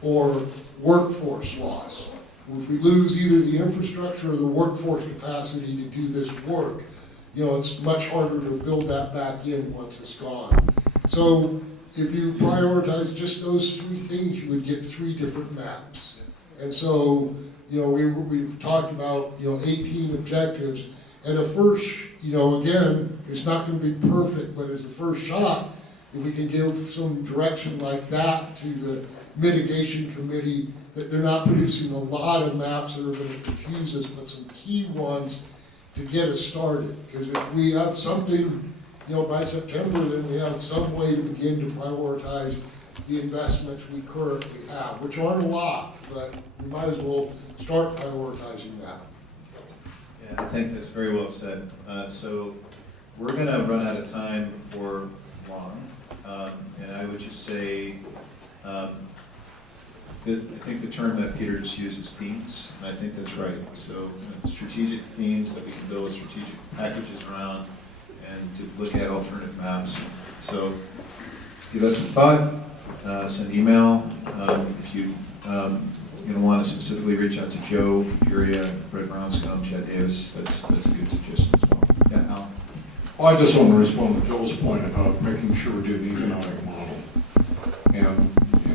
or workforce loss. If we lose either the infrastructure or the workforce capacity to do this work, it's much harder to build that back in once it's gone. So if you prioritize just those 3 things, you would get 3 different maps. And so, we've talked about, 18 objectives. And a first, again, it's not going to be perfect, but as a first shot, if we can give some direction like that to the mitigation committee, that they're not producing a lot of maps that are going to confuse us, but some key ones to get us started. Because if we have something, by September, then we have some way to begin to prioritize the investments we currently have, which aren't a lot, but we might as well start prioritizing that. Yeah, I think that's very well said. So we're going to run out of time before long, and I would just say, I think the term that Peter just used is themes, and I think that's right. So the strategic themes that we can build strategic packages around, and to look at alternative maps. So give us some thought, send an email. If you want to specifically reach out to Joe Furia, Brett Brownscombe, Chad Davis, that's a good suggestion as well. Yeah, Al? Well, I just want to respond to Joe's point about making sure we do the economic model. And,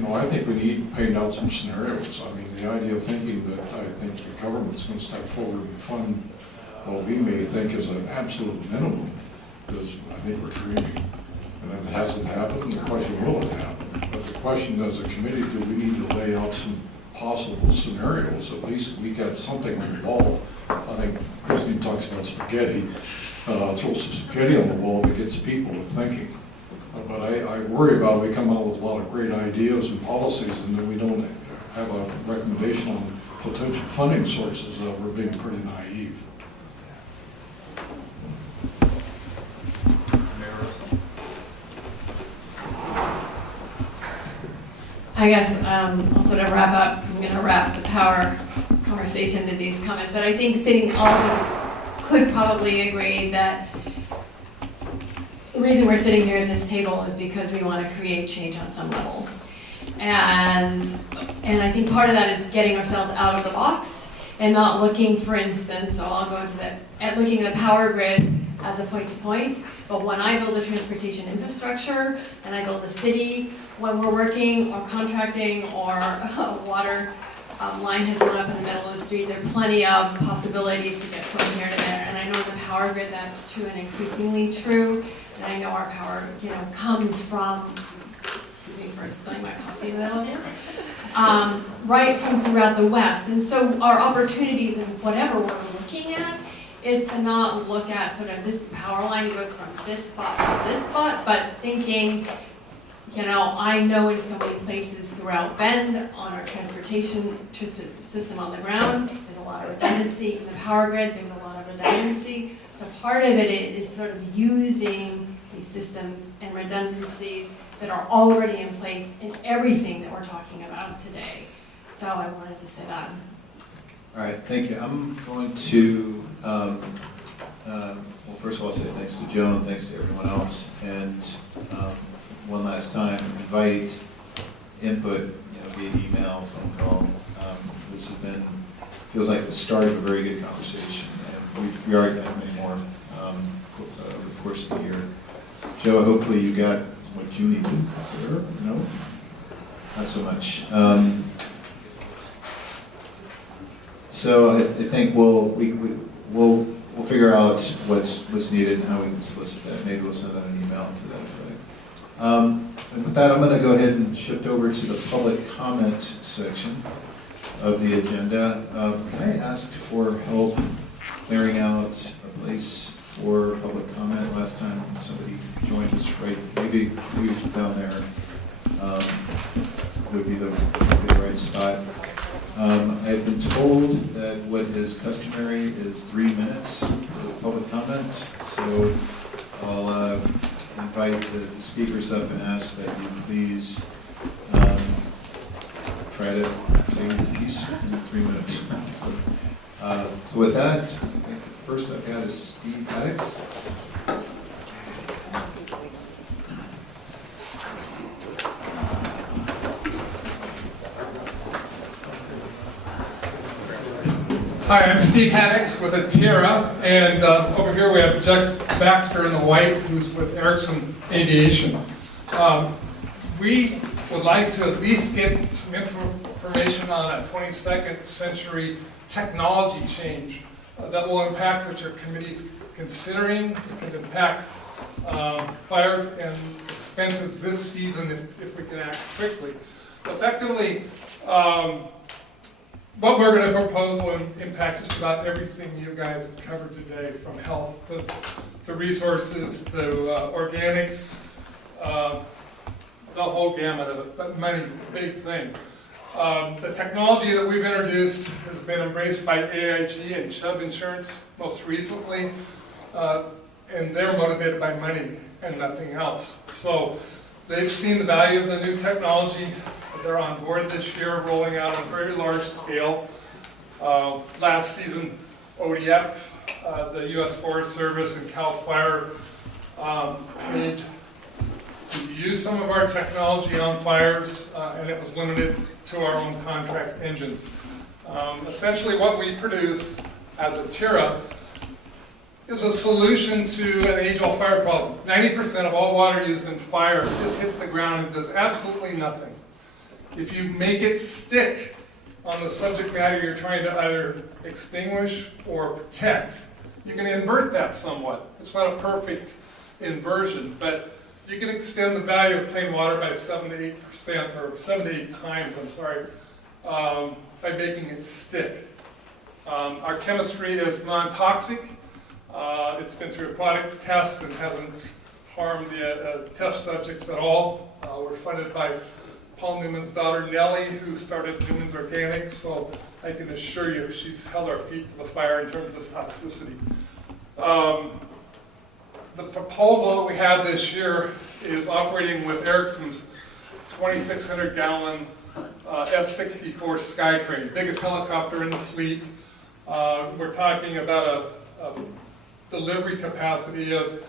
I think we need to paint out some scenarios. I mean, the idea of thinking that I think the government's going to step forward and fund what we may think is an absolute minimum is, I think, we're dreaming. And if it hasn't happened, the question, will it happen? But the question as a committee, do we need to lay out some possible scenarios? At least we got something on the wall. I think Christine talks about spaghetti. Throw some spaghetti on the wall that gets people to thinking. But I worry about we come out with a lot of great ideas and policies, and then we don't have a recommendation on potential funding sources. We're being pretty naive. I guess I'll sort of wrap up. I'm going to wrap the power conversation into these comments, but I think all of us could probably agree that the reason we're sitting here at this table is because we want to create change on some level. And I think part of that is getting ourselves out of the box and not looking, for instance, so I'll go into that, at looking at the power grid as a point-to-point, but when I build a transportation infrastructure and I build a city, when we're working or contracting or a water line has gone up in the middle of the street, there are plenty of possibilities to get from here to there. And I know in the power grid that's true and increasingly true. And I know our power, comes from, excuse me for spilling my coffee in the middle of this, right from throughout the West. And so our opportunities in whatever we're looking at is to not look at sort of this power line goes from this spot to this spot, but thinking, I know in so many places throughout Bend on our transportation system on the ground, there's a lot of redundancy. In the power grid, there's a lot of redundancy. So part of it is sort of using these systems and redundancies that are already in place in everything that we're talking about today. So I wanted to say that. All right, thank you. I'm going to, first of all, say thanks to Joe and thanks to everyone else. And one last time, invite input, via email, phone call. This has been, feels like the start of a very good conversation. And we are going to have many more over the course of the year. Joe, hopefully you got what you needed. No? Not so much. So I think we'll figure out what's needed and how we can solicit that. Maybe we'll send out an email to that effect. And with that, I'm going to go ahead and shift over to the public comment section of the agenda. Can I ask for help clearing out a place for public comment? Last time somebody joined us, right? Maybe down there would be the right spot. I've been told that what is customary is 3 minutes for public comment, so I'll invite the speakers up and ask that you please try to say your piece in 3 minutes. So with that, I think the first I've got is Steve Haddix. Hi, I'm Steve Haddix with Atira, and over here we have Jeff Baxter in the white, who's with Erickson Aviation. We would like to at least get some information on a 22nd century technology change that will impact what your committee's considering. It can impact fires and expenses this season if we can act quickly. Effectively, what we're going to propose will impact just about everything you guys have covered today, from health to resources to organics, the whole gamut of it, but money, big thing. The technology that we've introduced has been embraced by AIG and Chubb Insurance most recently, and they're motivated by money and nothing else. So they've seen the value of the new technology. They're on board this year, rolling out on a very large scale. Last season, ODF, the U.S. Forest Service, and CAL FIRE paid to use some of our technology on fires, and it was limited to our own contract engines. Essentially what we produce as a TIRA is a solution to an age-old fire problem. 90% of all water used in fire just hits the ground and does absolutely nothing. If you make it stick on the subject matter you're trying to either extinguish or protect, you can invert that somewhat. It's not a perfect inversion, but you can extend the value of plain water by 7 to 8%, or 7 to 8 times, I'm sorry, by making it stick. Our chemistry is non-toxic. It's been through aquatic tests and hasn't harmed the test subjects at all. We're funded by Paul Newman's daughter, Nellie, who started Newman's Organics, so I can assure you she's held our feet to the fire in terms of toxicity. The proposal that we had this year is operating with Ericsson's 2,600-gallon S-64 Skytrain, biggest helicopter in the fleet. We're talking about a delivery capacity of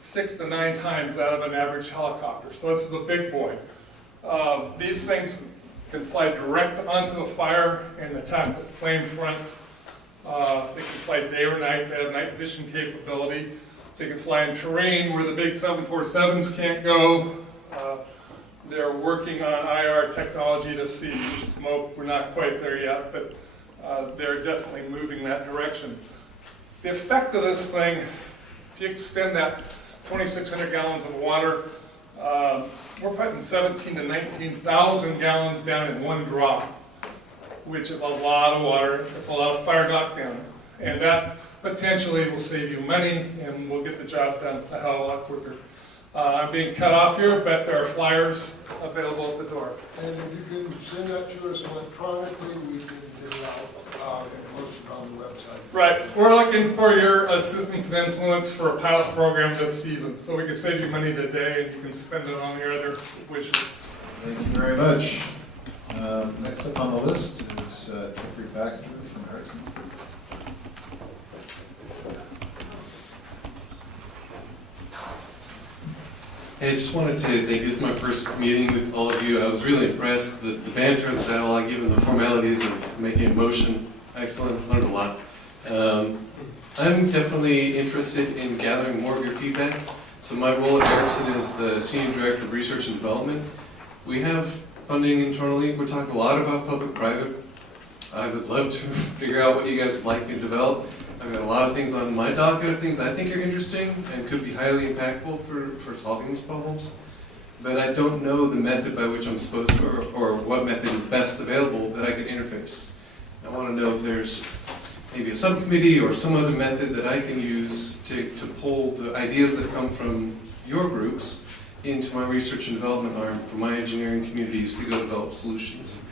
6 to 9 times that of an average helicopter. So this is a big boy. These things can fly direct onto a fire and attack the flame front. They can fly day or night. They have night vision capability. They can fly in terrain where the big 747s can't go. They're working on IR technology to see smoke. We're not quite there yet, but they're definitely moving that direction. The effect of this thing, if you extend that 2,600 gallons of water, we're putting 17 to 19,000 gallons down in one drop, which is a lot of water. It's a lot of fire knockdown. And that potentially will save you money, and we'll get the job done a hell of a lot quicker. I'm being cut off here, but there are flyers available at the door. And if you can send that to us electronically, we can get it out and post it on the website. Right. We're looking for your assistance and influence for a pilot program this season, so we can save you money today, and you can spend it on your other wishes. Thank you very much. Next up on the list is Jeffrey Baxter from Erickson. Hey, I just wanted to thank you. This is my first meeting with all of you. I was really impressed. The banter, the dialogue, even the formalities of making a motion, excellent. Learned a lot. I'm definitely interested in gathering more of your feedback. So my role at Erickson is the Senior Director of Research and Development. We have funding internally. We're talking a lot about public-private. I would love to figure out what you guys would like me to develop. I've got a lot of things on my docket of things I think are interesting and could be highly impactful for solving these problems. But I don't know the method by which I'm supposed to, or what method is best available that I could interface. I want to know if there's maybe a subcommittee or some other method that I can use to pull the ideas that come from your groups into my research and development arm for my engineering communities to go develop solutions.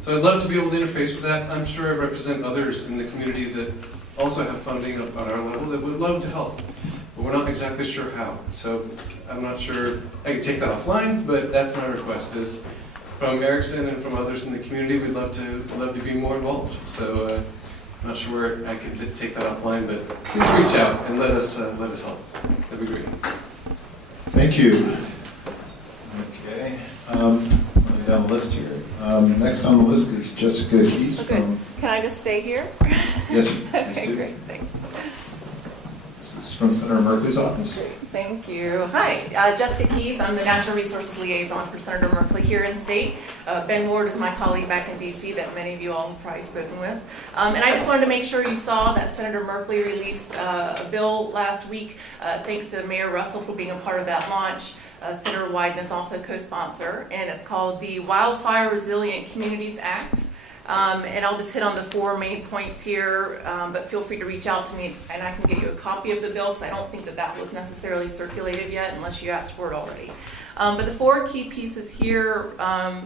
So I'd love to be able to interface with that. I'm sure I represent others in the community that also have funding on our level that would love to help, but we're not exactly sure how. So I'm not sure, I could take that offline, but that's my request is from Erickson and from others in the community, we'd love to be more involved. So I'm not sure where I could take that offline, but please reach out and let us help. That'd be great. Thank you. Okay, running down the list here. Next on the list is Jessica Keys. Okay. Can I just stay here? Yes. Okay, great, thanks. This is from Senator Merkley's office. Thank you. Hi, Jessica Keys. I'm the Natural Resources Liaison for Senator Merkley here in state. Ben Ward is my colleague back in DC that many of you all have probably spoken with. And I just wanted to make sure you saw that Senator Merkley released a bill last week, thanks to Mayor Russell for being a part of that launch. Senator Wyden is also co-sponsor, and it's called the Wildfire Resilient Communities Act. And I'll just hit on the 4 main points here, but feel free to reach out to me and I can get you a copy of the bill because I don't think that that was necessarily circulated yet unless you asked for it already. But the 4 key pieces here,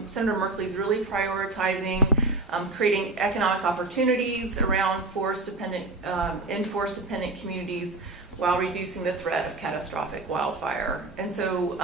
Senator Merkley is really prioritizing creating economic opportunities around in forest-dependent communities while reducing the threat of catastrophic wildfire. And so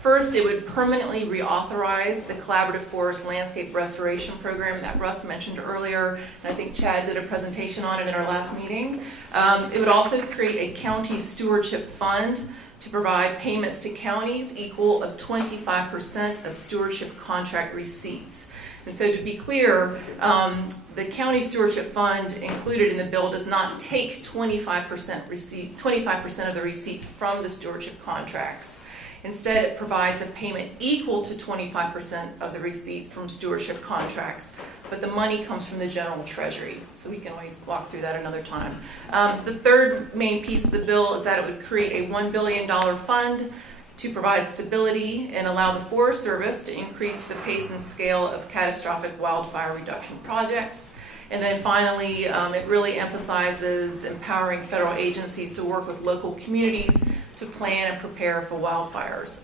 first, it would permanently reauthorize the Collaborative Forest Landscape Restoration Program that Russ mentioned earlier, and I think Chad did a presentation on it in our last meeting. It would also create a county stewardship fund to provide payments to counties equal of 25% of stewardship contract receipts. And so to be clear, the county stewardship fund included in the bill does not take 25% of the receipts from the stewardship contracts. Instead, it provides a payment equal to 25% of the receipts from stewardship contracts, but the money comes from the general treasury, so we can always walk through that another time. The third main piece of the bill is that it would create a $1 billion fund to provide stability and allow the Forest Service to increase the pace and scale of catastrophic wildfire reduction projects. And then finally, it really emphasizes empowering federal agencies to work with local communities to plan and prepare for wildfires.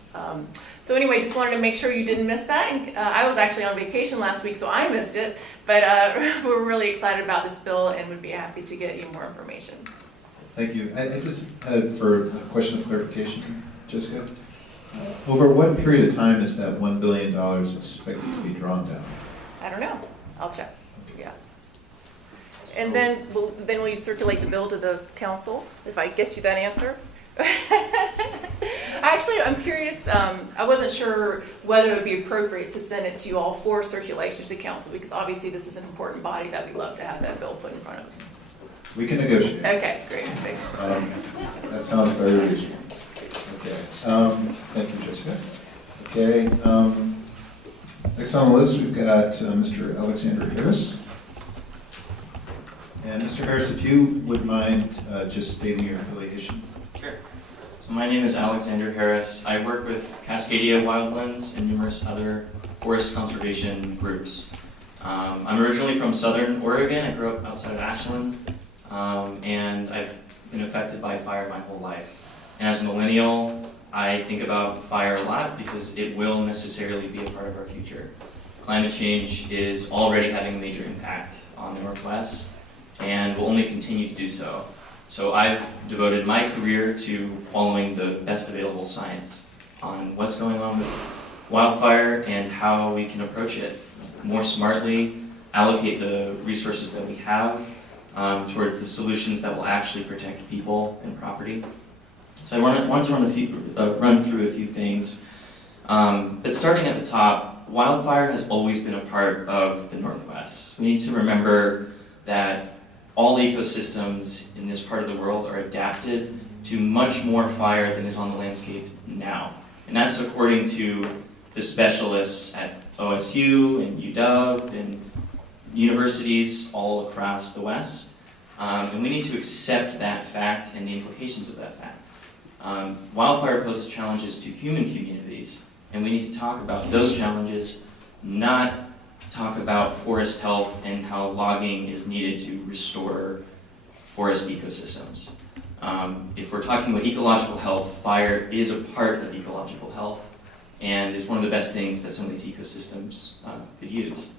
So anyway, just wanted to make sure you didn't miss that. And, I was actually on vacation last week, so I missed it. But we're really excited about this bill and would be happy to get you more information. Thank you. I just had for a question of clarification, Jessica. Over what period of time is that $1 billion expected to be drawn down? I don't know. I'll check. Yeah. And then will you circulate the bill to the council if I get you that answer? Actually, I'm curious. I wasn't sure whether it would be appropriate to send it to you all for circulation to the council because obviously this is an important body that we'd love to have that bill put in front of. We can negotiate. Okay, great. Thanks. That sounds very reasonable. Okay. Thank you, Jessica. Okay. Next on the list, we've got Mr. Alexander Harris. And Mr. Harris, if you would mind just stating your affiliation. Sure. So my name is Alexander Harris. I work with Cascadia Wildlands and numerous other forest conservation groups. I'm originally from Southern Oregon. I grew up outside of Ashland, and I've been affected by fire my whole life. And as a millennial, I think about fire a lot because it will necessarily be a part of our future. Climate change is already having a major impact on the Northwest and will only continue to do so. So I've devoted my career to following the best available science on what's going on with wildfire and how we can approach it more smartly, allocate the resources that we have towards the solutions that will actually protect people and property. So I wanted to run through a few things. But starting at the top, wildfire has always been a part of the Northwest. We need to remember that all ecosystems in this part of the world are adapted to much more fire than is on the landscape now. And that's according to the specialists at OSU and UW and universities all across the West. And we need to accept that fact and the implications of that fact. Wildfire poses challenges to human communities, and we need to talk about those challenges, not talk about forest health and how logging is needed to restore forest ecosystems. If we're talking about ecological health, fire is a part of ecological health, and is one of the best things that some of these ecosystems could use.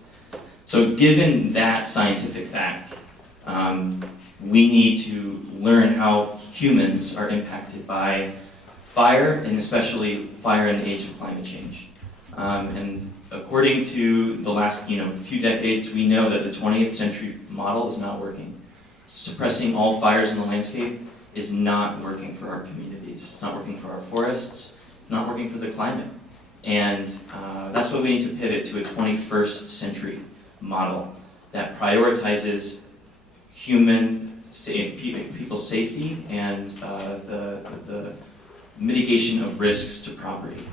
So given that scientific fact, we need to learn how humans are impacted by fire, and especially fire in the age of climate change. And according to the last few decades, we know that the 20th century model is not working. Suppressing all fires in the landscape is not working for our communities. It's not working for our forests. It's not working for the climate. And that's why we need to pivot to a 21st century model that prioritizes human people's safety and the mitigation of risks to property.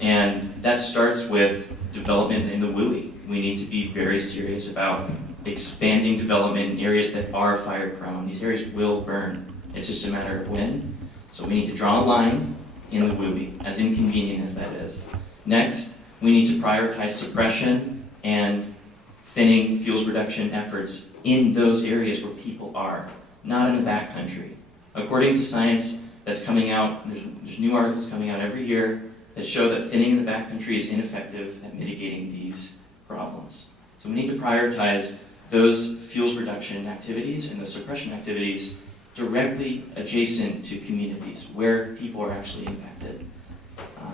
And that starts with development in the WUI. We need to be very serious about expanding development in areas that are fire prone. These areas will burn. It's just a matter of when. So we need to draw a line in the WUI, as inconvenient as that is. Next, we need to prioritize suppression and thinning fuels reduction efforts in those areas where people are, not in the backcountry. According to science that's coming out, there's new articles coming out every year that show that thinning in the backcountry is ineffective at mitigating these problems. So we need to prioritize those fuels reduction activities and the suppression activities directly adjacent to communities where people are actually impacted.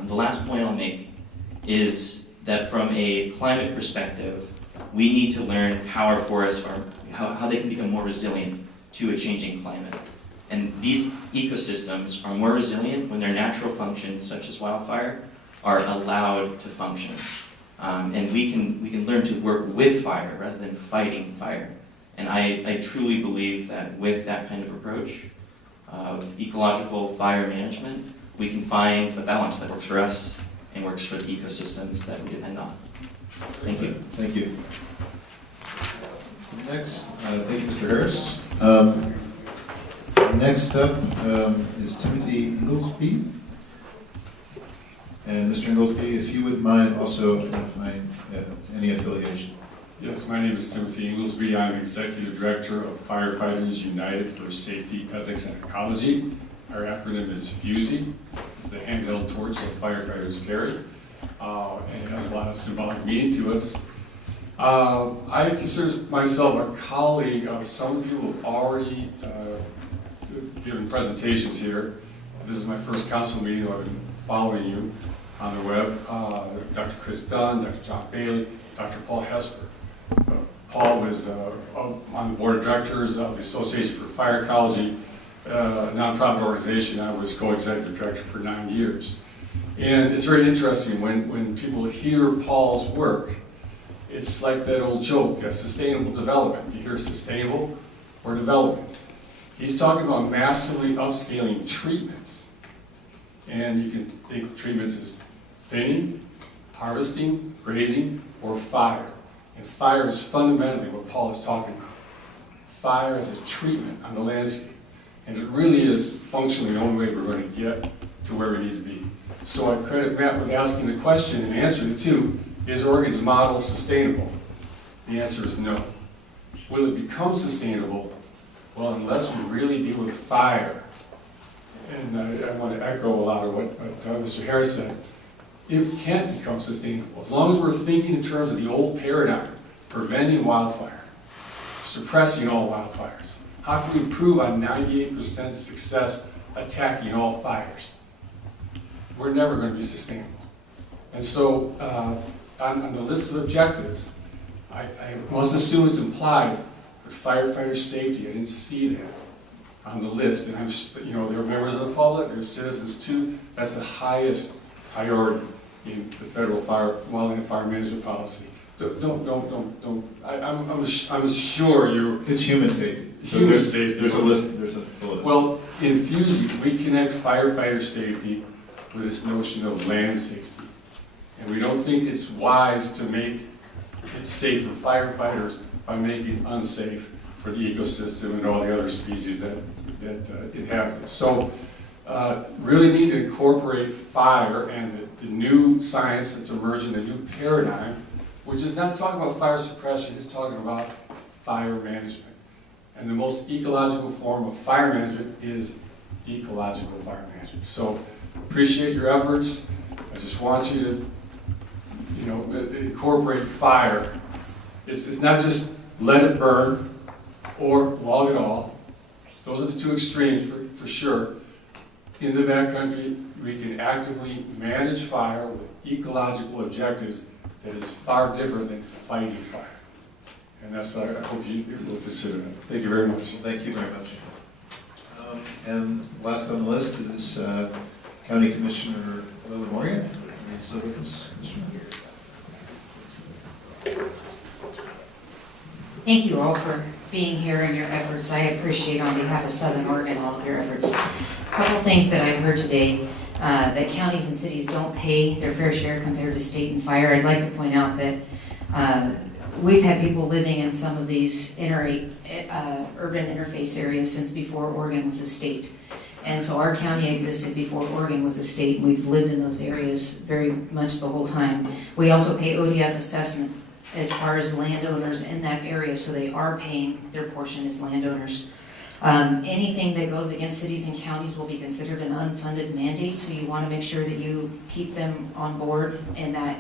The last point I'll make is that from a climate perspective, we need to learn how our forests are, how they can become more resilient to a changing climate. And these ecosystems are more resilient when their natural functions, such as wildfire, are allowed to function. And we can learn to work with fire rather than fighting fire. And I truly believe that with that kind of approach of ecological fire management, we can find a balance that works for us and works for the ecosystems that we depend on. Thank you. Thank you. Next, thank you, Mr. Harris. Next up is Timothy Inglesby. And Mr. Inglesby, if you would mind also identifying any affiliation. Yes, my name is Timothy Inglesby. I'm Executive Director of Firefighters United for Safety, Ethics, and Ecology. Our acronym is FUSI. It's the handheld torch that firefighters carry. And it has a lot of symbolic meaning to us. I consider myself a colleague of some of you who have already given presentations here. This is my first council meeting. I've been following you on the web. Dr. Chris Dunn, Dr. John Bailey, Dr. Paul Hesper. Paul was on the board of directors of the Association for Fire Ecology, a nonprofit organization. I was co-executive director for 9 years. And it's very interesting when people hear Paul's work, it's like that old joke, sustainable development. You hear sustainable or development. He's talking about massively upscaling treatments. And you can think of treatments as thinning, harvesting, grazing, or fire. And fire is fundamentally what Paul is talking about. Fire as a treatment on the landscape. And it really is functionally the only way we're going to get to where we need to be. So I credit Matt with asking the question and answering it too, is Oregon's model sustainable? The answer is no. Will it become sustainable? Well, unless we really deal with fire, and I want to echo a lot of what Mr. Harris said, it can't become sustainable. As long as we're thinking in terms of the old paradigm, preventing wildfire, suppressing all wildfires, how can we improve on 98% success attacking all fires? We're never going to be sustainable. And so on the list of objectives, I must assume it's implied that firefighter safety, I didn't see that on the list. And there are members of the public, there are citizens too. That's the highest priority in the federal wildland and fire management policy. Don't. I'm sure you. It's human safety. Human safety. There's a list. There's a bullet. Well, in FUSI, we connect firefighter safety with this notion of land safety. And we don't think it's wise to make it safe for firefighters by making it unsafe for the ecosystem and all the other species that inhabit it. So really need to incorporate fire and the new science that's emerging, the new paradigm, which is not talking about fire suppression, it's talking about fire management. And the most ecological form of fire management is ecological fire management. So appreciate your efforts. I just want you to incorporate fire. It's not just let it burn or log it all. Those are the two extremes for sure. In the backcountry, we can actively manage fire with ecological objectives that is far different than fighting fire. And that's I hope you will consider that. Thank you very much. Thank you very much. And last on the list is County Commissioner Lily Morgan. Are you still with us, Commissioner? Thank you all for being here and your efforts. I appreciate on behalf of Southern Oregon all of your efforts. A couple things that I've heard today, that counties and cities don't pay their fair share compared to state and fire. I'd like to point out that we've had people living in some of these urban interface areas since before Oregon was a state. And so our county existed before Oregon was a state, and we've lived in those areas very much the whole time. We also pay ODF assessments as far as landowners in that area, so they are paying their portion as landowners. Anything that goes against cities and counties will be considered an unfunded mandate, so you want to make sure that you keep them on board in that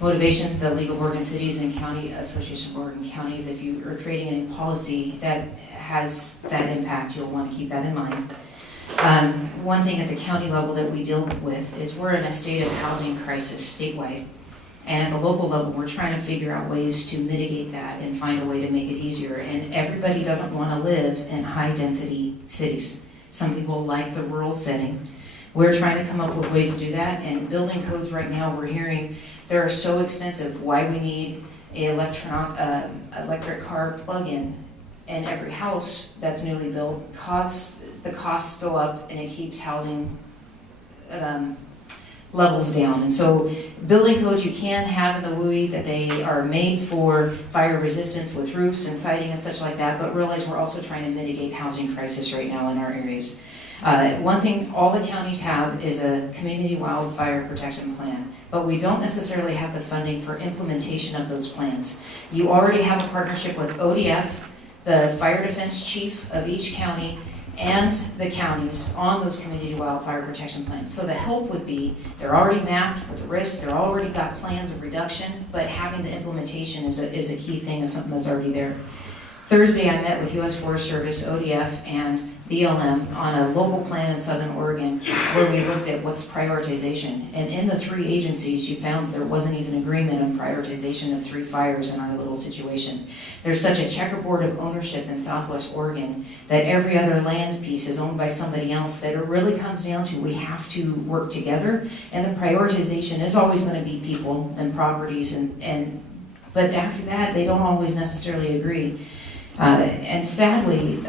motivation. The League of Oregon Cities and County Association of Oregon Counties, if you are creating any policy that has that impact, you'll want to keep that in mind. One thing at the county level that we deal with is we're in a state of housing crisis statewide. And at the local level, we're trying to figure out ways to mitigate that and find a way to make it easier. And everybody doesn't want to live in high-density cities. Some people like the rural setting. We're trying to come up with ways to do that. And building codes right now, we're hearing they're so extensive. Why we need an electric car plug-in in every house that's newly built, the costs go up, and it keeps housing levels down. And so building codes you can have in the WUI that they are made for fire resistance with roofs and siding and such like that, but realize we're also trying to mitigate housing crisis right now in our areas. One thing all the counties have is a community wildfire protection plan, but we don't necessarily have the funding for implementation of those plans. You already have a partnership with ODF, the fire defense chief of each county, and the counties on those community wildfire protection plans. So the help would be, they're already mapped with the risks, they're already got plans of reduction, but having the implementation is a key thing of something that's already there. Thursday, I met with U.S. Forest Service, ODF, and BLM on a local plan in Southern Oregon where we looked at what's prioritization. And in the three agencies, you found there wasn't even agreement on prioritization of 3 fires in our little situation. There's such a checkerboard of ownership in Southwest Oregon that every other land piece is owned by somebody else, that it really comes down to we have to work together. And the prioritization is always going to be people and properties, but after that, they don't always necessarily agree. And sadly,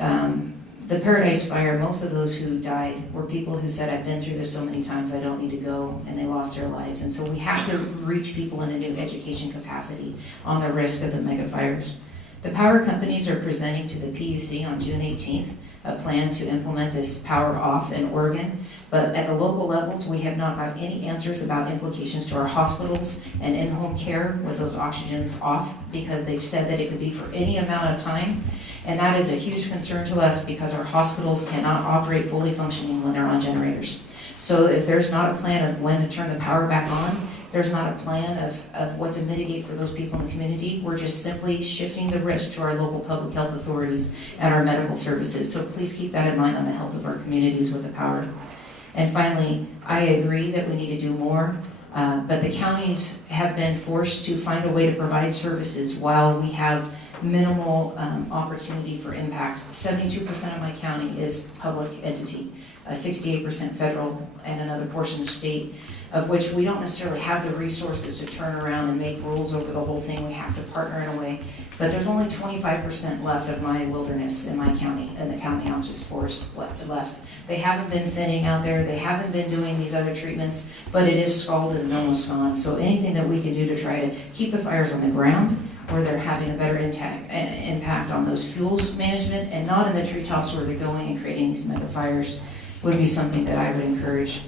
the Paradise Fire, most of those who died were people who said, I've been through this so many times, I don't need to go, and they lost their lives. And so we have to reach people in a new education capacity on the risk of the mega fires. The power companies are presenting to the PUC on June 18th a plan to implement this power off in Oregon, but at the local levels, we have not got any answers about implications to our hospitals and in-home care with those oxygens off, because they've said that it could be for any amount of time. And that is a huge concern to us because our hospitals cannot operate fully functioning when they're on generators. So if there's not a plan of when to turn the power back on, there's not a plan of what to mitigate for those people in the community. We're just simply shifting the risk to our local public health authorities and our medical services. So please keep that in mind on the health of our communities with the power. And finally, I agree that we need to do more, but the counties have been forced to find a way to provide services while we have minimal opportunity for impact. 72% of my county is public entity, 68% federal, and another portion of state, of which we don't necessarily have the resources to turn around and make rules over the whole thing. We have to partner in a way. But there's only 25% left of my wilderness in my county, in the county office forest left. They haven't been thinning out there. They haven't been doing these other treatments, but it is scalded and almost gone. So anything that we can do to try to keep the fires on the ground, where they're having a better impact on those fuels management and not in the treetops where they're going and creating these mega fires, would be something that I would encourage.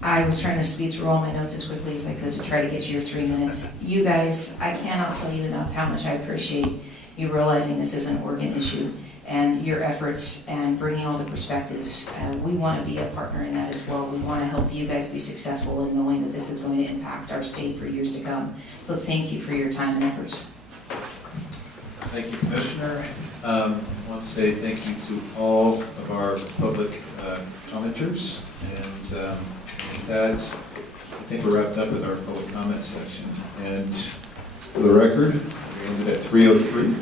I was trying to speed through all my notes as quickly as I could to try to get to your 3 minutes. You guys, I cannot tell you enough how much I appreciate you realizing this is an Oregon issue and your efforts and bringing all the perspectives. We want to be a partner in that as well. We want to help you guys be successful in knowing that this is going to impact our state for years to come. So thank you for your time and efforts. Thank you, Commissioner. I want to say thank you to all of our public commenters. And with that, I think we're wrapped up with our public comment section. And for the record, we ended at 3:03.